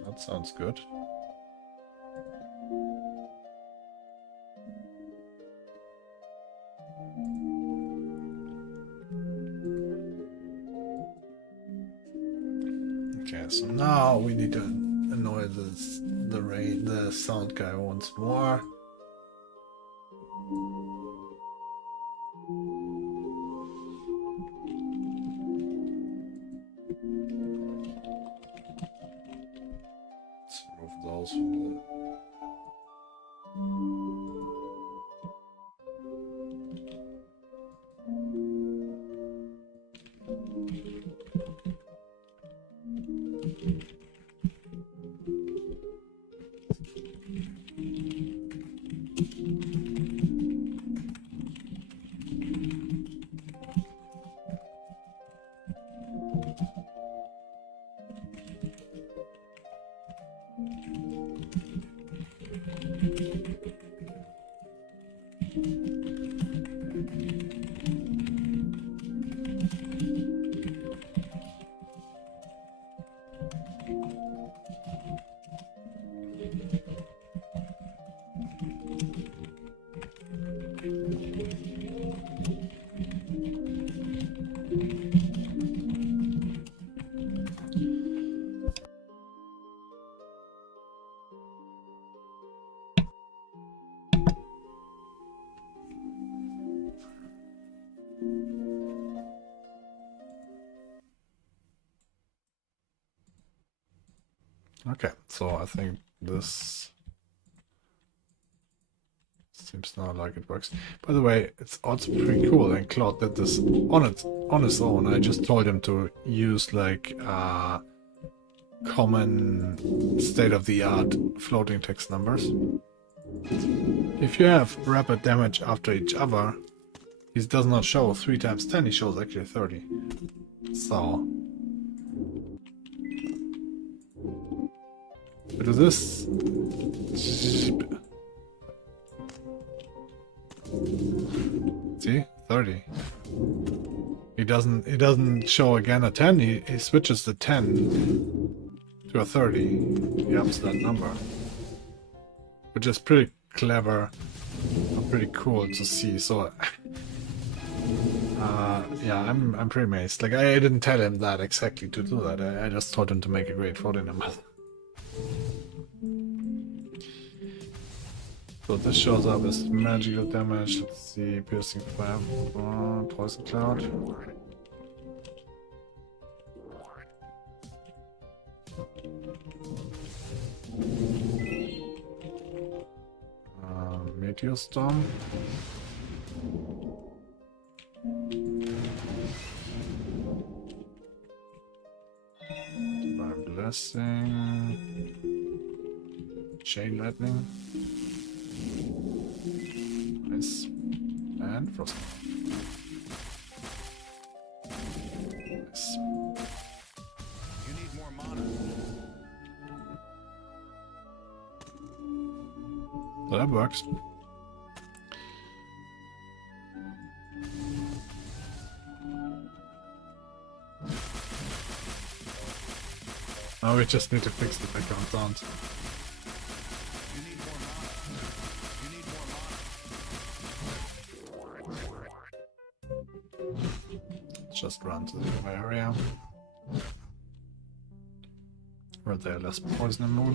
That sounds good. Okay, so now we need to annoy the sound guy once more. Let's remove those from the... Okay, so I think this seems not like it works. By the way, it's also pretty cool, and Claude did this on his own. I just told him to use like common state-of-the-art floating text numbers. If you have rapid damage after each other, he does not show 3 times 10, he shows actually 30. So we do this. See? 30. He doesn't show again a 10, he switches the 10 to a 30. He ups that number. Which is pretty clever and pretty cool to see. So yeah, I'm pretty amazed. Like I didn't tell him that exactly to do that. I just told him to make a great floating number. So this shows up as magical damage. Let's see, piercing fire, poison cloud. Meteor storm. Divine blessing. Chain lightning. Nice. And frost. Nice. You need more mana. So that works. Now we just need to fix the background sound. You need more mana. You need more mana. Just run to the other area. Where there less poison and moon.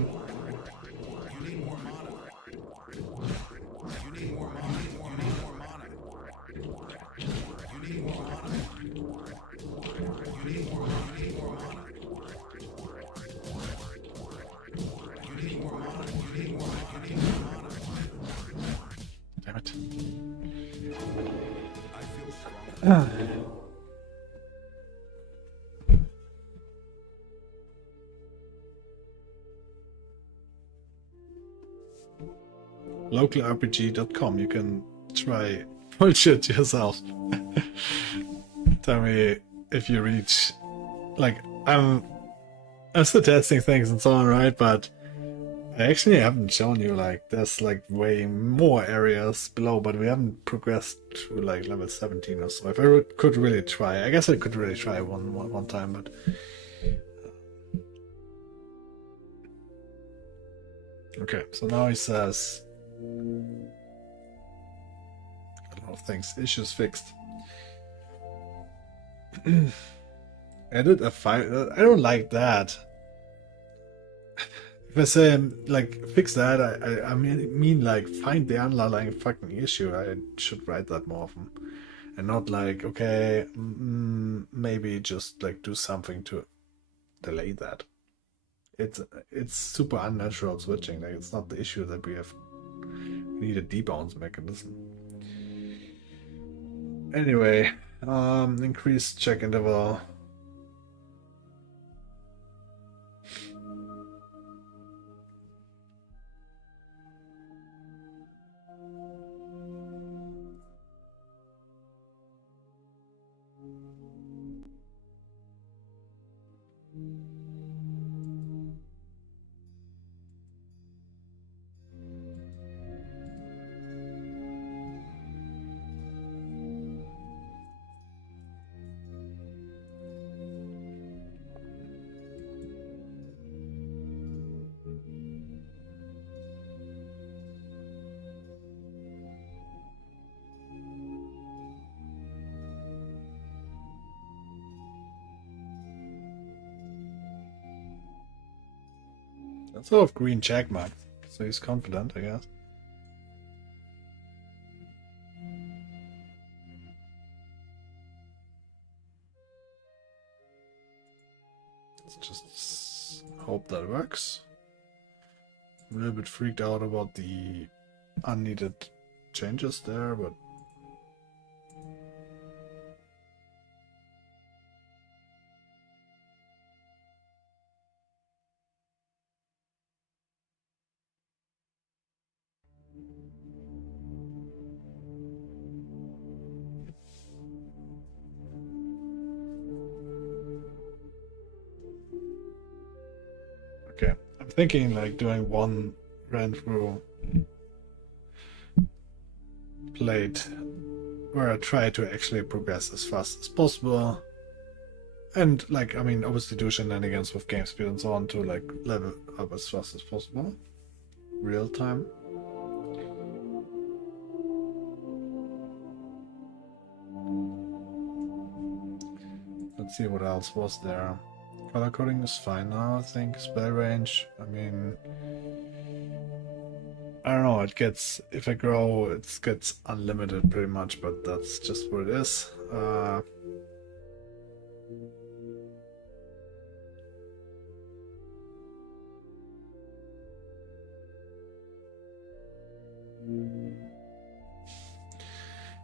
You need more mana. You need more mana. You need more mana. You need more mana. You need more mana. You need more mana. You need more mana. You need more mana. You need more mana. Damn it. I feel strong. LocalRPG.com. You can try bullshit yourself. Tell me if you reach. Like I'm still testing things and so on, right? But I actually haven't shown you like there's like way more areas below, but we haven't progressed to like level 17 or so. If I could really try, I guess I could really try one time, but okay. So now he says a lot of things. Issues fixed. Edit a file. I don't like that. If I say like fix that, I mean like find the underlying fucking issue. I should write that more often, and not like okay, maybe just like do something to delay that. It's super unnatural switching. Like it's not the issue that we have. We need a debounce mechanism. Anyway, increase check interval. That's sort of green check mark, so he's confident, I guess. Let's just hope that works. a little bit freaked out about the unneeded changes there, but okay. I'm thinking like doing one run through plate where I try to actually progress as fast as possible. And like, I mean, obviously do shenanigans with game speed and so on to like level up as fast as possible. Real time. Let's see what else was there. Color coding is fine now, I think. Spell range, I mean, I don't know, it gets, if I grow, it gets unlimited pretty much, but that's just what it is.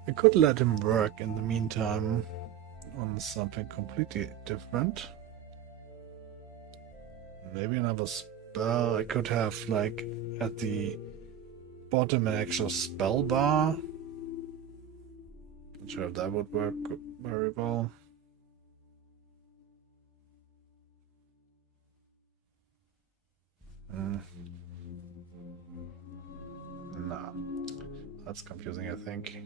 I could let him work in the meantime on something completely different. Maybe another spell. I could have like at the bottom an actual spell bar. Not sure if that would work very well. Nah, that's confusing, I think.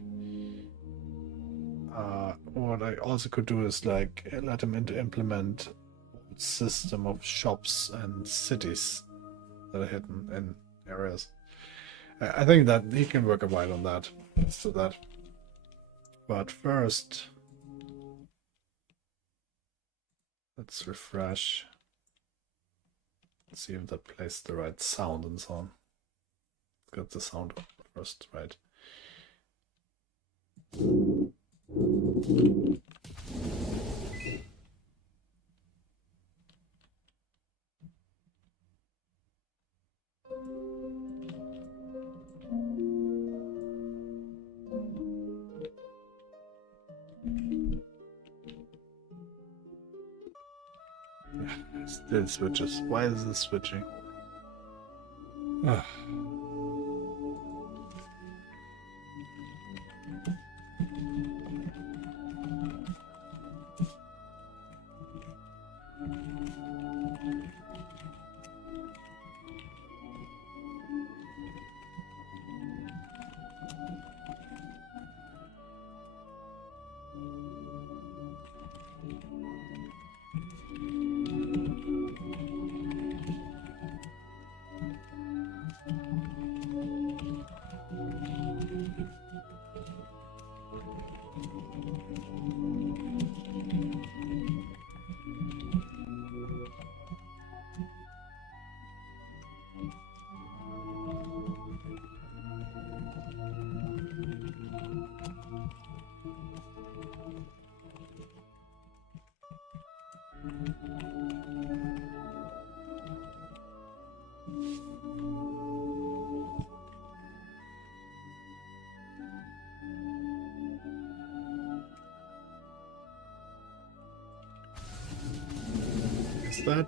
What I also could do is like let him implement a system of shops and cities that are hidden in areas. I think that he can work a while on that. Let's do that. But first, let's refresh. Let's see if that plays the right sound and so on. Get the sound first, right? Still switches. Why is this switching? Ugh.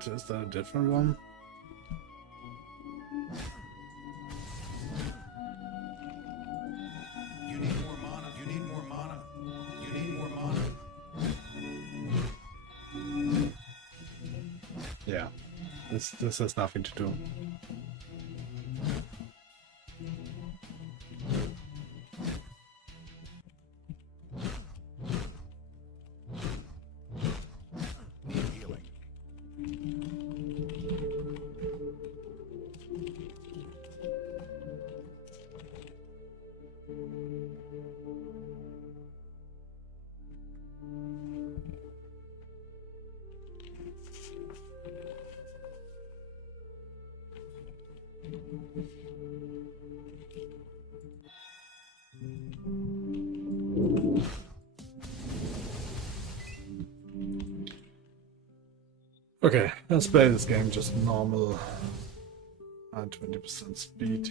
Is that a different one? You need more mana. You need more mana. You need more mana. Yeah. This has nothing to do. Need healing. Okay, let's play this game just normal. and 20% speed.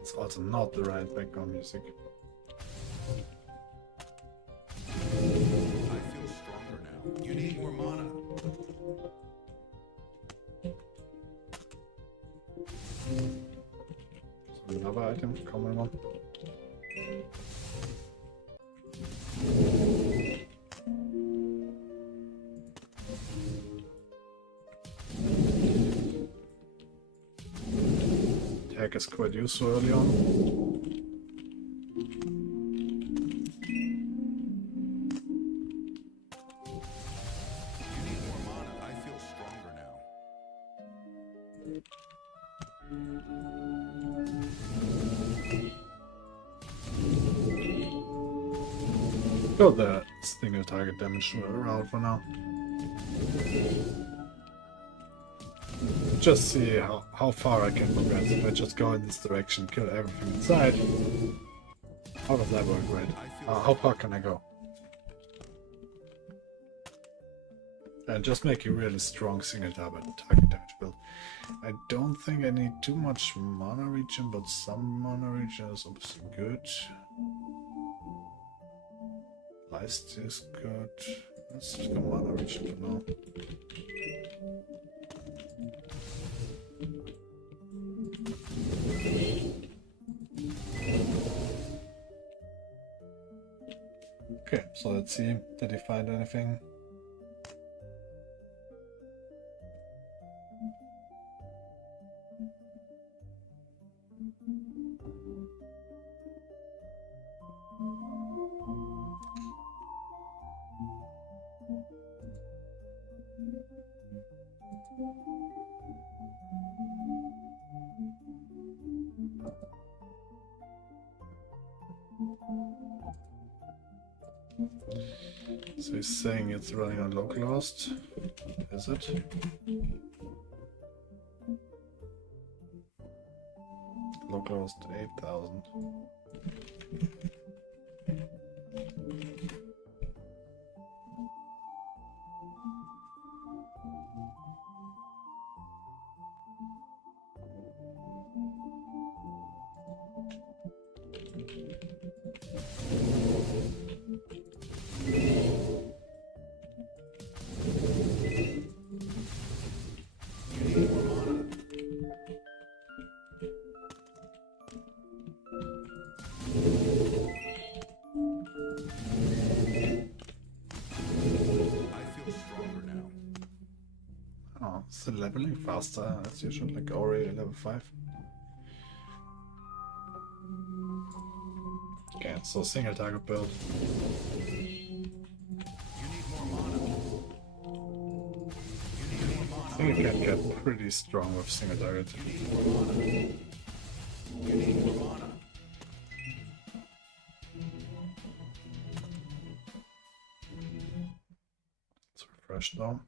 It's also not the right background music. I feel stronger now. You need more mana. So another item, common one. Tag is quite useful early on. You need more mana. I feel stronger now. Go the single target damage route for now. Just see how far I can progress. If I just go in this direction, kill everything inside. How does that work, right? How far can I go? And just make a really strong single target damage build. I don't think I need too much mana regen, but some mana regen is obviously good. List is good. Let's just go mana regen for now. Okay, so let's see. Did he find anything? So he's saying it's running on localhost. Is it? Localhost 8000. Oh, it's leveling faster as usual, like already level 5. Okay, so single target build. You need more mana. You need more mana. I think it can get pretty strong with single target. You need more mana. You need more mana. Let's refresh now.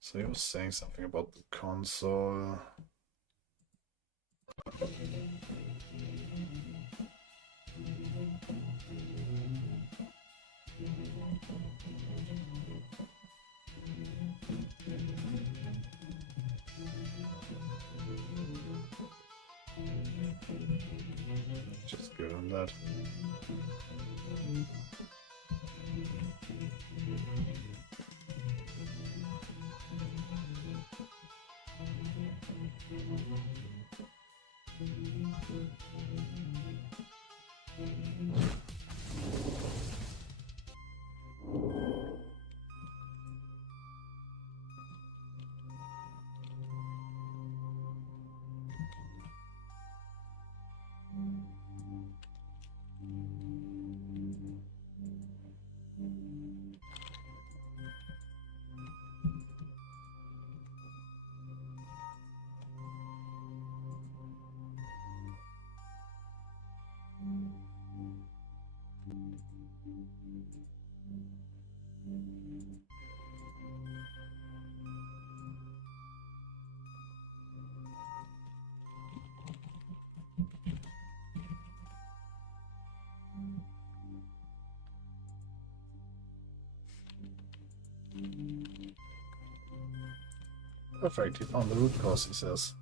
So he was saying something about the console. Just good on that. Perfect, he found the root cause, he says.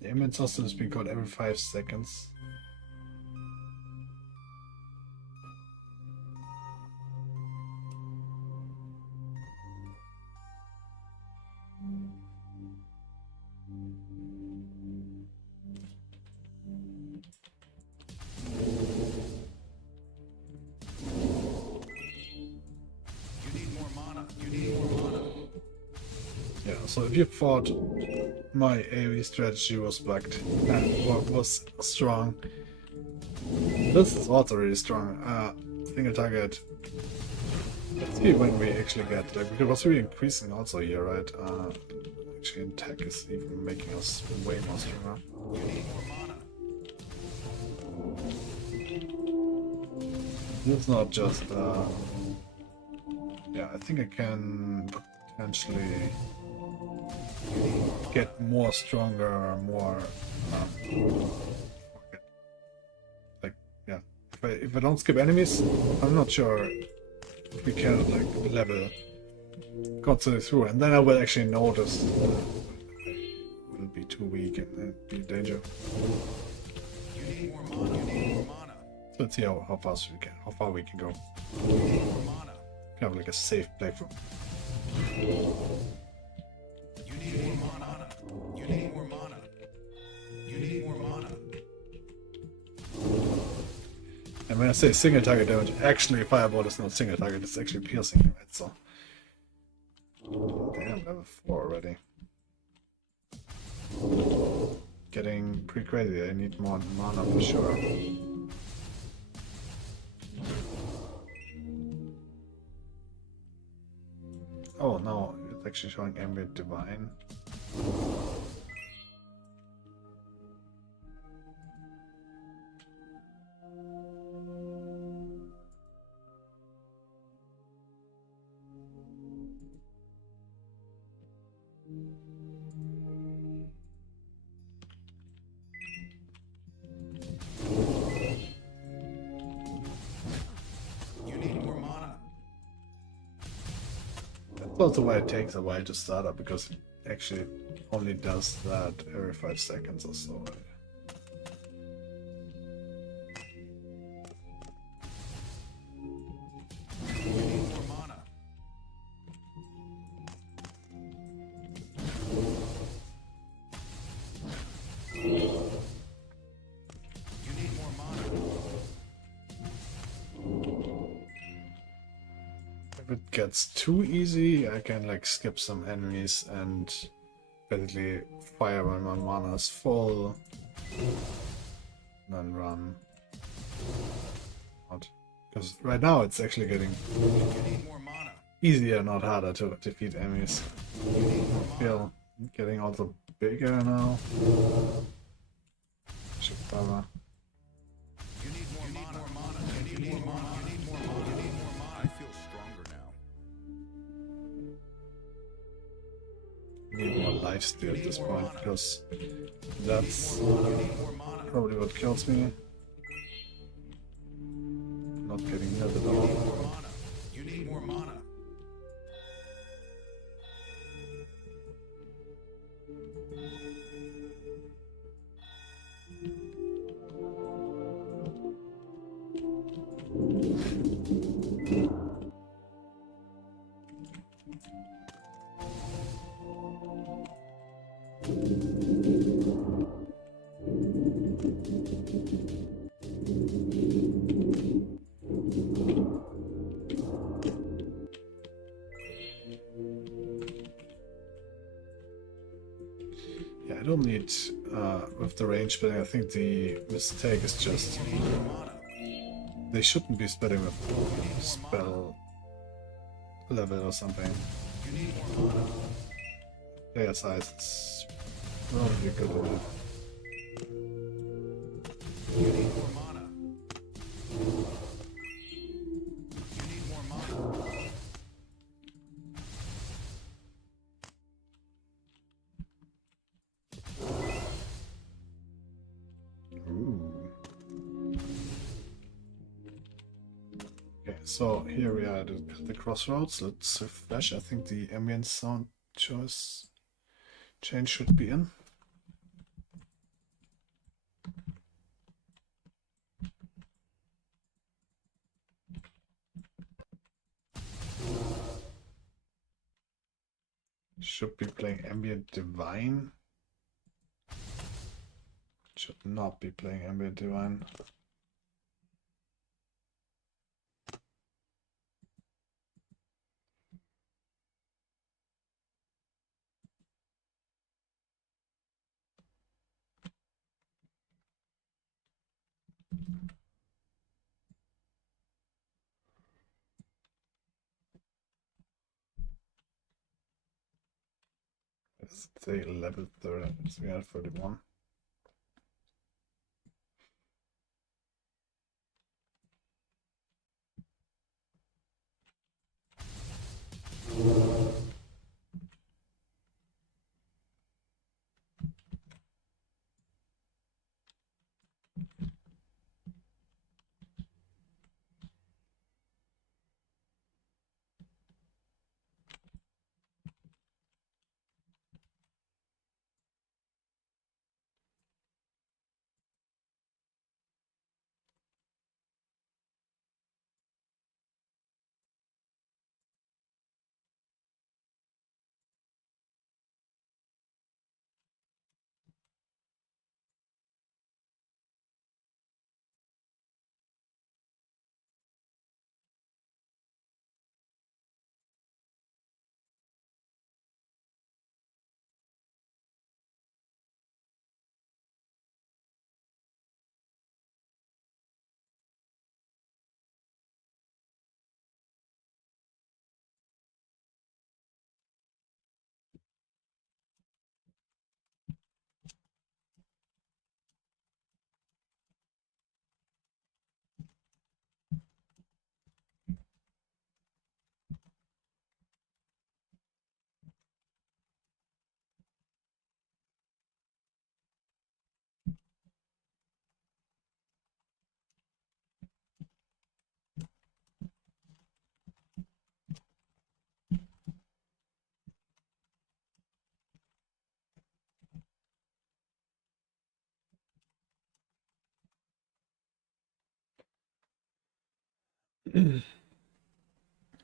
The image hostel is being called every 5 seconds. You need more mana. You need more mana. Yeah, so if you thought my AoE strategy was bugged and was strong, this is also really strong. Single target. Let's see when we actually get like, because we're increasing also here, right? Actually, attack is even making us way more stronger. You need more mana. This is not just. Yeah, I think I can potentially get more stronger, more. Like, yeah. If I don't skip enemies, I'm not sure if we can like level constantly through, and then I will actually notice it will be too weak and be in danger. You need more mana. You need more mana. So let's see how fast we can, how far we can go. You need more mana. Have like a safe playthrough. You need more mana. You need more mana. You need more mana. And when I say single target damage, actually Fireball is not single target, it's actually piercing damage, so. Damn, level 4 already. Getting pretty crazy, I need more mana for sure. Oh no, it's actually showing Ambient Divine. You need more mana. That's also why it takes a while to start up, because it actually only does that every 5 seconds or so. You need more mana. You need more mana. If it gets too easy, I can like skip some enemies and basically fire when my mana is full, then run. Because right now it's actually getting You need more mana. easier, not harder to defeat enemies. You need more I feel getting also bigger now. Should cover. You need more mana. You need more mana. You need more mana. You need more mana. I feel stronger now. Need more lifesteal at this point, because that's You need more mana. probably what kills me. Not getting healed at all. More mana. You need more mana. Yeah, I don't need with the range spelling. I think the mistake is just they shouldn't be spelling with spell level or something. You need more mana. Player size, it's probably good enough. You need more mana. You need more mana. Ooh. So here we are at the crossroads. Let's refresh. I think the ambient sound choice change should be in. Should be playing ambient divine. Should not be playing ambient divine. Let's say level 30, 331.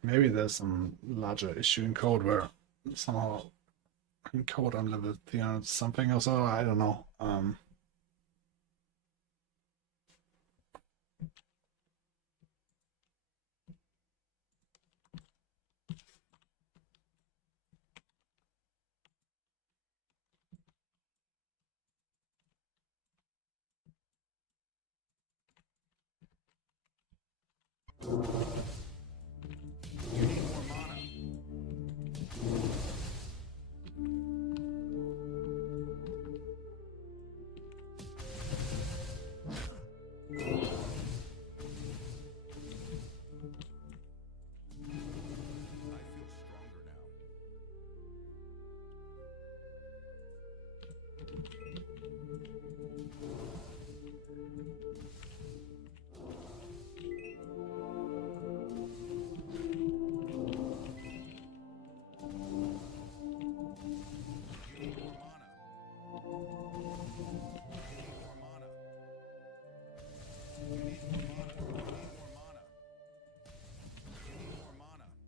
Maybe there's some larger issue in code where somehow in code I'm level 300 something or so. I don't know. You need more mana. I feel stronger now. You need more mana. You need more mana. You need more mana. You need more mana. You need more mana. You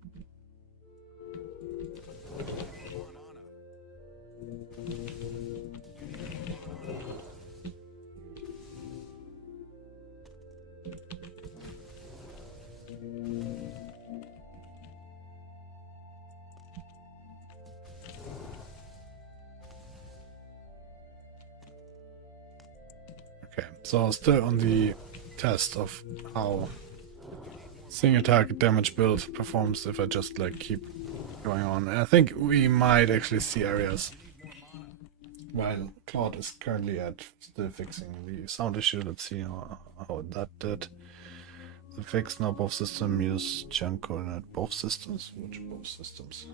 need more mana. You need more mana. Okay, so still on the test of how single target damage build performs if I just like keep going on. And I think we might actually see areas while Claude is currently at still fixing the sound issue. Let's see how that did. The fix now both system use chunk coordinate both systems. Which both systems?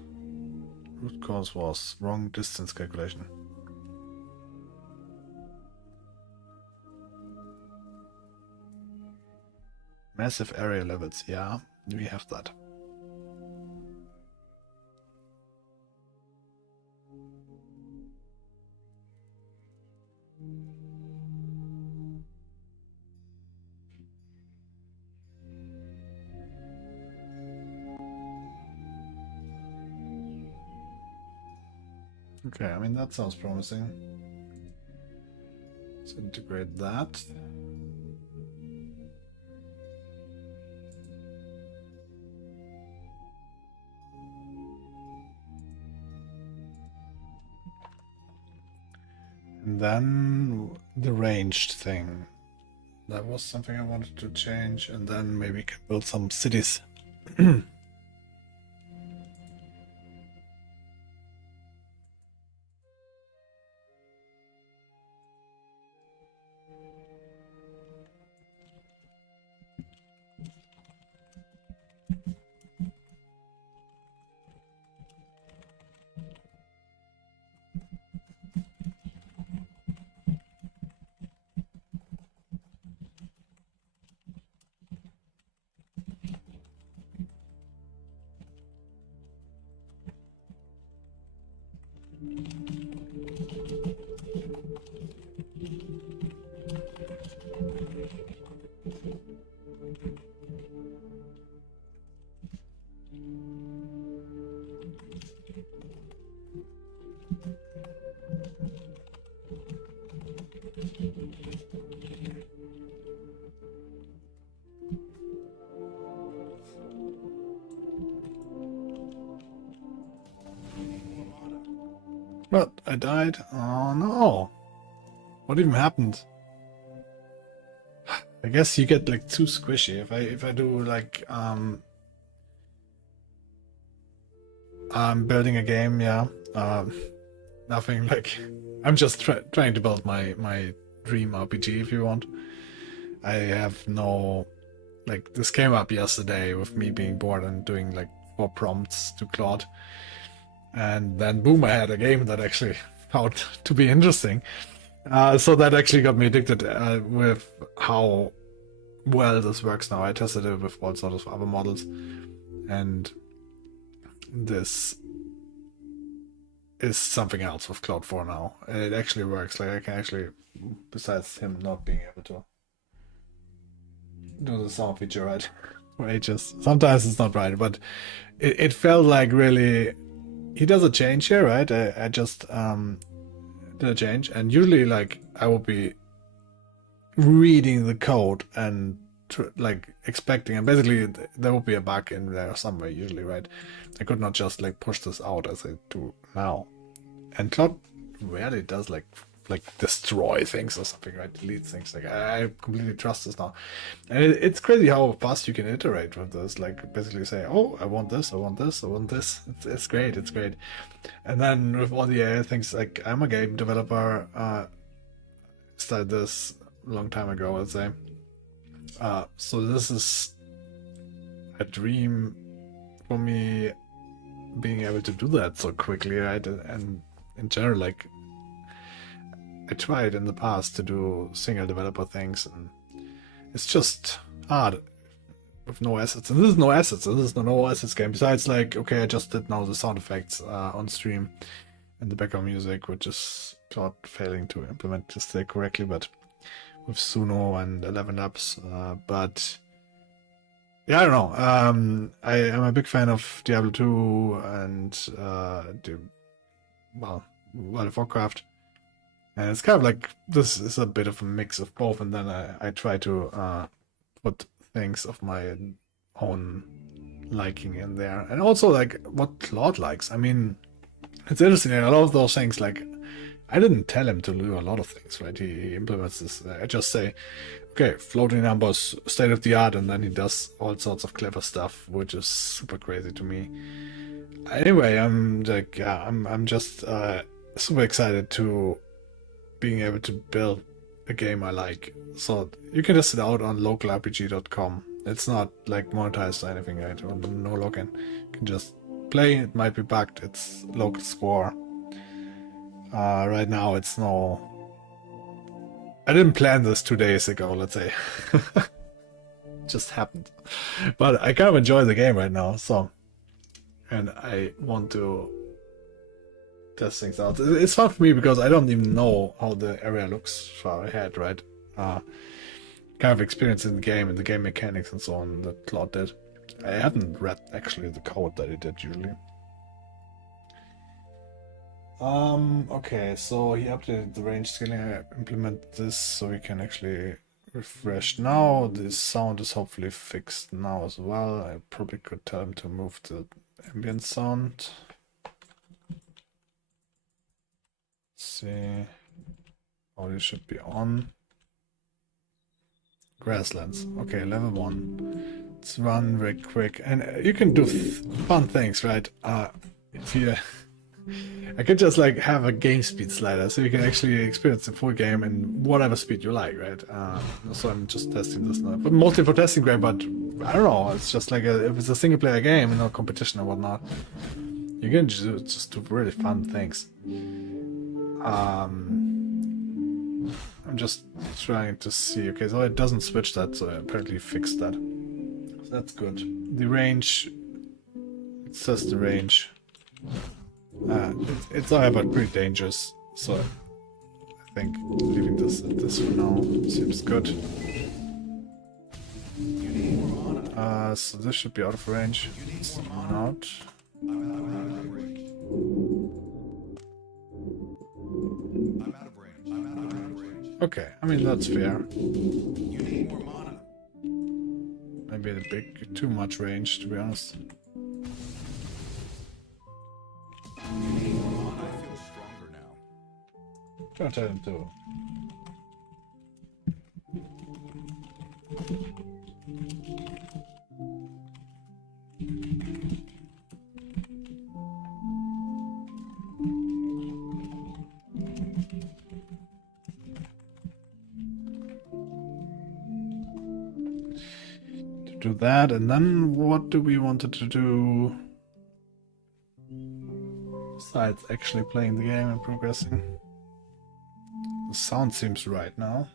Root cause was wrong distance calculation. Massive area levels, yeah. we have that. Okay, I mean, that sounds promising. Let's integrate that. And then the ranged thing. That was something I wanted to change, and then maybe can build some cities. But I died. Oh no. What even happened? I guess you get like too squishy if I do like I'm building a game, yeah. Nothing like I'm just trying to build my dream RPG if you want. I have no like this came up yesterday with me being bored and doing like 4 prompts to Claude. And then boom, I had a game that actually found to be interesting. So that actually got me addicted with how well this works now. I tested it with all sorts of other models, and this is something else with Cloud 4 now. It actually works. Like I can actually, besides him not being able to do the sound feature right for ages. Sometimes it's not right, but it felt like really. He does a change here, right? I just did a change, and usually like I would be reading the code and like expecting, and basically there would be a bug in there somewhere usually, right? I could not just like push this out as I do now. And Cloud rarely does like destroy things or something, right? Delete things. Like I completely trust this now, and it's crazy how fast you can iterate with this. Like basically say, oh, I want this, I want this, I want this. It's great, it's great. And then with all the AI things, like I'm a game developer. Started this a long time ago, let's say. So this is a dream for me, being able to do that so quickly, right? And in general, like I tried in the past to do single developer things, and it's just hard with no assets. And this is no assets. This is no assets game. Besides, like, okay, I just did now the sound effects on stream and the background music, which is not failing to implement this correctly, but with Suno and 11 Labs. But yeah, I don't know. I am a big fan of Diablo 2 and World of Warcraft. And it's kind of like this is a bit of a mix of both, and then I try to put things of my own liking in there, and also like what Claude likes. I mean, it's interesting. A lot of those things, like I didn't tell him to do a lot of things, right? He implements this. I just say, okay, floating numbers, state of the art, and then he does all sorts of clever stuff, which is super crazy to me. Anyway, I'm like, yeah, I'm just super excited to being able to build a game I like. So you can test it out on localrpg.com. It's not like monetized or anything, right? No login. You can just play. It might be bugged. It's local score. Right now it's no. I didn't plan this 2 days ago, let's say. just happened. But I kind of enjoy the game right now, so, and I want to test things out. It's fun for me because I don't even know how the area looks far ahead, right? Kind of experience in the game and the game mechanics and so on that Claude did. I haven't read actually the code that he did usually. Okay, so he updated the range scaling. I implement this so we can actually refresh now. This sound is hopefully fixed now as well. I probably could tell him to move the ambient sound. Let's see. Audio should be on. Grasslands. Okay, level 1. Let's run very quick. And you can do fun things, right? If you... I could just like have a game speed slider so you can actually experience the full game in whatever speed you like, right? So I'm just testing this now. But mostly for testing game, but I don't know. It's just like if it's a single player game and no competition or whatnot, you can just do really fun things. I'm just trying to see. Okay, so it doesn't switch that, so I apparently fixed that. So that's good. The range, it says the range. It's however pretty dangerous, so I think leaving this at this for now seems good. So this should be out of range. It's not. Okay, I mean that's fair. Maybe a bit too much range, to be honest. Don't tell him to. To do that, and then what do we want to do besides actually playing the game and progressing? The sound seems right now.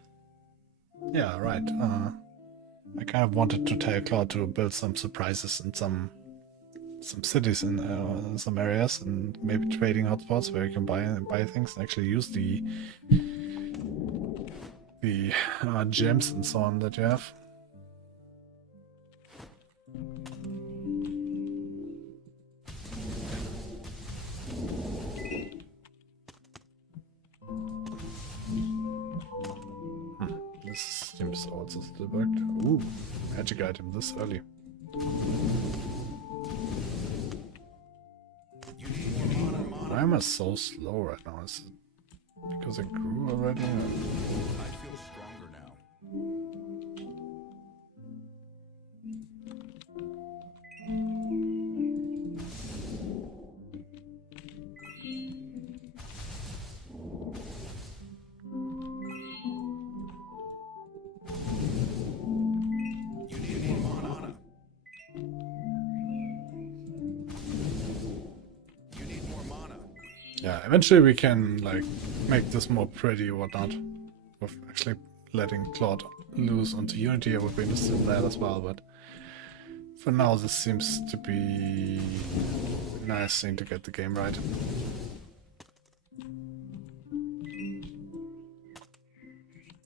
Yeah, right. I kind of wanted to tell Claude to build some surprises in some cities in some areas, and maybe trading hotspots where you can buy things and actually use the gems and so on that you have. This seems also still bugged. Ooh, magic item this early. Why am I so slow right now? Is it because I grew already? I feel stronger now. You need more mana. You need more mana. Yeah, eventually we can like make this more pretty or whatnot. With actually letting Claude loose onto Unity, I would be interested in that as well, but for now this seems to be a nice thing to get the game right.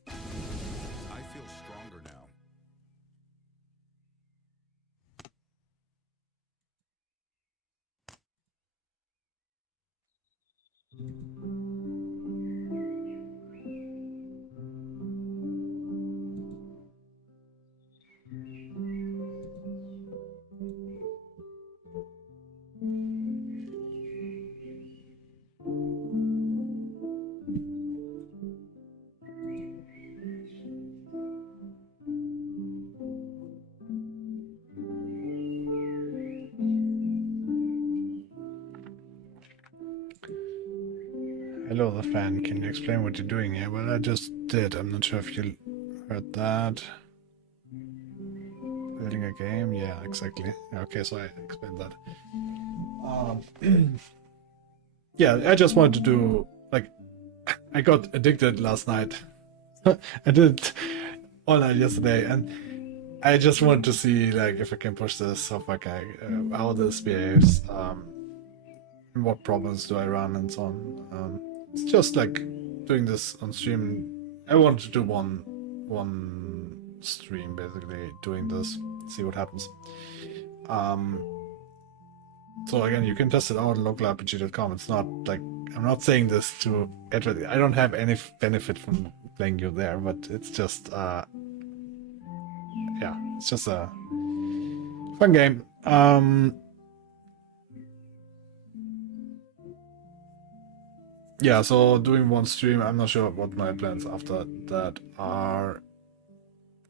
I feel stronger now. Hello, the fan. Can you explain what you're doing here? Well, I just did. I'm not sure if you heard that. Building a game? Yeah, exactly. Okay, so I explained that. Yeah, I just wanted to do, like, I got addicted last night. I did it all night yesterday, and I just want to see like if I can push this, how this behaves, and what problems do I run and so on. It's just like doing this on stream. I want to do one stream basically doing this, see what happens. So again, you can test it out on localrpg.com. It's not like I'm not saying this to advert. I don't have any benefit from playing you there, but it's just yeah, it's just a fun game. Yeah, so doing one stream, I'm not sure what my plans after that are.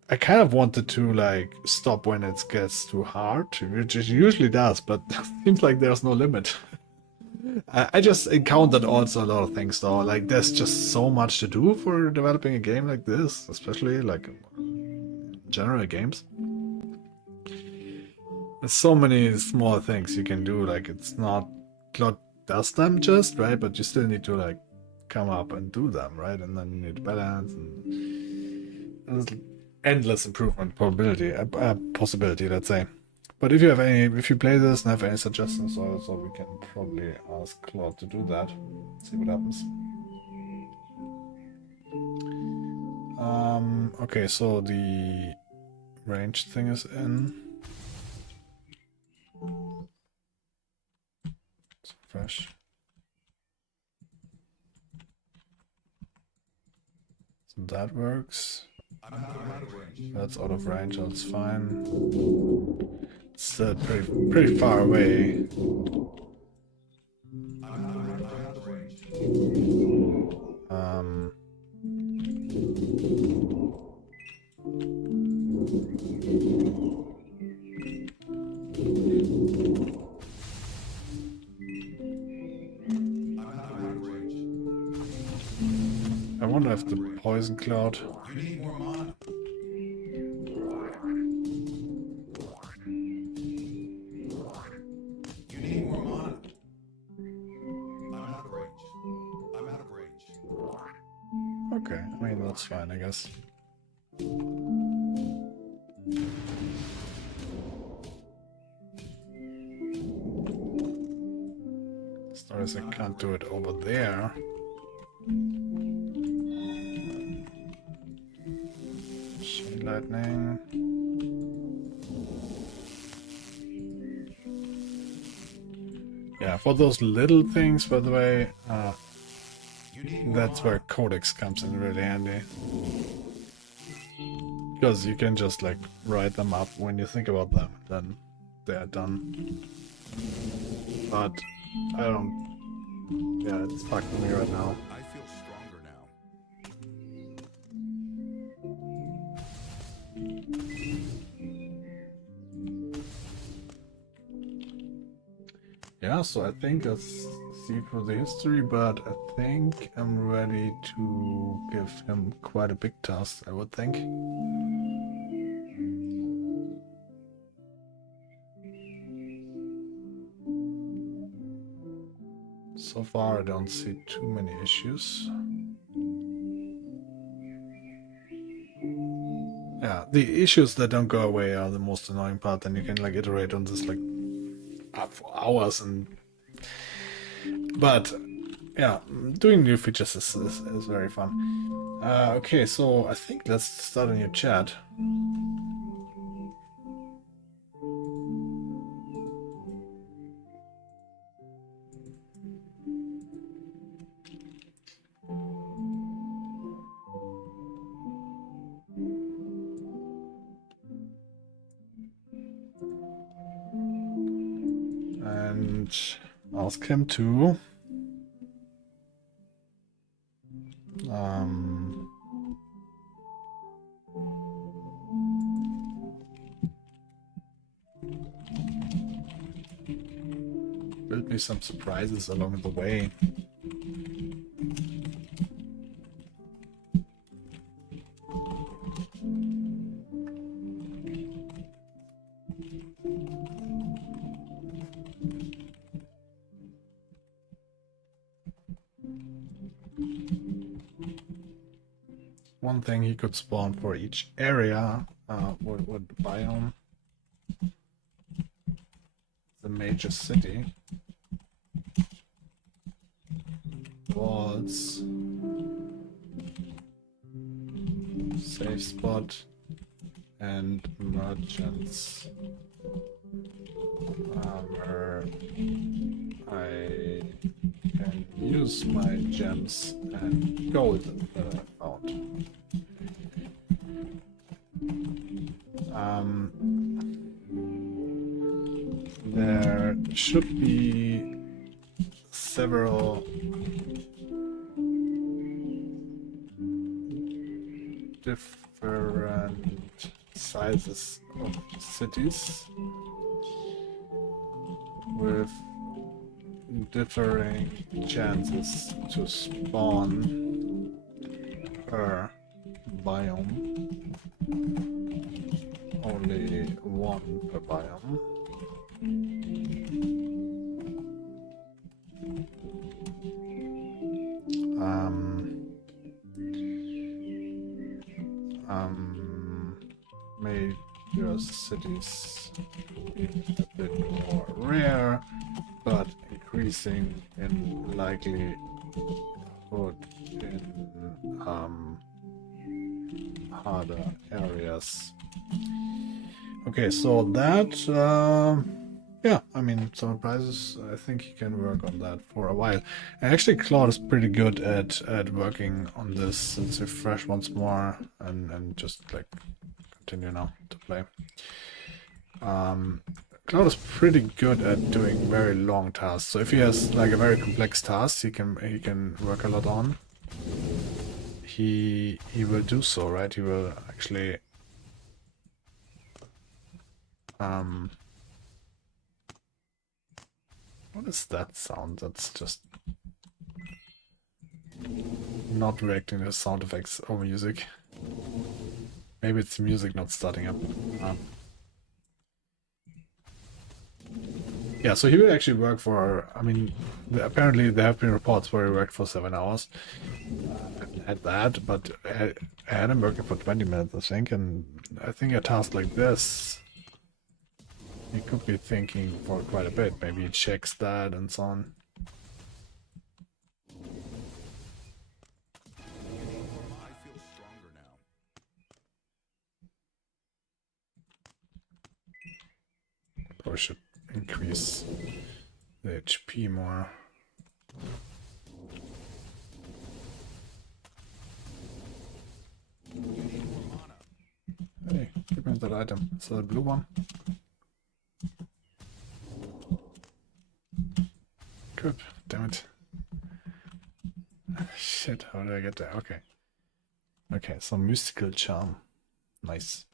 I kind of wanted to like stop when it gets too hard, which it usually does, but it seems like there's no limit. I just encountered also a lot of things though. Like there's just so much to do for developing a game like this, especially like general games. There's so many small things you can do. Like it's not Claude does them just right, but you still need to like come up and do them right, and then you need to balance and there's endless improvement possibility, let's say. But if you play this and have any suggestions also, we can probably ask Claude to do that. See what happens. Okay, so the range thing is in. It's fresh. So that works. That's out of range, that's fine. It's still pretty far away. I wonder if the poison cloud. You need more mana. You need more mana. I'm out of range. I'm out of range. Okay, I mean that's fine, I guess. As long as I can't do it over there. Shade lightning. Yeah, for those little things, by the way, that's where Codex comes in really handy. Because you can just like write them up when you think about them, then they're done. But I don't. Yeah, it's fucked with me right now. I feel stronger now. Yeah, so I think let's see through the history, but I think I'm ready to give him quite a big task, I would think. So far, I don't see too many issues. Yeah, the issues that don't go away are the most annoying part, and you can like iterate on this like for hours and. But yeah, doing new features is very fun. Okay, so I think let's start a new chat. And ask him to build me some surprises along the way. One thing he could spawn for each area what biome? The major city was safe spot and merchants where I can use my gems and gold that I found. There should be several different sizes of cities with differing chances to spawn per biome. Only one per biome. Major cities a bit more rare, but increasing in likelihood in harder areas. Okay, so that yeah, I mean, some prizes. I think he can work on that for a while. And actually, Claude is pretty good at working on this. Let's refresh once more and just like continue now to play. Claude is pretty good at doing very long tasks. So if he has like a very complex task, he can work a lot on. He will do so, right? He will actually what is that sound? That's just not reacting to sound effects or music. Maybe it's the music not starting up. Yeah, so he will actually work for, I mean, apparently there have been reports where he worked for 7 hours. At that, but I had him working for 20 minutes, I think, and I think a task like this, he could be thinking for quite a bit. Maybe he checks that and so on. I feel stronger now. Probably should increase the HP more. You need more mana. Hey, give me that item. Is that a blue one? Good. Damn it. Shit, how did I get there? Okay. Okay, some mystical charm. Nice.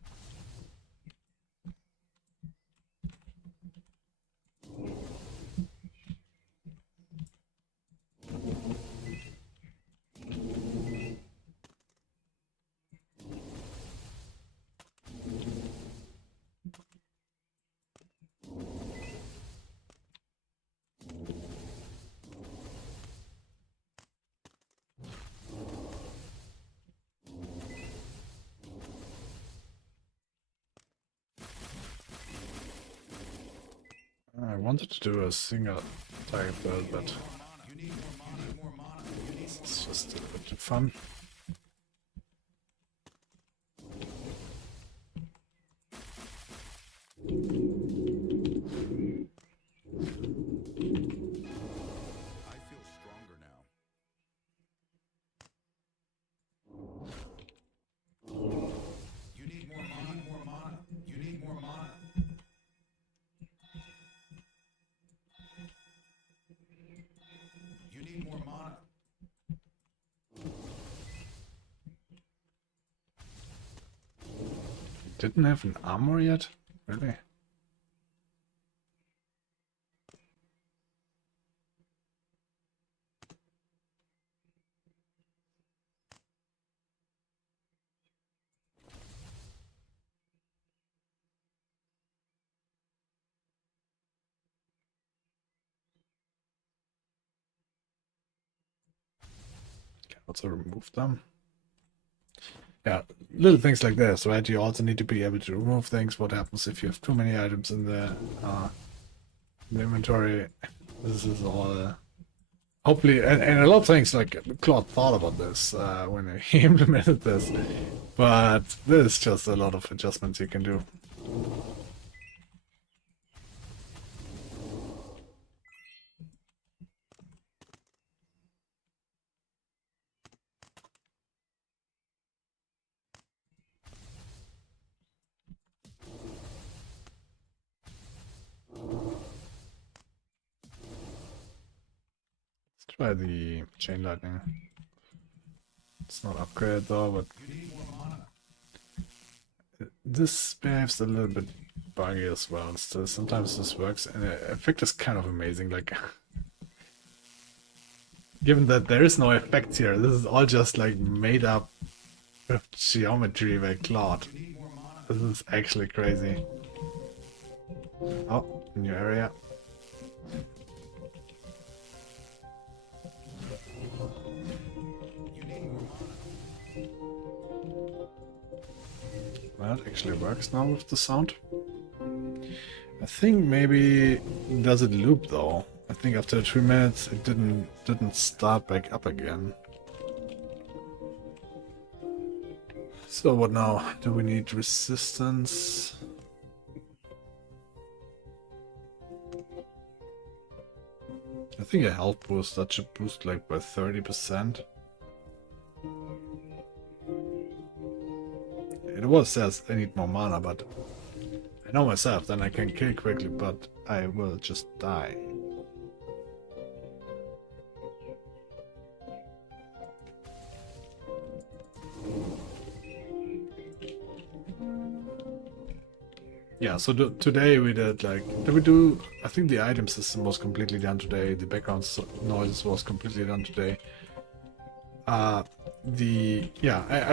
I wanted to do a single target build, but You need more mana. More mana. You need it's just a bit of fun. I feel stronger now. You need more mana. More mana. You need more mana. You need more mana. Didn't have an armor yet? Really? Can also remove them. Yeah, little things like this, right? You also need to be able to remove things. What happens if you have too many items in the inventory? This is all hopefully, and a lot of things like Claude thought about this when he implemented this, but there's just a lot of adjustments you can do. Let's try the chain lightning. It's not upgraded though, but this behaves a little bit buggy as well. So sometimes this works, and the effect is kind of amazing. Like, given that there is no effects here, this is all just like made up with geometry by Claude. This is actually crazy. Oh, new area. That actually works now with the sound. I think maybe does it loop though? I think after 3 minutes it didn't start back up again. So what now? Do we need resistance? I think a health boost that should boost like by 30%. It was says I need more mana, but I know myself, then I can kill quickly, but I will just die. Yeah, so today we did like, did we do, I think the item system was completely done today, the background noise was completely done today. I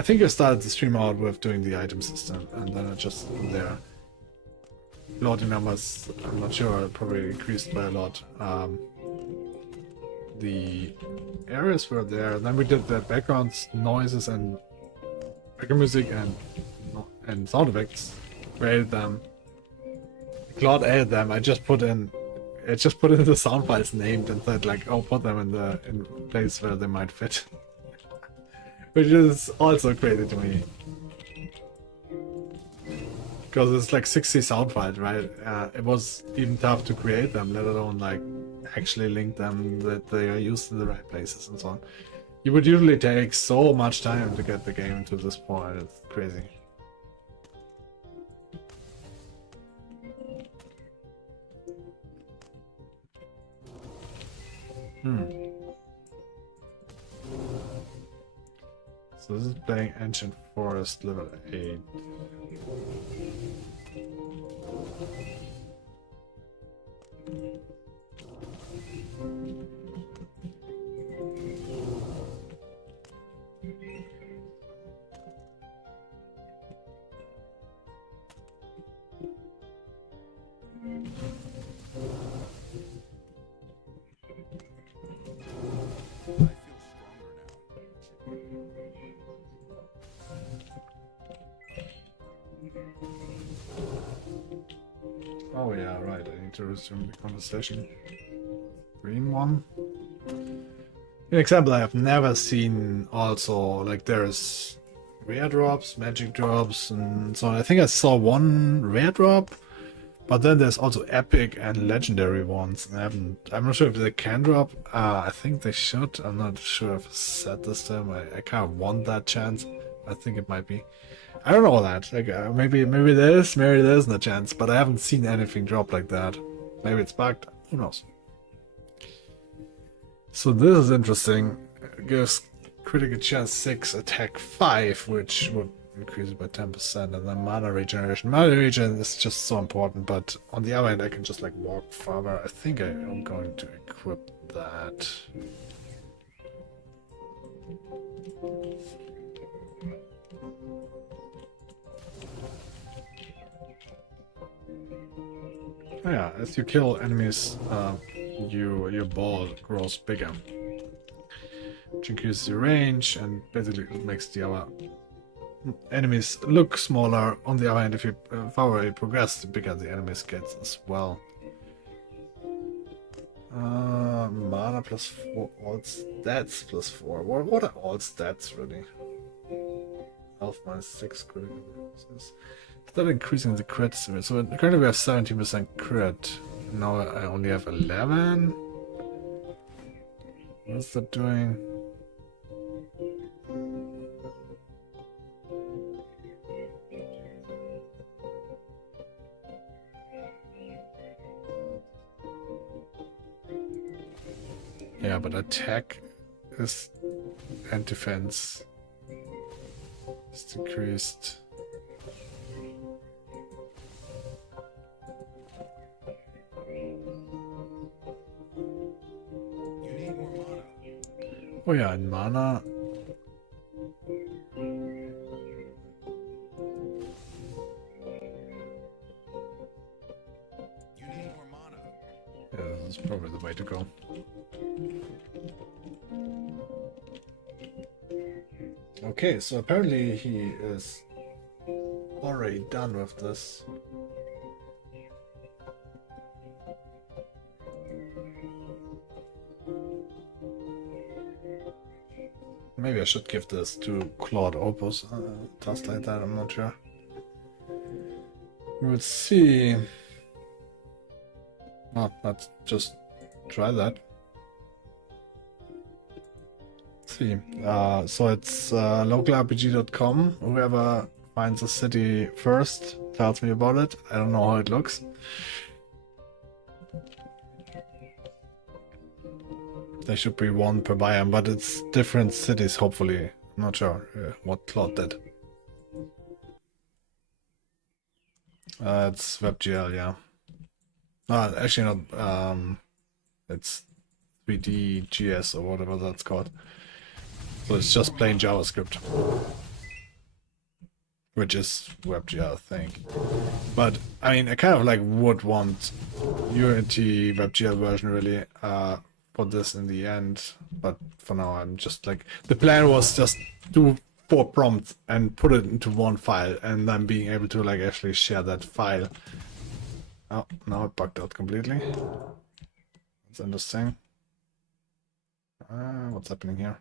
think I started the stream out with doing the item system, and then I just from there. Loading numbers, I'm not sure, probably increased by a lot. The areas were there, then we did the backgrounds, noises, and background music and sound effects. We added them. Claude added them. I just put in the sound files named and said like, oh, put them in place where they might fit. Which is also crazy to me. Because it's like 60 sound files, right? It was even tough to create them, let alone like actually link them that they are used in the right places and so on. You would usually take so much time to get the game to this point. It's crazy. So this is playing Ancient Forest level 8. Oh yeah, right, I need to resume the conversation. Green one. An example I have never seen also, like there's rare drops, magic drops, and so on. I think I saw one rare drop, but then there's also epic and legendary ones. And I'm not sure if they can drop. I think they should. I'm not sure if it's set this time. I kind of want that chance. I think it might be. I don't know that. Like maybe there isn't a chance, but I haven't seen anything drop like that. Maybe it's bugged. Who knows? So this is interesting. It gives critical chance 6, attack 5, which would increase it by 10%, and then mana regeneration. Mana regeneration is just so important, but on the other hand, I can just like walk farther. I think I am going to equip that. Oh yeah, as you kill enemies, your ball grows bigger, which increases your range and basically makes the other enemies look smaller. On the other hand, if you far you progress, the bigger the enemies get as well. Mana plus 4, all stats plus 4. What are all stats really? Health minus 6 critical. Is that increasing the crit? So currently we have 17% crit. Now I only have 11. What's that doing? Yeah, but attack is and defense is decreased. You need more mana. Oh yeah, and mana. You need more mana. Yeah, this is probably the way to go. Okay, so apparently he is already done with this. Maybe I should give this to Claude Opus, task like that, I'm not sure. We'll see. Oh, let's just try that. See. So it's localrpg.com. Whoever finds a city first tells me about it. I don't know how it looks. There should be one per biome, but it's different cities, hopefully. I'm not sure what Claude did. It's WebGL, yeah. Actually not. It's 3D.js or whatever that's called. So it's just plain JavaScript, which is WebGL, I think. But I mean, I kind of like would want Unity WebGL version really for this in the end. But for now, I'm just like, the plan was just do 4 prompts and put it into one file, and then being able to like actually share that file. Oh, now it bugged out completely. That's interesting. What's happening here?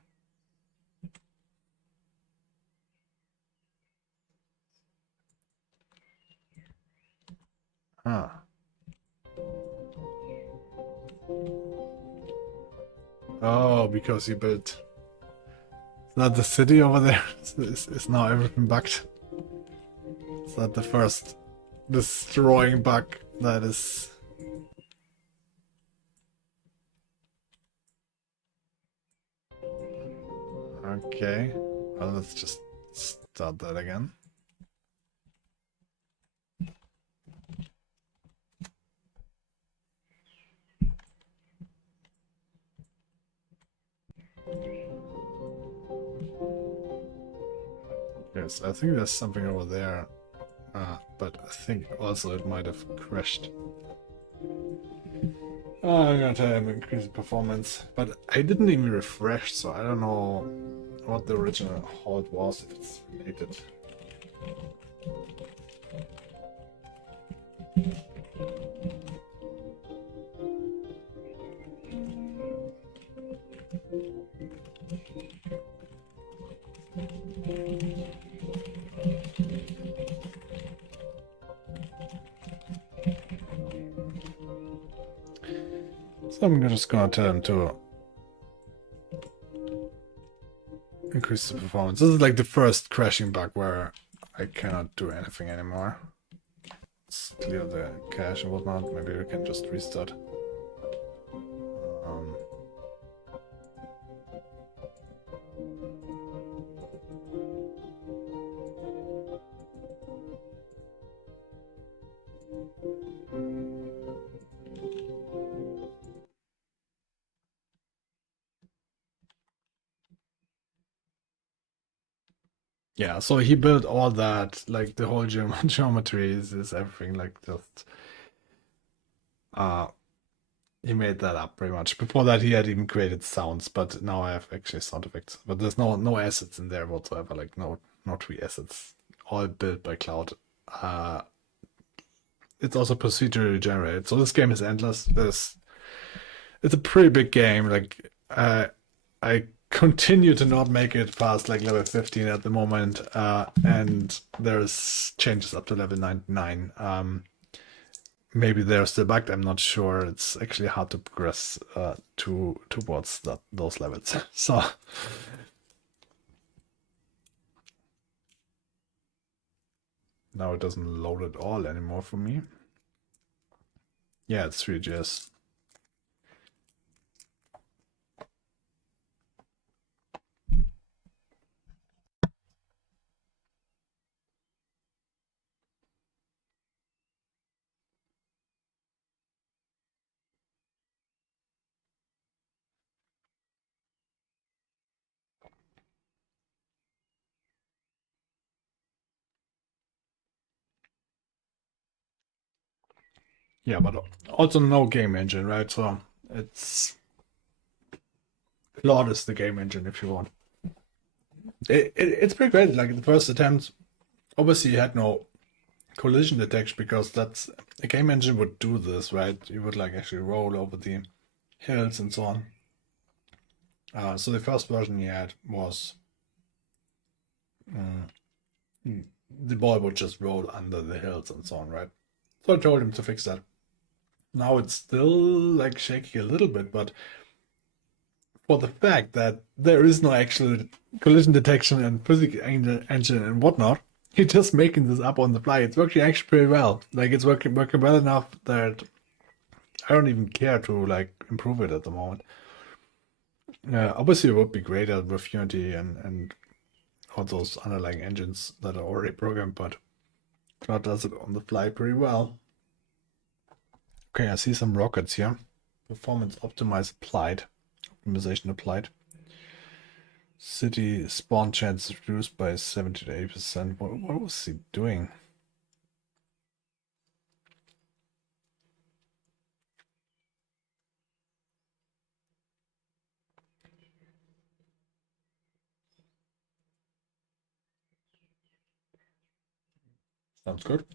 Ah. Oh, because you built. Is that the city over there? Is now everything bugged? Is that the first destroying bug that is? Okay. Well, let's just start that again. Yes, I think there's something over there, but I think also it might have crashed. I'm gonna try and increase the performance, but I didn't even refresh, so I don't know what the original halt was, if it's related. So I'm just gonna tell him to increase the performance. This is like the first crashing bug where I cannot do anything anymore. Let's clear the cache and whatnot. Maybe we can just restart. Yeah, so he built all that, like the whole geometry is everything, like just he made that up pretty much. Before that he had even created sounds, but now I have actually sound effects. But there's no assets in there whatsoever, like no not 3S, it's all built by Claude. It's also procedurally generated, so this game is endless. It's a pretty big game. Like I continue to not make it past like level 15 at the moment, and there's changes up to level 99. Maybe they're still bugged. I'm not sure. It's actually hard to progress towards those levels. So now it doesn't load at all anymore for me. Yeah, it's 3GS. Yeah, but also no game engine, right? So it's Claude is the game engine if you want. It's pretty great. Like the first attempt, obviously you had no collision detection because that's a game engine would do this, right? You would like actually roll over the hills and so on. So the first version you had was the ball would just roll under the hills and so on, right? So I told him to fix that. Now it's still like shaky a little bit, but for the fact that there is no actual collision detection and physics engine and whatnot, he's just making this up on the fly. It's working actually pretty well. Like it's working well enough that I don't even care to like improve it at the moment. Obviously, it would be greater with Unity and all those underlying engines that are already programmed, but Cloud does it on the fly pretty well. Okay, I see some rockets here. Performance optimized applied. Optimization applied. City spawn chance reduced by 70 to 80%. What was he doing? Sounds good.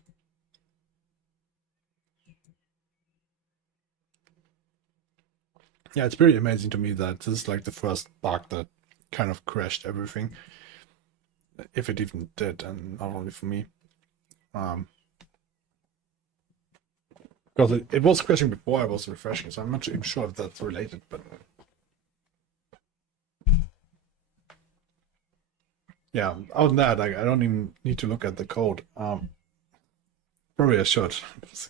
Yeah, it's pretty amazing to me that this is like the first bug that kind of crashed everything. If it even did, and not only for me. Because it was crashing before I was refreshing, so I'm not even sure if that's related, but yeah, other than that, I don't even need to look at the code. Probably I should.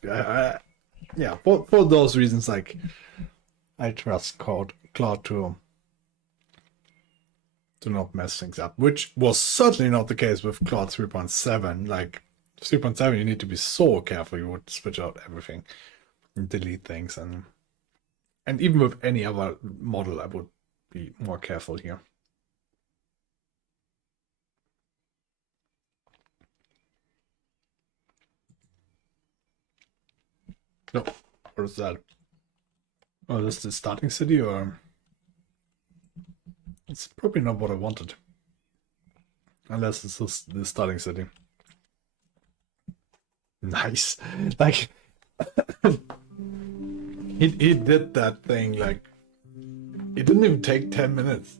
Yeah, for those reasons, like I trust Claude to not mess things up, which was certainly not the case with Claude 3.7. Like 3.7, you need to be so careful. You would switch out everything and delete things, and even with any other model, I would be more careful here. No, what is that? Oh, this is the starting city, or it's probably not what I wanted. Unless this is the starting city. Nice. Like he did that thing like it didn't even take 10 minutes.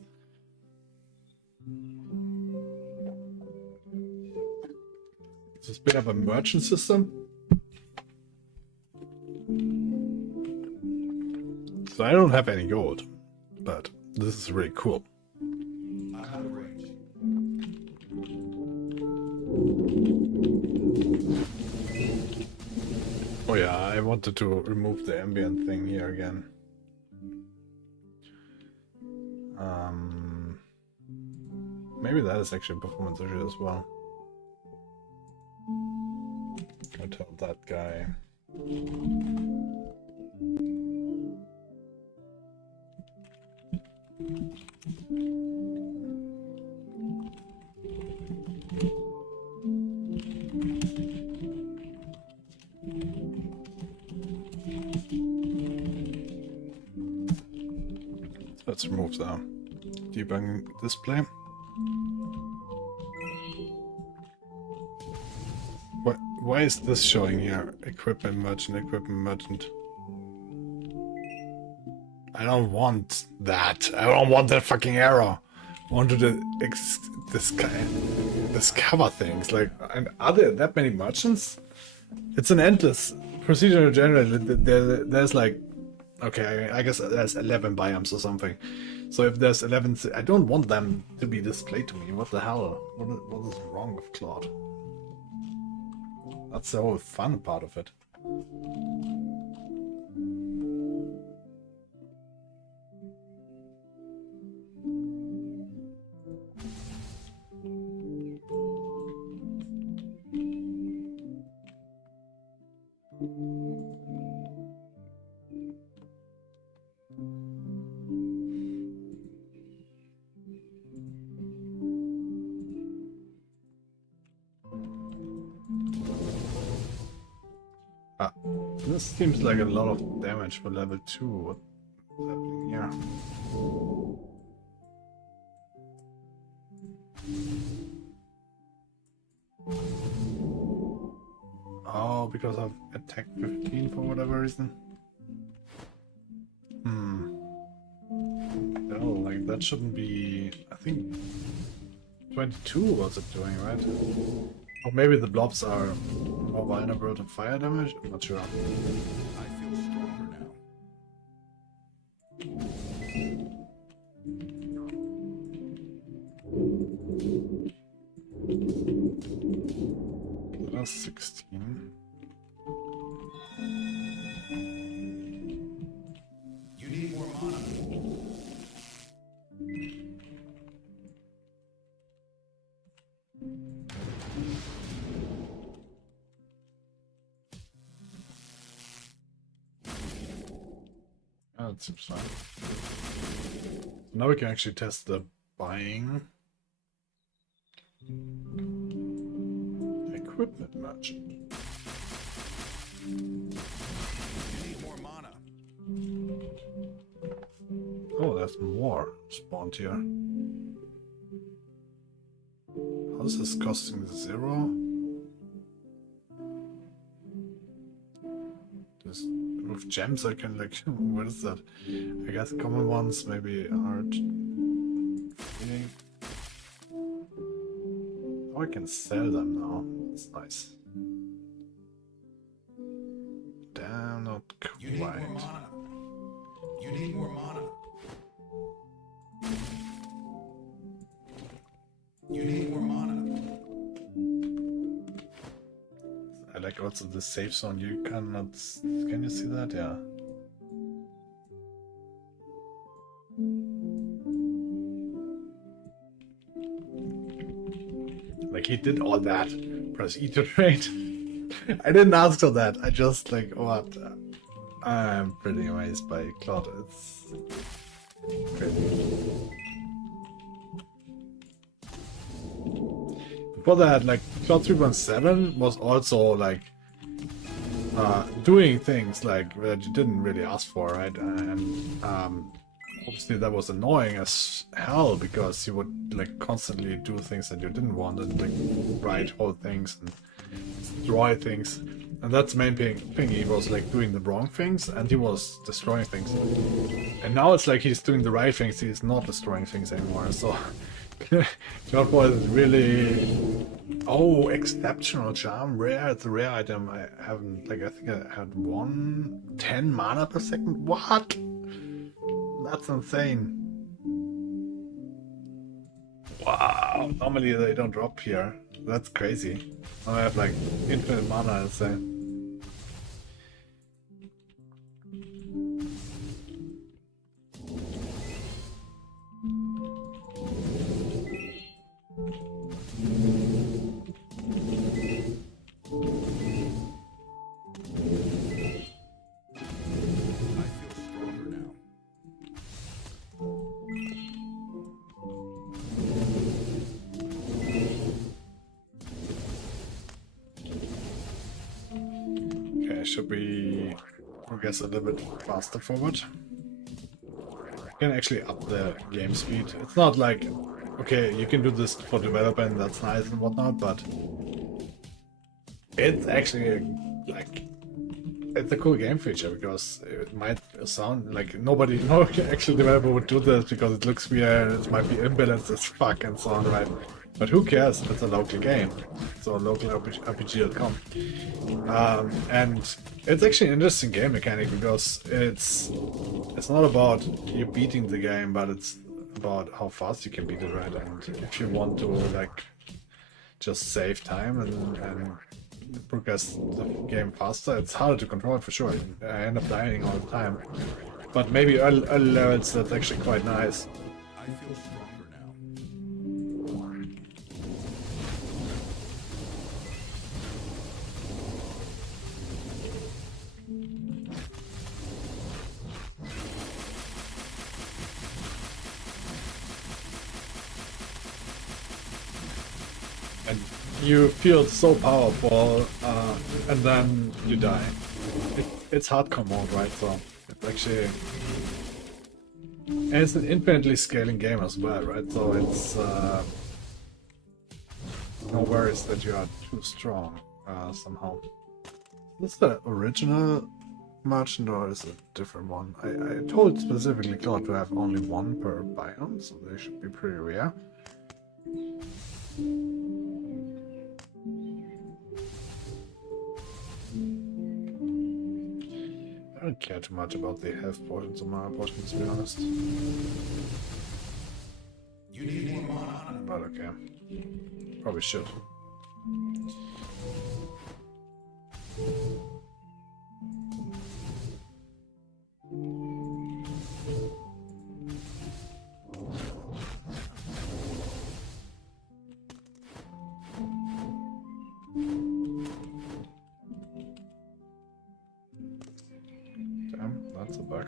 It's a bit of a merchant system. So I don't have any gold, but this is really cool. I'm out of range. Oh yeah, I wanted to remove the ambient thing here again. Maybe that is actually a performance issue as well. I told that guy. Let's remove the debugging display. Why is this showing here? Equipment merchant, equipment merchant. I don't want that. I don't want that fucking error. I want to discover things. Like, and are there that many merchants? It's an endless procedure in general. There's like, okay, I guess there's 11 biomes or something. So if there's 11, I don't want them to be displayed to me. What the hell? What is wrong with Claude? That's the whole fun part of it. This seems like a lot of damage for level 2. What's happening here? Oh, because I've attacked 15 for whatever reason. No, like that shouldn't be. I think 22 was it doing, right? Or maybe the blobs are more vulnerable to fire damage? I'm not sure. I feel stronger now. That's 16. You need more mana. Oh, that seems fine. Now we can actually test the buying. Equipment merchant. You need more mana. Oh, there's more spawned here. How's this costing 0? This, with gems I can like, what is that? I guess common ones, maybe art. Oh, I can sell them now. That's nice. Damn, not You need more quite. mana. You need more mana. You need more mana. I like also the safe zone. You cannot. Can you see that? Yeah. Like he did all that. Press E to trade. I didn't ask for that. I just like what? I'm pretty amazed by Claude. It's crazy. Before that, like Claude 3.7 was also like doing things like that you didn't really ask for, right? And obviously that was annoying as hell because you would like constantly do things that you didn't want and like write whole things and destroy things. And that's the main thing. He was like doing the wrong things and he was destroying things. And now it's like he's doing the right things. He's not destroying things anymore. So Claude was really exceptional charm, rare. It's a rare item. I haven't like I think I had 10 mana per second. What? That's insane. Wow. Normally they don't drop here. That's crazy. Now I have like infinite mana, I'd say. I feel stronger now. Okay, should we progress a little bit faster forward? You can actually up the game speed. It's not like, okay, you can do this for development, that's nice and whatnot, but It's actually like it's a cool game feature because it might sound like no actual developer would do this because it looks weird, it might be imbalanced as fuck and so on, right? But who cares if it's a local game? So local RPG.com. And it's actually an interesting game mechanic because it's not about you beating the game, but it's about how fast you can beat it, right? And if you want to like just save time and progress the game faster, it's harder to control for sure. I end up dying all the time. But maybe early levels that's actually quite nice. I feel stronger now. And you feel so powerful, and then you die. It's hardcore mode, right? So it's actually, and it's an infinitely scaling game as well, right? So it's no worries that you are too strong somehow. Is this the original merchant or is it a different one? I told specifically Claude to have only one per biome, so they should be pretty rare. I don't care too much about the health potions or mana potions, to be honest. You need more mana. But okay. Probably should. Damn, that's a bug.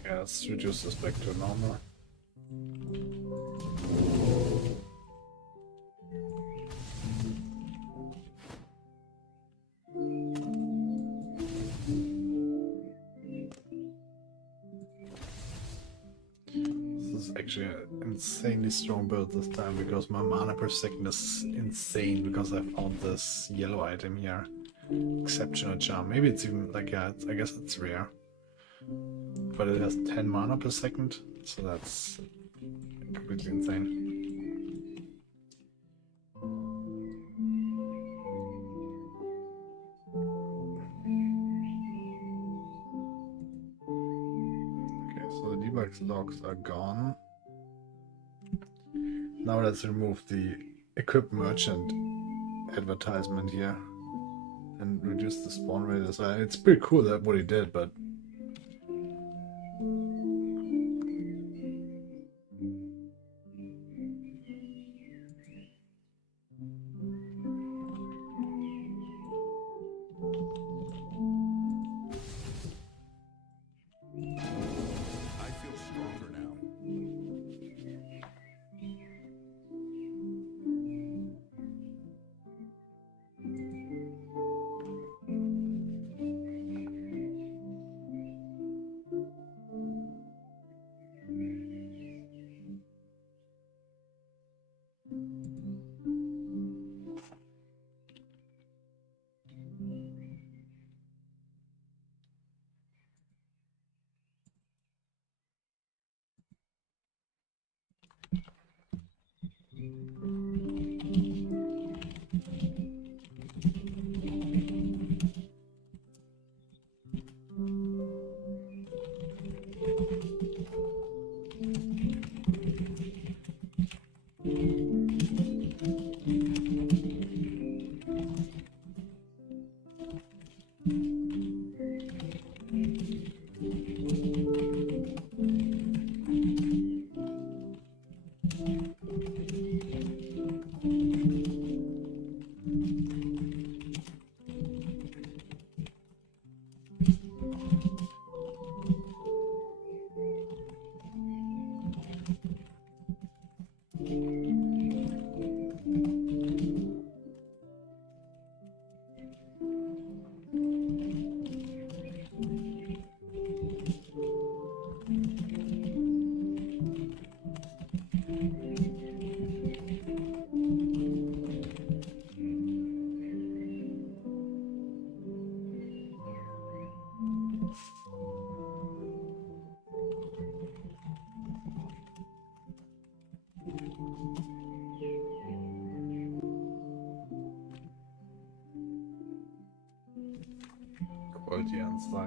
Okay, let's reduce this back to normal. This is actually an insanely strong build this time because my mana per second is insane because I found this yellow item here. Exceptional charm. Maybe it's even like, yeah, I guess it's rare. But it has 10 mana per second, so that's completely insane. Okay, so the debug logs are gone. Now let's remove the equip merchant advertisement here and reduce the spawn rate as well. It's pretty cool that what he did, but I feel stronger now.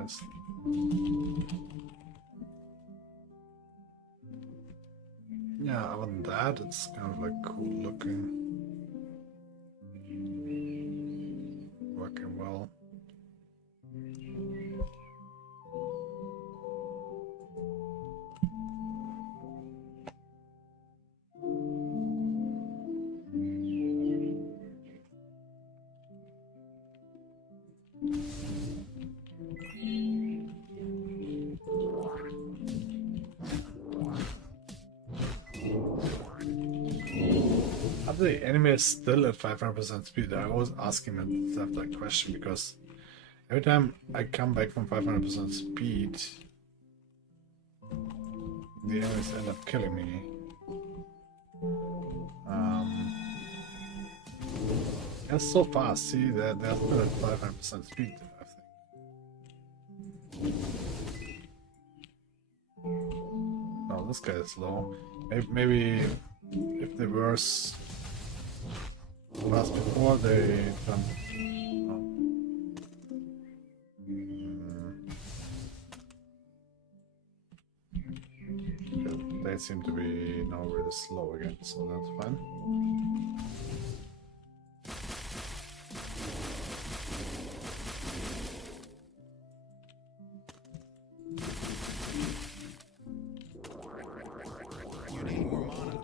honest. Yeah, other than that, it's kind of like cool looking. Working well. Are the enemies still at 500% speed? I was asking myself that question because every time I come back from 500% speed, the enemies end up killing me. They're so fast, see, they're still at 500% speed, I think. No, this guy is low. Maybe if they were fast before, they jump. Oh. They seem to be now really slow again, so that's fine. You need more mana.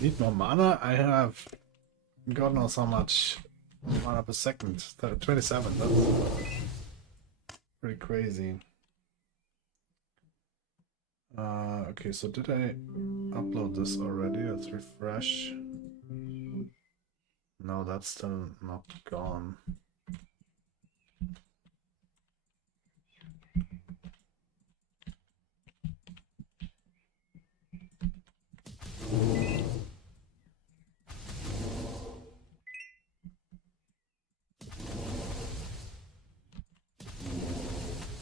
Need more mana? I have God knows how much mana per second. 27, that's pretty crazy. Okay, so did I upload this already? Let's refresh. No, that's still not gone.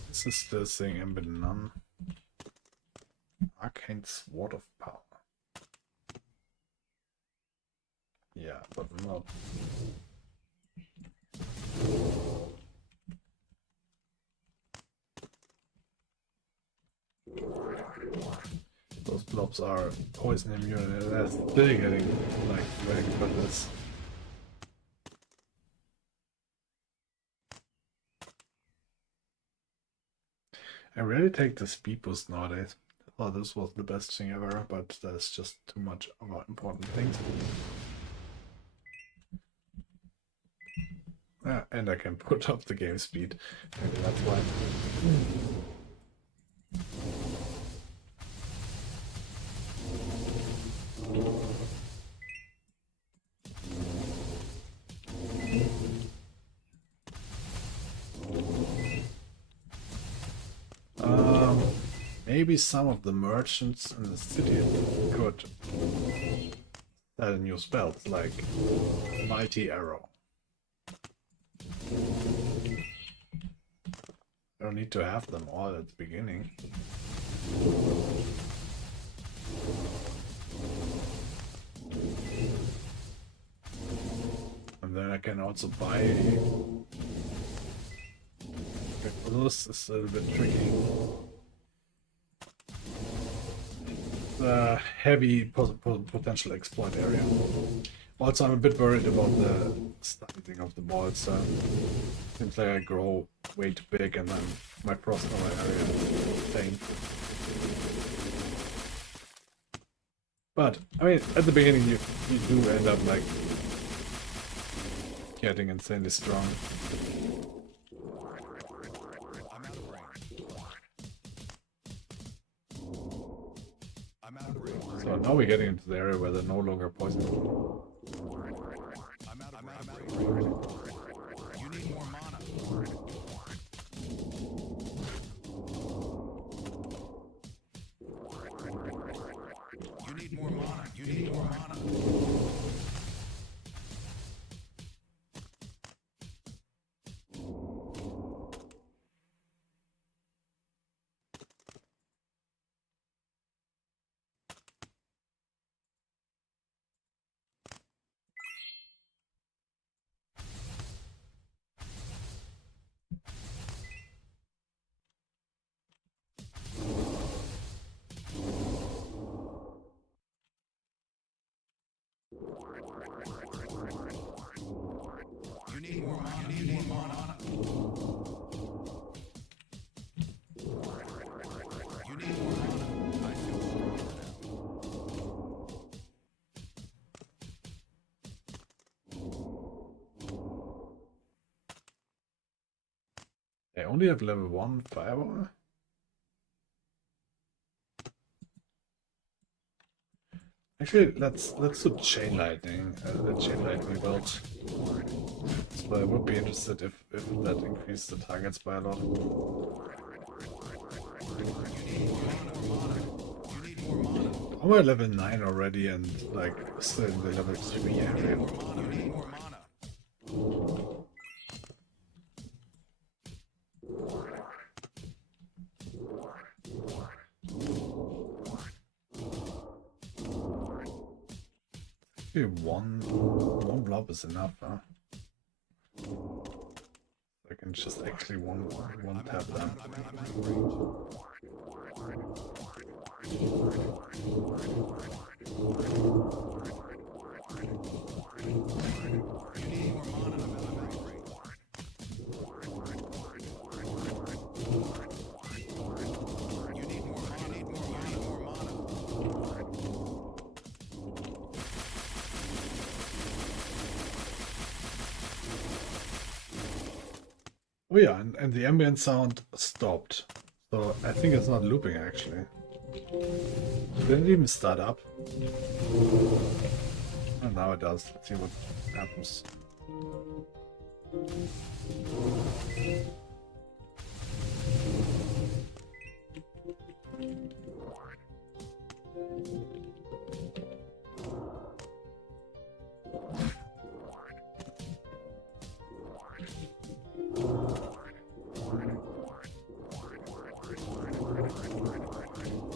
This is still saying embed none. Arcane Sword of Power. Yeah, but not. Those blobs are poison immune and they're still getting like wrecked by this. I really take the speed boost nowadays. I thought this was the best thing ever, but there's just too much about important things. Yeah, and I can put up the game speed. Maybe that's why. Maybe some of the merchants in the city could add new spells like Mighty Arrow. I don't need to have them all at the beginning. And then I can also buy. This is a little bit tricky. The heavy potential exploit area. Also, I'm a bit worried about the sizing of the balls. Seems like I grow way too big and then my personal area is insane. But, I mean, at the beginning you do end up like getting insanely strong. I'm out of range. So now we're getting into the area where they're no longer poisoned. I'm out of range. You need more mana. You need more mana. You need more mana. mana. You need more mana. I feel stronger now. I only have level 1 fireball. Actually, let's do chain lightning. The chain lightning belt. So I would be interested if that increased the targets by a lot. You need more mana. I'm at level 9 already and like still in the level 3 area. You need more mana. Maybe one blob is enough, huh? I can just actually one tap them. I'm out of range. You need more mana. I'm out of range. You need more mana. You need more mana. Oh yeah, and the ambient sound stopped. So I think it's not looping actually. Didn't even start up. And now it does. Let's see what happens.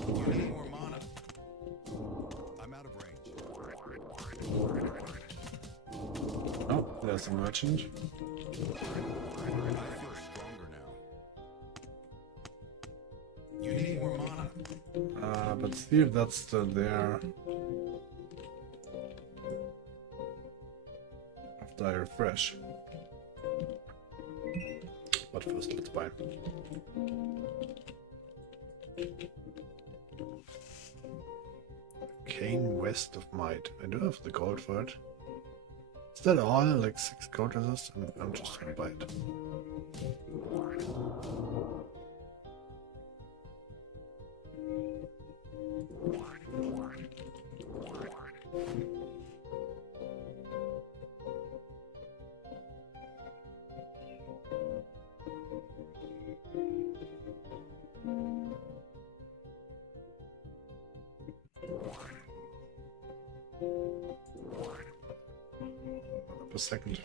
You need more mana. I'm out of range. Oh, there's a merchant. I feel stronger now. You need more mana. But see if that's still there. After I refresh. But first, let's buy. Cane West of Might. I do have the gold for it. Is that all? Like 6 gold resist? I'm just gonna buy it. Per second.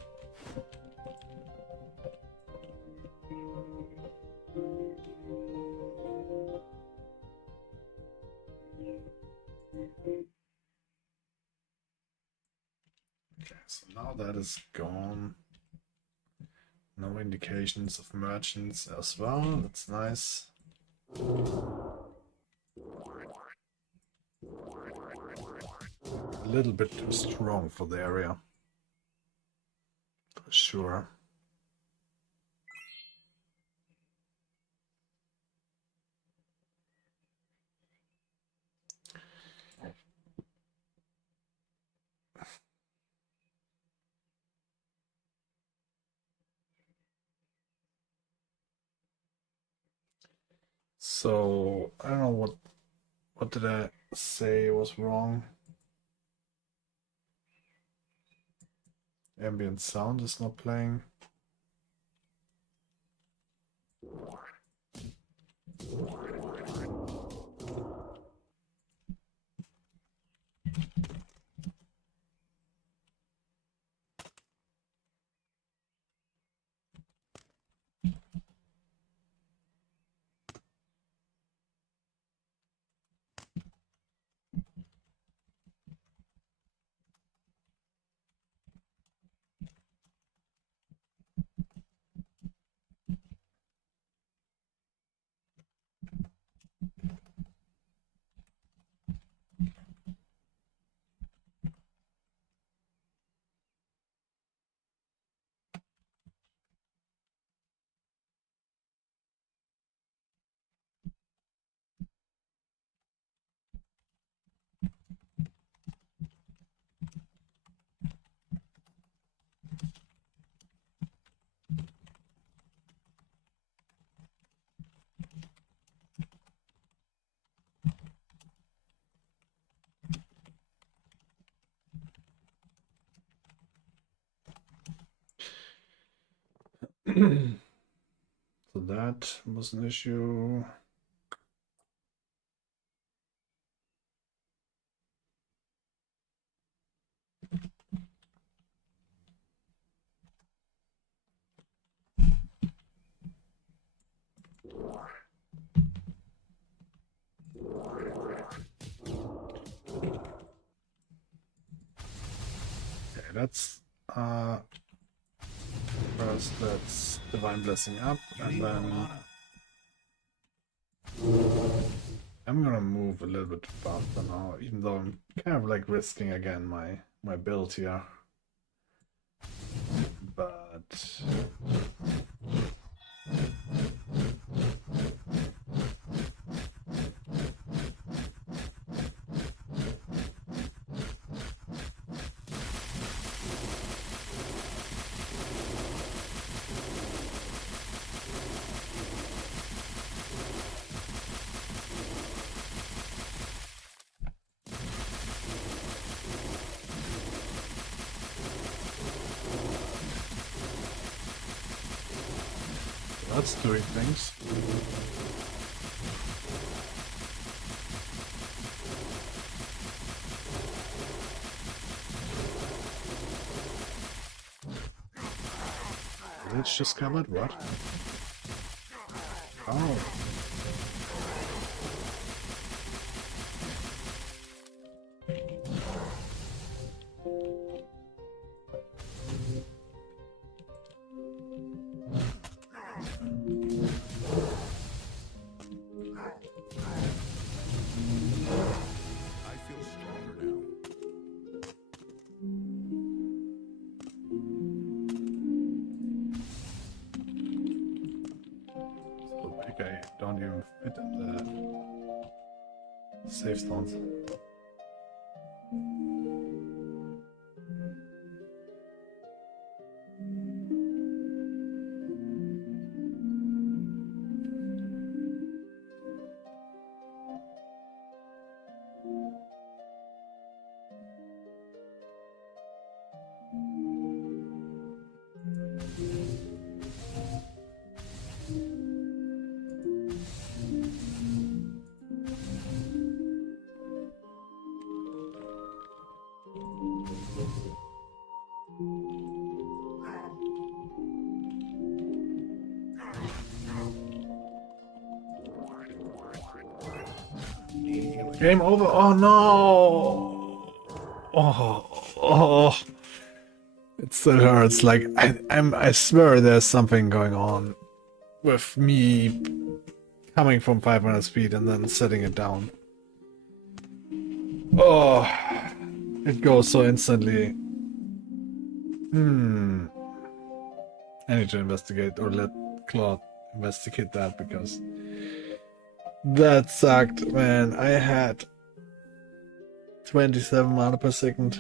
Okay, so now that is gone. No indications of merchants as well. That's nice. A little bit too strong for the area. For sure. So I don't know what did I say was wrong. Ambient sound is not playing. So that was an issue. Okay, that's first let's Divine Blessing up, You and need more then mana. I'm gonna move a little bit faster now, even though I'm kind of like risking again my build here. But that's doing things. It's just covered, what? Oh. I feel stronger now. So big I don't even fit in the safe stones. Need healing. Game over. Oh no. Oh. It still hurts. Like I swear there's something going on with me coming from 500 speed and then setting it down. Oh, it goes so instantly. I need to investigate or let Claude investigate that because that sucked, man. I had 27 mana per second.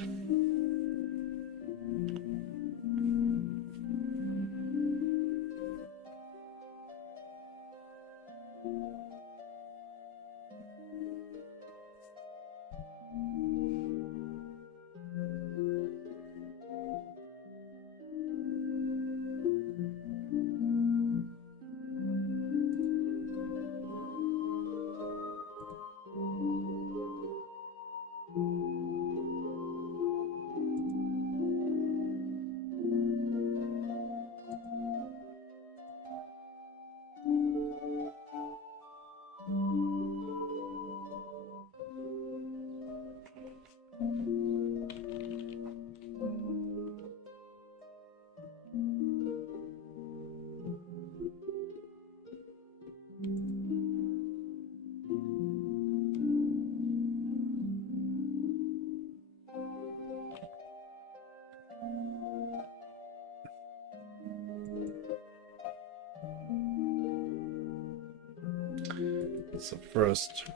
So first,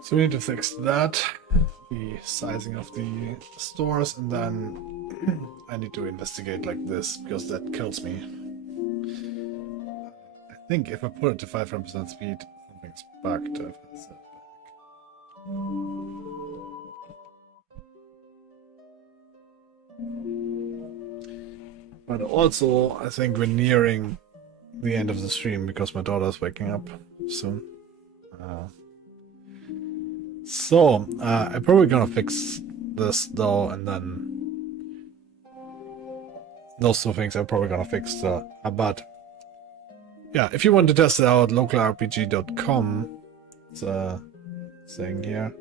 So we need to fix that, the sizing of the stores, and then I need to investigate like this because that kills me. I think if I put it to 500% speed, something's bugged. If I set it back. But also, I think we're nearing the end of the stream because my daughter's waking up soon. So, I'm probably gonna fix this though, and then those two things I'm probably gonna fix. But yeah, if you want to test it out, localrpg.com. It's a thing here.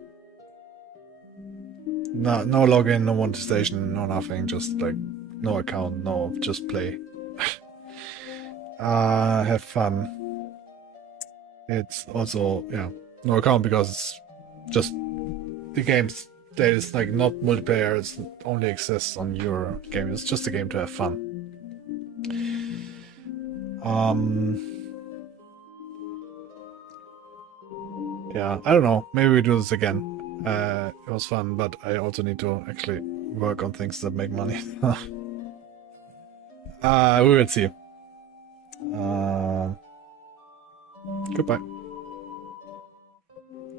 No login, no monetization, no nothing. Just like no account, no, just play. Have fun. It's also no account because it's just the game's that is like not multiplayer. It only exists on your game. It's just a game to have fun. Yeah, I don't know. Maybe we do this again. It was fun, but I also need to actually work on things that make money. We will see. Goodbye.